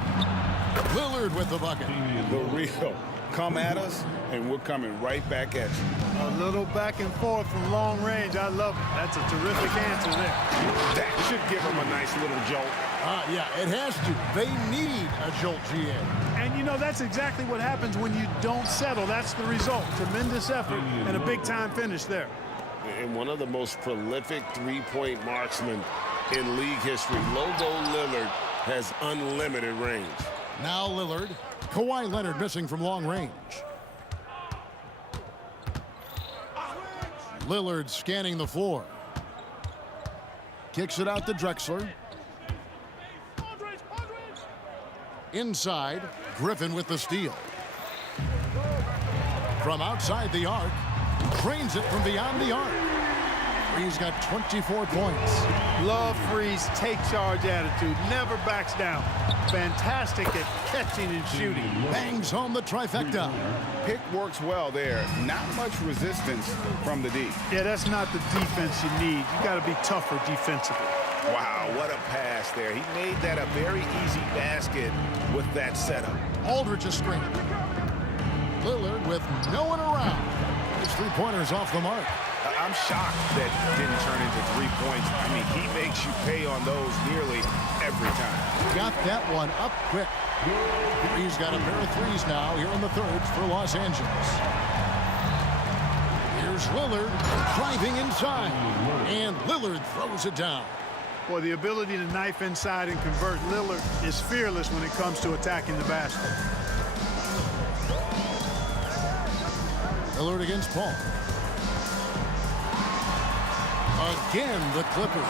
Lillard with the bucket. The real. Come at us, and we're coming right back at you. A little back and forth from long range. I love it. That's a terrific answer there. That should give them a nice little jolt. Yeah, it has to. They need a jolt, GA. And, you know, that's exactly what happens when you don't settle. That's the result. Tremendous effort and a big-time finish there. And one of the most prolific three-point marksmen in league history, Logo Lillard, has unlimited range. Now Lillard. Kawhi Leonard missing from long range. Lillard scanning the floor. Kicks it out to Drexler. Inside, Griffin with the steal. From outside the arc, drains it from beyond the arc. He's got 24 points. Love Free's take charge attitude, never backs down. Fantastic at catching and shooting. Bangs home the trifecta. Pick works well there. Not much resistance from the D. Yeah, that's not the defense you need. You got to be tougher defensively. Wow, what a pass there. He made that a very easy basket with that setup. Aldridge is screen. Lillard with no one around. His three-pointer's off the mark. I'm shocked that didn't turn into 3 points. I mean, he makes you pay on those nearly every time. Got that one up quick. He's got a pair of threes now here in the third for Los Angeles. Here's Lillard driving inside, and Lillard throws it down. Boy, the ability to knife inside and convert, Lillard is fearless when it comes to attacking the basket. Lillard against Paul. Again, the Clippers.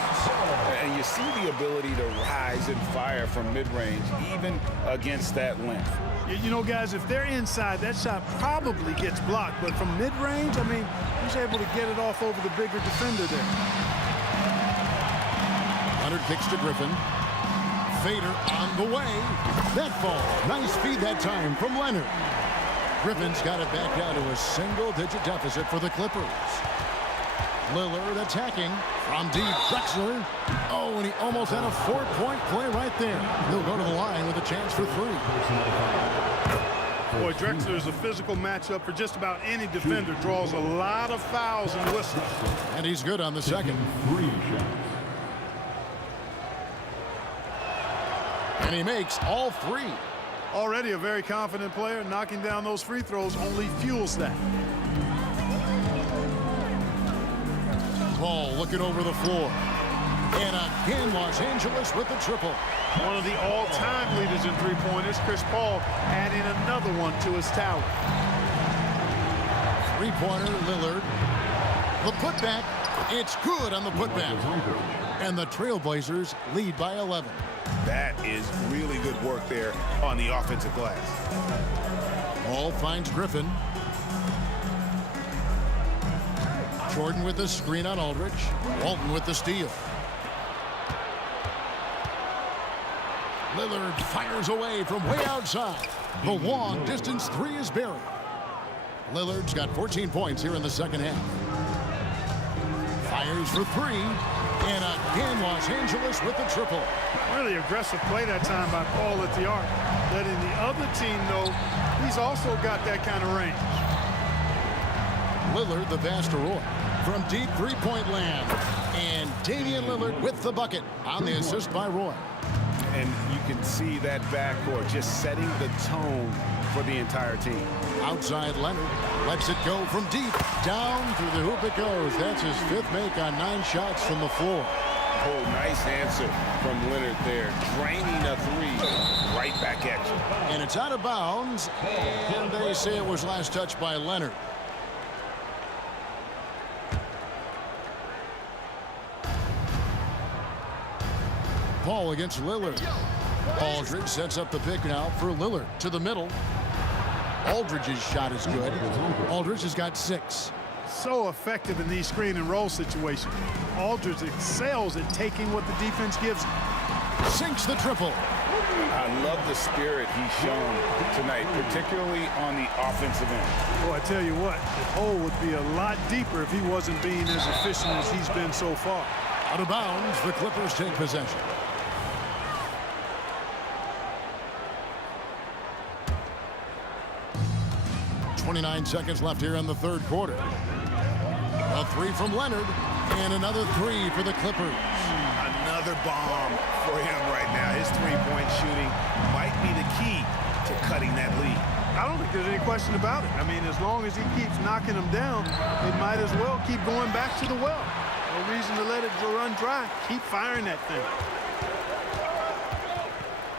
And you see the ability to rise and fire from mid-range, even against that length. You know, guys, if they're inside, that shot probably gets blocked. But from mid-range, I mean, he's able to get it off over the bigger defender there. Leonard kicks to Griffin. Fader on the way. That ball. Nice feed that time from Leonard. Griffin's got it back down to a single-digit deficit for the Clippers. Lillard attacking from deep. Drexler. Oh, and he almost had a 4-point play right there. He'll go to the line with a chance for three. Boy, Drexler is a physical matchup for just about any defender. Draws a lot of fouls and whistles. And he's good on the second. And he makes all three. Already a very confident player. Knocking down those free throws only fuels that. Paul looking over the floor. And again, Los Angeles with the triple. One of the all-time leaders in three-pointers, Chris Paul, adding another one to his tower. Three-pointer, Lillard. The putback, it's good on the putback. And the Trailblazers lead by 11. That is really good work there on the offensive glass. Paul finds Griffin. Jordan with the screen on Aldridge. Walton with the steal. Lillard fires away from way outside. The long distance three is buried. Lillard's got 14 points here in the second half. Fires for three. And again, Los Angeles with the triple. Really aggressive play that time by Paul at the arc. Letting the other team know he's also got that kind of range. Lillard, the pass to Roy. From deep three-point land. And Damian Lillard with the bucket on the assist by Roy. And you can see that backcourt just setting the tone for the entire team. Outside Leonard lets it go from deep. Down through the hoop it goes. That's his fifth make on 9 shots from the floor. Oh, nice answer from Leonard there. Draining a three right back at you. And it's out of bounds. And they say it was last touched by Leonard. Paul against Lillard. Aldridge sets up the pick now for Lillard to the middle. Aldridge's shot is good. Aldridge has got 6. So effective in these screen and roll situations. Aldridge excels at taking what the defense gives him. Sinks the triple. I love the spirit he's shown tonight, particularly on the offensive end. Well, I tell you what, the hole would be a lot deeper if he wasn't being as efficient as he's been so far. Out of bounds, the Clippers take possession. .29 seconds left here in the third quarter. A three from Leonard, and another three for the Clippers. Another bomb for him right now. His three-point shooting might be the key to cutting that lead. I don't think there's any question about it. I mean, as long as he keeps knocking them down, they might as well keep going back to the well. No reason to let it run dry. Keep firing that thing.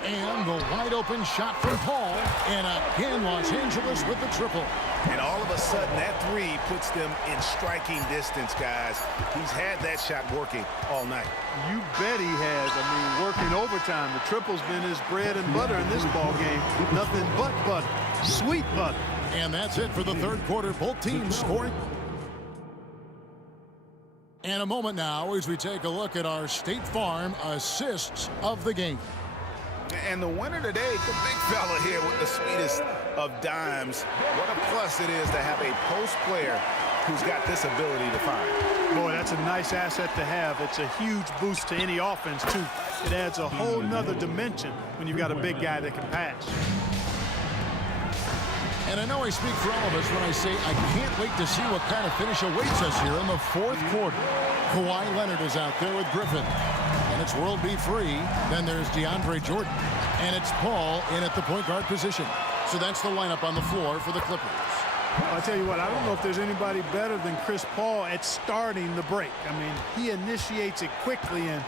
And the wide open shot from Paul. And again, Los Angeles with the triple. And all of a sudden, that three puts them in striking distance, guys. He's had that shot working all night. You bet he has. I mean, working overtime. The triple's been his bread and butter in this ball game. Nothing but butter. Sweet butter. And that's it for the third quarter. Both teams scoring. And a moment now as we take a look at our State Farm assists of the game. And the winner today, the big fella here with the sweetest of dimes. What a plus it is to have a post player who's got this ability to fire. Boy, that's a nice asset to have. It's a huge boost to any offense, too. It adds a whole nother dimension when you've got a big guy that can pass. And I know I speak for all of us when I say I can't wait to see what kind of finish awaits us here in the fourth quarter. Kawhi Leonard is out there with Griffin. And it's World B. Free. Then there's DeAndre Jordan. And it's Paul in at the point guard position. So that's the lineup on the floor for the Clippers. I'll tell you what, I don't know if there's anybody better than Chris Paul at starting the break. I mean, he initiates it quickly and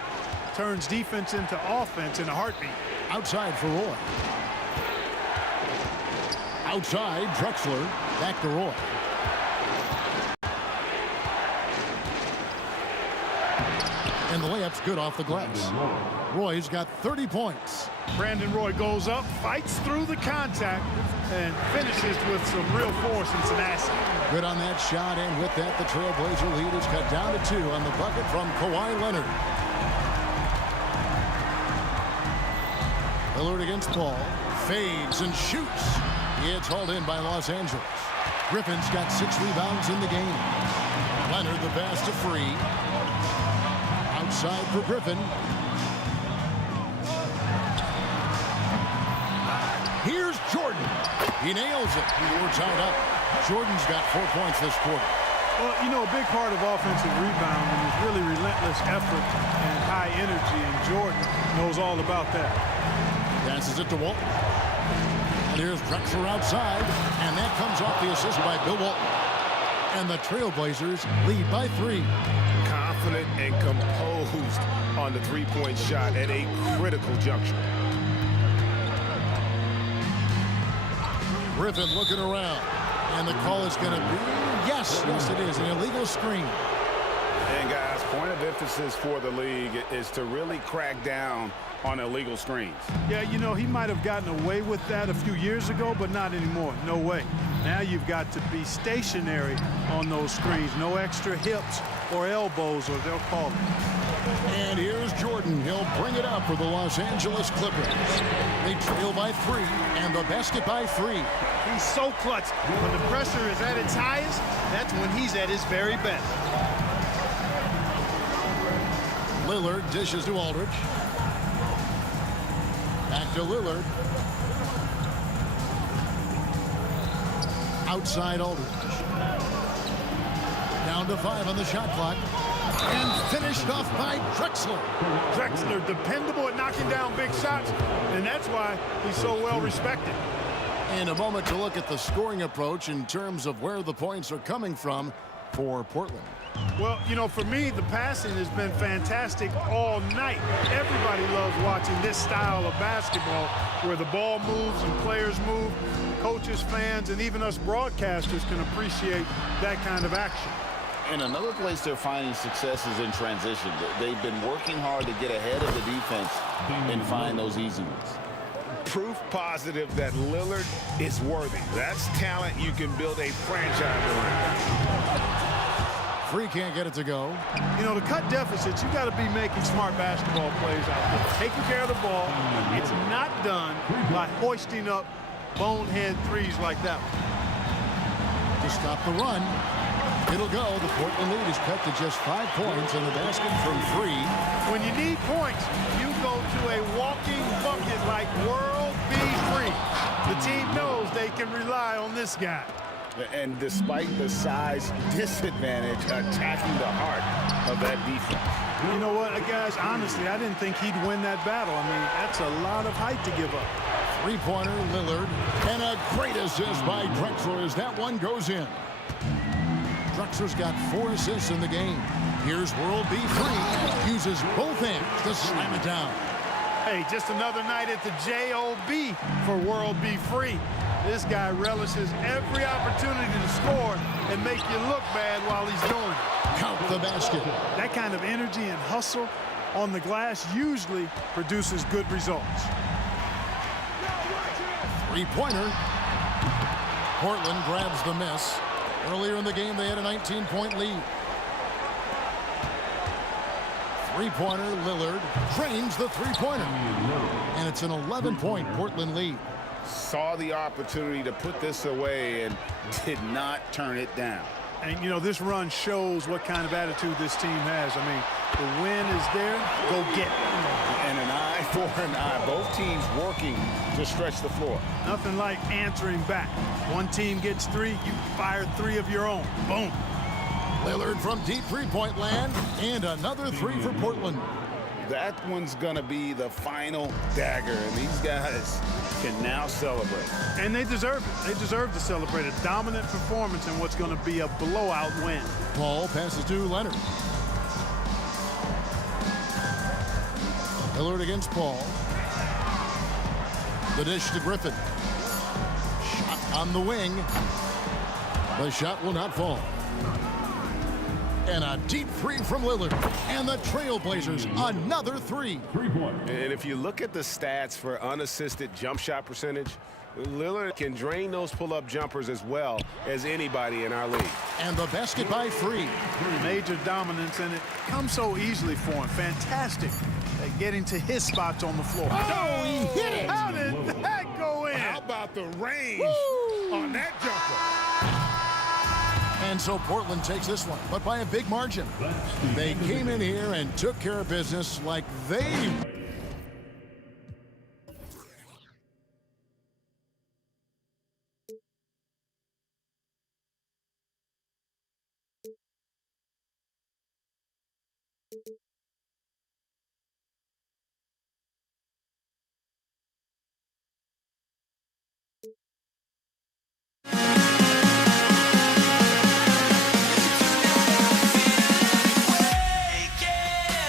turns defense into offense in a heartbeat. Outside for Roy. Outside, Drexler. Back to Roy. And the layup's good off the glass. Roy's got 30 points. Brandon Roy goes up, fights through the contact, and finishes with some real force and tenacity. Good on that shot, and with that, the Trailblazer lead is cut down to 2 on the bucket from Kawhi Leonard. Lillard against Paul. Fades and shoots. It's hauled in by Los Angeles. Griffin's got 6 rebounds in the game. Leonard the pass to Free. Outside for Griffin. Here's Jordan. He nails it. We're tied up. Jordan's got 4 points this quarter. Well, you know, a big part of offensive rebounding is really relentless effort and high energy, and Jordan knows all about that. Passes it to Walton. And here's Drexler outside, and that comes off the assist by Bill Walton. And the Trailblazers lead by 3. confident and composed on the three-point shot at a critical juncture. Griffin looking around, and the call is going to be, yes, it is, an illegal screen. And guys, point of emphasis for the league is to really crack down on illegal screens. Yeah, you know, he might have gotten away with that a few years ago, but not anymore. No way. Now you've got to be stationary on those screens. No extra hips or elbows, or they'll call it. And here's Jordan. He'll bring it up for the Los Angeles Clippers. They trail by 3, and the basket by 3. He's so clutch. When the pressure is at its highest, that's when he's at his very best. Lillard dishes to Aldridge. Back to Lillard. Outside Aldridge. Down to 5 on the shot clock. And finished off by Drexler. Drexler, dependable at knocking down big shots, and that's why he's so well respected. In a moment to look at the scoring approach in terms of where the points are coming from for Portland. Well, you know, for me, the passing has been fantastic all night. Everybody loves watching this style of basketball where the ball moves and players move. Coaches, fans, and even us broadcasters can appreciate that kind of action. And another place they're finding success is in transition. They've been working hard to get ahead of the defense and find those easy ones. Proof positive that Lillard is worthy. That's talent you can build a franchise around. Free can't get it to go. You know, to cut deficits, you got to be making smart basketball plays out there. Taking care of the ball. It's not done by hoisting up bonehead threes like that one. To stop the run. It'll go. The Portland lead is cut to just 5 points, and the basket from 3. When you need points, you go to a walking bucket like World B. Free. The team knows they can rely on this guy. And despite the size disadvantage, attacking the heart of that defense. You know what, guys, honestly, I didn't think he'd win that battle. I mean, that's a lot of height to give up. Three-pointer, Lillard, and a great assist by Drexler as that one goes in. Drexler's got 4 assists in the game. Here's World B. Free. Uses both hands to slam it down. Hey, just another night at the J.O.B. for World B. Free. This guy relishes every opportunity to score and make you look bad while he's doing it. Count the basket. That kind of energy and hustle on the glass usually produces good results. Three-pointer. Portland grabs the miss. Earlier in the game, they had a 19-point lead. Three-pointer, Lillard drains the three-pointer. And it's an 11-point Portland lead. Saw the opportunity to put this away and did not turn it down. And, you know, this run shows what kind of attitude this team has. I mean, the win is there, go get it. And an eye for an eye. Both teams working to stretch the floor. Nothing like answering back. One team gets 3, you fire 3 of your own. Boom. Lillard from deep three-point land, and another 3 for Portland. That one's going to be the final dagger, and these guys can now celebrate. And they deserve it. They deserve to celebrate a dominant performance in what's going to be a blowout win. Paul passes to Leonard. Lillard against Paul. The dish to Griffin. Shot on the wing. The shot will not fall. And a deep 3 from Lillard. And the Trailblazers, another 3. And if you look at the stats for unassisted jump shot percentage, Lillard can drain those pull-up jumpers as well as anybody in our league. And the basket by Free. Major dominance, and it comes so easily for him. Fantastic at getting to his spots on the floor. Oh, he hit it! How did that go in? How about the range on that jumper? And so Portland takes this one, but by a big margin. They came in here and took care of business like they